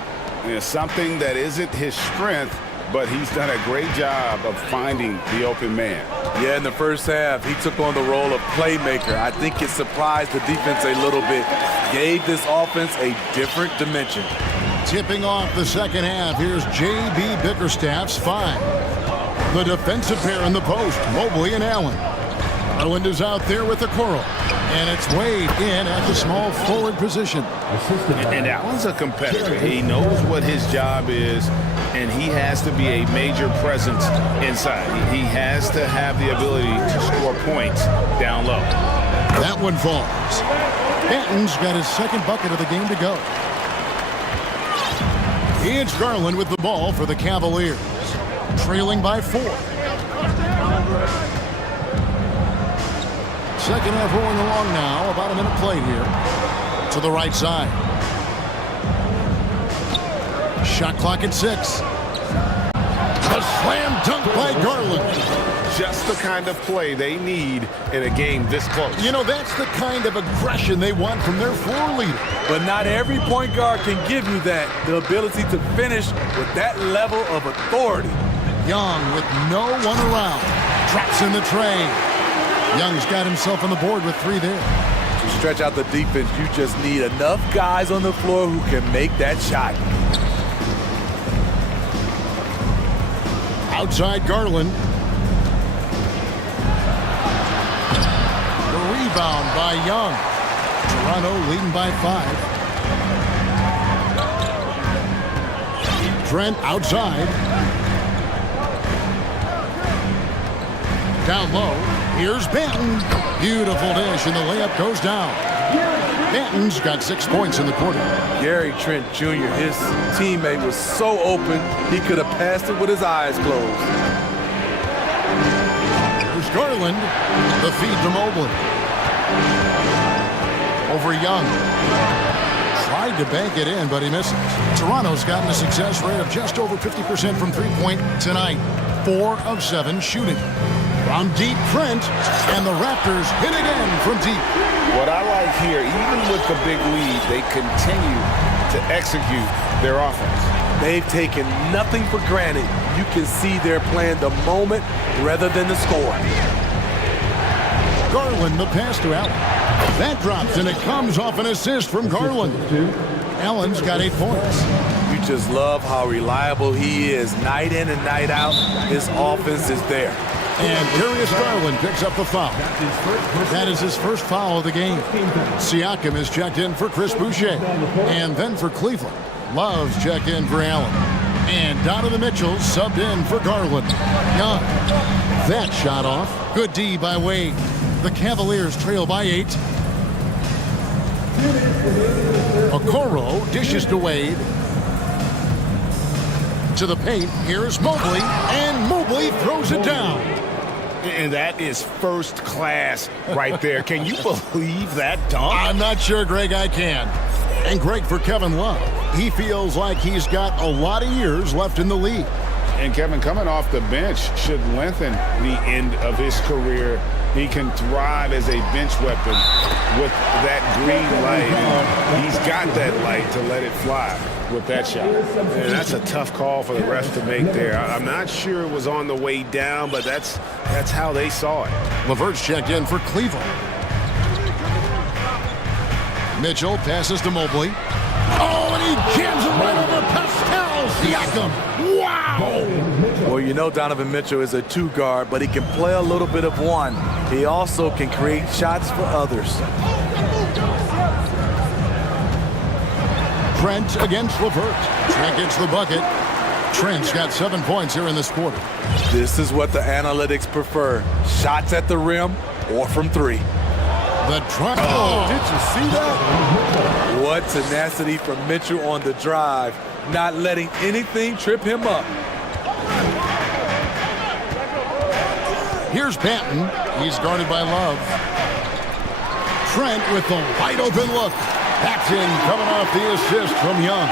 Yeah, something that isn't his strength, but he's done a great job of finding the open man. Yeah, in the first half, he took on the role of playmaker. I think it surprised the defense a little bit. Gave this offense a different dimension. Tipping off the second half, here's J.B. Bickerstaff's 5. The defensive pair in the post, Mobley and Allen. Garland is out there with the Coral. And it's Wade in at the small forward position. And Allen's a competitor. He knows what his job is, and he has to be a major presence inside. He has to have the ability to score points down low. That one falls. Benton's got his second bucket of the game to go. It's Garland with the ball for the Cavaliers, trailing by 4. Second half rolling along now. About a minute played here. To the right side. Shot clock at 6. A slam dunk by Garland. Just the kind of play they need in a game this close. You know, that's the kind of aggression they want from their floor leader. But not every point guard can give you that. The ability to finish with that level of authority. Young with no one around. Drops in the tray. Young's got himself on the board with 3 there. To stretch out the defense, you just need enough guys on the floor who can make that shot. Outside Garland. The rebound by Young. Toronto leading by 5. Trent outside. Down low. Here's Benton. Beautiful dish, and the layup goes down. Benton's got 6 points in the quarter. Gary Trent Jr., his teammate, was so open, he could have passed it with his eyes closed. Here's Garland. The feed to Mobley. Over Young. Tried to bank it in, but he misses. Toronto's gotten a success rate of just over 50% from three-point tonight. 4 of 7 shooting. From deep, Trent, and the Raptors hit again from deep. What I like here, even with the big lead, they continue to execute their offense. They've taken nothing for granted. You can see they're playing the moment rather than the score. Garland, the pass to Allen. That drops, and it comes off an assist from Garland. Allen's got 8 points. You just love how reliable he is. Night in and night out, his offense is there. And Darius Garland picks up the foul. That is his first foul of the game. Siakam is checked in for Chris Boucher. And then for Cleveland, Love's checked in for Allen. And Donovan Mitchell subbed in for Garland. Young. That shot off. Good D by Wade. The Cavaliers trail by 8. Okoro dishes to Wade. To the paint. Here's Mobley. And Mobley throws it down. And that is first class right there. Can you believe that dunk? I'm not sure, Greg, I can. And Greg, for Kevin Love, he feels like he's got a lot of years left in the league. And Kevin, coming off the bench should lengthen the end of his career. He can thrive as a bench weapon with that green light. And he's got that light to let it fly with that shot. And that's a tough call for the ref to make there. I'm not sure it was on the way down, but that's how they saw it. LeVert's checked in for Cleveland. Mitchell passes to Mobley. Oh, and he jams it right over Pascal Siakam. Wow! Well, you know Donovan Mitchell is a 2-guard, but he can play a little bit of one. He also can create shots for others. Trent against LeVert. Trent gets the bucket. Trent's got 7 points here in this quarter. This is what the analytics prefer. Shots at the rim or from 3. The try. Oh, did you see that? What tenacity from Mitchell on the drive, not letting anything trip him up. Here's Banton. He's guarded by Love. Trent with the wide open look. That's in, coming off the assist from Young.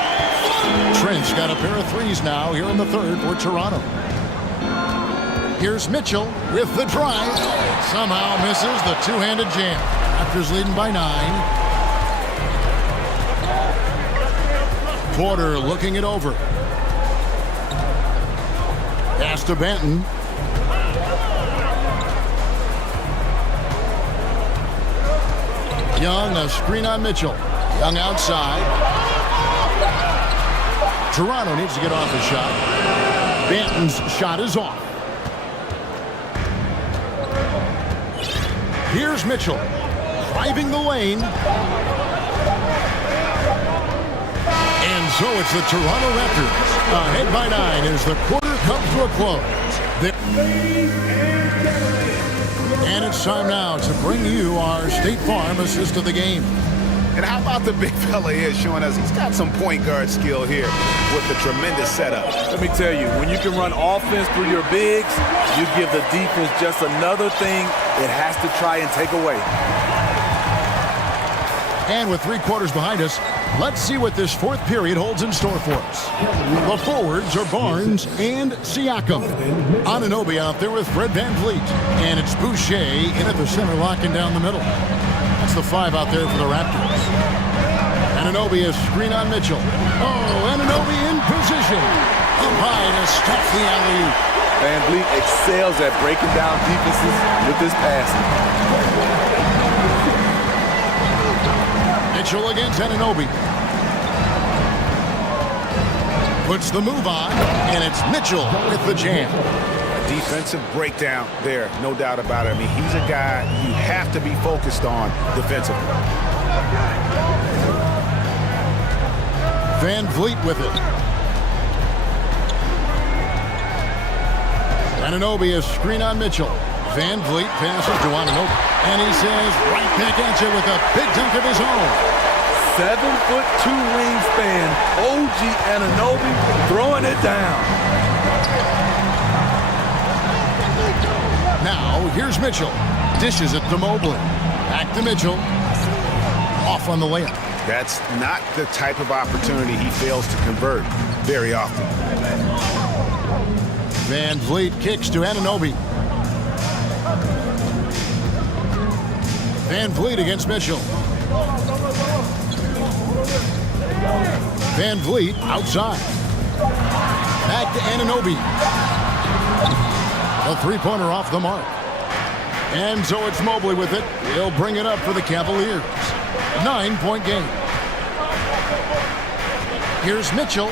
Trent's got a pair of threes now here in the third for Toronto. Here's Mitchell with the drive. Somehow misses the two-handed jam. Raptors leading by 9. Porter looking it over. Pass to Banton. Young, a screen on Mitchell. Young outside. Toronto needs to get off the shot. Banton's shot is off. Here's Mitchell, driving the lane. And so it's the Toronto Raptors ahead by 9 as the quarter comes to a close. And it's time now to bring you our State Farm assist of the game. And how about the big fella here showing us he's got some point guard skill here with the tremendous setup. Let me tell you, when you can run offense through your bigs, you give the defense just another thing it has to try and take away. And with 3 quarters behind us, let's see what this fourth period holds in store for us. The forwards are Barnes and Siakam. Anunoby out there with Fred VanVleet. And it's Boucher in at the center, locking down the middle. That's the 5 out there for the Raptors. Anunoby is screen on Mitchell. Oh, Anunoby in position. Up high to stuff the alley-oop. VanVleet excels at breaking down defenses with his passing. Mitchell against Anunoby. Puts the move on, and it's Mitchell with the jam. Defensive breakdown there, no doubt about it. I mean, he's a guy you have to be focused on defensively. VanVleet with it. Anunoby is screen on Mitchell. VanVleet passes to Anunoby. And he says, right back at you with a big dunk of his own. 7'2" wingspan. OG Anunoby throwing it down. Now, here's Mitchell. Dishes it to Mobley. Back to Mitchell. Off on the layup. That's not the type of opportunity he fails to convert very often. VanVleet kicks to Anunoby. VanVleet against Mitchell. VanVleet outside. Back to Anunoby. A three-pointer off the mark. And so it's Mobley with it. He'll bring it up for the Cavaliers. 9-point game. Here's Mitchell.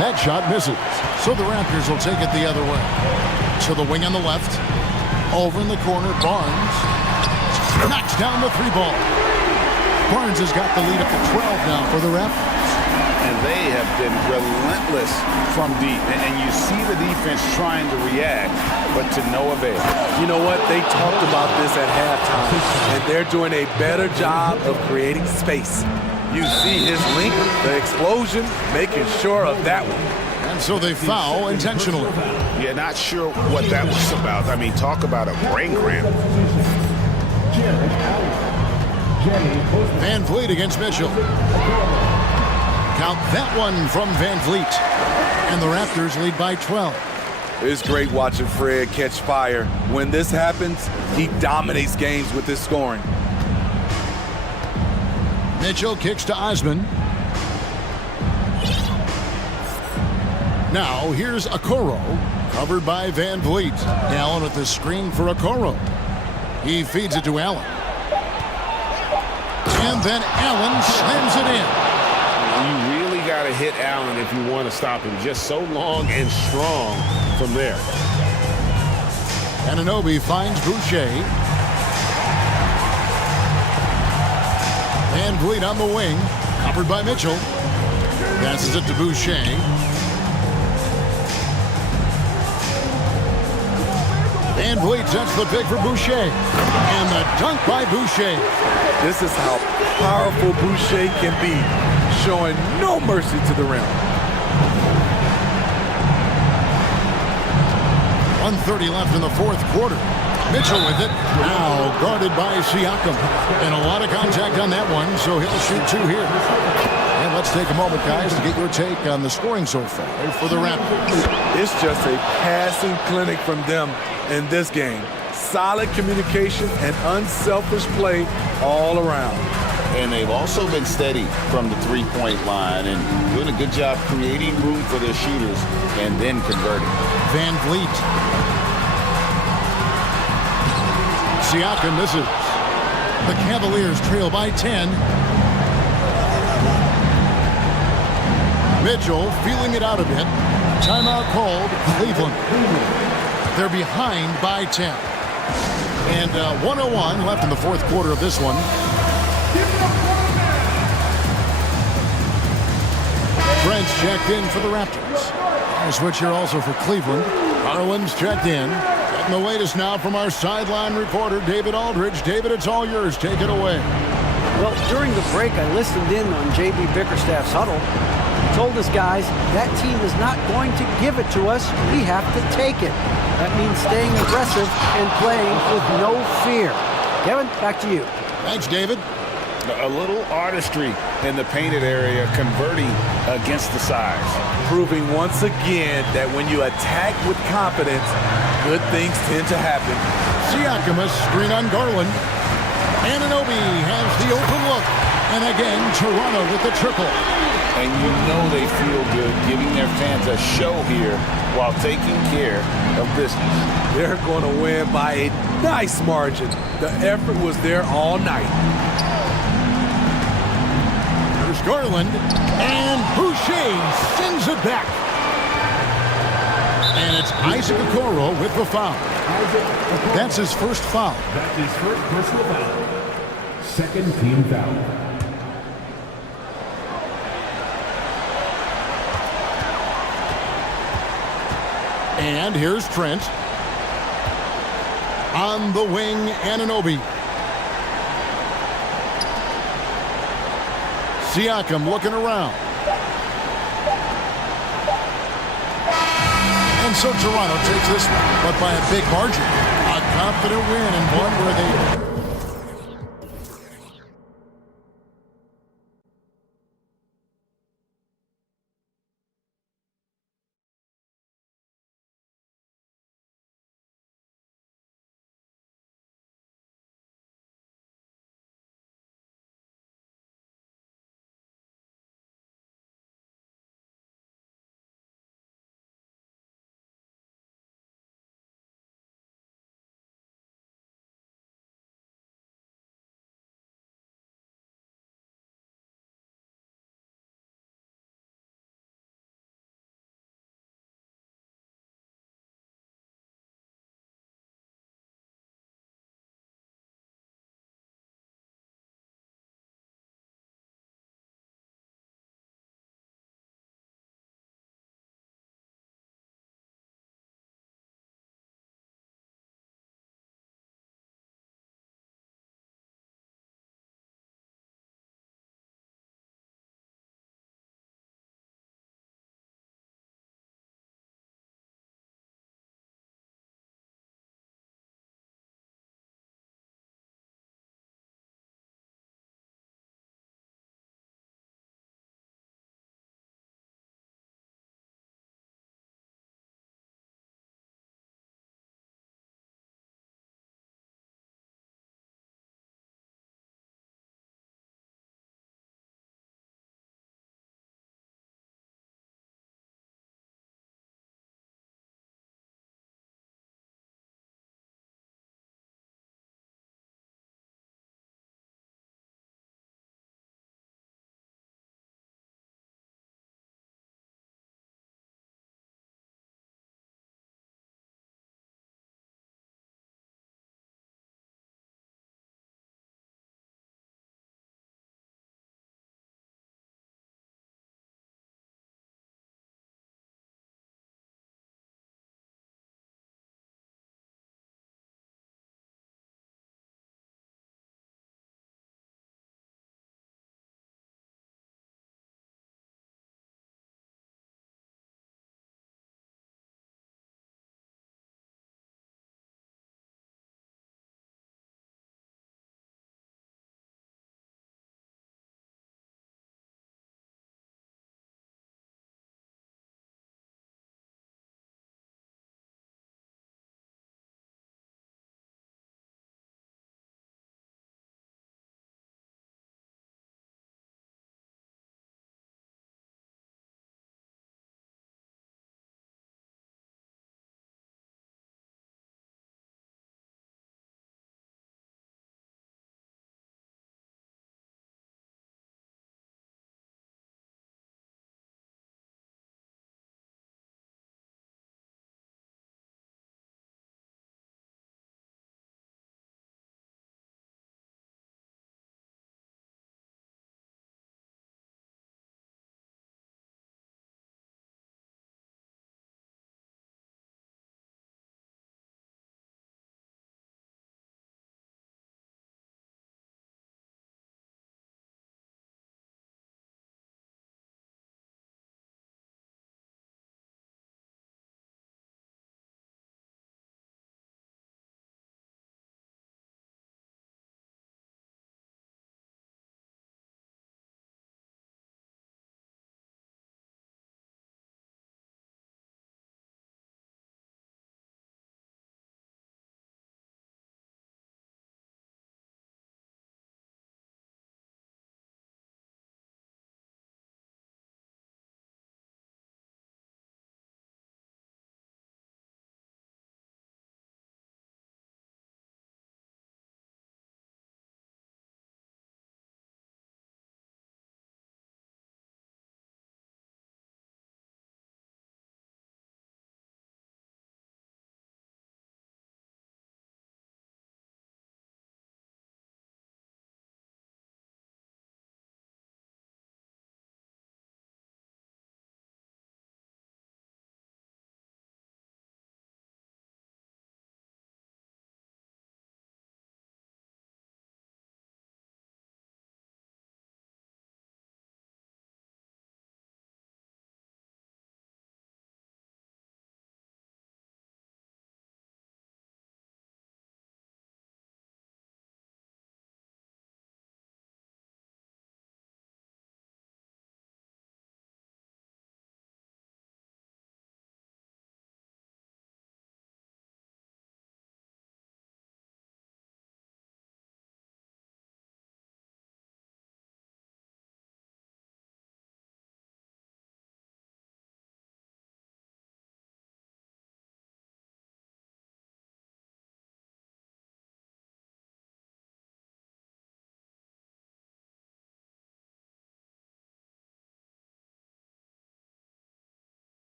That shot misses. So the Raptors will take it the other way. To the wing on the left. Over in the corner, Barnes. Knocks down the three ball. Barnes has got the lead up to 12 now for the Raptors. And they have been relentless from deep. And you see the defense trying to react, but to no avail. You know what? They talked about this at halftime, and they're doing a better job of creating space. You see his link, the explosion, making sure of that one. And so they foul intentionally. Yeah, not sure what that was about. I mean, talk about a brain cramp. Van Vliet against Mitchell. Count that one from Van Vliet. And the Raptors lead by 12. It's great watching Fred catch fire. When this happens, he dominates games with his scoring. Mitchell kicks to Osman. Now here's Okoro, covered by Van Vliet. Allen with the screen for Okoro. He feeds it to Allen. And then Allen slams it in. You really got to hit Allen if you want to stop him. Just so long and strong from there. Anunoby finds Boucher. Van Vliet on the wing, covered by Mitchell. Passes it to Boucher. Van Vliet sets the pick for Boucher. And the dunk by Boucher. This is how powerful Boucher can be, showing no mercy to the rim. 1:30 left in the fourth quarter. Mitchell with it, now guarded by Siakam. And a lot of contact on that one, so he'll shoot two here. And let's take a moment, guys, to get your take on the scoring so far for the Raptors. It's just a passing clinic from them in this game. Solid communication and unselfish play all around. And they've also been steady from the three-point line and doing a good job creating room for their shooters and then converting. Van Vliet. Siakam misses. The Cavaliers trail by 10. Mitchell feeling it out a bit. Timeout called, Cleveland. They're behind by 10. And 1:01 left in the fourth quarter of this one. Brent's checked in for the Raptors. A switch here also for Cleveland. Garland's checked in. Getting the latest now from our sideline reporter, David Aldridge. David, it's all yours. Take it away. Well, during the break, I listened in on J.B. Bickerstaff's huddle. He told us guys, that team is not going to give it to us. We have to take it. That means staying aggressive and playing with no fear. Kevin, back to you. Thanks, David. A little artistry in the painted area, converting against the size. Proving once again that when you attack with confidence, good things tend to happen. Siakam, a screen on Garland. Anunoby has the open look. And again, Toronto with the triple. And you know they feel good giving their fans a show here while taking care of business. They're going to win by a nice margin. The effort was there all night. There's Garland. And Boucher sends it back. And it's Isaac Okoro with the foul. That's his first foul. That's his first personal foul. Second team foul. And here's Trent. On the wing, Anunoby. Siakam looking around. And so Toronto takes this one, but by a big margin. A confident win and one where they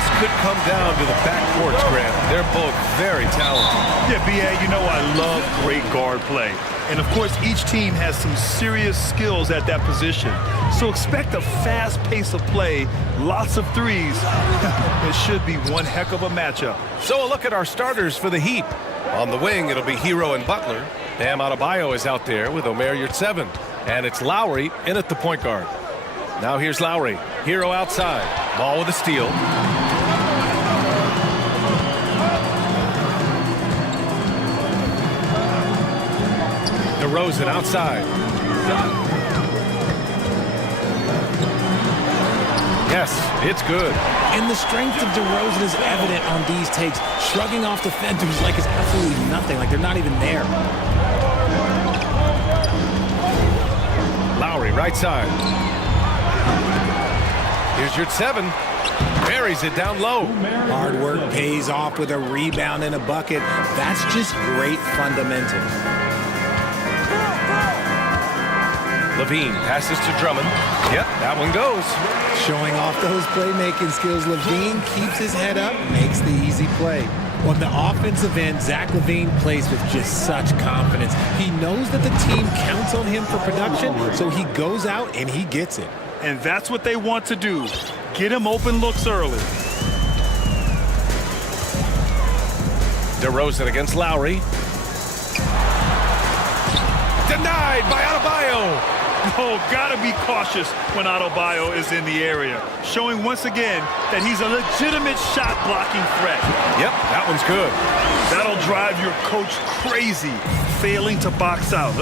This could come down to the backcourts, Grant. They're both very talented. Yeah, B.A., you know I love great guard play. And, of course, each team has some serious skills at that position. So expect a fast pace of play, lots of threes. It should be one heck of a matchup. So a look at our starters for the Heat. On the wing, it'll be Hero and Butler. Bam Adebayo is out there with Omer Yurtseven. And it's Lowry in at the point guard. Now here's Lowry. Hero outside. Ball with a steal. DeRozan outside. Yes, it's good. And the strength of DeRozan is evident on these takes. Shrugging off defenders like it's absolutely nothing, like they're not even there. Lowry right side. Here's your 7. Buries it down low. Hard work pays off with a rebound and a bucket. That's just great fundamentals. Levine passes to Drummond. Yep, that one goes. Showing off those playmaking skills, Levine keeps his head up, makes the easy play. On the offensive end, Zach LaVine plays with just such confidence. He knows that the team counts on him for production, so he goes out and he gets it. And that's what they want to do. Get him open looks early. DeRozan against Lowry. Denied by Adebayo. Oh, gotta be cautious when Adebayo is in the area. Showing once again that he's a legitimate shot blocking threat. Yep, that one's good. That'll drive your coach crazy, failing to box out.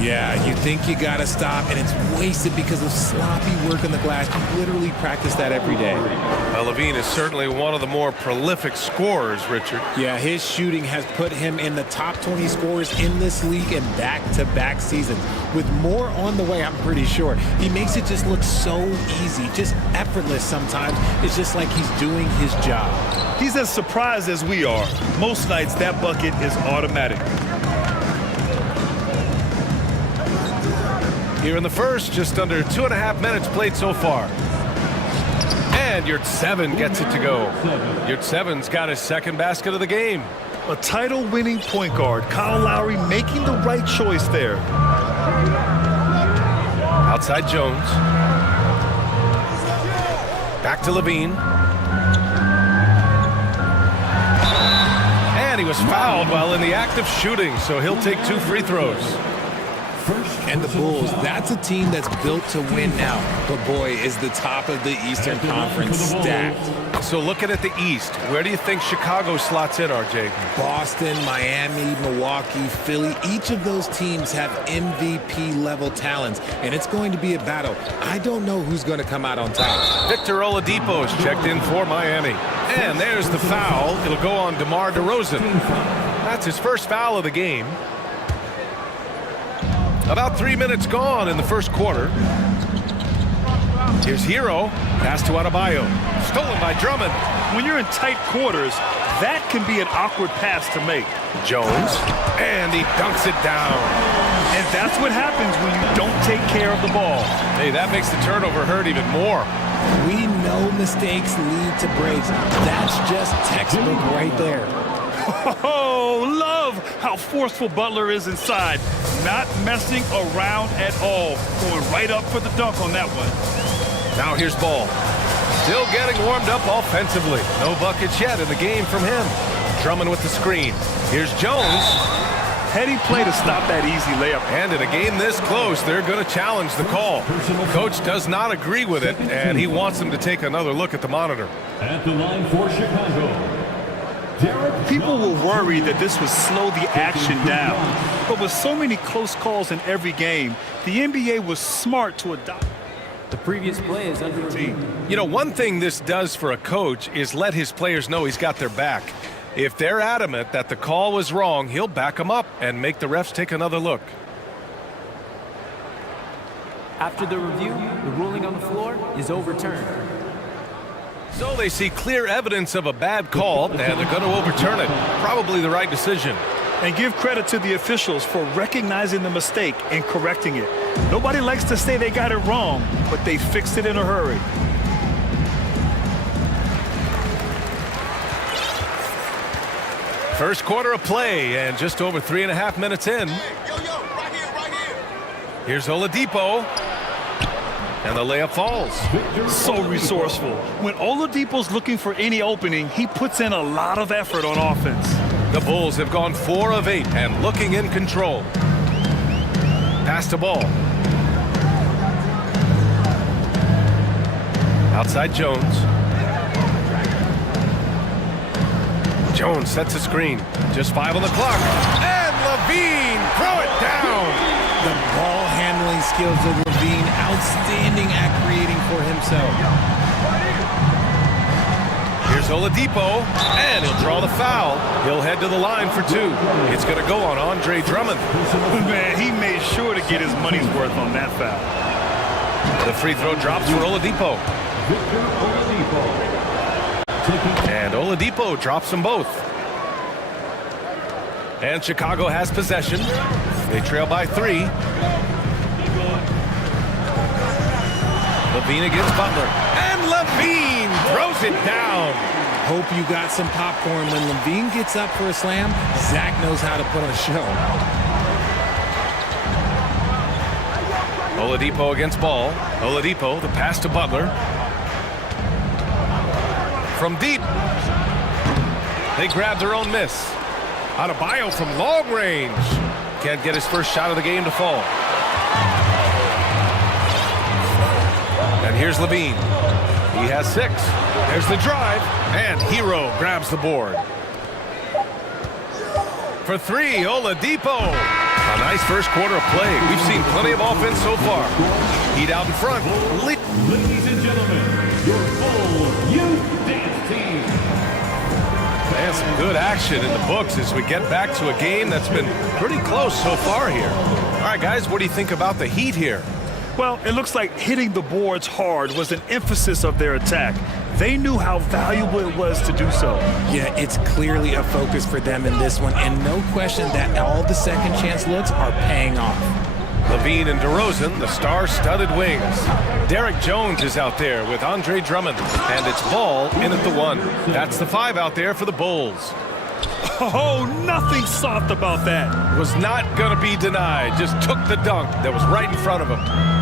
Yeah, you think you gotta stop, and it's wasted because of sloppy work on the glass. You literally practice that every day. Well, Levine is certainly one of the more prolific scorers, Richard. Yeah, his shooting has put him in the top 20 scorers in this league in back-to-back seasons. With more on the way, I'm pretty sure. He makes it just look so easy, just effortless sometimes. It's just like he's doing his job. He's as surprised as we are. Most nights, that bucket is automatic. Here in the first, just under 2.5 minutes played so far. And Yurtseven gets it to go. Yurtseven's got his second basket of the game. A title-winning point guard, Kyle Lowry making the right choice there. Outside Jones. Back to Levine. And he was fouled while in the act of shooting, so he'll take 2 free throws. And the Bulls, that's a team that's built to win now. But boy, is the top of the Eastern Conference stacked. So looking at the East, where do you think Chicago slots in, RJ? Boston, Miami, Milwaukee, Philly, each of those teams have MVP-level talents, and it's going to be a battle. I don't know who's going to come out on top. Victor Oladipo is checked in for Miami. And there's the foul. It'll go on DeMar DeRozan. That's his first foul of the game. About 3 minutes gone in the first quarter. Here's Hero. Pass to Adebayo. Stolen by Drummond. When you're in tight quarters, that can be an awkward pass to make. Jones. And he dunks it down. And that's what happens when you don't take care of the ball. Hey, that makes the turnover hurt even more. We know mistakes lead to breaks. That's just textbook right there. Oh, love how forceful Butler is inside. Not messing around at all. Going right up for the dunk on that one. Now here's Ball. Still getting warmed up offensively. No buckets yet in the game from him. Drummond with the screen. Here's Jones. Heady play to stop that easy layup. And in a game this close, they're going to challenge the call. Coach does not agree with it, and he wants them to take another look at the monitor. At the line for Chicago. People will worry that this would slow the action down. But with so many close calls in every game, the NBA was smart to adopt. The previous play is under review. You know, one thing this does for a coach is let his players know he's got their back. If they're adamant that the call was wrong, he'll back them up and make the refs take another look. After the review, the ruling on the floor is overturned. So they see clear evidence of a bad call, and they're going to overturn it. Probably the right decision. And give credit to the officials for recognizing the mistake and correcting it. Nobody likes to say they got it wrong, but they fixed it in a hurry. First quarter of play, and just over 3.5 minutes in. Here's Oladipo. And the layup falls. So resourceful. When Oladipo's looking for any opening, he puts in a lot of effort on offense. The Bulls have gone 4 of 8 and looking in control. Pass the ball. Outside Jones. Jones sets a screen. Just 5 on the clock. And Levine, throw it down. The ball handling skills of Levine, outstanding at creating for himself. Here's Oladipo, and he'll draw the foul. He'll head to the line for 2. It's going to go on Andre Drummond. Man, he made sure to get his money's worth on that foul. The free throw drops for Oladipo. And Oladipo drops them both. And Chicago has possession. They trail by 3. Levine against Butler. And Levine throws it down. Hope you got some popcorn. When Levine gets up for a slam, Zach knows how to put on a show. Oladipo against Ball. Oladipo, the pass to Butler. From deep. They grab their own miss. Adebayo from long range. Can't get his first shot of the game to fall. And here's Levine. He has 6. There's the drive. And Hero grabs the board. For 3, Oladipo. A nice first quarter of play. We've seen plenty of offense so far. Heat out in front. Ladies and gentlemen, your full youth dance team. And some good action in the books as we get back to a game that's been pretty close so far here. All right, guys, what do you think about the Heat here? Well, it looks like hitting the boards hard was an emphasis of their attack. They knew how valuable it was to do so. Yeah, it's clearly a focus for them in this one, and no question that all the second chance looks are paying off. Levine and DeRozan, the star-studded wings. Derek Jones is out there with Andre Drummond, and it's Ball in at the 1. That's the 5 out there for the Bulls. Oh, nothing soft about that. Was not going to be denied. Just took the dunk that was right in front of him.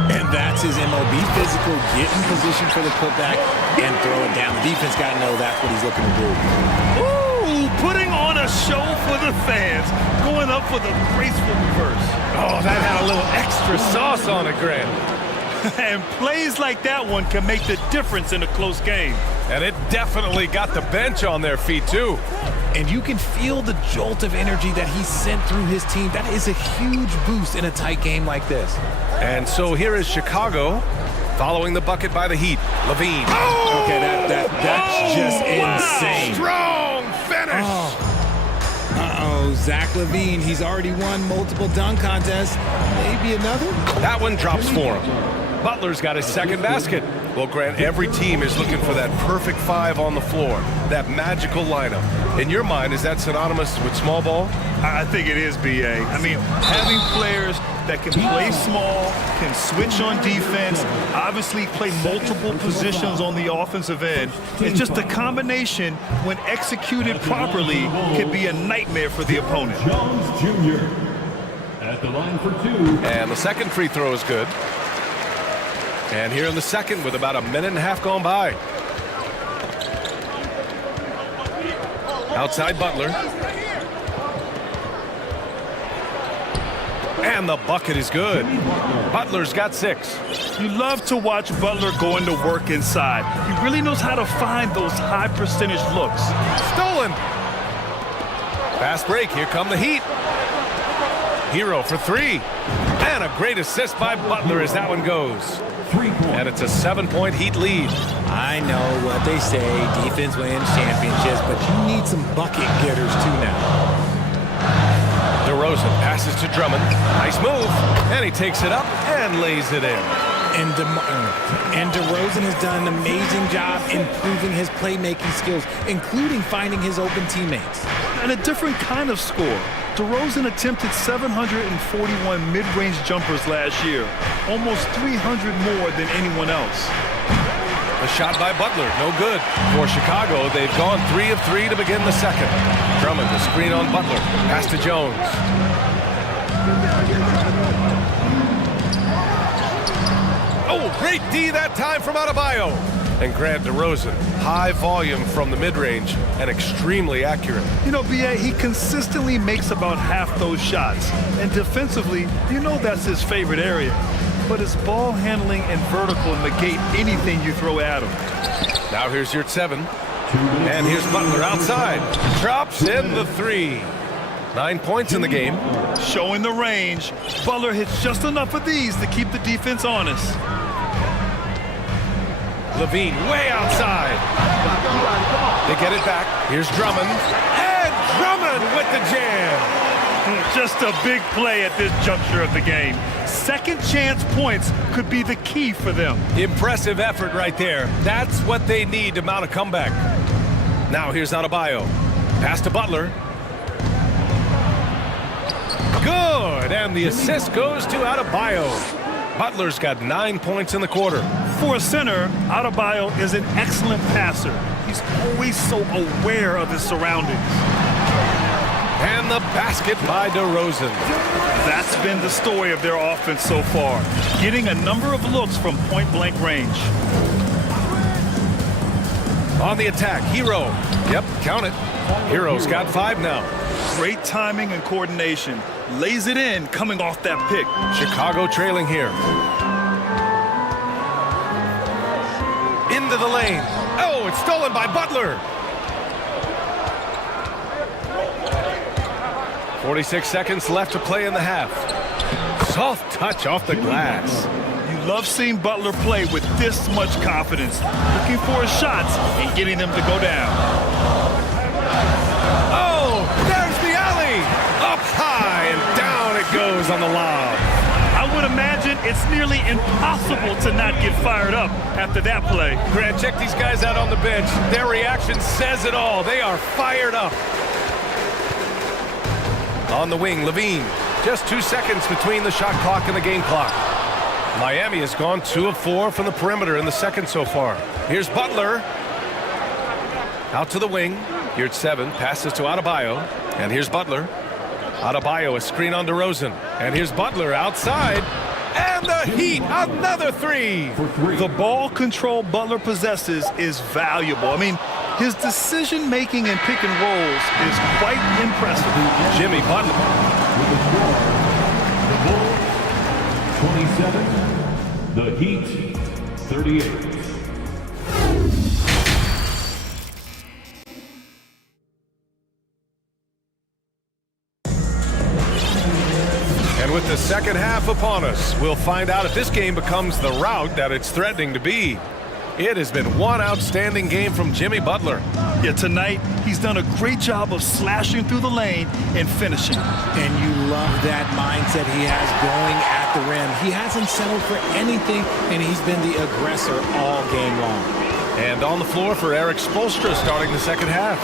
And that's his MOB, physical, get in position for the putback and throw it down. The defense got to know that's what he's looking to do. Ooh, putting on a show for the fans, going up for the graceful reverse. Oh, that had a little extra sauce on it, Grant. And plays like that one can make the difference in a close game. And it definitely got the bench on their feet, too. And you can feel the jolt of energy that he sent through his team. That is a huge boost in a tight game like this. And so here is Chicago following the bucket by the Heat. Levine. Oh! Okay, that's just insane. Strong finish. Uh-oh, Zach Levine, he's already won multiple dunk contests. Maybe another? That one drops for him. Butler's got his second basket. Well, Grant, every team is looking for that perfect 5 on the floor, that magical lineup. In your mind, is that synonymous with small ball? I think it is, B.A. I mean, having players that can play small, can switch on defense, obviously play multiple positions on the offensive end. It's just a combination, when executed properly, can be a nightmare for the opponent. Jones Jr. at the line for 2. And the second free throw is good. And here in the second with about a minute and a half gone by. Outside Butler. And the bucket is good. Butler's got 6. You love to watch Butler going to work inside. He really knows how to find those high percentage looks. Stolen. Fast break. Here come the Heat. Hero for 3. And a great assist by Butler as that one goes. And it's a 7-point Heat lead. I know what they say, defense wins championships, but you need some bucket getters too now. DeRozan passes to Drummond. Nice move. And he takes it up and lays it in. And DeRozan has done an amazing job improving his playmaking skills, including finding his open teammates. And a different kind of score. DeRozan attempted 741 mid-range jumpers last year, almost 300 more than anyone else. The A shot by Butler, no good. For Chicago, they've gone 3 of 3 to begin the second. Drummond, the screen on Butler. Pass to Jones. Oh, great D that time from Adebayo. And Grant DeRozan, high volume from the mid-range and extremely accurate. You know, B.A., he consistently makes about half those shots. And defensively, you know that's his favorite area. But his ball handling and vertical negate anything you throw at him. Now here's your 7. And here's Butler outside. Drops in the 3. 9 points in the game. Showing the range. Butler hits just enough of these to keep the defense honest. Levine way outside. They get it back. Here's Drummond. And Drummond with the jam. Just a big play at this juncture of the game. Second chance points could be the key for them. Impressive effort right there. That's what they need to mount a comeback. Now here's Adebayo. Pass to Butler. Good, and the assist goes to Adebayo. Butler's got 9 points in the quarter. For a center, Adebayo is an excellent passer. He's always so aware of his surroundings. And the basket by DeRozan. That's been the story of their offense so far, getting a number of looks from point-blank range. On the attack, Hero. Yep, count it. Hero's got 5 now. Great timing and coordination. Lays it in coming off that pick. Chicago trailing here. Into the lane. Oh, it's stolen by Butler. 46 seconds left to play in the half. Soft touch off the glass. You love seeing Butler play with this much confidence, looking for his shots and getting them to go down. Oh, there's the alley. Up high and down it goes on the lob. I would imagine it's nearly impossible to not get fired up after that play. Grant, check these guys out on the bench. Their reaction says it all. They are fired up. On the wing, Levine. Just 2 seconds between the shot clock and the game clock. Miami has gone 2 of 4 from the perimeter in the second so far. Here's Butler. Out to the wing. Here's 7. Passes to Adebayo. And here's Butler. Adebayo, a screen on DeRozan. And here's Butler outside. And the Heat, another 3. The ball control Butler possesses is valuable. I mean, his decision-making in pick and rolls is quite impressive. Jimmy Butler. The Bulls, 27. The Heat, 38. And with the second half upon us, we'll find out if this game becomes the rout that it's threatening to be. It has been one outstanding game from Jimmy Butler. Yeah, tonight, he's done a great job of slashing through the lane and finishing. And you love that mindset he has going at the rim. He hasn't settled for anything, and he's been the aggressor all game long. And on the floor for Eric Spoelstra starting the second half.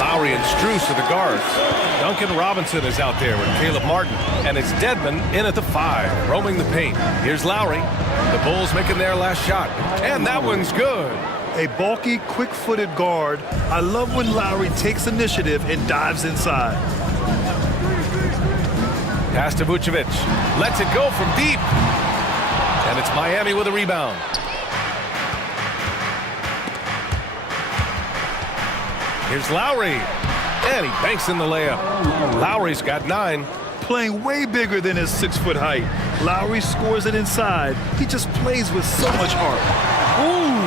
Lowry and Strus are the guards. Duncan Robinson is out there with Caleb Martin. And it's Dedmon in at the 5, roaming the paint. Here's Lowry. The Bulls making their last shot. And that one's good. A bulky, quick-footed guard. I love when Lowry takes initiative and dives inside. Pass to Vucevic. Lets it go from deep. And it's Miami with a rebound. Here's Lowry. And he banks in the layup. Lowry's got 9. Playing way bigger than his 6-foot height. Lowry scores it inside. He just plays with so much heart. Ooh,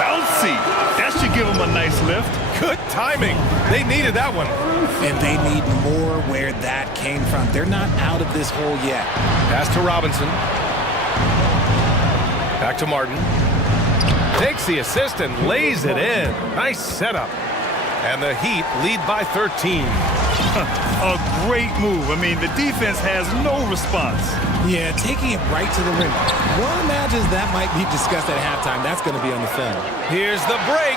bouncy. That should give him a nice lift. Good timing. They needed that one. And they need more where that came from. They're not out of this hole yet. Pass to Robinson. Back to Martin. Takes the assist and lays it in. Nice setup. And the Heat lead by 13. A great move. I mean, the defense has no response. Yeah, taking it right to the rim. One imagines that might be discussed at halftime. That's going to be on the film. Here's the break.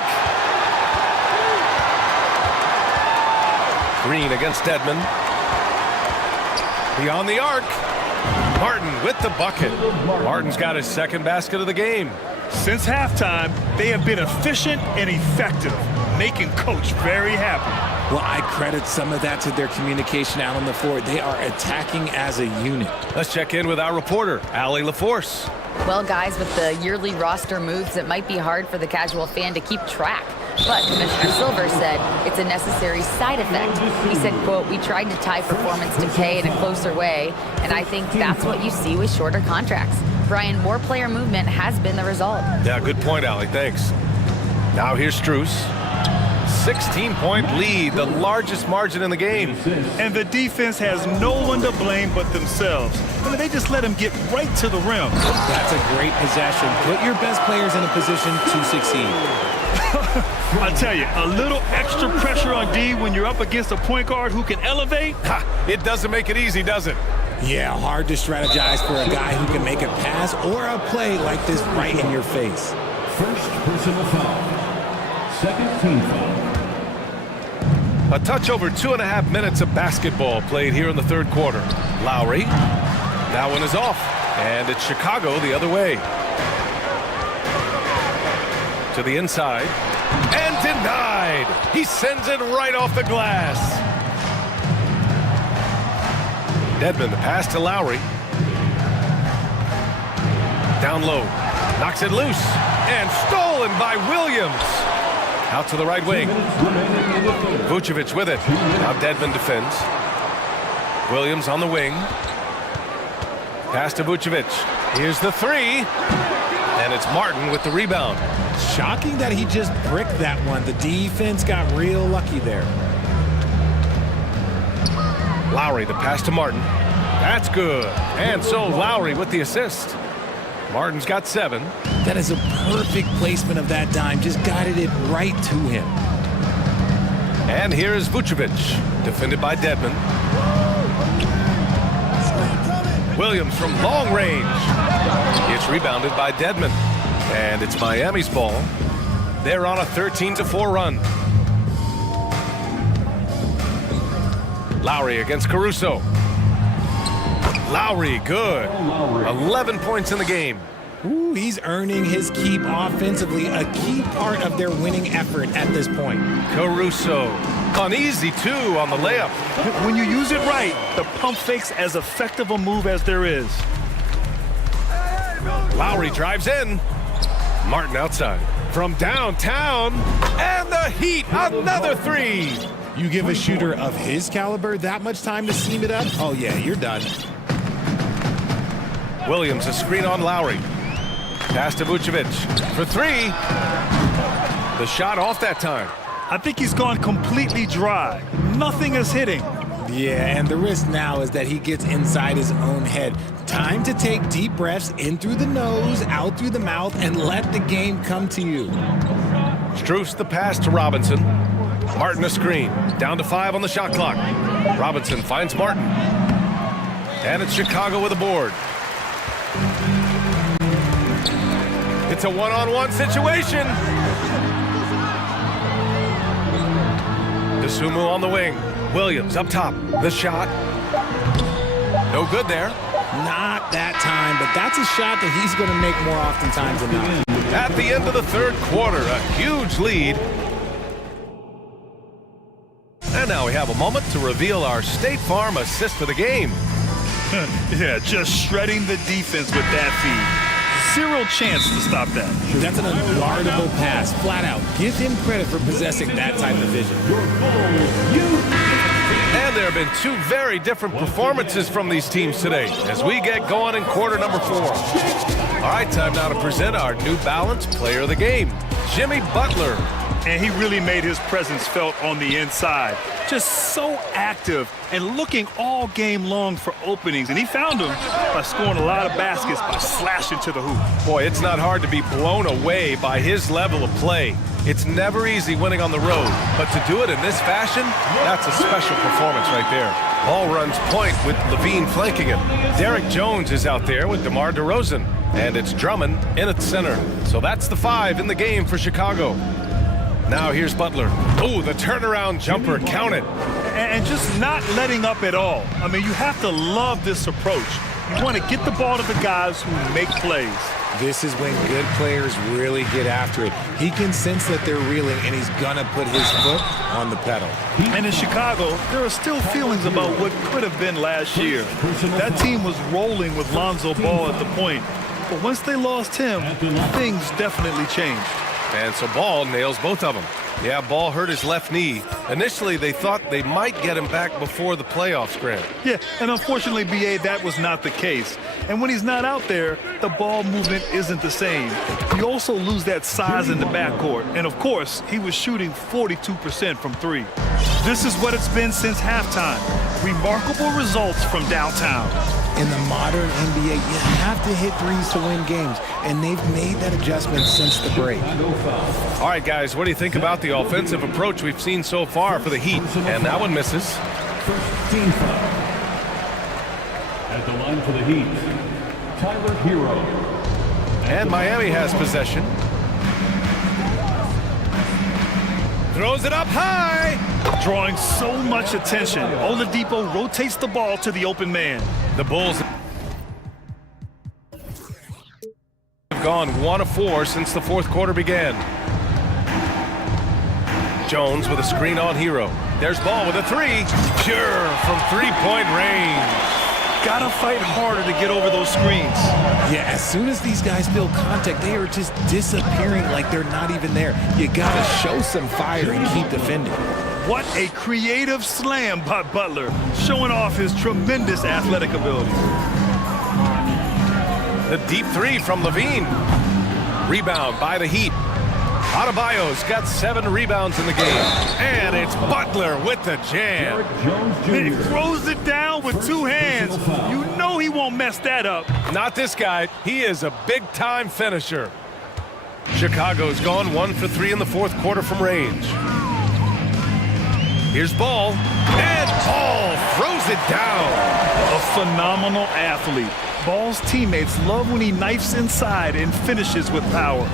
Green against Dedmon. Beyond the arc. Martin with the bucket. Martin's got his second basket of the game. Since halftime, they have been efficient and effective, making Coach very happy. Well, I credit some of that to their communication out on the floor. They are attacking as a unit. Let's check in with our reporter, Allie LaForce. Well, guys, with the yearly roster moves, it might be hard for the casual fan to keep track. But Commissioner Silver said it's a necessary side effect. He said, quote, "We tried to tie performance to pay in a closer way, and I think that's what you see with shorter contracts." Brian, more player movement has been the result. Yeah, good point, Allie. Thanks. Now here's Strus. 16-point lead, the largest margin in the game. And the defense has no one to blame but themselves. I mean, they just let him get right to the rim. That's a great possession. Put your best players in a position to succeed. I tell you, a little extra pressure on D when you're up against a point guard who can elevate. Ha, it doesn't make it easy, does it? Yeah, hard to strategize for a guy who can make a pass or a play like this right in your face. First personal foul. Second team foul. A touch over 2.5 minutes of basketball played here in the third quarter. Lowry, that one is off, and it's Chicago the other way. To the inside, and denied. He sends it right off the glass. Dedmon, the pass to Lowry. Down low, knocks it loose, and stolen by Williams. Out to the right wing. Vucevic with it. Now Dedmon defends. Williams on the wing. Pass to Vucevic. Here's the three. And it's Martin with the rebound. Shocking that he just bricked that one. The defense got real lucky there. Lowry, the pass to Martin. That's good. And so Lowry with the assist. Martin's got 7. That is a perfect placement of that dime. Just guided it right to him. And here is Vucevic, defended by Dedmon. Williams from long range. It's rebounded by Dedmon. And it's Miami's ball. They're on a 13-4 run. Lowry against Caruso. Lowry, good. 11 points in the game. Ooh, he's earning his keep offensively, a key part of their winning effort at this point. Caruso, an easy 2 on the layup. When you use it right, the pump fake's as effective a move as there is. Lowry drives in. Martin outside. From downtown, and the Heat, another 3. You give a shooter of his caliber that much time to seam it up? Oh yeah, you're done. Williams, a screen on Lowry. Pass to Vucevic for 3. The shot off that time. I think he's gone completely dry. Nothing is hitting. Yeah, and the risk now is that he gets inside his own head. Time to take deep breaths in through the nose, out through the mouth, and let the game come to you. Strus the pass to Robinson. Martin a screen. Down to 5 on the shot clock. Robinson finds Martin. And it's Chicago with a board. It's a one-on-one situation. DeSumo on the wing. Williams up top. The shot. No good there. Not that time, but that's a shot that he's going to make more oftentimes than not. At the end of the third quarter, a huge lead. And now we have a moment to reveal our State Farm assist of the game. Yeah, just shredding the defense with that feed. Zero chance to stop that. That's an unguardable pass, flat out. Give him credit for possessing that type of vision. And there have been 2 very different performances from these teams today as we get going in quarter number 4. All right, time now to present our New Balance Player of the Game, Jimmy Butler. And he really made his presence felt on the inside. Just so active and looking all game long for openings. And he found them by scoring a lot of baskets by slashing to the hoop. Boy, it's not hard to be blown away by his level of play. It's never easy winning on the road, but to do it in this fashion, that's a special performance right there. Ball runs point with Levine flanking him. Derek Jones is out there with DeMar DeRozan, and it's Drummond in at center. So that's the 5 in the game for Chicago. Now here's Butler. Oh, the turnaround jumper, count it. And just not letting up at all. I mean, you have to love this approach. You want to get the ball to the guys who make plays. This is when good players really get after it. He can sense that they're reeling, and he's going to put his foot on the pedal. And in Chicago, there are still feelings about what could have been last year. That team was rolling with Lonzo Ball at the point. But once they lost him, things definitely changed. And so Ball nails both of them. Yeah, Ball hurt his left knee. Initially, they thought they might get him back before the playoffs, Grant. Yeah, and unfortunately, B.A., that was not the case. And when he's not out there, the ball movement isn't the same. You also lose that size in the backcourt. And of course, he was shooting 42% from three. This is what it's been since halftime. Remarkable results from downtown. In the modern NBA, you have to hit threes to win games, and they've made that adjustment since the break. All right, guys, what do you think about the offensive approach we've seen so far for the Heat? And that one misses. First team foul. At the line for the Heat, Tyler Hero. And Miami has possession. Throws it up high. Drawing so much attention, Oladipo rotates the ball to the open man. The Bulls have gone 1 of 4 since the fourth quarter began. Jones with a screen on Hero. There's Ball with a three. Pure from three-point range. Gotta fight harder to get over those screens. Yeah, as soon as these guys feel contact, they are just disappearing like they're not even there. You gotta show some fire and keep defending. What a creative slam by Butler, showing off his tremendous athletic ability. The deep three from Levine. Rebound by the Heat. Adebayo's got 7 rebounds in the game. And it's Butler with the jam. He throws it down with 2 hands. You know he won't mess that up. Not this guy. He is a big-time finisher. Chicago's gone 1 for 3 in the fourth quarter from range. Here's Ball. And Ball throws it down. A phenomenal athlete. Ball's teammates love when he knifes inside and finishes with power.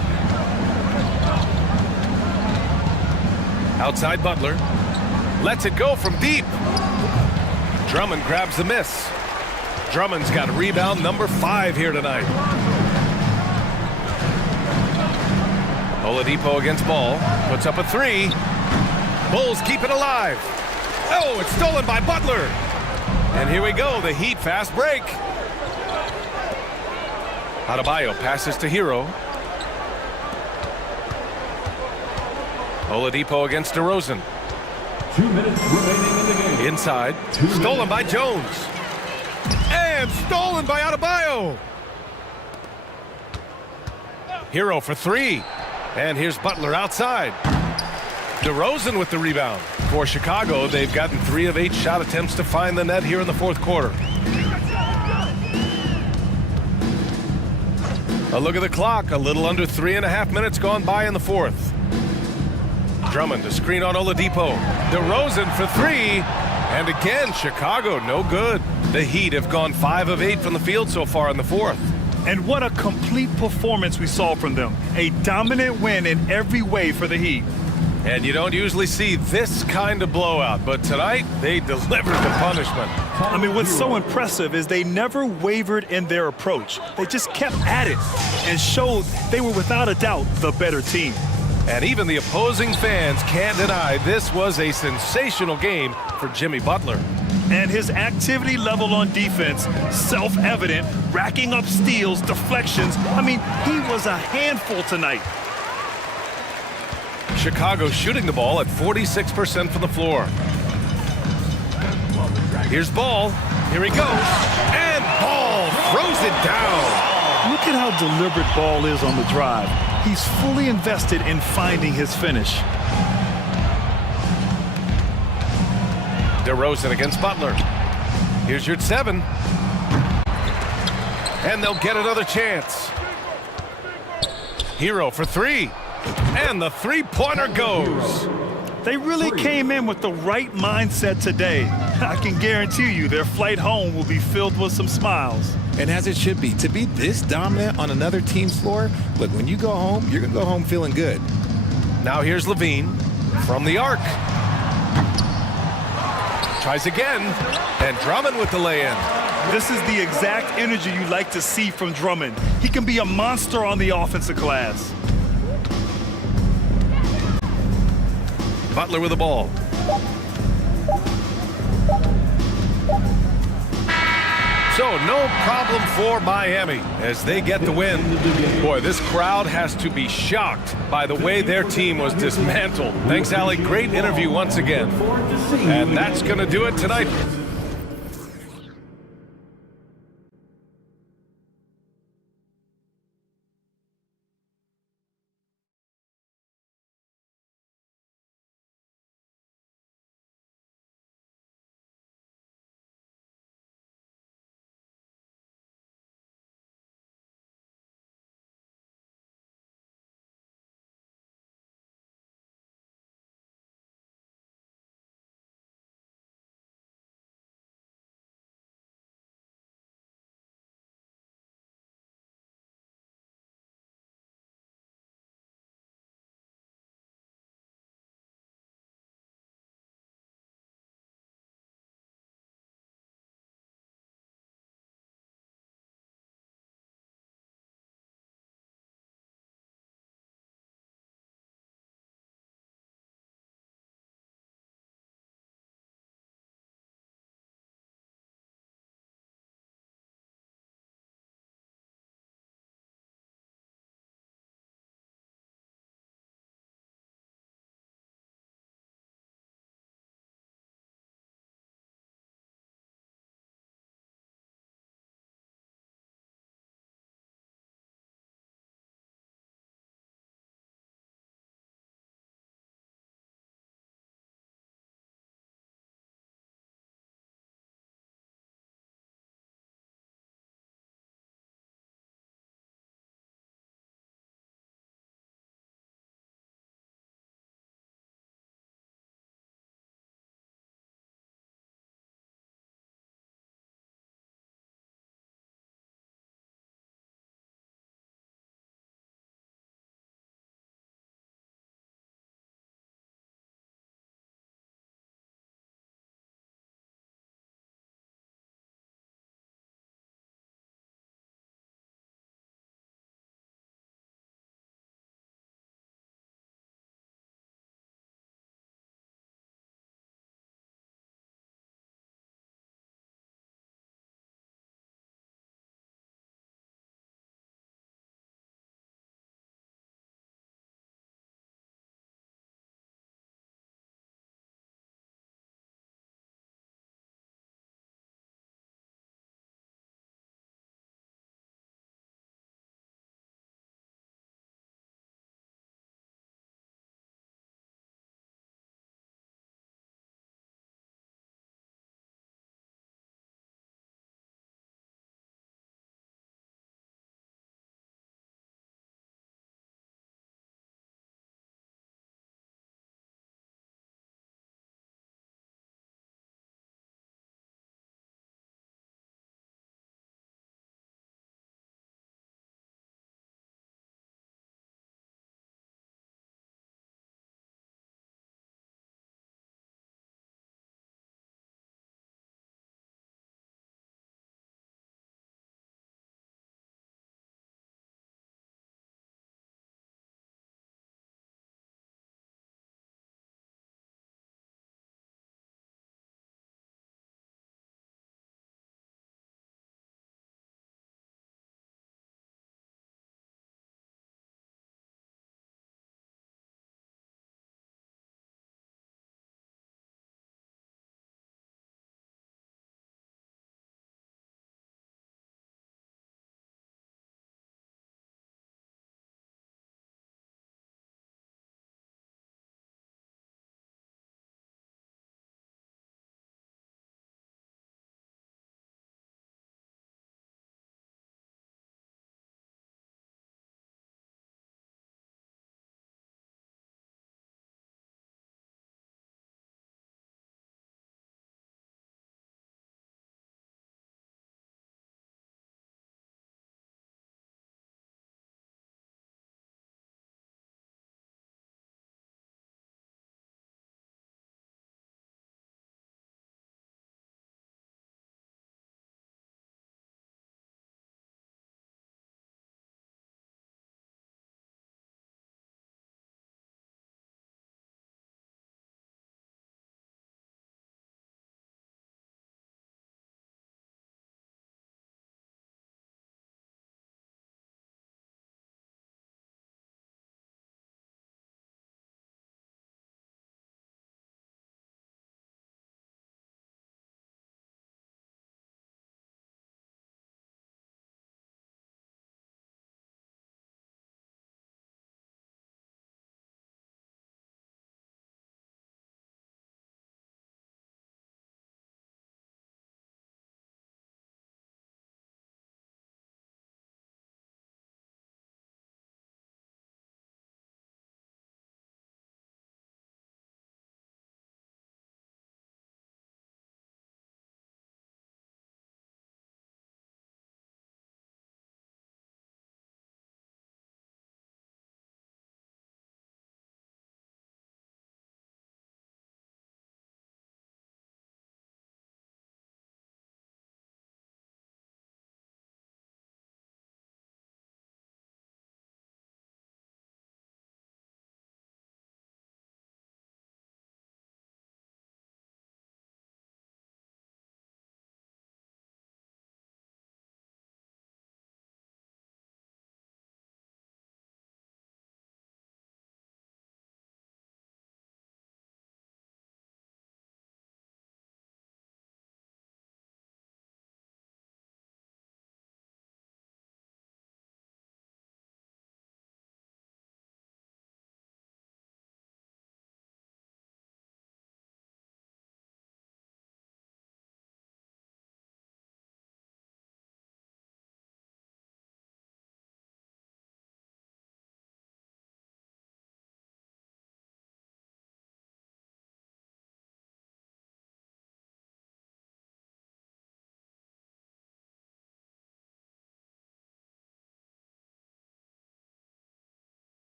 Outside Butler. Lets it go from deep. Drummond grabs the miss. Drummond's got rebound number 5 here tonight. Oladipo against Ball. Puts up a 3. Bulls keep it alive. Oh, it's stolen by Butler. And here we go, the Heat fast break. Adebayo passes to Hero. Oladipo against DeRozan. 2 minutes remaining in the game. Inside. Stolen by Jones. And stolen by Adebayo. Hero for 3. And here's Butler outside. DeRozan with the rebound. For Chicago, they've gotten 3 of 8 shot attempts to find the net here in the fourth quarter. A look at the clock. A little under 3.5 minutes gone by in the fourth. Drummond to screen on Oladipo. DeRozan for 3. And again, Chicago no good. The Heat have gone 5 of 8 from the field so far in the fourth. And what a complete performance we saw from them. A dominant win in every way for the Heat. And you don't usually see this kind of blowout, but tonight they delivered the punishment. I mean, what's so impressive is they never wavered in their approach. They just kept at it and showed they were without a doubt the better team. And even the opposing fans can't deny this was a sensational game for Jimmy Butler. And his activity level on defense, self-evident, racking up steals, deflections. I mean, he was a handful tonight. Chicago shooting the ball at 46% from the floor. Here's Ball. Here he goes. And Ball throws it down. Look at how deliberate Ball is on the drive. He's fully invested in finding his finish. DeRozan against Butler. Here's your 7. And they'll get another chance. Hero for 3. And the three-pointer goes. They really came in with the right mindset today. I can guarantee you their flight home will be filled with some smiles. And as it should be, to be this dominant on another team's floor, look, when you go home, you're going to go home feeling good. Now here's Levine from the arc. Tries again, and Drummond with the lay-in. This is the exact energy you like to see from Drummond. He can be a monster on the offensive glass. Butler with the ball. So no problem for Miami as they get the win. Boy, this crowd has to be shocked by the way their team was dismantled. Thanks, Ali. Great interview once again. And that's going to do it tonight.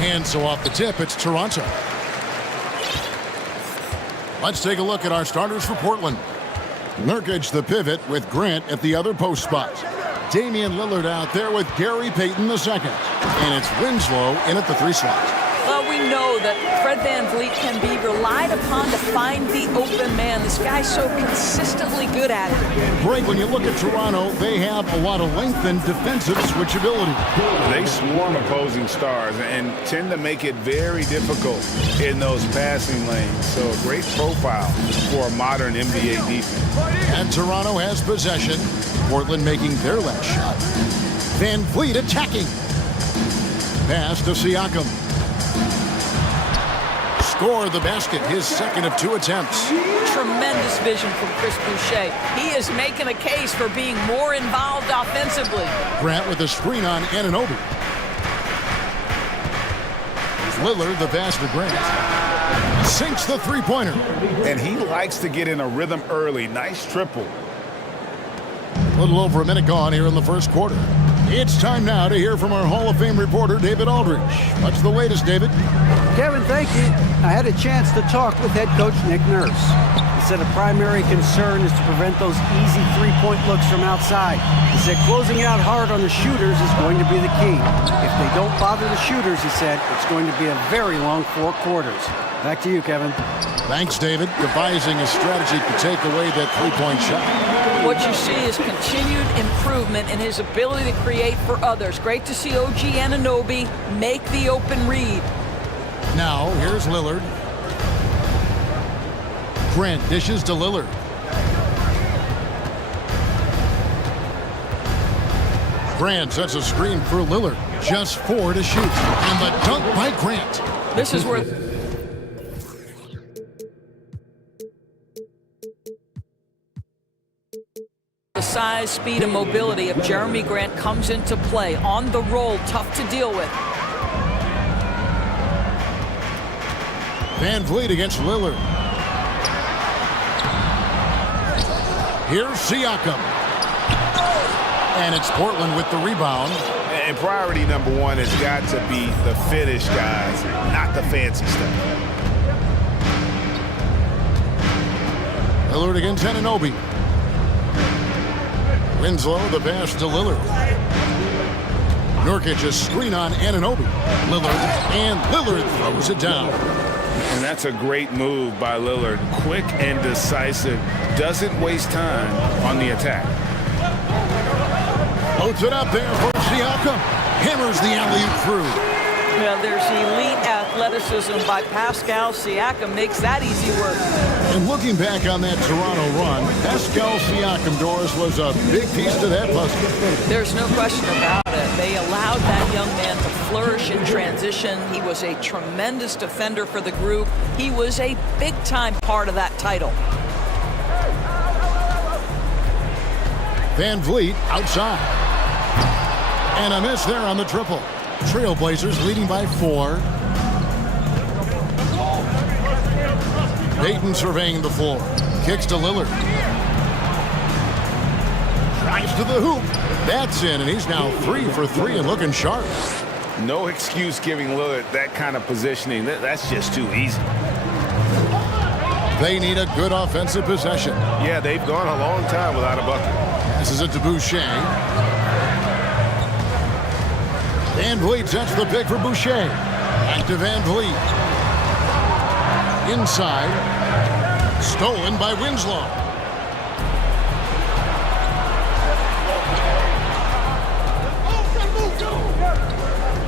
And so off the tip, it's Toronto. Let's take a look at our starters for Portland. Nurkic the pivot with Grant at the other post spot. Damian Lillard out there with Gary Payton II. And it's Winslow in at the 3 slot. Well, we know that Fred VanVleet can be relied upon to find the open man. This guy's so consistently good at it. Greg, when you look at Toronto, they have a lot of length and defensive switchability. They swarm opposing stars and tend to make it very difficult in those passing lanes. So a great profile for a modern NBA defense. And Toronto has possession. Portland making their last shot. VanVleet attacking. Pass to Siakam. Score the basket, his second of 2 attempts. Tremendous vision from Chris Boucher. He is making a case for being more involved offensively. Grant with a screen on Anunoby. Lillard, the pass to Grant. Sinks the 3-pointer. And he likes to get in a rhythm early. Nice triple. A little over a minute gone here in the first quarter. It's time now to hear from our Hall of Fame reporter, David Aldridge. What's the latest, David? Kevin, thank you. I had a chance to talk with head coach Nick Nurse. He said a primary concern is to prevent those easy 3-point looks from outside. He said closing out hard on the shooters is going to be the key. If they don't bother the shooters, he said, it's going to be a very long 4 quarters. Back to you, Kevin. Thanks, David. Devising a strategy to take away that 3-point shot. What you see is continued improvement in his ability to create for others. Great to see OG Anunoby make the open read. Now, here's Lillard. Grant dishes to Lillard. Grant sets a screen for Lillard. Just 4 to shoot. And the dunk by Grant. This is where... the size, speed, and mobility of Jeremy Grant comes into play. On the roll, tough to deal with. VanVleet against Lillard. Here's Siakam. And it's Portland with the rebound. And priority number 1 has got to be the finish, guys, not the fancy stuff. Lillard against Anunoby. Winslow, the pass to Lillard. Nurkic, a screen on Anunoby. Lillard, and Lillard throws it down. And that's a great move by Lillard. Quick and decisive. Doesn't waste time on the attack. Loads it up there for Siakam. Hammers the alley-oop through. Well, there's elite athleticism by Pascal Siakam. Makes that easy work. And looking back on that Toronto run, Pascal Siakam, Doris, was a big piece to that puzzle. There's no question about it. They allowed that young man to flourish in transition. He was a tremendous defender for the group. He was a big-time part of that title. VanVleet outside. And a miss there on the triple. Trailblazers leading by 4. Payton surveying the floor. Kicks to Lillard. Drives to the hoop. That's in, and he's now 3 for 3 and looking sharp. No excuse giving Lillard that kind of positioning. That's just too easy. They need a good offensive possession. Yeah, they've gone a long time without a bucket. This is it to Boucher. VanVleet sets the pick for Boucher. Back to VanVleet. Inside. Stolen by Winslow.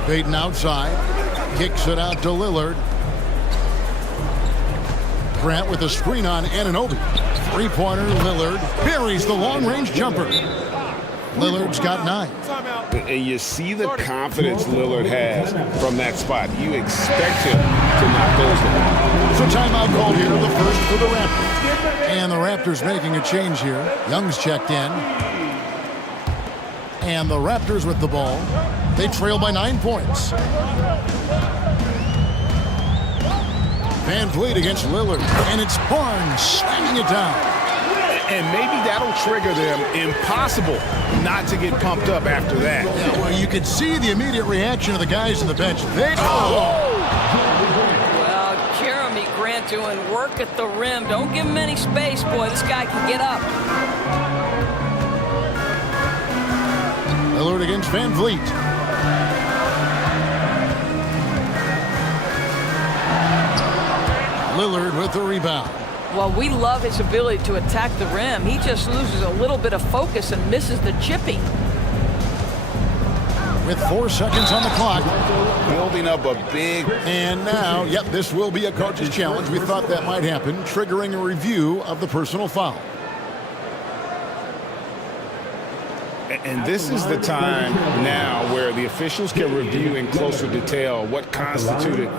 Payton outside. Kicks it out to Lillard. Grant with a screen on Anunoby. 3-pointer, Lillard buries the long-range jumper. Lillard's got 9. And you see the confidence Lillard has from that spot. You expect him to knock those down. So timeout called here, the first for the Raptors. And the Raptors making a change here. Young's checked in. And the Raptors with the ball. They trail by 9 points. VanVleet against Lillard. And it's Barnes slamming it down. And maybe that'll trigger them. Impossible not to get pumped up after that. Yeah, well, you can see the immediate reaction of the guys on the bench. Well, Jeremy Grant doing work at the rim. Don't give him any space, boy. This guy can get up. Lillard against Van Vliet. Lillard with the rebound. Well, we love his ability to attack the rim. He just loses a little bit of focus and misses the chipping. With 4 seconds on the clock. Building up a big... And now, yep, this will be a coach's challenge. We thought that might happen, triggering a review of the personal foul. And this is the time now where the officials can review in closer detail what constituted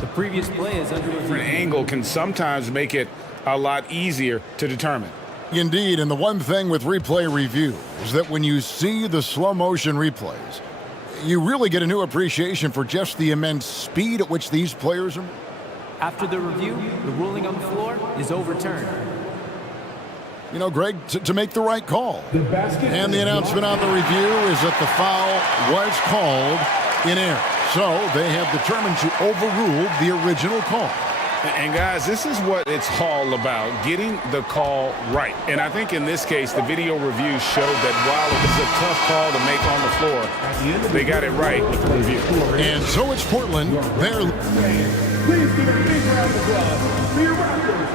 The previous play is under review. An angle can sometimes make it a lot easier to determine. Indeed, and the one thing with replay review is that when you see the slow motion replays, you really get a new appreciation for just the immense speed at which these players are. After the review, the ruling on the floor is overturned. You know, Greg, to make the right call. And the announcement on the review is that the foul was called in error. So they have determined to overrule the original call. And guys, this is what it's all about, getting the call right. And I think in this case, the video review showed that while it was a tough call to make on the floor, they got it right with the review. And so it's Portland. They're... Please give a big round of applause for your Raptors,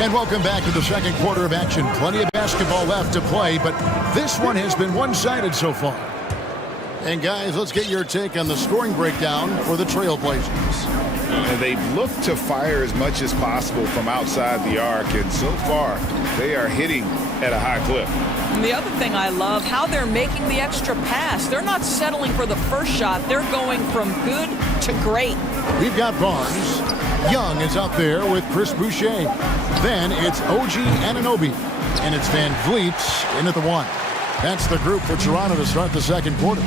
And welcome back to the second quarter of action. Plenty of basketball left to play, but this one has been one-sided so far. And guys, let's get your take on the scoring breakdown for the Trailblazers. And they've looked to fire as much as possible from outside the arc, and so far, they are hitting at a high clip. And the other thing I love, how they're making the extra pass. They're not settling for the first shot. They're going from good to great. We've got Barnes. Young is out there with Chris Boucher. Then it's OG Anunoby. And it's Van Vliet in at the 1. That's the group for Toronto to start the second quarter.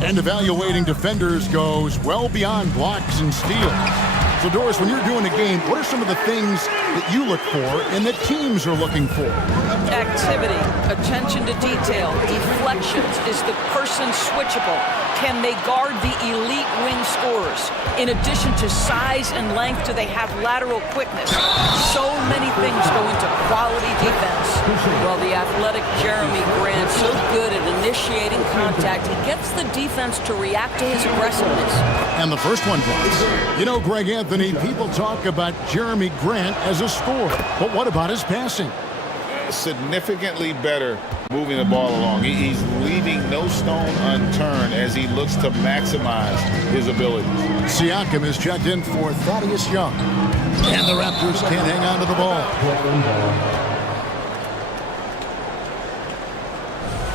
And evaluating defenders goes well beyond blocks and steals. So, Doris, when you're doing a game, what are some of the things that you look for and that teams are looking for? Activity, attention to detail, deflections. Is the person switchable? Can they guard the elite wing scorers? In addition to size and length, do they have lateral quickness? So many things go into quality defense. Well, the athletic Jeremy Grant, so good at initiating contact, he gets the defense to react to his aggressiveness. And the first one drops. You know, Greg Anthony, people talk about Jeremy Grant as a scorer, but what about his passing? Significantly better moving the ball along. He's leaving no stone unturned as he looks to maximize his abilities. Siakam is checked in for Thaddeus Young. And the Raptors can't hang on to the ball.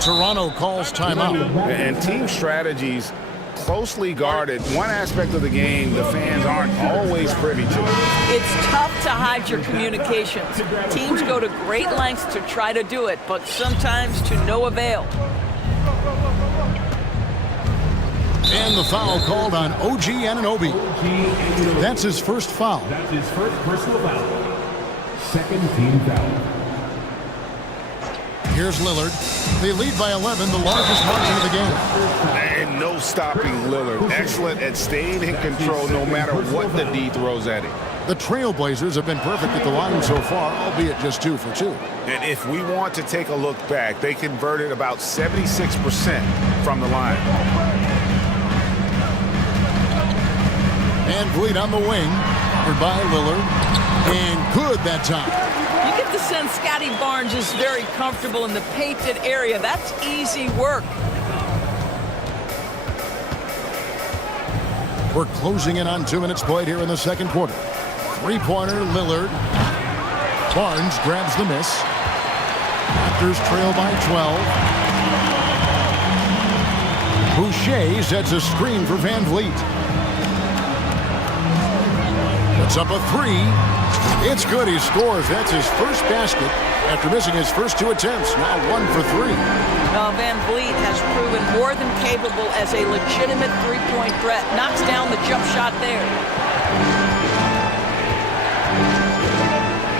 Toronto calls timeout. And team strategies closely guarded. One aspect of the game the fans aren't always privy to. It's tough to hide your communications. Teams go to great lengths to try to do it, but sometimes to no avail. And the foul called on OG Anunoby. That's his first foul. That's his first personal foul. Second team foul. Here's Lillard. They lead by 11, the largest margin of the game. And no stopping Lillard. Excellent at staying in control no matter what the D throws at him. The Trailblazers have been perfect at the line so far, albeit just 2 for 2. And if we want to take a look back, they converted about 76% from the line. And Vliet on the wing, covered by Lillard. And good that time. You get the sense Scotty Barnes is very comfortable in the painted area. That's easy work. We're closing in on 2 minutes played here in the second quarter. Three-pointer, Lillard. Barnes grabs the miss. Raptors trail by 12. Boucher sets a screen for Van Vliet. Puts up a 3. It's good. He scores. That's his first basket after missing his first 2 attempts. Now 1 for 3. Well, Van Vliet has proven more than capable as a legitimate three-point threat. Knocks down the jump shot there.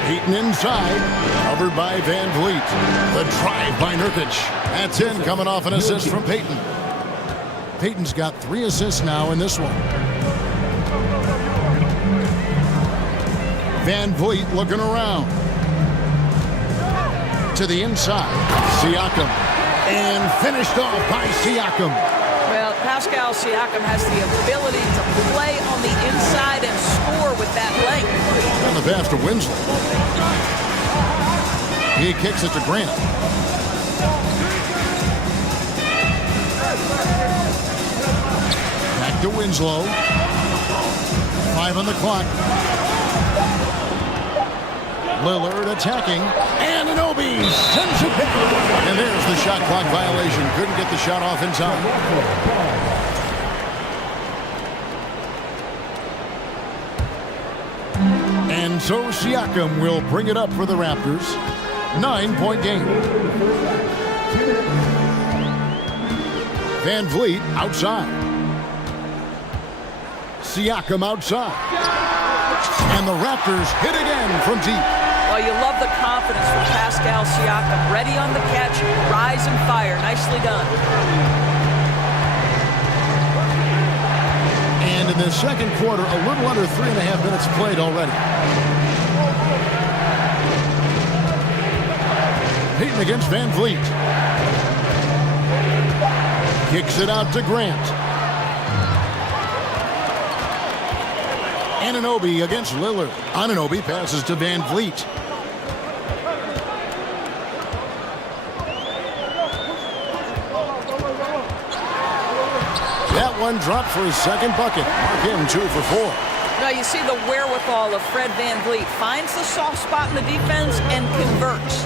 Heaton inside, covered by Van Vliet. The drive by Nurkic. That's in, coming off an assist from Payton. Payton's got 3 assists now in this one. Van Vliet looking around. To the inside, Siakam. And finished off by Siakam. Well, Pascal Siakam has the ability to play on the inside and score with that length. On the pass to Winslow. He kicks it to Grant. Back to Winslow. 5 on the clock. Lillard attacking. And Anunoby sends it back. And there's the shot clock violation. Couldn't get the shot off in time. And so Siakam will bring it up for the Raptors. 9-point game. Van Vliet outside. Siakam outside. And the Raptors hit again from deep. Well, you love the confidence from Pascal Siakam. Ready on the catch, rise and fire. Nicely done. And in the second quarter, a little under 3.5 minutes played already. Payton against Van Vliet. Kicks it out to Grant. Anunoby against Lillard. Anunoby passes to Van Vliet. That one dropped for his second bucket. Mark him 2 for 4. Now you see the wherewithal of Fred Van Vliet. Finds the soft spot in the defense and converts.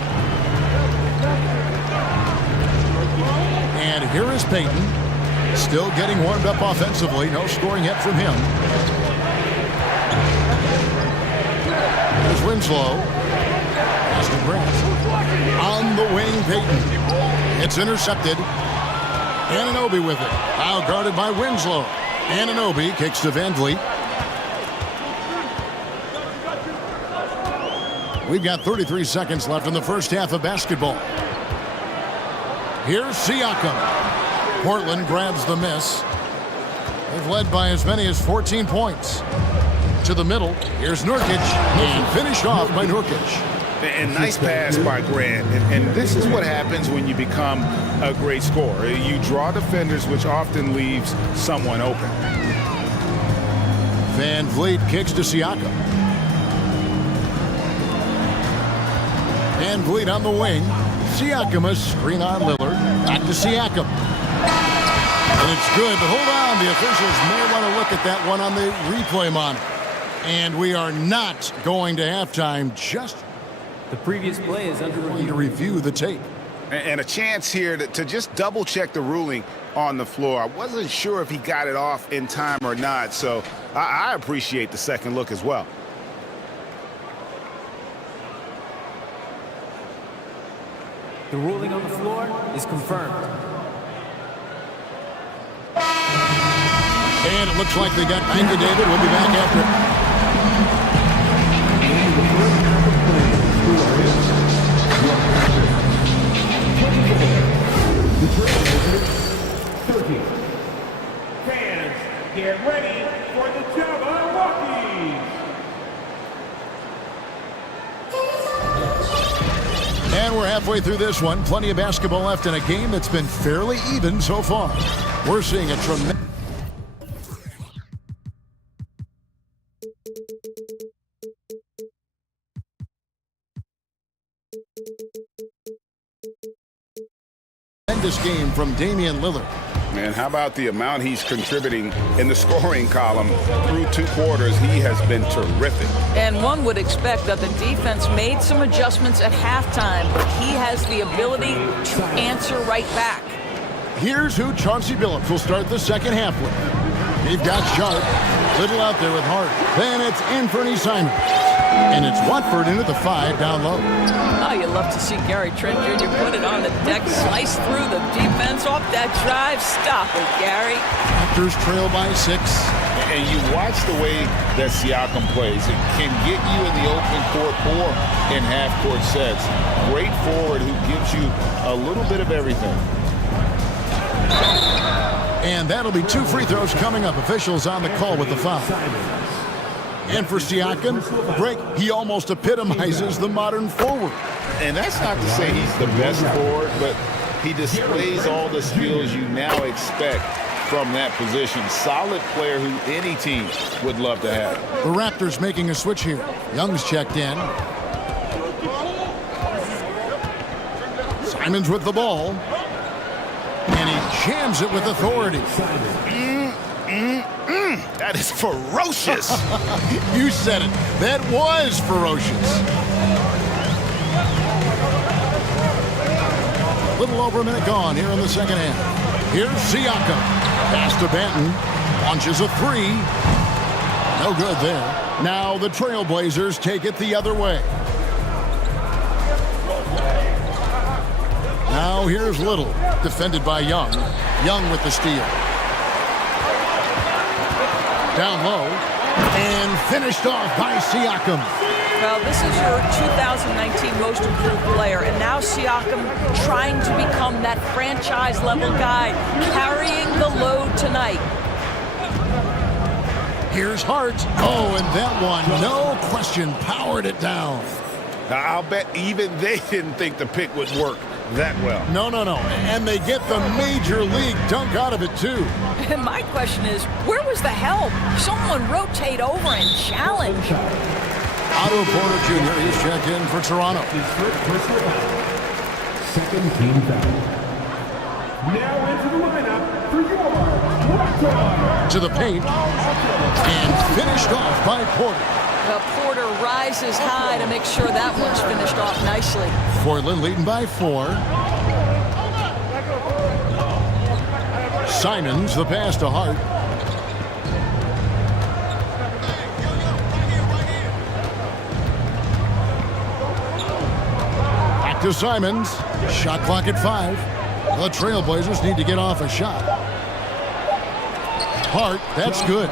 And here is Payton. Still getting warmed up offensively. No scoring yet from him. Here's Winslow. Pass to Grant. On the wing, Payton. It's intercepted. Anunoby with it. Now guarded by Winslow. Anunoby kicks to Van Vliet. We've got 33 seconds left in the first half of basketball. Here's Siakam. Portland grabs the miss. They've led by as many as 14 points. To the middle. Here's Nurkic. And finished off by Nurkic. And nice pass by Grant. And this is what happens when you become a great scorer. You draw defenders, which often leaves someone open. Van Vliet kicks to Siakam. Van Vliet on the wing. Siakam, a screen on Lillard. Back to Siakam. And it's good, but hold on. The officials may want to look at that one on the replay monitor. And we are not going to halftime. Just the previous play is under review. To review the tape. And a chance here to just double check the ruling on the floor. I wasn't sure if he got it off in time or not, so I appreciate the second look as well. The ruling on the floor is confirmed. And it looks like they got. Thank you, David. We'll be back after. Fans, get ready for the Jabberwockies. And we're halfway through this one. Plenty of basketball left in a game that's been fairly even so far. We're seeing a tremendous game from Damian Lillard. Man, how about the amount he's contributing in the scoring column through 2 quarters? He has been terrific. And one would expect that the defense made some adjustments at halftime, but he has the ability to answer right back. Here's who Chauncey Billups will start the second half with. They've got Sharp, Little out there with Hart. Then it's Anthony Simons. And it's Watford into the 5 down low. Oh, you love to see Gary Trent Jr. put it on the deck, slice through the defense off that drive. Stop it, Gary. Raptors trail by 6. And you watch the way that Siakam plays. It can get you in the open court or in half-court sets. Great forward who gives you a little bit of everything. And that'll be 2 free throws coming up. Officials on the call with the foul. And for Siakam, Greg, he almost epitomizes the modern forward. And that's not to say he's the best forward, but he displays all the skills you now expect from that position. Solid player who any team would love to have. The Raptors making a switch here. Young's checked in. Simons with the ball. And he jams it with authority. That is ferocious. You said it. That was ferocious. Little over a minute gone here in the second half. Here's Siakam. Pass to Banton. Launches a 3. No good there. Now the Trailblazers take it the other way. Now here's Little. Defended by Young. Young with the steal. Down low. And finished off by Siakam. Well, this is your 2019 most improved player, and now Siakam trying to become that franchise-level guy, carrying the load tonight. Here's Hart. Oh, and that one, no question, powered it down. Now, I'll bet even they didn't think the pick would work that well. No. And they get the major league dunk out of it, too. And my question is, where was the help? Someone rotate over and challenge. Otto Porter Jr. is checked in for Toronto. Second team foul. Now into the lineup for your to the paint and finished off by Porter. Well, Porter rises high to make sure that one's finished off nicely. Portland leading by 4. Simons the pass to Hart. Back to Simons. Shot clock at 5. The Trailblazers need to get off a shot. Hart, that's good.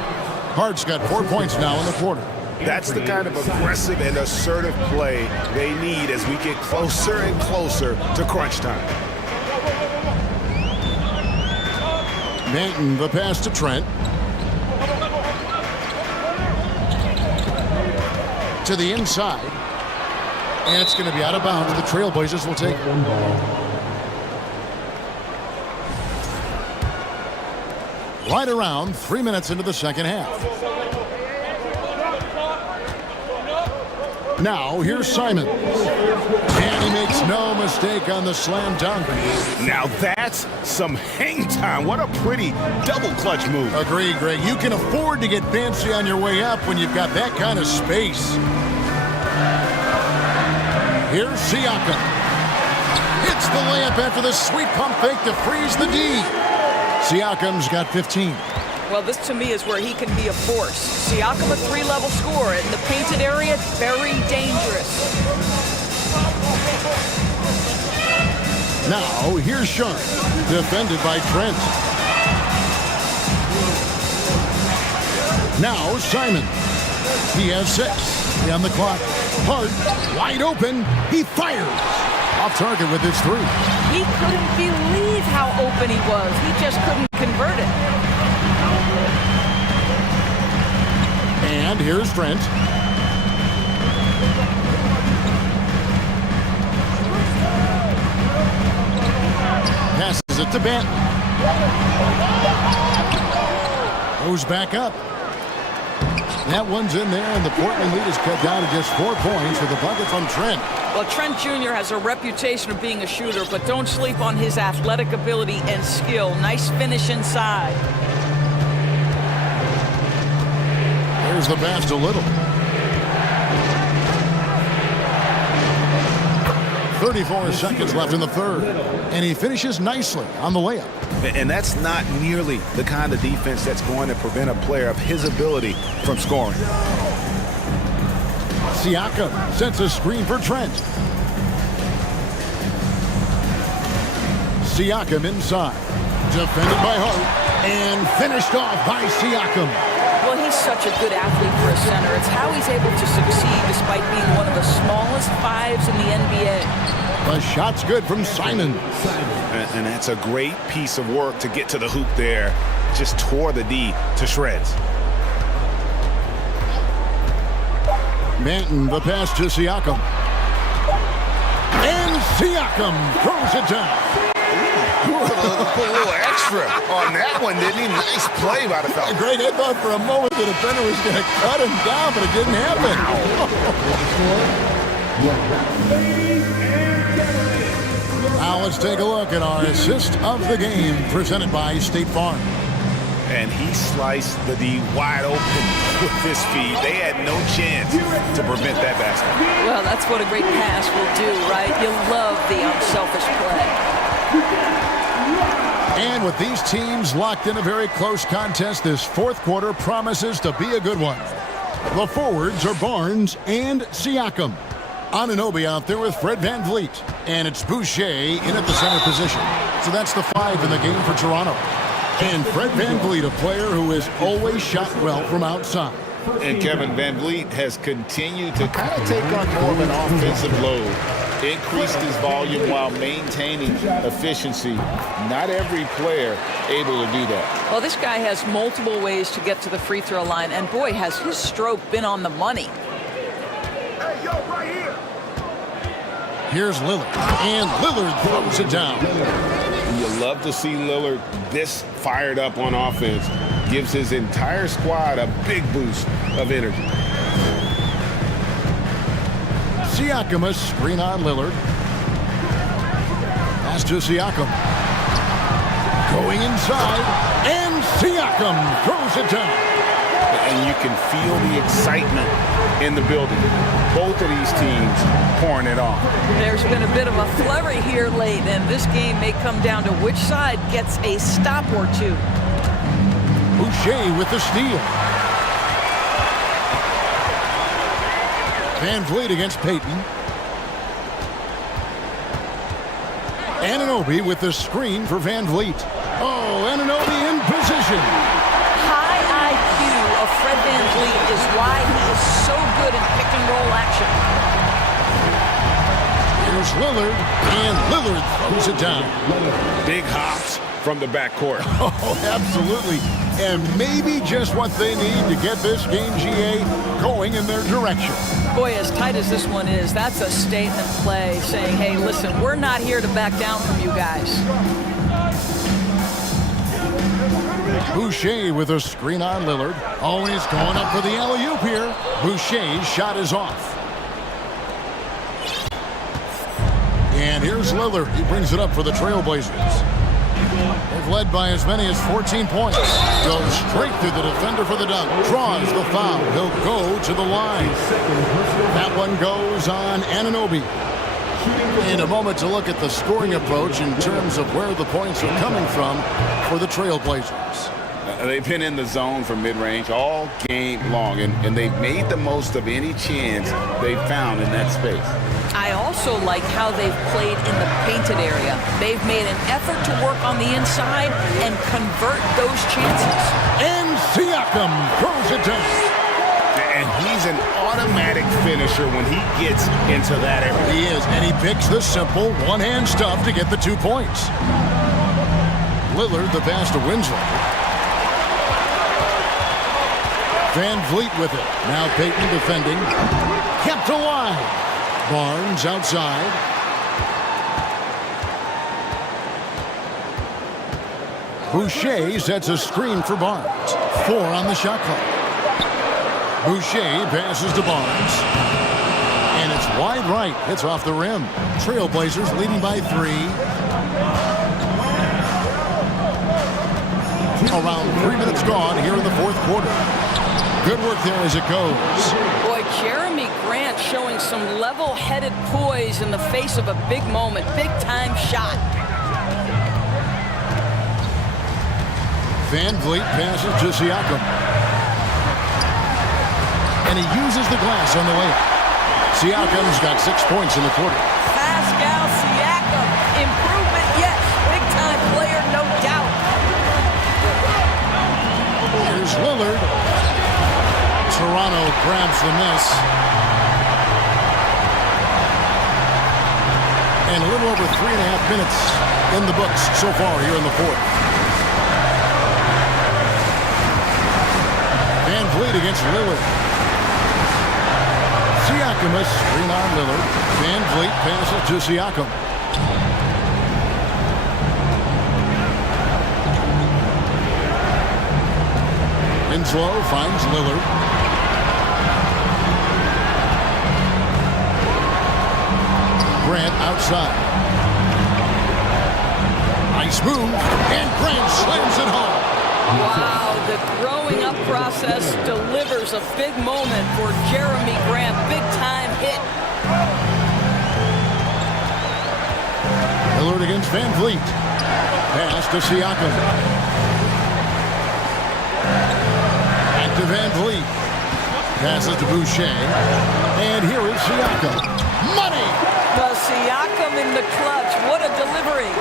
Hart's got 4 points now in the quarter. That's the kind of aggressive and assertive play they need as we get closer and closer to crunch time. Banton the pass to Trent. To the inside. And it's going to be out of bounds. The Trailblazers will take one ball. Right around 3 minutes into the second half. Now, here's Simons. And he makes no mistake on the slam dunk. Now that's some hang time. What a pretty double clutch move. Agreed, Greg. You can afford to get fancy on your way up when you've got that kind of space. Here's Siakam. Hits the layup after the sweet pump fake to freeze the D. Siakam's got 15. Well, this to me is where he can be a force. Siakam, a 3-level scorer in the painted area, very dangerous. Now, here's Sean, defended by Trent. Now, Simon. He has 6 on the clock. Hart, wide open. He fires. Off target with his 3. He couldn't believe how open he was. He just couldn't convert it. And here's Trent. Passes it to Banton. Goes back up. That one's in there, and the Portland lead is cut down to just 4 points with a bucket from Trent. Well, Trent Jr. has a reputation of being a shooter, but don't sleep on his athletic ability and skill. Nice finish inside. There's the pass to Little. 34 seconds left in the third. And he finishes nicely on the layup. And that's not nearly the kind of defense that's going to prevent a player of his ability from scoring. Siakam sets a screen for Trent. Siakam inside. Defended by Hart. And finished off by Siakam. Well, he's such a good athlete for a center. It's how he's able to succeed despite being one of the smallest fives in the NBA. The shot's good from Simon. And that's a great piece of work to get to the hoop there. Just tore the D to shreds. Manton, the pass to Siakam. And Siakam throws it down. Put a little extra on that one, didn't he? Nice play by the fella. A great head thought for a moment the defender was going to cut him down, but it didn't happen. Now let's take a look at our assist of the game presented by State Farm. And he sliced the D wide open with this feed. They had no chance to prevent that basket. Well, that's what a great pass will do, right? You love the unselfish play. And with these teams locked in a very close contest, this fourth quarter promises to be a good one. The forwards are Barnes and Siakam. Anunoby out there with Fred VanVleet. And it's Boucher in at the center position. So that's the 5 in the game for Toronto. And Fred VanVleet, a player who has always shot well from outside. And Kevin VanVleet has continued to kind of take on more of an offensive load. Increased his volume while maintaining efficiency. Not every player able to do that. Well, this guy has multiple ways to get to the free throw line, and boy, has his stroke been on the money. Hey, yo, right here. Here's Lillard, and Lillard throws it down. You love to see Lillard this fired up on offense. Gives his entire squad a big boost of energy. Siakam, a screen on Lillard. Pass to Siakam. Going inside, and Siakam throws it down. And you can feel the excitement in the building. Both of these teams pouring it on. There's been a bit of a flurry here late, and this game may come down to which side gets a stop or two. Boucher with the steal. VanVleet against Payton. Anunoby with the screen for VanVleet. Oh, Anunoby in position. High IQ of Fred VanVleet is why he is so good in pick and roll action. Here's Lillard, and Lillard throws it down. Big hops from the backcourt. Oh, absolutely. And maybe just what they need to get this game, GA, going in their direction. Boy, as tight as this one is, that's a statement play saying, hey, listen, we're not here to back down from you guys. Boucher with a screen on Lillard. Always going up for the alley-oop here. Boucher's shot is off. And here's Lillard. He brings it up for the Trailblazers. They've led by as many as 14 points. Goes straight through the defender for the dunk. Draws the foul. He'll go to the line. That one goes on Anunoby. In a moment to look at the scoring approach in terms of where the points are coming from for the Trailblazers. They've been in the zone from mid-range all game long, and they've made the most of any chance they've found in that space. I also like how they've played in the painted area. They've made an effort to work on the inside and convert those chances. And Siakam throws it down. And he's an automatic finisher when he gets into that area. He is, and he picks the simple one-hand stuff to get the 2 points. Lillard, the pass to Winslow. VanVleet with it. Now Payton defending. Kept alive. Barnes outside. Boucher sets a screen for Barnes. 4 on the shot clock. Boucher passes to Barnes. And it's wide right. It's off the rim. Trailblazers leading by 3. Around 3 minutes gone here in the fourth quarter. Good work there as it goes. Boy, Jeremy Grant showing some level-headed poise in the face of a big moment. Big-time shot. VanVleet passes to Siakam. And he uses the glass on the layup. Siakam's got 6 points in the quarter. Pascal Siakam, improvement, yes. Big-time player, no doubt. Here's Lillard. Toronto grabs the miss. And a little over 3.5 minutes in the books so far here in the fourth. Van Vliet against Lillard. Siakam, a screen on Lillard. Van Vliet passes to Siakam. Winslow finds Lillard. Grant outside. Nice move, and Grant slams it home. Wow, the growing up process delivers a big moment for Jeremy Grant. Big-time hit. Lillard against Van Vliet. Pass to Siakam. Back to Van Vliet. Passes to Boucher. And here is Siakam. Money! The Siakam in the clutch. What a delivery.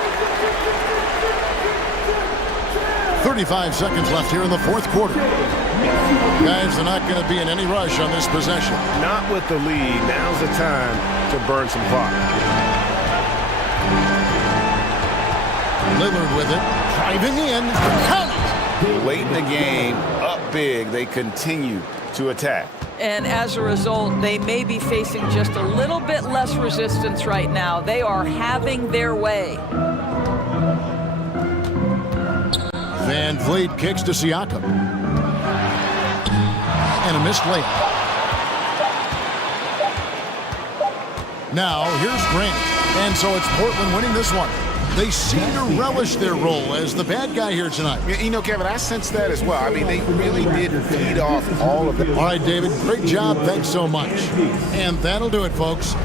35 seconds left here in the fourth quarter. Guys, they're not going to be in any rush on this possession. Not with the lead. Now's the time to burn some clock. Lillard with it. Driving in. Count it! Late in the game, up big, they continue to attack. And as a result, they may be facing just a little bit less resistance right now. They are having their way. Van Vliet kicks to Siakam. And a missed layup. Now, here's Grant. And so it's Portland winning this one. They seem to relish their role as the bad guy here tonight. You know, Kevin, I sense that as well. I mean, they really did feed off all of it. All right, David, great job. Thanks so much. And that'll do it, folks.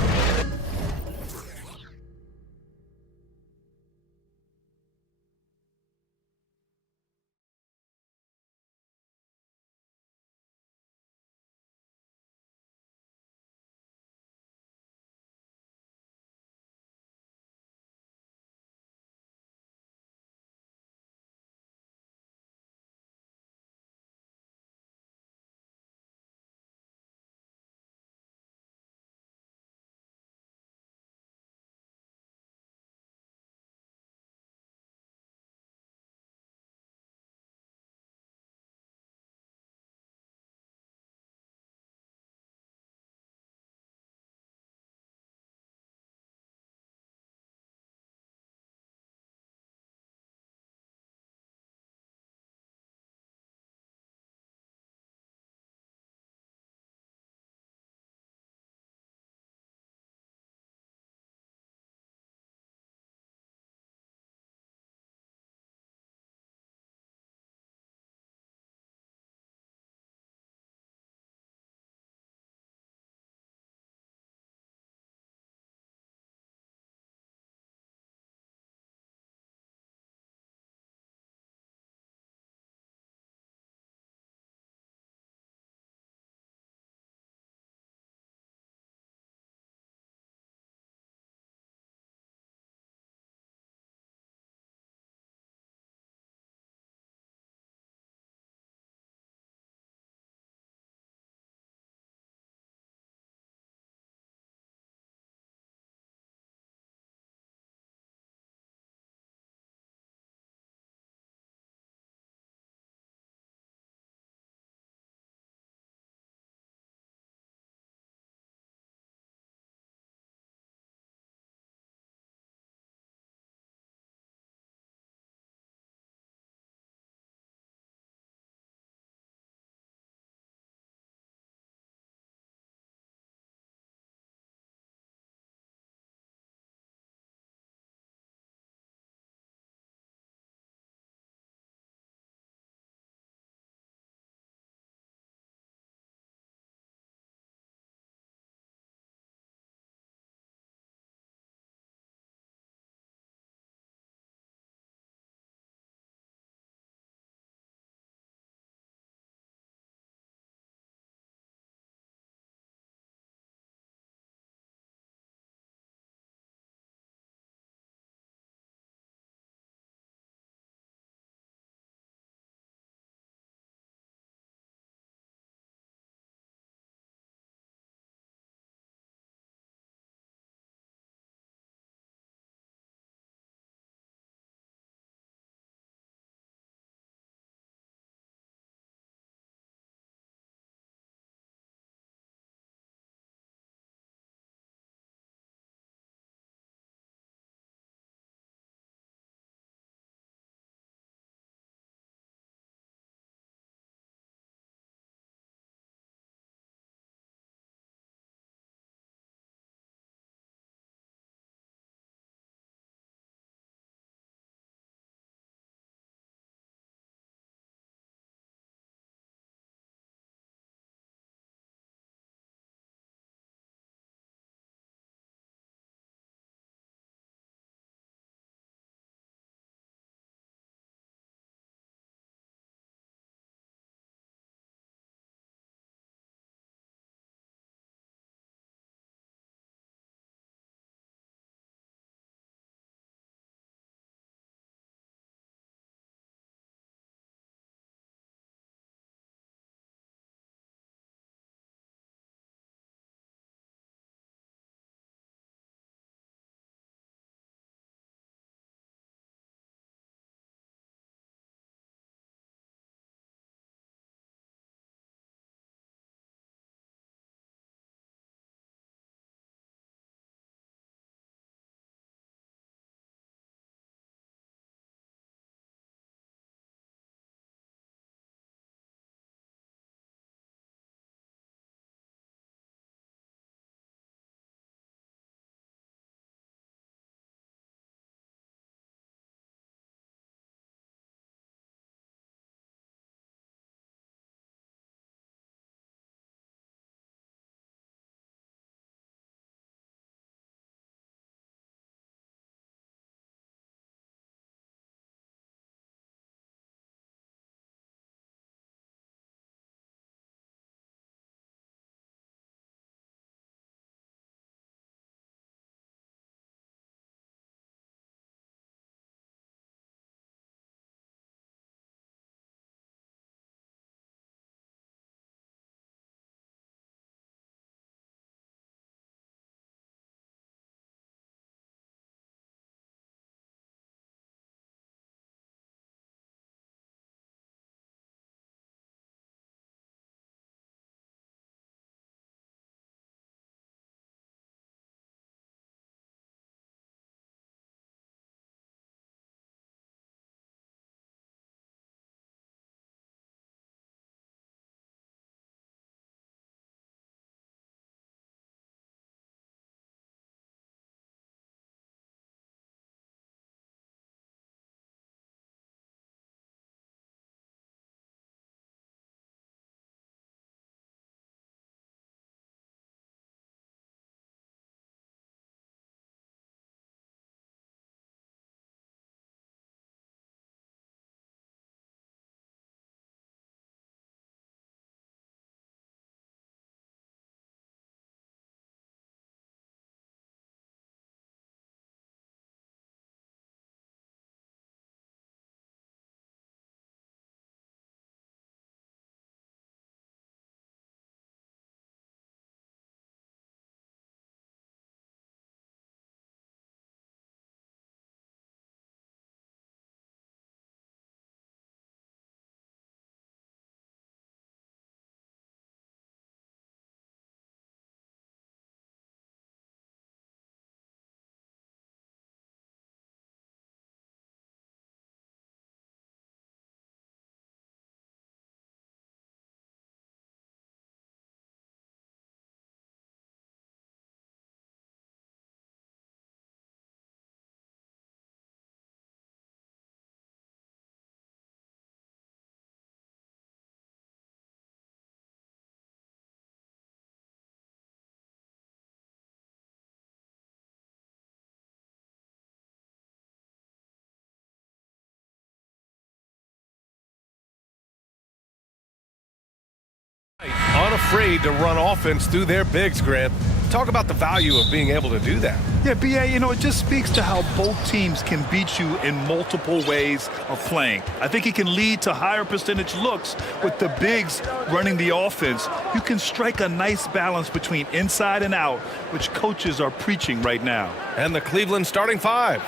unafraid to run offense through their bigs, Grant. Talk about the value of being able to do that. Yeah, B.A., you know, it just speaks to how both teams can beat you in multiple ways of playing. I think it can lead to higher percentage looks with the bigs running the offense. You can strike a nice balance between inside and out, which coaches are preaching right now. And the Cleveland starting five.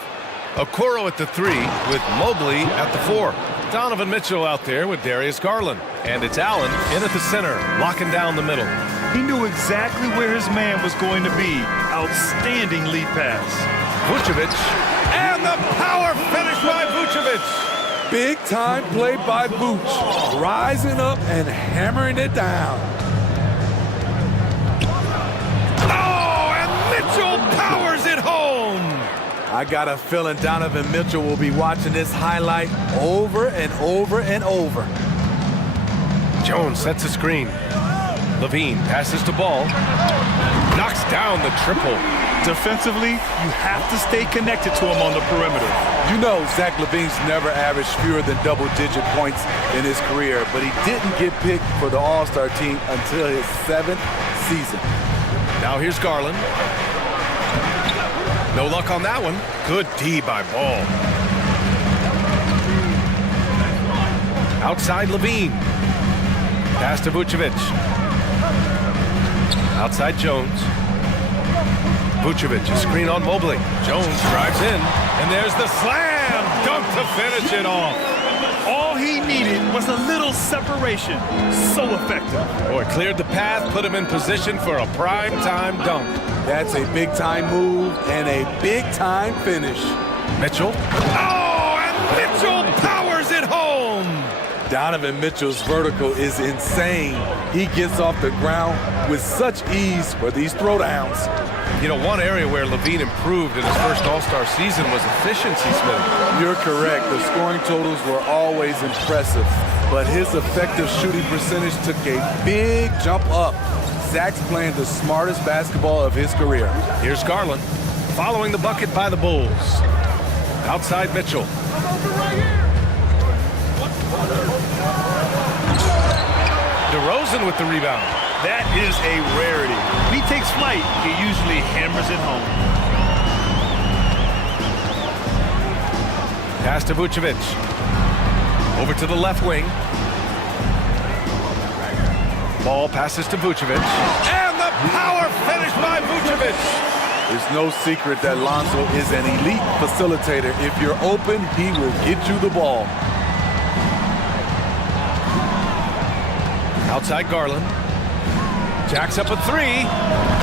Okoro at the 3 with Mobley at the 4. Donovan Mitchell out there with Darius Garland. And it's Allen in at the center, locking down the middle. He knew exactly where his man was going to be. Outstanding lead pass. Vucevic, and the power finish by Vucevic. Big time play by Vooch, rising up and hammering it down. Oh, and Mitchell powers it home. I got a feeling Donovan Mitchell will be watching this highlight over and over and over. Jones sets a screen. Levine passes to Ball. Knocks down the triple. Defensively, you have to stay connected to him on the perimeter. You know Zach LaVine's never averaged fewer than double-digit points in his career, but he didn't get picked for the All-Star team until his 7th season. Now here's Garland. No luck on that one. Good D by Ball. Outside Levine. Pass to Vucevic. Outside Jones. Vucevic, a screen on Mobley. Jones drives in, and there's the slam dunk to finish it off. All he needed was a little separation. So effective. Boy, cleared the path, put him in position for a prime-time dunk. That's a big-time move and a big-time finish. Mitchell. Oh, and Mitchell powers it home. Donovan Mitchell's vertical is insane. He gets off the ground with such ease for these throwdowns. You know, one area where Levine improved in his first All-Star season was efficiency, Smith. You're correct. The scoring totals were always impressive, but his effective shooting percentage took a big jump up. Zach's playing the smartest basketball of his career. Here's Garland, following the bucket by the Bulls. Outside Mitchell. DeRozan with the rebound. That is a rarity. When he takes flight, he usually hammers it home. Pass to Vucevic. Over to the left wing. Ball passes to Vucevic. And the power finish by Vucevic. There's no secret that Lonzo is an elite facilitator. If you're open, he will get you the ball. Outside Garland. Jacks up a 3.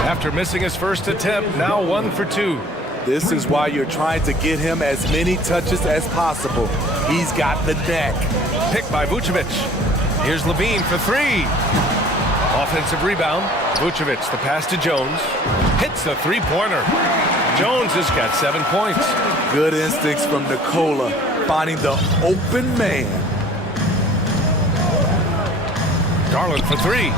After missing his first attempt, now 1 for 2. This is why you're trying to get him as many touches as possible. He's got the knack. Picked by Vucevic. Here's Levine for 3. Offensive rebound. Vucevic, the pass to Jones. Hits the three-pointer. Jones has got 7 points. Good instincts from Nikola, finding the open man. Garland for 3.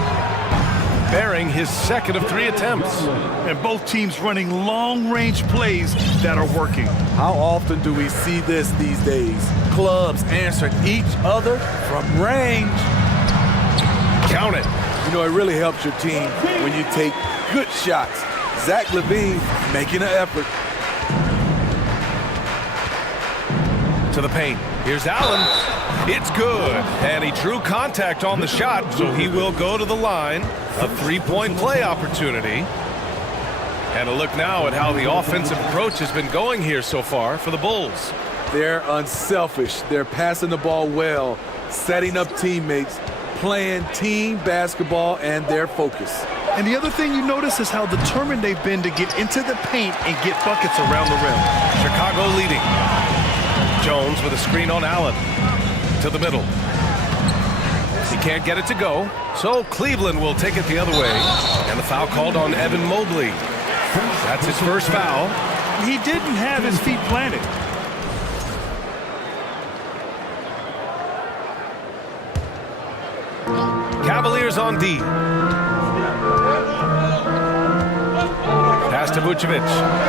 Bearing his second of 3 attempts. And both teams running long-range plays that are working. How often do we see this these days? Clubs answering each other from range. Count it. You know, it really helps your team when you take good shots. Zach LaVine making an effort. To the paint. Here's Allen. It's good. And he drew contact on the shot, so he will go to the line. A 3-point play opportunity. And a look now at how the offensive approach has been going here so far for the Bulls. They're unselfish. They're passing the ball well, setting up teammates, playing team basketball, and their focus. And the other thing you notice is how determined they've been to get into the paint and get buckets around the rim. Chicago leading. Jones with a screen on Allen. To the middle. He can't get it to go, so Cleveland will take it the other way. And the foul called on Evan Mobley. That's his first foul. He didn't have his feet planted. Cavaliers on D. Pass to Vucevic.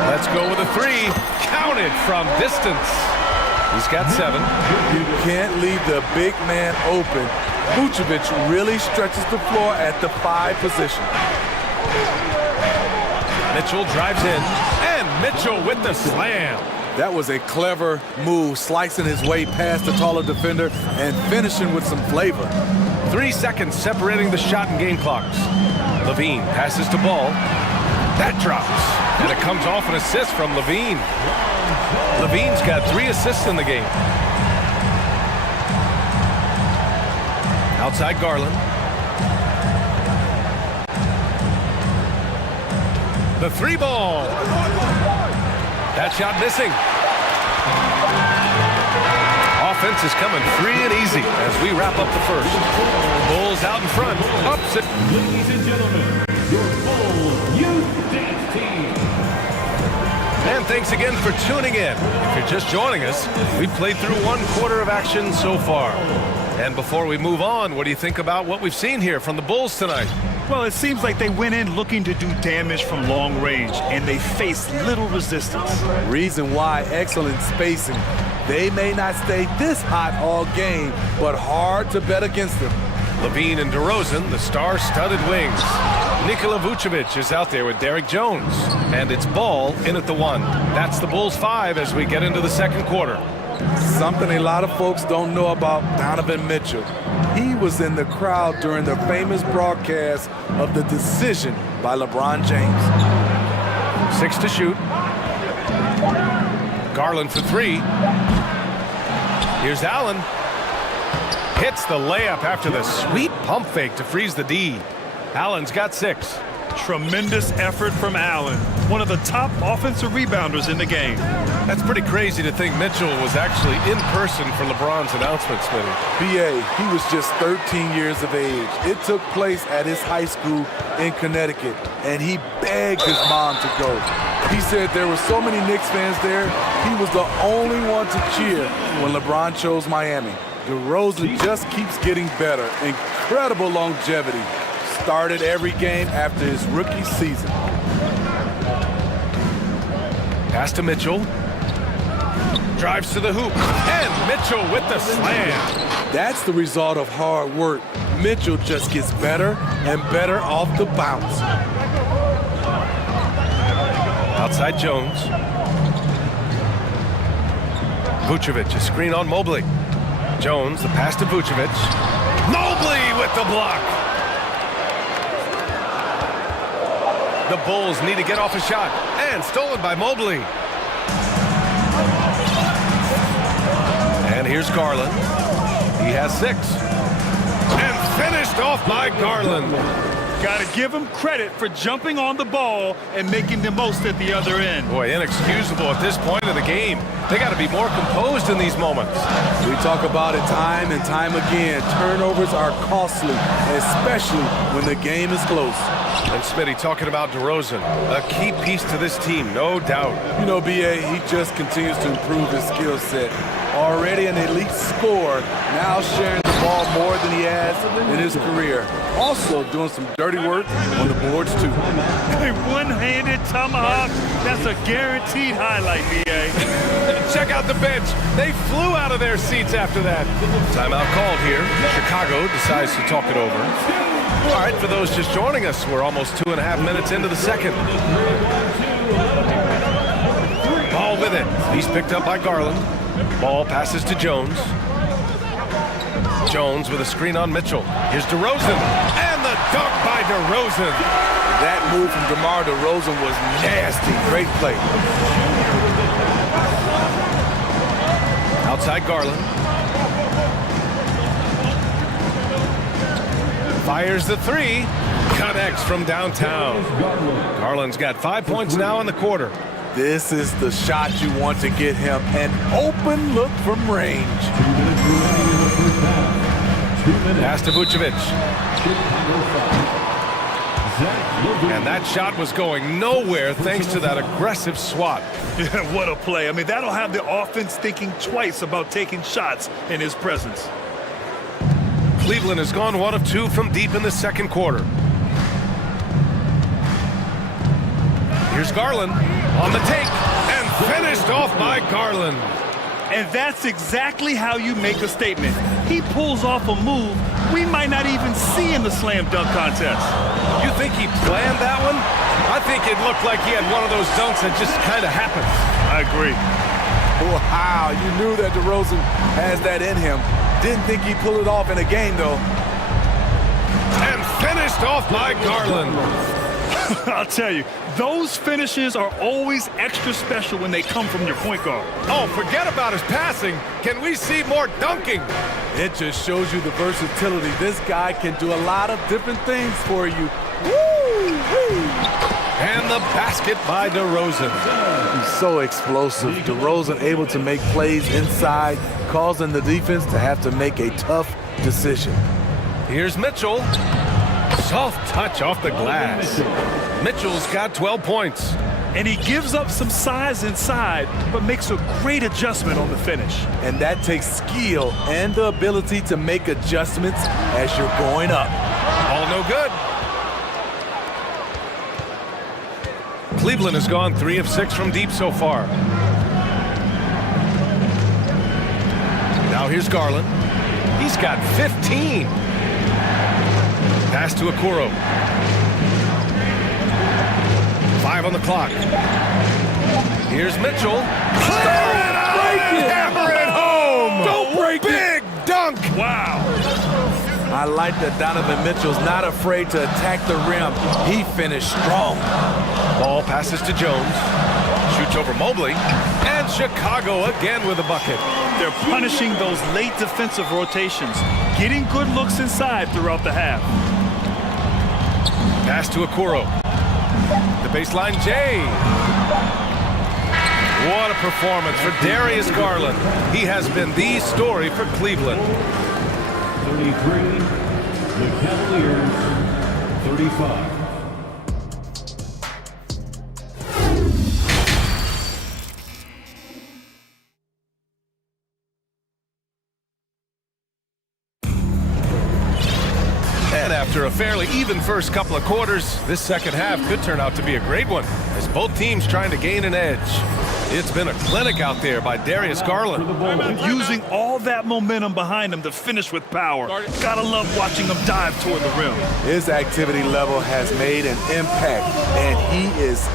Let's go with a 3. Counted from distance. He's got 7. You can't leave the big man open. Vucevic really stretches the floor at the 5 position. Mitchell drives in, and Mitchell with the slam. That was a clever move, slicing his way past the taller defender and finishing with some flavor. 3 seconds separating the shot and game clocks. Levine passes to Ball. That drops, and it comes off an assist from Levine. Levine's got 3 assists in the game. Outside Garland. The 3 ball. That shot missing. Offense is coming free and easy as we wrap up the first. Bulls out in front. Upset. Ladies and gentlemen, your Bulls Youth Dance Team. And thanks again for tuning in. If you're just joining us, we've played through 1 quarter of action so far. And before we move on, what do you think about what we've seen here from the Bulls tonight? Well, it seems like they went in looking to do damage from long range, and they faced little resistance. Reason why, excellent spacing. They may not stay this hot all game, but hard to bet against them. Levine and DeRozan, the star-studded wings. Nikola Vucevic is out there with Derek Jones. And it's Ball in at the 1. That's the Bulls 5 as we get into the second quarter. Something a lot of folks don't know about Donovan Mitchell. He was in the crowd during the famous broadcast of the decision by LeBron James. 6 to shoot. Garland for 3. Here's Allen. Hits the layup after the sweet pump fake to freeze the D. Allen's got 6. Tremendous effort from Allen, one of the top offensive rebounders in the game. That's pretty crazy to think Mitchell was actually in person for LeBron's announcement, Smitty. BA, he was just 13 years of age. It took place at his high school in Connecticut, and he begged his mom to go. He said there were so many Knicks fans there, he was the only one to cheer when LeBron chose Miami. DeRozan just keeps getting better. Incredible longevity. Started every game after his rookie season. Pass to Mitchell. Drives to the hoop. And Mitchell with the slam. That's the result of hard work. Mitchell just gets better and better off the bounce. Outside Jones. Vucevic, a screen on Mobley. Jones, the pass to Vucevic. Mobley with the block. The Bulls need to get off a shot. And stolen by Mobley. And here's Garland. He has 6. And finished off by Garland. Got to give him credit for jumping on the ball and making the most at the other end. Boy, inexcusable at this point of the game. They got to be more composed in these moments. We talk about it time and time again. Turnovers are costly, especially when the game is close. And Smitty talking about DeRozan, a key piece to this team, no doubt. You know, BA, he just continues to improve his skill set. Already an elite scorer, now sharing the ball more than he has in his career. Also doing some dirty work on the boards, too. A one-handed tomahawk, that's a guaranteed highlight, BA. Check out the bench. They flew out of their seats after that. Timeout called here. Chicago decides to talk it over. All right, for those just joining us, we're almost 2.5 minutes into the second. Ball with it. He's picked up by Garland. Ball passes to Jones. Jones with a screen on Mitchell. Here's DeRozan. And the dunk by DeRozan. That move from DeMar DeRozan was nasty. Great play. Outside Garland. Fires the 3. Connects from downtown. Garland's got 5 points now in the quarter. This is the shot you want to get him. An open look from range. Pass to Vucevic. And that shot was going nowhere thanks to that aggressive swat. Yeah, what a play. I mean, that'll have the offense thinking twice about taking shots in his presence. Cleveland has gone 1 of 2 from deep in the second quarter. Here's Garland on the take and finished off by Garland. And that's exactly how you make a statement. He pulls off a move we might not even see in the slam dunk contest. You think he planned that one? I think it looked like he had one of those dunks that just kind of happened. I agree. Wow, you knew that DeRozan has that in him. Didn't think he'd pull it off in a game, though. And finished off by Garland. I'll tell you, those finishes are always extra special when they come from your point guard. Oh, forget about his passing. Can we see more dunking? It just shows you the versatility. This guy can do a lot of different things for you. Woo! And the basket by DeRozan. He's so explosive. DeRozan able to make plays inside, causing the defense to have to make a tough decision. Here's Mitchell. Soft touch off the glass. Mitchell's got 12 points. And he gives up some size inside, but makes a great adjustment on the finish. And that takes skill and the ability to make adjustments as you're going up. All no good. Cleveland has gone 3 of 6 from deep so far. Now here's Garland. He's got 15. Pass to Okoro. 5 on the clock. Here's Mitchell. Hammer it home! Don't break Big dunk! Wow. I like that Donovan Mitchell's not afraid to attack the rim. He finished strong. Ball passes to Jones. Shoots over Mobley. And Chicago again with a bucket. They're punishing those late defensive rotations, getting good looks inside throughout the half. Pass to Okoro. The baseline, Jay. What a performance for Darius Garland. He has been the story for Cleveland. 33, the Cavaliers, 35. And after a fairly even first couple of quarters, this second half could turn out to be a great one, as both teams trying to gain an edge. It's been a clinic out there by Darius Garland. Using all that momentum behind him to finish with power. Gotta love watching him dive toward the rim. His activity level has made an impact, and he is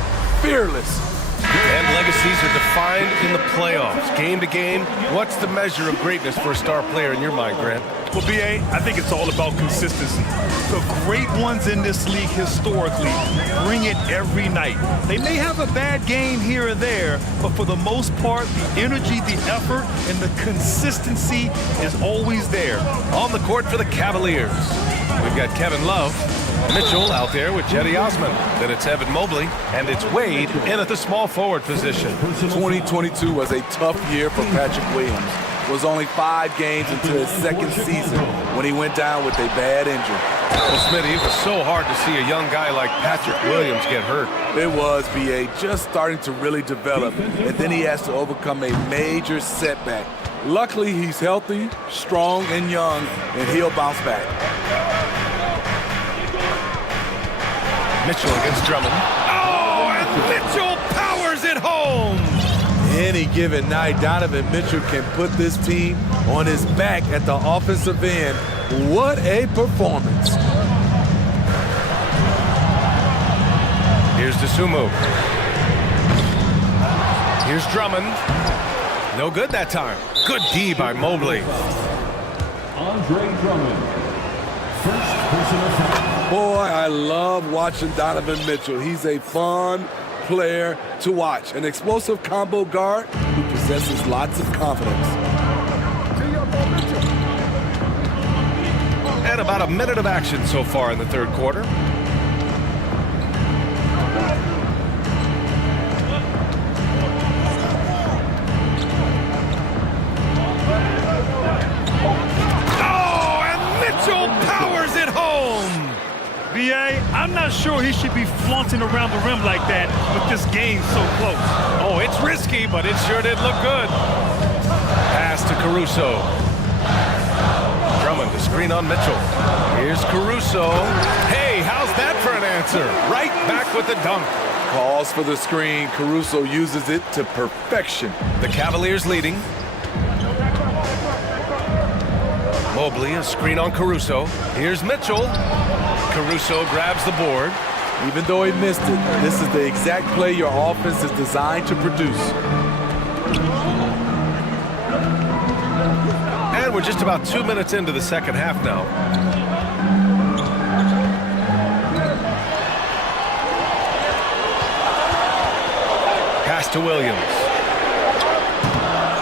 fearless. And legacies are defined in the playoffs. Game to game, what's the measure of greatness for a star player in your mind, Grant? Well, B.A., I think it's all about consistency. The great ones in this league historically bring it every night. They may have a bad game here or there, but for the most part, the energy, the effort, and the consistency is always there. On the court for the Cavaliers, we've got Kevin Love. Mitchell out there with Jetty Osman. Then it's Evan Mobley, and it's Wade in at the small forward position. 2022 was a tough year for Patrick Williams. It was only 5 games into his second season when he went down with a bad injury. Well, Smitty, it was so hard to see a young guy like Patrick Williams get hurt. It was, B.A., just starting to really develop, and then he has to overcome a major setback. Luckily, he's healthy, strong, and young, and he'll bounce back. Mitchell against Drummond. Oh, and Mitchell powers it home! Any given night, Donovan Mitchell can put this team on his back at the offensive end. What a performance. Here's DeSumo. Here's Drummond. No good that time. Good D by Mobley. Andre Drummond, first personal foul. Boy, I love watching Donovan Mitchell. He's a fun player to watch. An explosive combo guard who possesses lots of confidence. And about a minute of action so far in the third quarter. Oh, and Mitchell powers it home! B.A., I'm not sure he should be flaunting around the rim like that with this game so close. Oh, it's risky, but it sure did look good. Pass to Caruso. Drummond to screen on Mitchell. Here's Caruso. Hey, how's that for an answer? Right back with the dunk. Calls for the screen. Caruso uses it to perfection. The Cavaliers leading. Mobley, a screen on Caruso. Here's Mitchell. Caruso grabs the board. Even though he missed it, this is the exact play your offense is designed to produce. And we're just about 2 minutes into the second half now. Pass to Williams.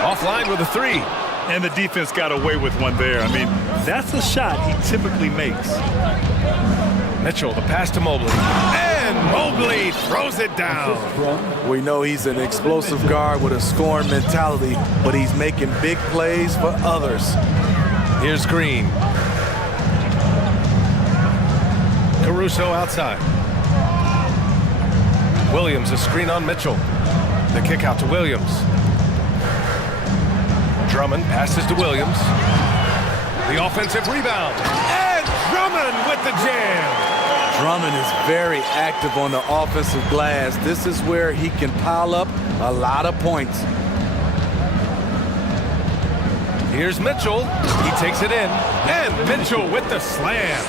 Offline with a three. And the defense got away with one there. I mean, that's a shot he typically makes. Mitchell, the pass to Mobley. And Mobley throws it down. We know he's an explosive guard with a scoring mentality, but he's making big plays for others. Here's Green. Caruso outside. Williams, a screen on Mitchell. The kick out to Williams. Drummond passes to Williams. The offensive rebound. And Drummond with the jam. Drummond is very active on the offensive glass. This is where he can pile up a lot of points. Here's Mitchell. He takes it in. And Mitchell with the slam.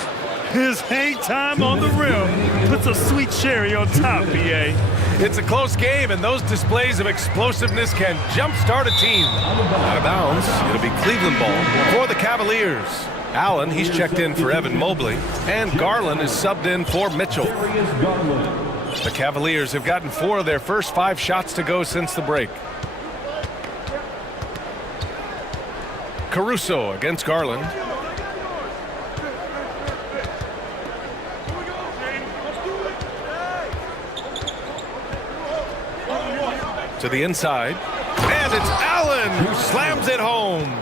His hang time on the rim puts a sweet cherry on top, BA. It's a close game, and those displays of explosiveness can jumpstart a team. Out of bounds, it'll be Cleveland ball for the Cavaliers. Allen, he's checked in for Evan Mobley, and Garland is subbed in for Mitchell. The Cavaliers have gotten 4 of their first 5 shots to go since the break. Caruso against Garland. To the inside, and it's Allen who slams it home.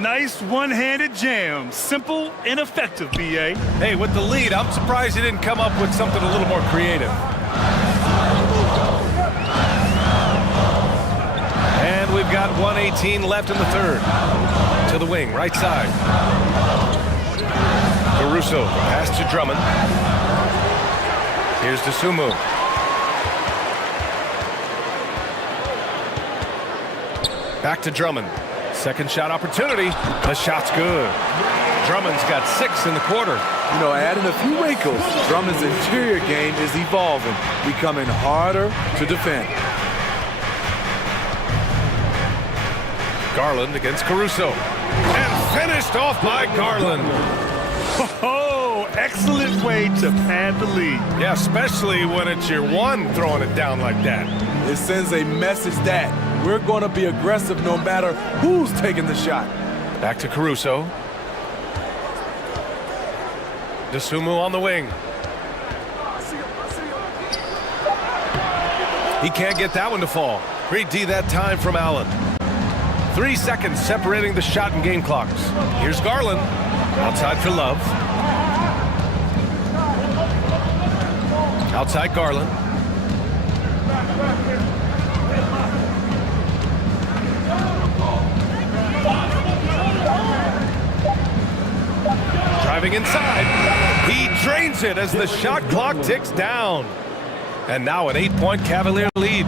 Nice one-handed jam. Simple and effective, BA. Hey, with the lead, I'm surprised he didn't come up with something a little more creative. And we've got 1:18 left in the third. To the wing, right side. Caruso, pass to Drummond. Here's Dosunmu. Back to Drummond. Second shot opportunity. The shot's good. Drummond's got 6 in the quarter. You know, adding a few wrinkles, Drummond's interior game is evolving, becoming harder to defend. Garland against Caruso. And finished off by Garland. Oh, excellent way to pad the lead. Yeah, especially when it's your one throwing it down like that. It sends a message that we're going to be aggressive no matter who's taking the shot. Back to Caruso. Dosunmu on the wing. He can't get that one to fall. Great D that time from Allen. 3 seconds separating the shot and game clocks. Here's Garland. Outside for Love. Outside Garland. Driving inside. He drains it as the shot clock ticks down. And now an 8-point Cavalier lead.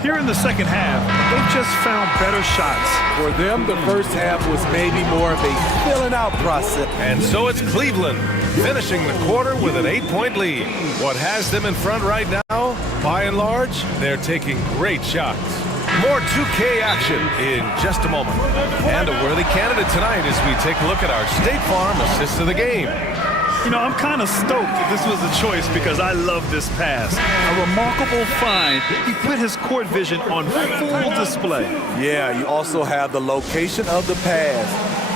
Here in the second half, they've just found better shots. For them, the first half was maybe more of a filling out process. And so it's Cleveland finishing the quarter with an 8-point lead. What has them in front right now, by and large, they're taking great shots. More 2K action in just a moment. And a worthy candidate tonight as we take a look at our State Farm assist of the game. You know, I'm kind of stoked that this was a choice because I love this pass. A remarkable find. He put his court vision on full display. Yeah, you also have the location of the pass.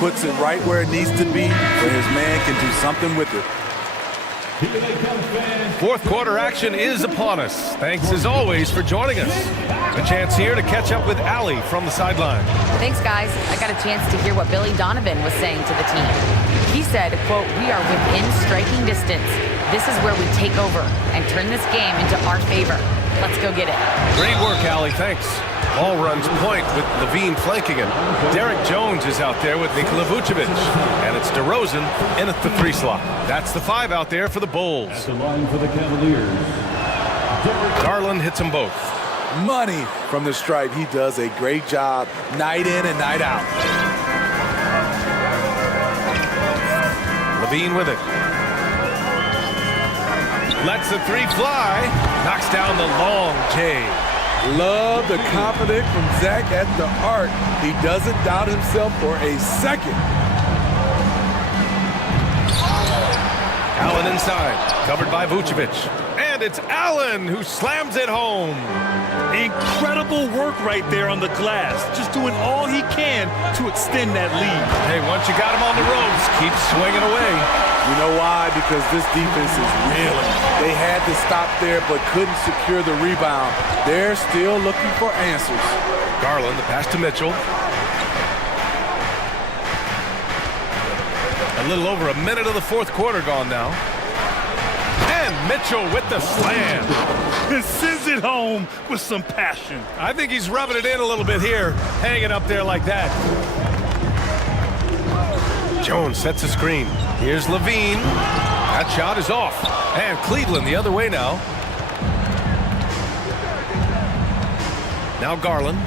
Puts it right where it needs to be, where his man can do something with it. Fourth quarter action is upon us. Thanks as always for joining us. A chance here to catch up with Allie from the sideline. Thanks, guys. I got a chance to hear what Billy Donovan was saying to the team. He said, quote, "We are within striking distance. This is where we take over and turn this game into our favor. Let's go get it." Great work, Allie. Thanks. Ball runs point with Levine flanking him. Derek Jones is out there with Nikola Vucevic. And it's DeRozan in at the 3 slot. That's the 5 out there for the Bulls. At the line for the Cavaliers. Garland hits them both. Money from the stripe. He does a great job night in and night out. Levine with it. Lets the three fly. Knocks down the long J. Love the confidence from Zach at the arc. He doesn't doubt himself for a second. Allen inside, covered by Vucevic. And it's Allen who slams it home. Incredible work right there on the glass. Just doing all he can to extend that lead. Hey, once you got him on the ropes, keep swinging away. You know why? Because this defense is reeling. They had to stop there but couldn't secure the rebound. They're still looking for answers. Garland, the pass to Mitchell. A little over a minute of the fourth quarter gone now. And Mitchell with the slam. And sends it home with some passion. I think he's rubbing it in a little bit here, hanging up there like that. Jones sets a screen. Here's Levine. That shot is off. And Cleveland the other way now. Now Garland.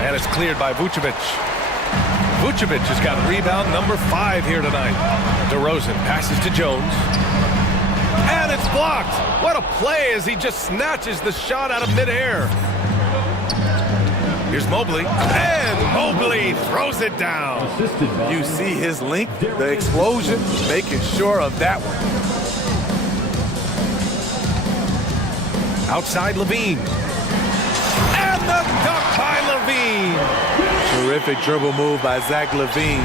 And it's cleared by Vucevic. Vucevic has got rebound number 5 here tonight. DeRozan passes to Jones. And it's blocked. What a play as he just snatches the shot out of midair. Here's Mobley. And Mobley throws it down. You see his length, the explosion, making sure of that one. Outside Levine. And the dunk by Levine. Terrific dribble move by Zach Levine.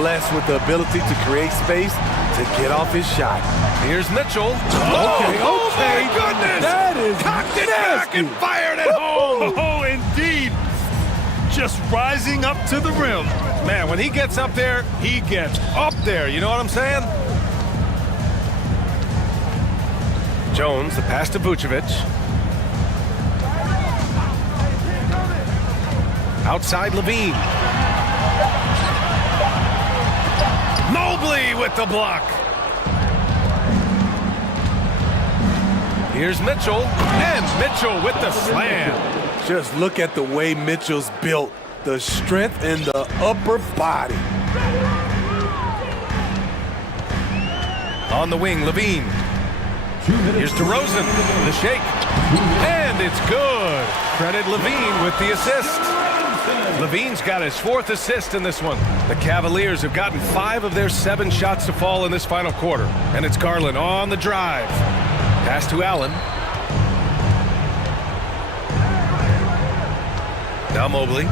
Blessed with the ability to create space to get off his shot. Here's Mitchell. Okay. Oh my goodness! That is cocked it back and fired it home. Oh, indeed. Just rising up to the rim. Man, when he gets up there, he gets up there. You know what I'm saying? Jones, the pass to Vucevic. Outside Levine. Mobley with the block. Here's Mitchell. And Mitchell with the slam. Just look at the way Mitchell's built. The strength in the upper body. On the wing, Levine. Here's DeRozan, the shake. And it's good. Credit Levine with the assist. Levine's got his 4th assist in this one. The Cavaliers have gotten 5 of their 7 shots to fall in this final quarter. And it's Garland on the drive. Pass to Allen. Now Mobley.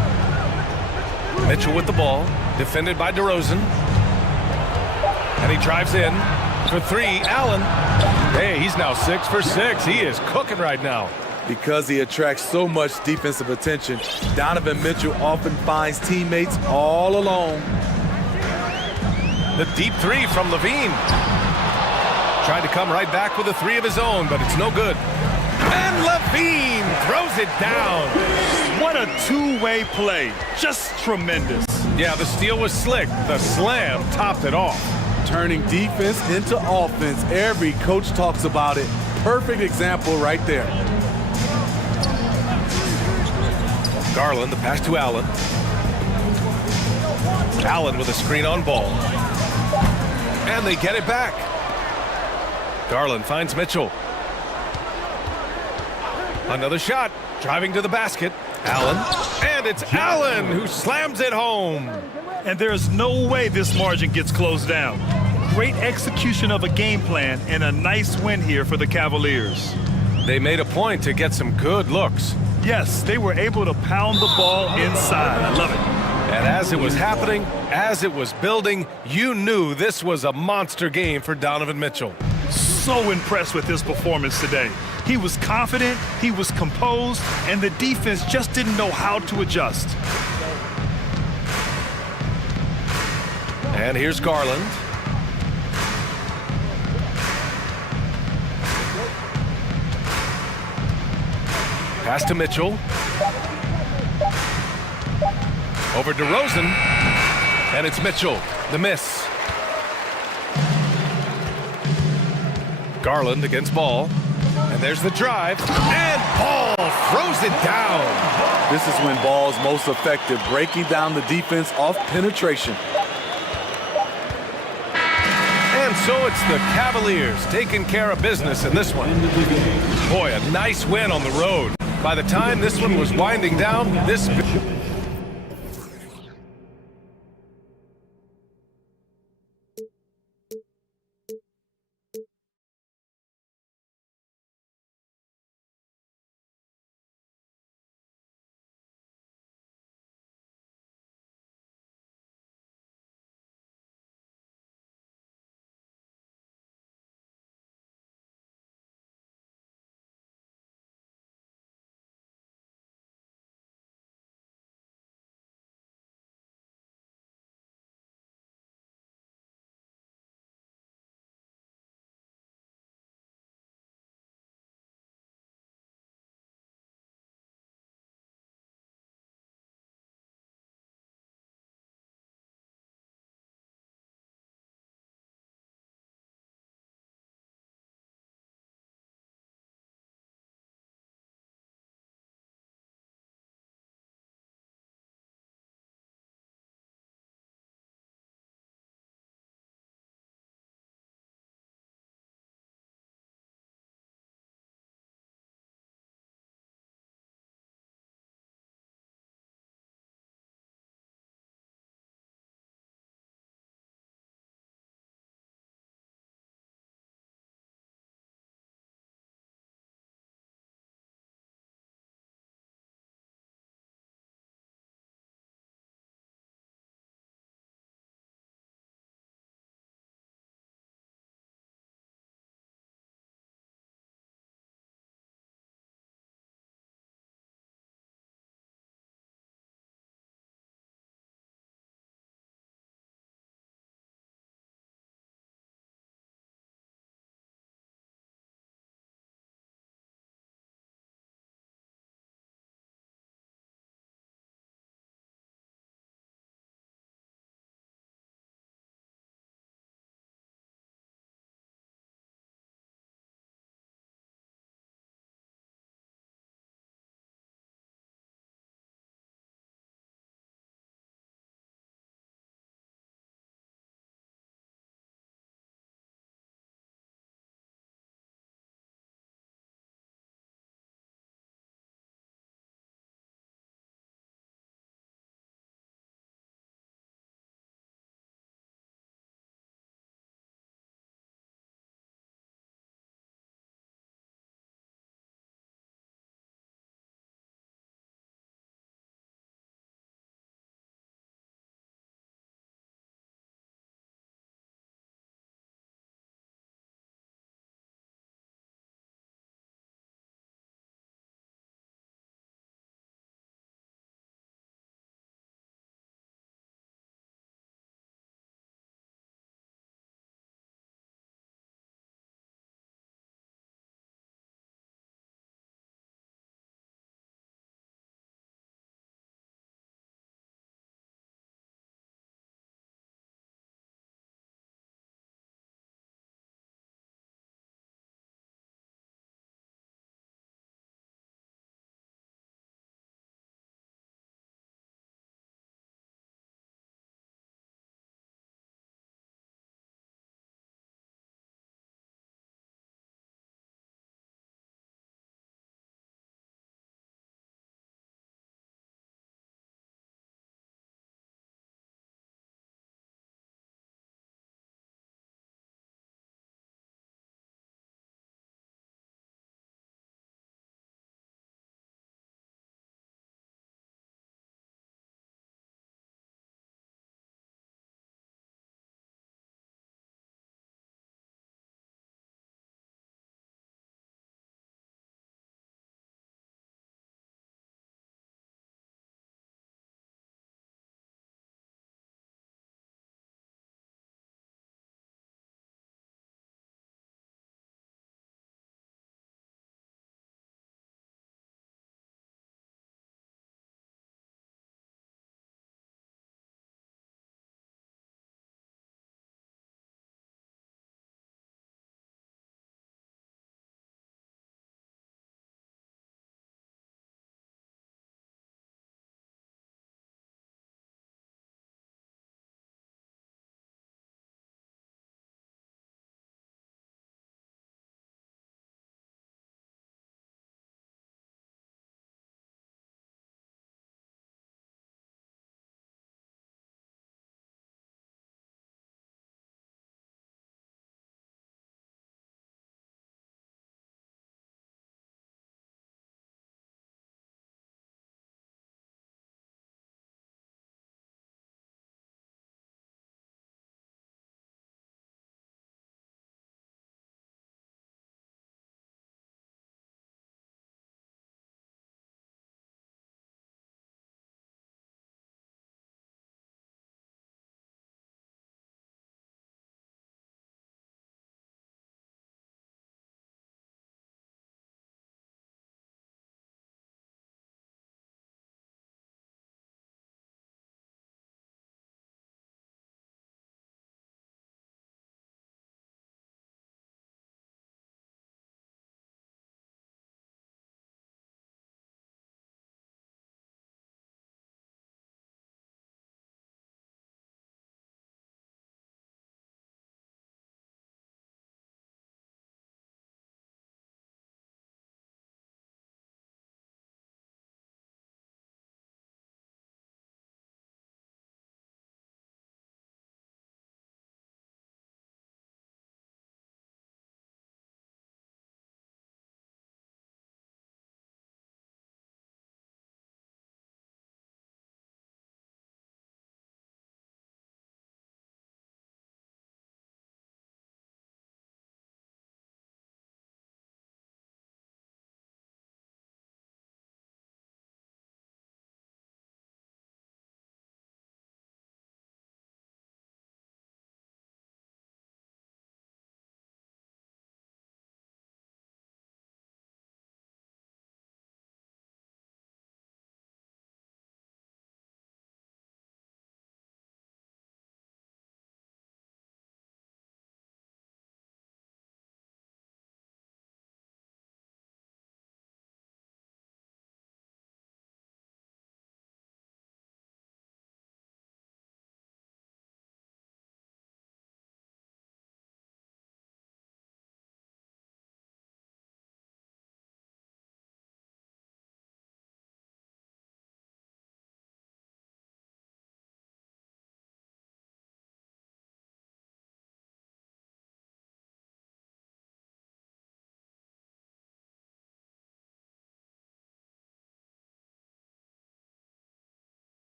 Mitchell with the ball. Defended by DeRozan. And he drives in for 3. Allen. Hey, he's now 6 for 6. He is cooking right now. Because he attracts so much defensive attention, Donovan Mitchell often finds teammates all alone. The deep 3 from Levine. Tried to come right back with a 3 of his own, but it's no good. And Levine throws it down. What a two-way play. Just tremendous. Yeah, the steal was slick. The slam topped it off. Turning defense into offense. Every coach talks about it. Perfect example right there. Garland, the pass to Allen. Allen with a screen on ball. And they get it back. Garland finds Mitchell. Another shot. Driving to the basket. Allen. And it's Allen who slams it home. And there's no way this margin gets closed down. Great execution of a game plan and a nice win here for the Cavaliers. They made a point to get some good looks. Yes, they were able to pound the ball inside. I love it. And as it was happening, as it was building, you knew this was a monster game for Donovan Mitchell. So impressed with his performance today. He was confident, he was composed, and the defense just didn't know how to adjust. And here's Garland. Pass to Mitchell. Over DeRozan. And it's Mitchell. The miss. Garland against ball. And there's the drive, and ball throws it down. This is when ball is most effective, breaking down the defense off penetration. And so it's the Cavaliers taking care of business in this one. Boy, a nice win on the road. By the time this one was winding down, this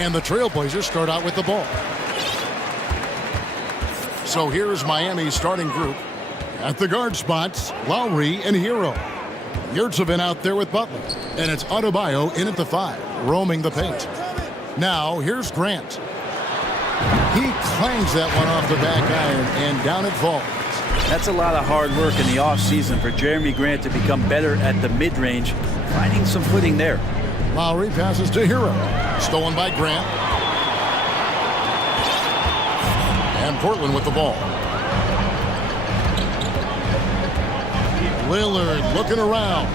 And the Trailblazers start out with the ball. So here's Miami's starting group. At the guard spots, Lowry and Hero. Yurtsevin out there with Butler. And it's Adebayo in at the 5, roaming the paint. Now here's Grant. He clangs that one off the back iron, and down it falls. That's a lot of hard work in the offseason for Jeremy Grant to become better at the mid-range, finding some footing there. Lowry passes to Hero. Stolen by Grant. And Portland with the ball. Lillard looking around.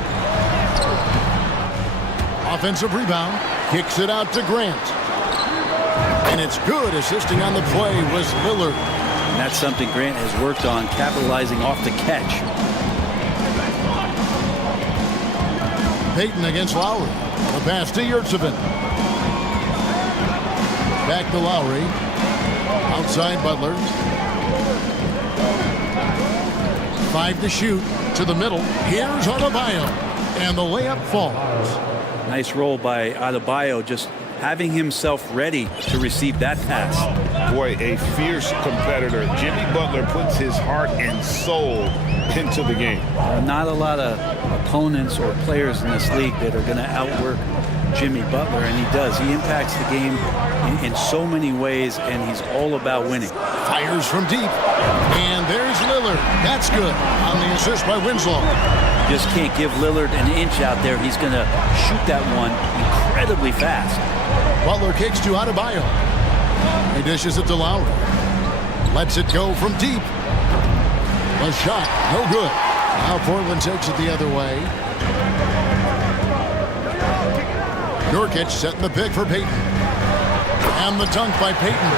Offensive rebound. Kicks it out to Grant. And it's good. Assisting on the play was Lillard. And that's something Grant has worked on, capitalizing off the catch. Payton against Lowry. The pass to Yurtsevin. Back to Lowry. Outside Butler. 5 to shoot. To the middle. Here's Adebayo. And the layup falls. Nice roll by Adebayo, just having himself ready to receive that pass. Boy, a fierce competitor. Jimmy Butler puts his heart and soul into the game. Not a lot of opponents or players in this league that are going to outwork Jimmy Butler, and he does. He impacts the game in so many ways, and he's all about winning. Fires from deep, and there's Lillard. That's good on the assist by Winslow. You just can't give Lillard an inch out there. He's going to shoot that one incredibly fast. Butler kicks to Adebayo. He dishes it to Lowry. Lets it go from deep. A shot, no good. Now Portland takes it the other way. Nurkic setting the pick for Payton. And the dunk by Payton.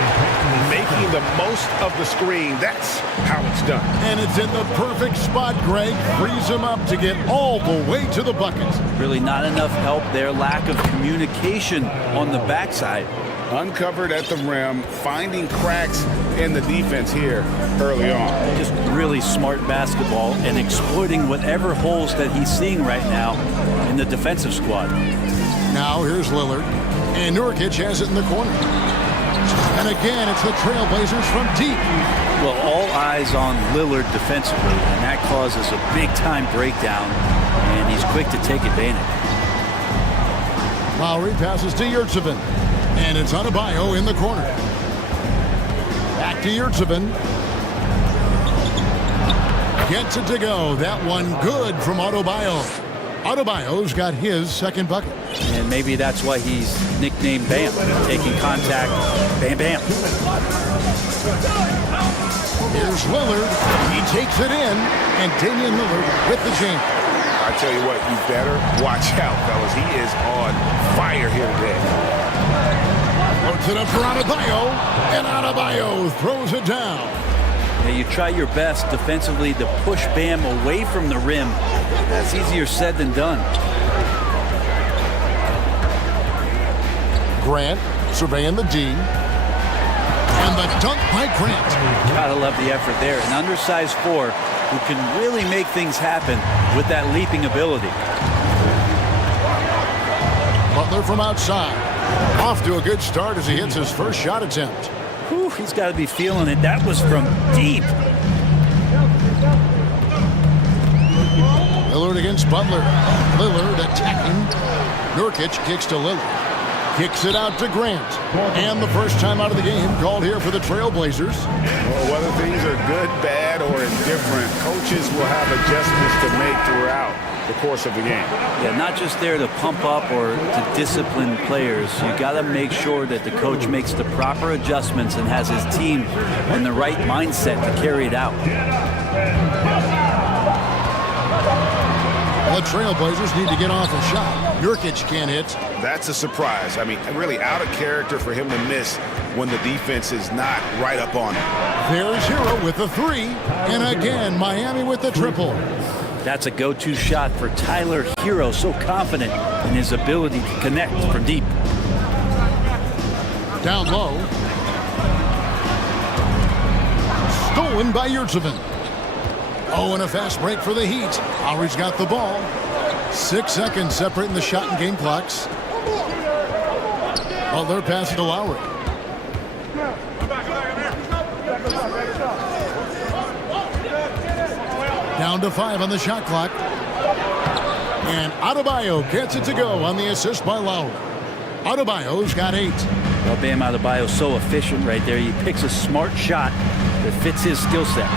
Making the most of the screen. That's how it's done. And it's in the perfect spot, Greg. Frees him up to get all the way to the bucket. Really not enough help there. Lack of communication on the backside. Uncovered at the rim, finding cracks in the defense here early on. Just really smart basketball and exploiting whatever holes that he's seeing right now in the defensive squad. Now here's Lillard, and Nurkic has it in the corner. And again, it's the Trailblazers from deep. Well, all eyes on Lillard defensively, and that causes a big-time breakdown, and he's quick to take advantage. Lowry passes to Yurtsevin, and it's Adebayo in the corner. Back to Yurtsevin. Gets it to go. That one good from Adebayo. Adebayo's got his second bucket. And maybe that's why he's nicknamed Bam, taking contact, bam, bam. Here's Lillard. He takes it in, and Damian Lillard with the jam. I tell you what, you better watch out, fellas. He is on fire here today. Floats it up for Adebayo, and Adebayo throws it down. Now you try your best defensively to push Bam away from the rim. That's easier said than done. Grant surveying the D. And the dunk by Grant. Gotta love the effort there. An undersized 4 who can really make things happen with that leaping ability. Butler from outside. Off to a good start as he hits his first shot attempt. Whew, he's got to be feeling it. That was from deep. Lillard against Butler. Lillard attacking. Nurkic kicks to Lillard. Kicks it out to Grant. And the first time out of the game called here for the Trailblazers. Well, whether things are good, bad, or indifferent, coaches will have adjustments to make throughout the course of the game. Yeah, not just there to pump up or to discipline players. You got to make sure that the coach makes the proper adjustments and has his team in the right mindset to carry it out. The Trailblazers need to get off a shot. Nurkic can't hit. That's a surprise. I mean, really out of character for him to miss when the defense is not right up on him. There's Hero with the 3. And again, Miami with the triple. That's a go-to shot for Tyler Hero, so confident in his ability to connect from deep. Down low. Stolen by Yurtsevin. Oh, and a fast break for the Heat. Lowry's got the ball. 6 seconds separating the shot and game clocks. Butler passes to Lowry. Down to 5 on the shot clock. And Adebayo gets it to go on the assist by Lowry. Adebayo's got 8. Well, Bam Adebayo's so efficient right there. He picks a smart shot that fits his skill set.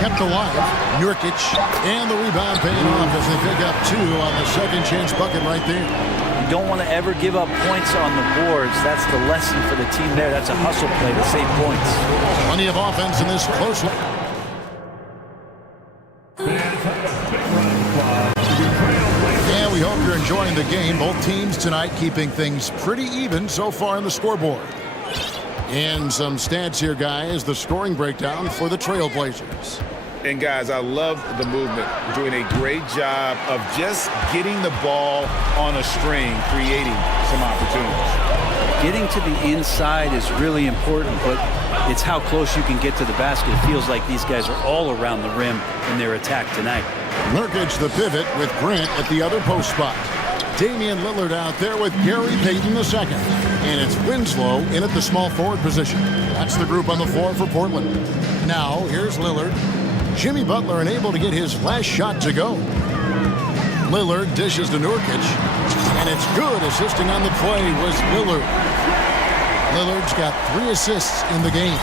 Kept alive, Nurkic, and the rebound paying off as they pick up 2 on the second chance bucket right there. You don't want to ever give up points on the boards. That's the lesson for the team there. That's a hustle play to save points. Plenty of offense in this close one. And we hope you're enjoying the game. Both teams tonight keeping things pretty even so far on the scoreboard. And some stats here, guys. The scoring breakdown for the Trailblazers. And guys, I love the movement. Doing a great job of just getting the ball on a string, creating some opportunities. Getting to the inside is really important, but it's how close you can get to the basket. It feels like these guys are all around the rim in their attack tonight. Nurkic the pivot with Grant at the other post spot. Damian Lillard out there with Gary Payton II. And it's Winslow in at the small forward position. That's the group on the floor for Portland. Now, here's Lillard. Jimmy Butler unable to get his last shot to go. Lillard dishes to Nurkic. And it's good. Assisting on the play was Lillard. Lillard's got 3 assists in the game.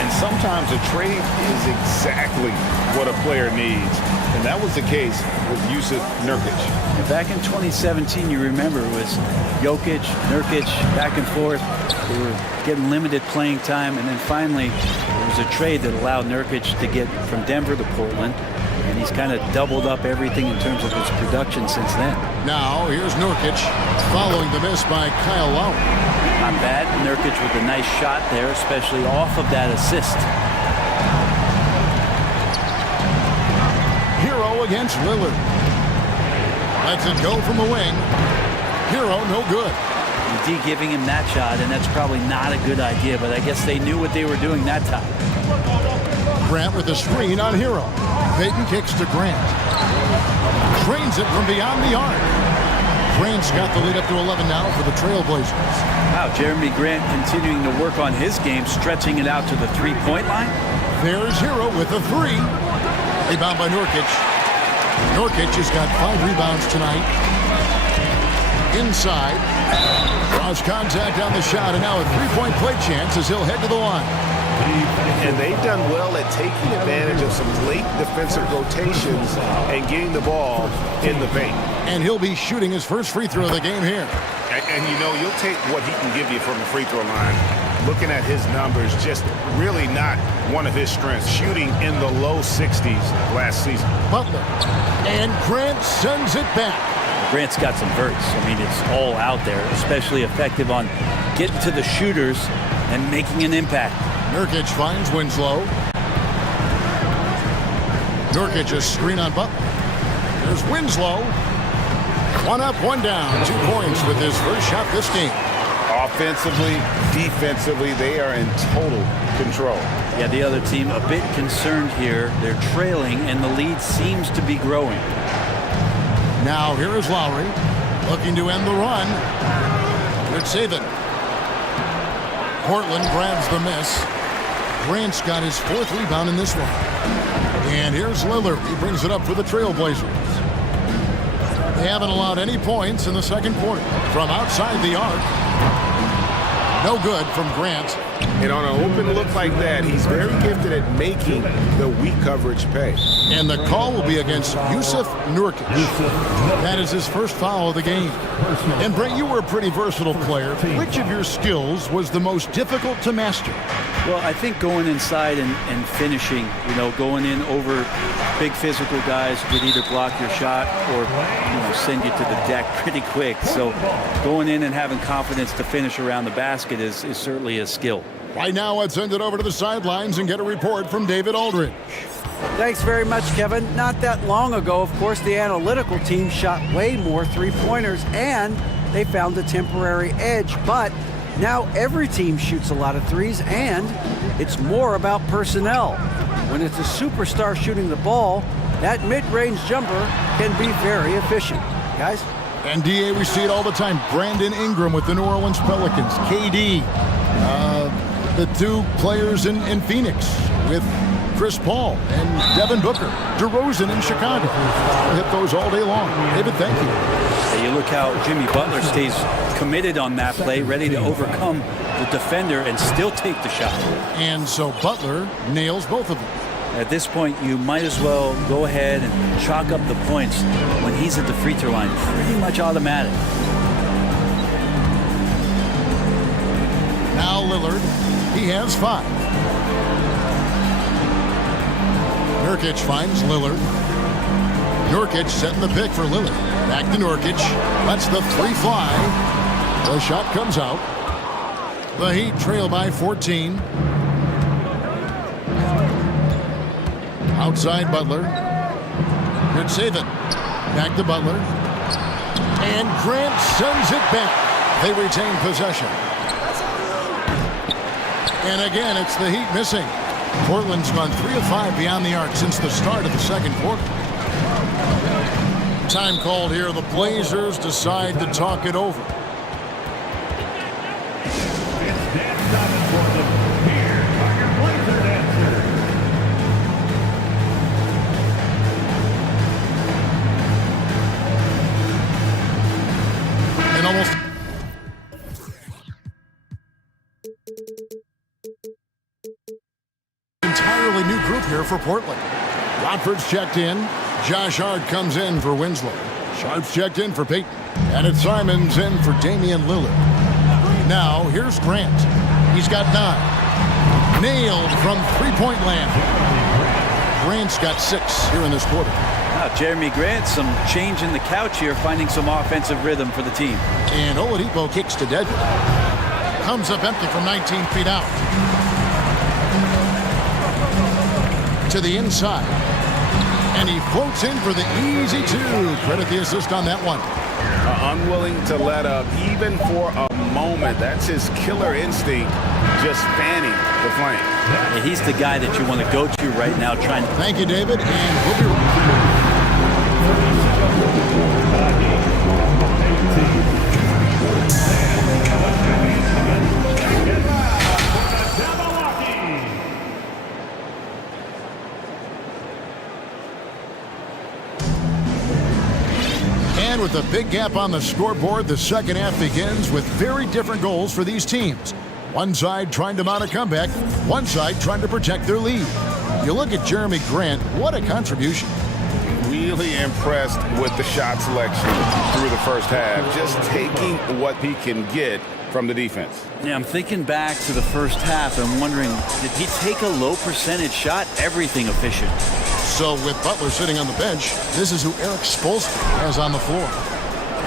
And sometimes a trade is exactly what a player needs. And that was the case with Jusuf Nurkic. And back in 2017, you remember, it was Jokic, Nurkic, back and forth. They were getting limited playing time. And then finally, there was a trade that allowed Nurkic to get from Denver to Portland. And he's kind of doubled up everything in terms of his production since then. Now, here's Nurkic following the miss by Kyle Lowry. Not bad. Nurkic with a nice shot there, especially off of that assist. Hero against Lillard. Lets it go from the wing. Hero, no good. D giving him that shot, and that's probably not a good idea, but I guess they knew what they were doing that time. Grant with a screen on Hero. Payton kicks to Grant. Drains it from beyond the arc. Grant's got the lead up to 11 now for the Trailblazers. Wow, Jeremy Grant continuing to work on his game, stretching it out to the three-point line. There's Hero with a 3. Rebound by Nurkic. Nurkic has got 5 rebounds tonight. Inside. Draws contact on the shot, and now a 3-point play chance as he'll head to the line. And they've done well at taking advantage of some late defensive rotations and getting the ball in the paint. And he'll be shooting his first free throw of the game here. And you know, you'll take what he can give you from the free throw line. Looking at his numbers, just really not one of his strengths. Shooting in the low 60s last season. Butler. And Grant sends it back. Grant's got some verts. I mean, it's all out there, especially effective on getting to the shooters and making an impact. Nurkic finds Winslow. Nurkic a screen on Butler. There's Winslow. 1 up, 1 down. 2 points with his first shot this game. Offensively, defensively, they are in total control. Yeah, the other team a bit concerned here. They're trailing, and the lead seems to be growing. Now here is Lowry, looking to end the run. Good saving. Portland grabs the miss. Grant's got his 4th rebound in this one. And here's Lillard. He brings it up for the Trailblazers. They haven't allowed any points in the second quarter. From outside the arc. No good from Grant. And on an open look like that, he's very gifted at making the weak coverage pay. And the call will be against Jusuf Nurkic. That is his first foul of the game. And Brent, you were a pretty versatile player. Which of your skills was the most difficult to master? Well, I think going inside and finishing, you know, going in over big physical guys would either block your shot or, you know, send you to the deck pretty quick. So going in and having confidence to finish around the basket is certainly a skill. Right now, let's send it over to the sidelines and get a report from David Aldridge. Thanks very much, Kevin. Not that long ago, of course, the analytical team shot way more three-pointers, and they found a temporary edge. But now every team shoots a lot of threes, and it's more about personnel. When it's a superstar shooting the ball, that mid-range jumper can be very efficient. Guys? And DA, we see it all the time. Brandon Ingram with the New Orleans Pelicans. KD, the two players in Phoenix with Chris Paul and Devin Booker. DeRozan in Chicago. We'll hit those all day long. David, thank you. And you look how Jimmy Butler stays committed on that play, ready to overcome the defender and still take the shot. And so Butler nails both of them. At this point, you might as well go ahead and chalk up the points when he's at the free throw line. Pretty much automatic. Now Lillard, he has 5. Nurkic finds Lillard. Nurkic setting the pick for Lillard. Back to Nurkic. Lets the 3 fly. The shot comes out. The Heat trail by 14. Outside Butler. Good save it. Back to Butler. And Grant sends it back. They retain possession. And again, it's the Heat missing. Portland's gone 3 of 5 beyond the arc since the start of the second quarter. Time called here. The Blazers decide to talk it over. It's dance time for them. Here are your Blazer dancers. And almost entirely new group here for Portland. Watford's checked in. Josh Hart comes in for Winslow. Sharp's checked in for Payton. And it's Simons in for Damian Lillard. Now, here's Grant. He's got 9. Nailed from three-point land. Grant's got 6 here in this quarter. Now, Jeremy Grant, some change in the couch here, finding some offensive rhythm for the team. And Oladipo kicks to Deadwood. Comes up empty from 19 feet out. To the inside. And he floats in for the easy 2. Credit the assist on that one. Unwilling to let up even for a moment. That's his killer instinct, just fanning the flame. Yeah, he's the guy that you want to go to right now. Thank you, David, and we'll be right And with a big gap on the scoreboard, the second half begins with very different goals for these teams. One side trying to mount a comeback, one side trying to protect their lead. You look at Jeremy Grant, what a contribution. Really impressed with the shot selection through the first half, just taking what he can get from the defense. Yeah, I'm thinking back to the first half and wondering, did he take a low percentage shot? Everything efficient. So with Butler sitting on the bench, this is who Eric Spoelstra has on the floor.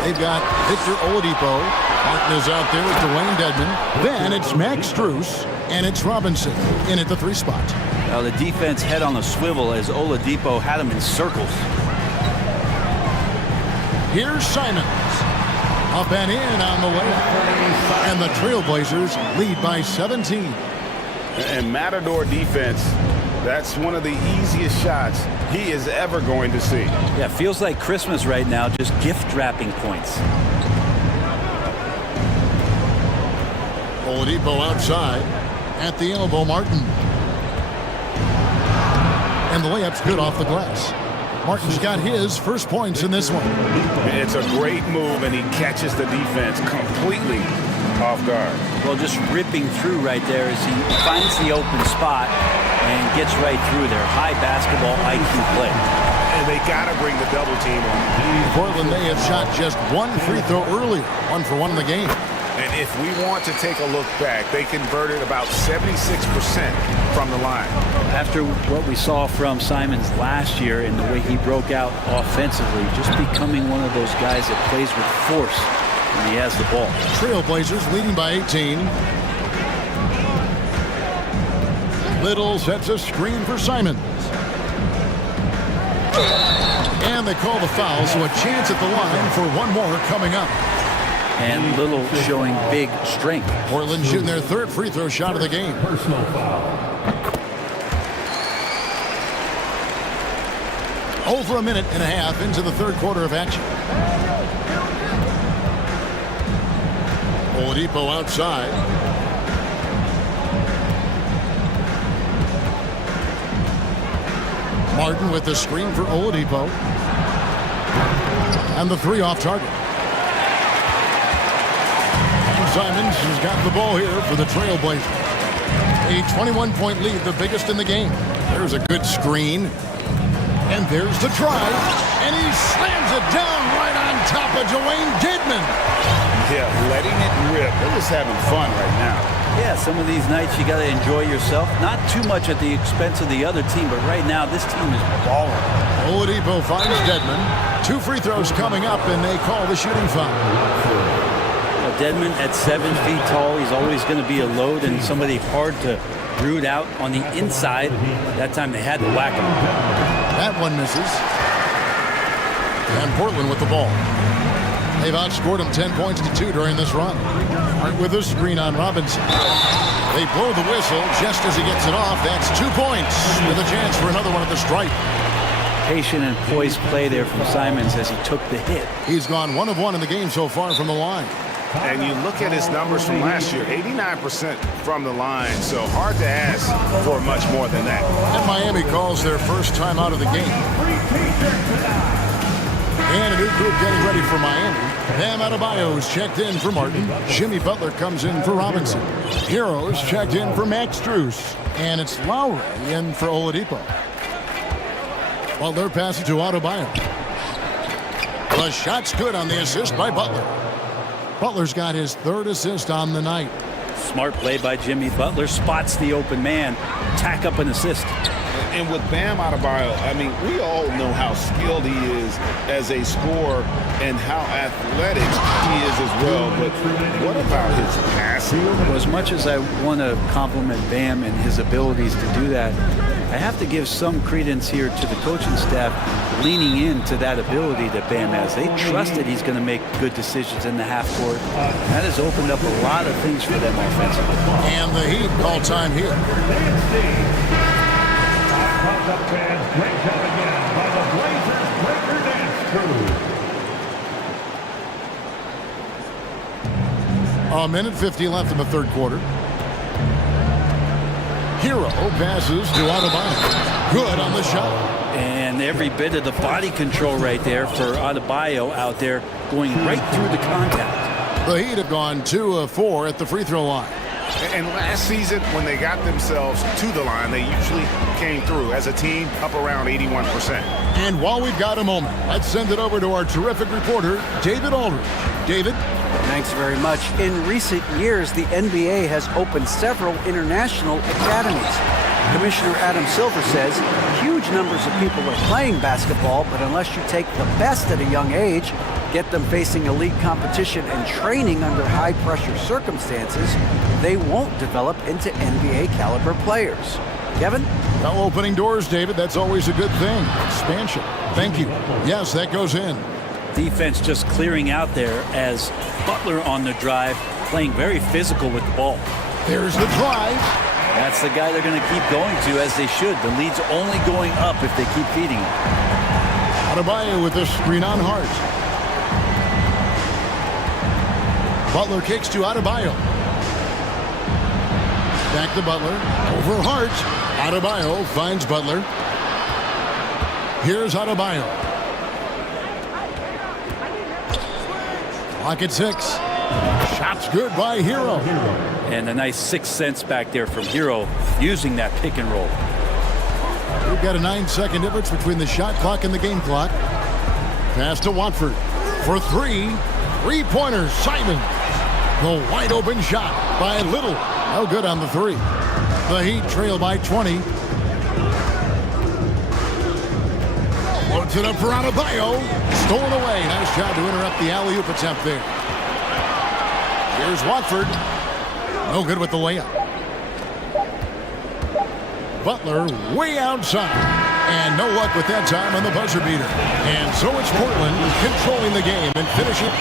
They've got Victor Oladipo. Martin is out there with Dwayne Dedmon. Then it's Max Strus, and it's Robinson in at the 3 spot. Now the defense head on a swivel as Oladipo had him in circles. Here's Simons. Up and in on the layup. And the Trailblazers lead by 17. And Matador defense, that's one of the easiest shots he is ever going to see. Yeah, feels like Christmas right now, just gift wrapping points. Oladipo outside at the elbow, Martin. And the layup's good off the glass. Martin's got his first points in this one. It's a great move, and he catches the defense completely off guard. Well, just ripping through right there as he finds the open spot and gets right through there. High basketball IQ play. And they got to bring the double team on. Portland, they have shot just 1 free throw earlier. 1 for 1 in the game. And if we want to take a look back, they converted about 76% from the line. After what we saw from Simons last year and the way he broke out offensively, just becoming one of those guys that plays with force when he has the ball. Trailblazers leading by 18. Little sets a screen for Simons. And they call the foul, so a chance at the line for one more coming up. And Little showing big strength. Portland shooting their 3rd free throw shot of the game. Personal foul. Over a minute and a half into the 3rd quarter of action. Oladipo outside. Martin with the screen for Oladipo. And the three off target. And Simons has got the ball here for the Trailblazers. A 21-point lead, the biggest in the game. There's a good screen. And there's the drive. And he slams it down right on top of Dwayne Dedmon. Yeah, letting it rip. They're just having fun right now. Yeah, some of these nights you got to enjoy yourself. Not too much at the expense of the other team, but right now this team is balling. Oladipo finds Dedmon. 2 free throws coming up, and they call the shooting foul. Well, Dedmon at 7 feet tall, he's always going to be a load and somebody hard to root out on the inside. That time they had to whack him. That one misses. And Portland with the ball. They've outscored him 10 points to 2 during this run. Hart with a screen on Robinson. They blow the whistle just as he gets it off. That's 2 points with a chance for another one at the stripe. Patient and poised play there from Simons as he took the hit. He's gone 1 of 1 in the game so far from the line. And you look at his numbers from last year, 89% from the line, so hard to ask for much more than that. And Miami calls their first time out of the game. And a new group getting ready for Miami. Bam Adebayo's checked in for Martin. Jimmy Butler comes in for Robinson. Heroes checked in for Max Strus. And it's Lowry in for Oladipo. Butler passes to Adebayo. The shot's good on the assist by Butler. Butler's got his 3rd assist on the night. Smart play by Jimmy Butler. Spots the open man. Tack up an assist. And with Bam Adebayo, I mean, we all know how skilled he is as a scorer and how athletic he is as well. But what about his passing? Well, as much as I want to compliment Bam and his abilities to do that, I have to give some credence here to the coaching staff leaning into that ability that Bam has. They trust that he's going to make good decisions in the half court. That has opened up a lot of things for them offensively. And the Heat call time here. Up fans, great job again by the Blazers Breaker Dance Crew. A minute 50 left in the 3rd quarter. Hero passes to Adebayo. Good on the shot. And every bit of the body control right there for Adebayo out there going right through the contact. The Heat have gone 2 of 4 at the free throw line. And last season, when they got themselves to the line, they usually came through as a team up around 81%. And while we've got a moment, let's send it over to our terrific reporter, David Aldridge. David? Thanks very much. In recent years, the NBA has opened several international academies. Commissioner Adam Silver says huge numbers of people are playing basketball, but unless you take the best at a young age, get them facing elite competition and training under high-pressure circumstances, they won't develop into NBA-caliber players. Kevin? Well, opening doors, David, that's always a good thing. Expansion. Thank you. Yes, that goes in. Defense just clearing out there as Butler on the drive, playing very physical with the ball. There's the drive. That's the guy they're going to keep going to, as they should. The lead's only going up if they keep feeding him. Adebayo with the screen on Hart. Butler kicks to Adebayo. Back to Butler. Over Hart. Adebayo finds Butler. Here's Adebayo. Clock at 6. Shots good by Hero. And a nice 6 cents back there from Hero using that pick and roll. We've got a 9-second difference between the shot clock and the game clock. Pass to Watford for 3. 3-pointers. Simon. The wide open shot by Little. No good on the 3. The Heat trail by 20. Loads it up for Adebayo. Stolen away. Nice job to interrupt the alley-oop attempt there. Here's Watford. No good with the layup. Butler way outside. And no luck with that time on the buzzer beater. And so it's Portland controlling the game and finishing.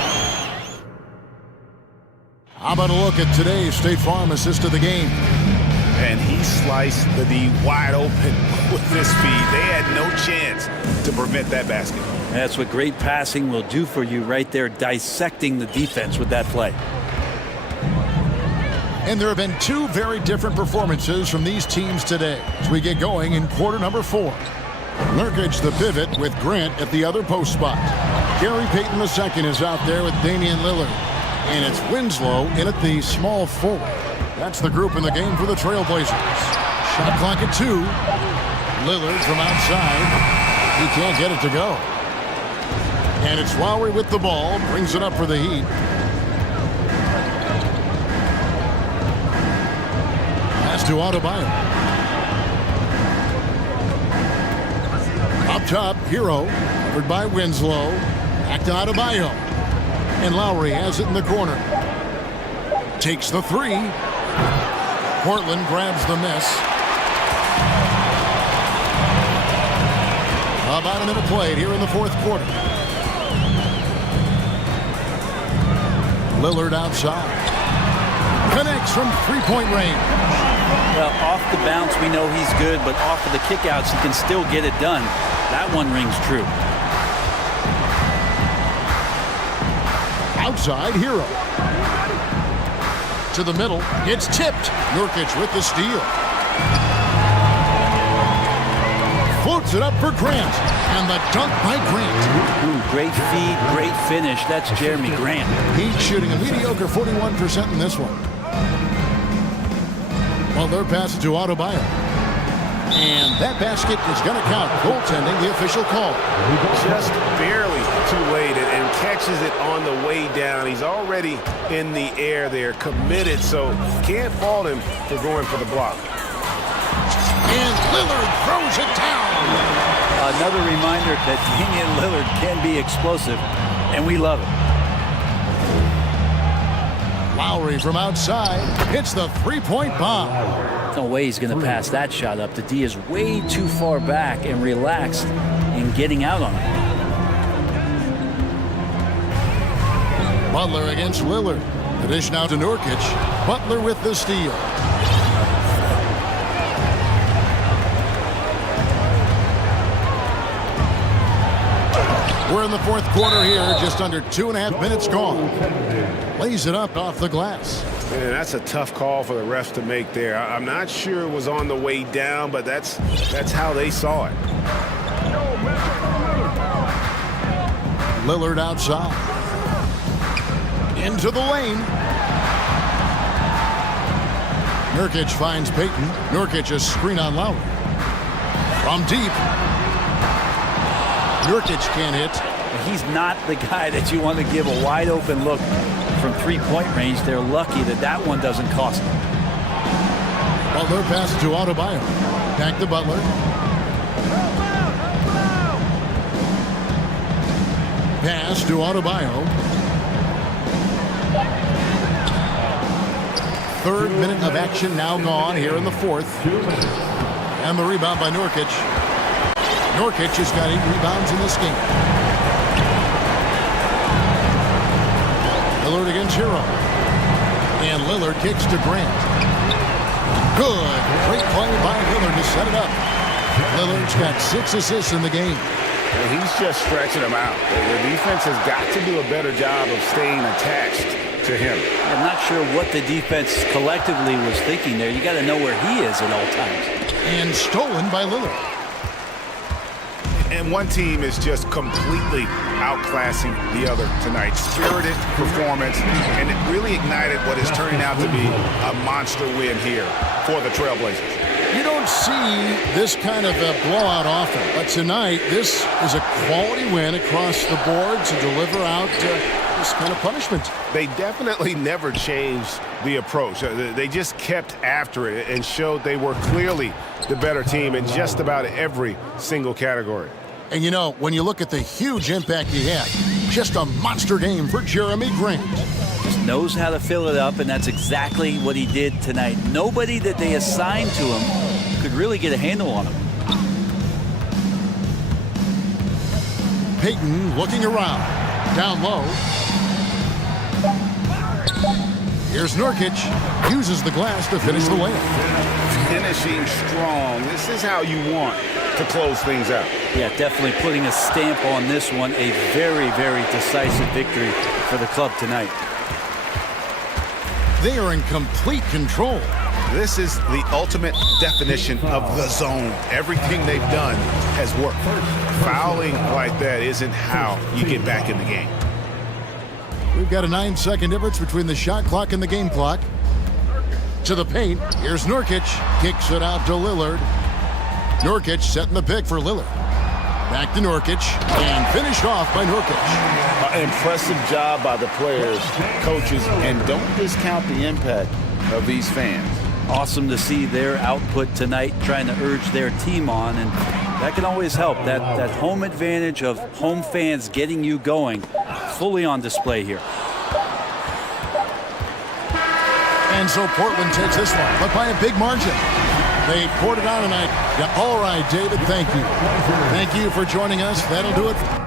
How about a look at today's State Farm assist of the game? And he sliced the D wide open with this speed. They had no chance to prevent that basket. That's what great passing will do for you right there, dissecting the defense with that play. And there have been two very different performances from these teams today as we get going in quarter number 4. Nurkic the pivot with Grant at the other post spot. Gary Payton II is out there with Damian Lillard. And it's Winslow in at the small forward. That's the group in the game for the Trailblazers. Shot clock at 2. Lillard from outside. He can't get it to go. And it's Lowry with the ball. Brings it up for the Heat. Pass to Adebayo. Up top, Hero. Covered by Winslow. Back to Adebayo. And Lowry has it in the corner. Takes the 3. Portland grabs the miss. About a minute played here in the fourth quarter. Lillard outside. Connects from three-point range. Well, off the bounce, we know he's good, but off of the kickouts, he can still get it done. That one rings true. Outside, Hero. To the middle. It's tipped. Nurkic with the steal. Floats it up for Grant. And the dunk by Grant. Ooh, great feed, great finish. That's Jeremy Grant. He's shooting a mediocre 41% in this one. Well, they're passing to Adebayo. And that basket is going to count. Goaltending, the official call. Just barely too late and catches it on the way down. He's already in the air there, committed, so can't fault him for going for the block. And Lillard throws it down. Another reminder that Damian Lillard can be explosive, and we love it. Lowry from outside hits the three-point bomb. No way he's going to pass that shot up. The D is way too far back and relaxed in getting out on it. Butler against Lillard. The dish now to Nurkic. Butler with the steal. We're in the fourth quarter here, just under 2.5 minutes gone. Lays it up off the glass. Man, that's a tough call for the refs to make there. I'm not sure it was on the way down, but that's how they saw it. Lillard outside. Into the lane. Nurkic finds Payton. Nurkic a screen on Lowry. From deep. Nurkic can't hit. He's not the guy that you want to give a wide open look from three-point range. They're lucky that that one doesn't cost them. Butler passes to Adebayo. Back to Butler. Pass to Adebayo. Third minute of action now gone here in the fourth. And the rebound by Nurkic. Nurkic has got 8 rebounds in this game. Lillard against Hero. And Lillard kicks to Grant. Good. Great play by Lillard to set it up. Lillard's got 6 assists in the game. And he's just stretching them out. The defense has got to do a better job of staying attached to him. I'm not sure what the defense collectively was thinking there. You got to know where he is at all times. And stolen by Lillard. And one team is just completely outclassing the other tonight. Spirited performance, and it really ignited what is turning out to be a monster win here for the Trailblazers. You don't see this kind of a blowout often, but tonight this is a quality win across the board to deliver out this kind of punishment. They definitely never changed the approach. They just kept after it and showed they were clearly the better team in just about every single category. And you know, when you look at the huge impact he had, just a monster game for Jeremy Grant. Just knows how to fill it up, and that's exactly what he did tonight. Nobody that they assigned to him could really get a handle on him. Payton looking around. Down low. Here's Nurkic. Uses the glass to finish the layup. Finishing strong. This is how you want to close things out. Yeah, definitely putting a stamp on this one. A very, very decisive victory for the club tonight. They are in complete control. This is the ultimate definition of the zone. Everything they've done has worked. Fouling like that isn't how you get back in the game. We've got a 9-second difference between the shot clock and the game clock. To the paint. Here's Nurkic. Kicks it out to Lillard. Nurkic setting the pick for Lillard. Back to Nurkic. And finished off by Nurkic. Impressive job by the players, coaches, and don't discount the impact of these fans. Awesome to see their output tonight, trying to urge their team on, and that can always help. That home advantage of home fans getting you going, fully on display here. And so Portland takes this one, but by a big margin. They poured it on tonight. Yeah, all right, David, thank you. Thank you for joining us. That'll do it.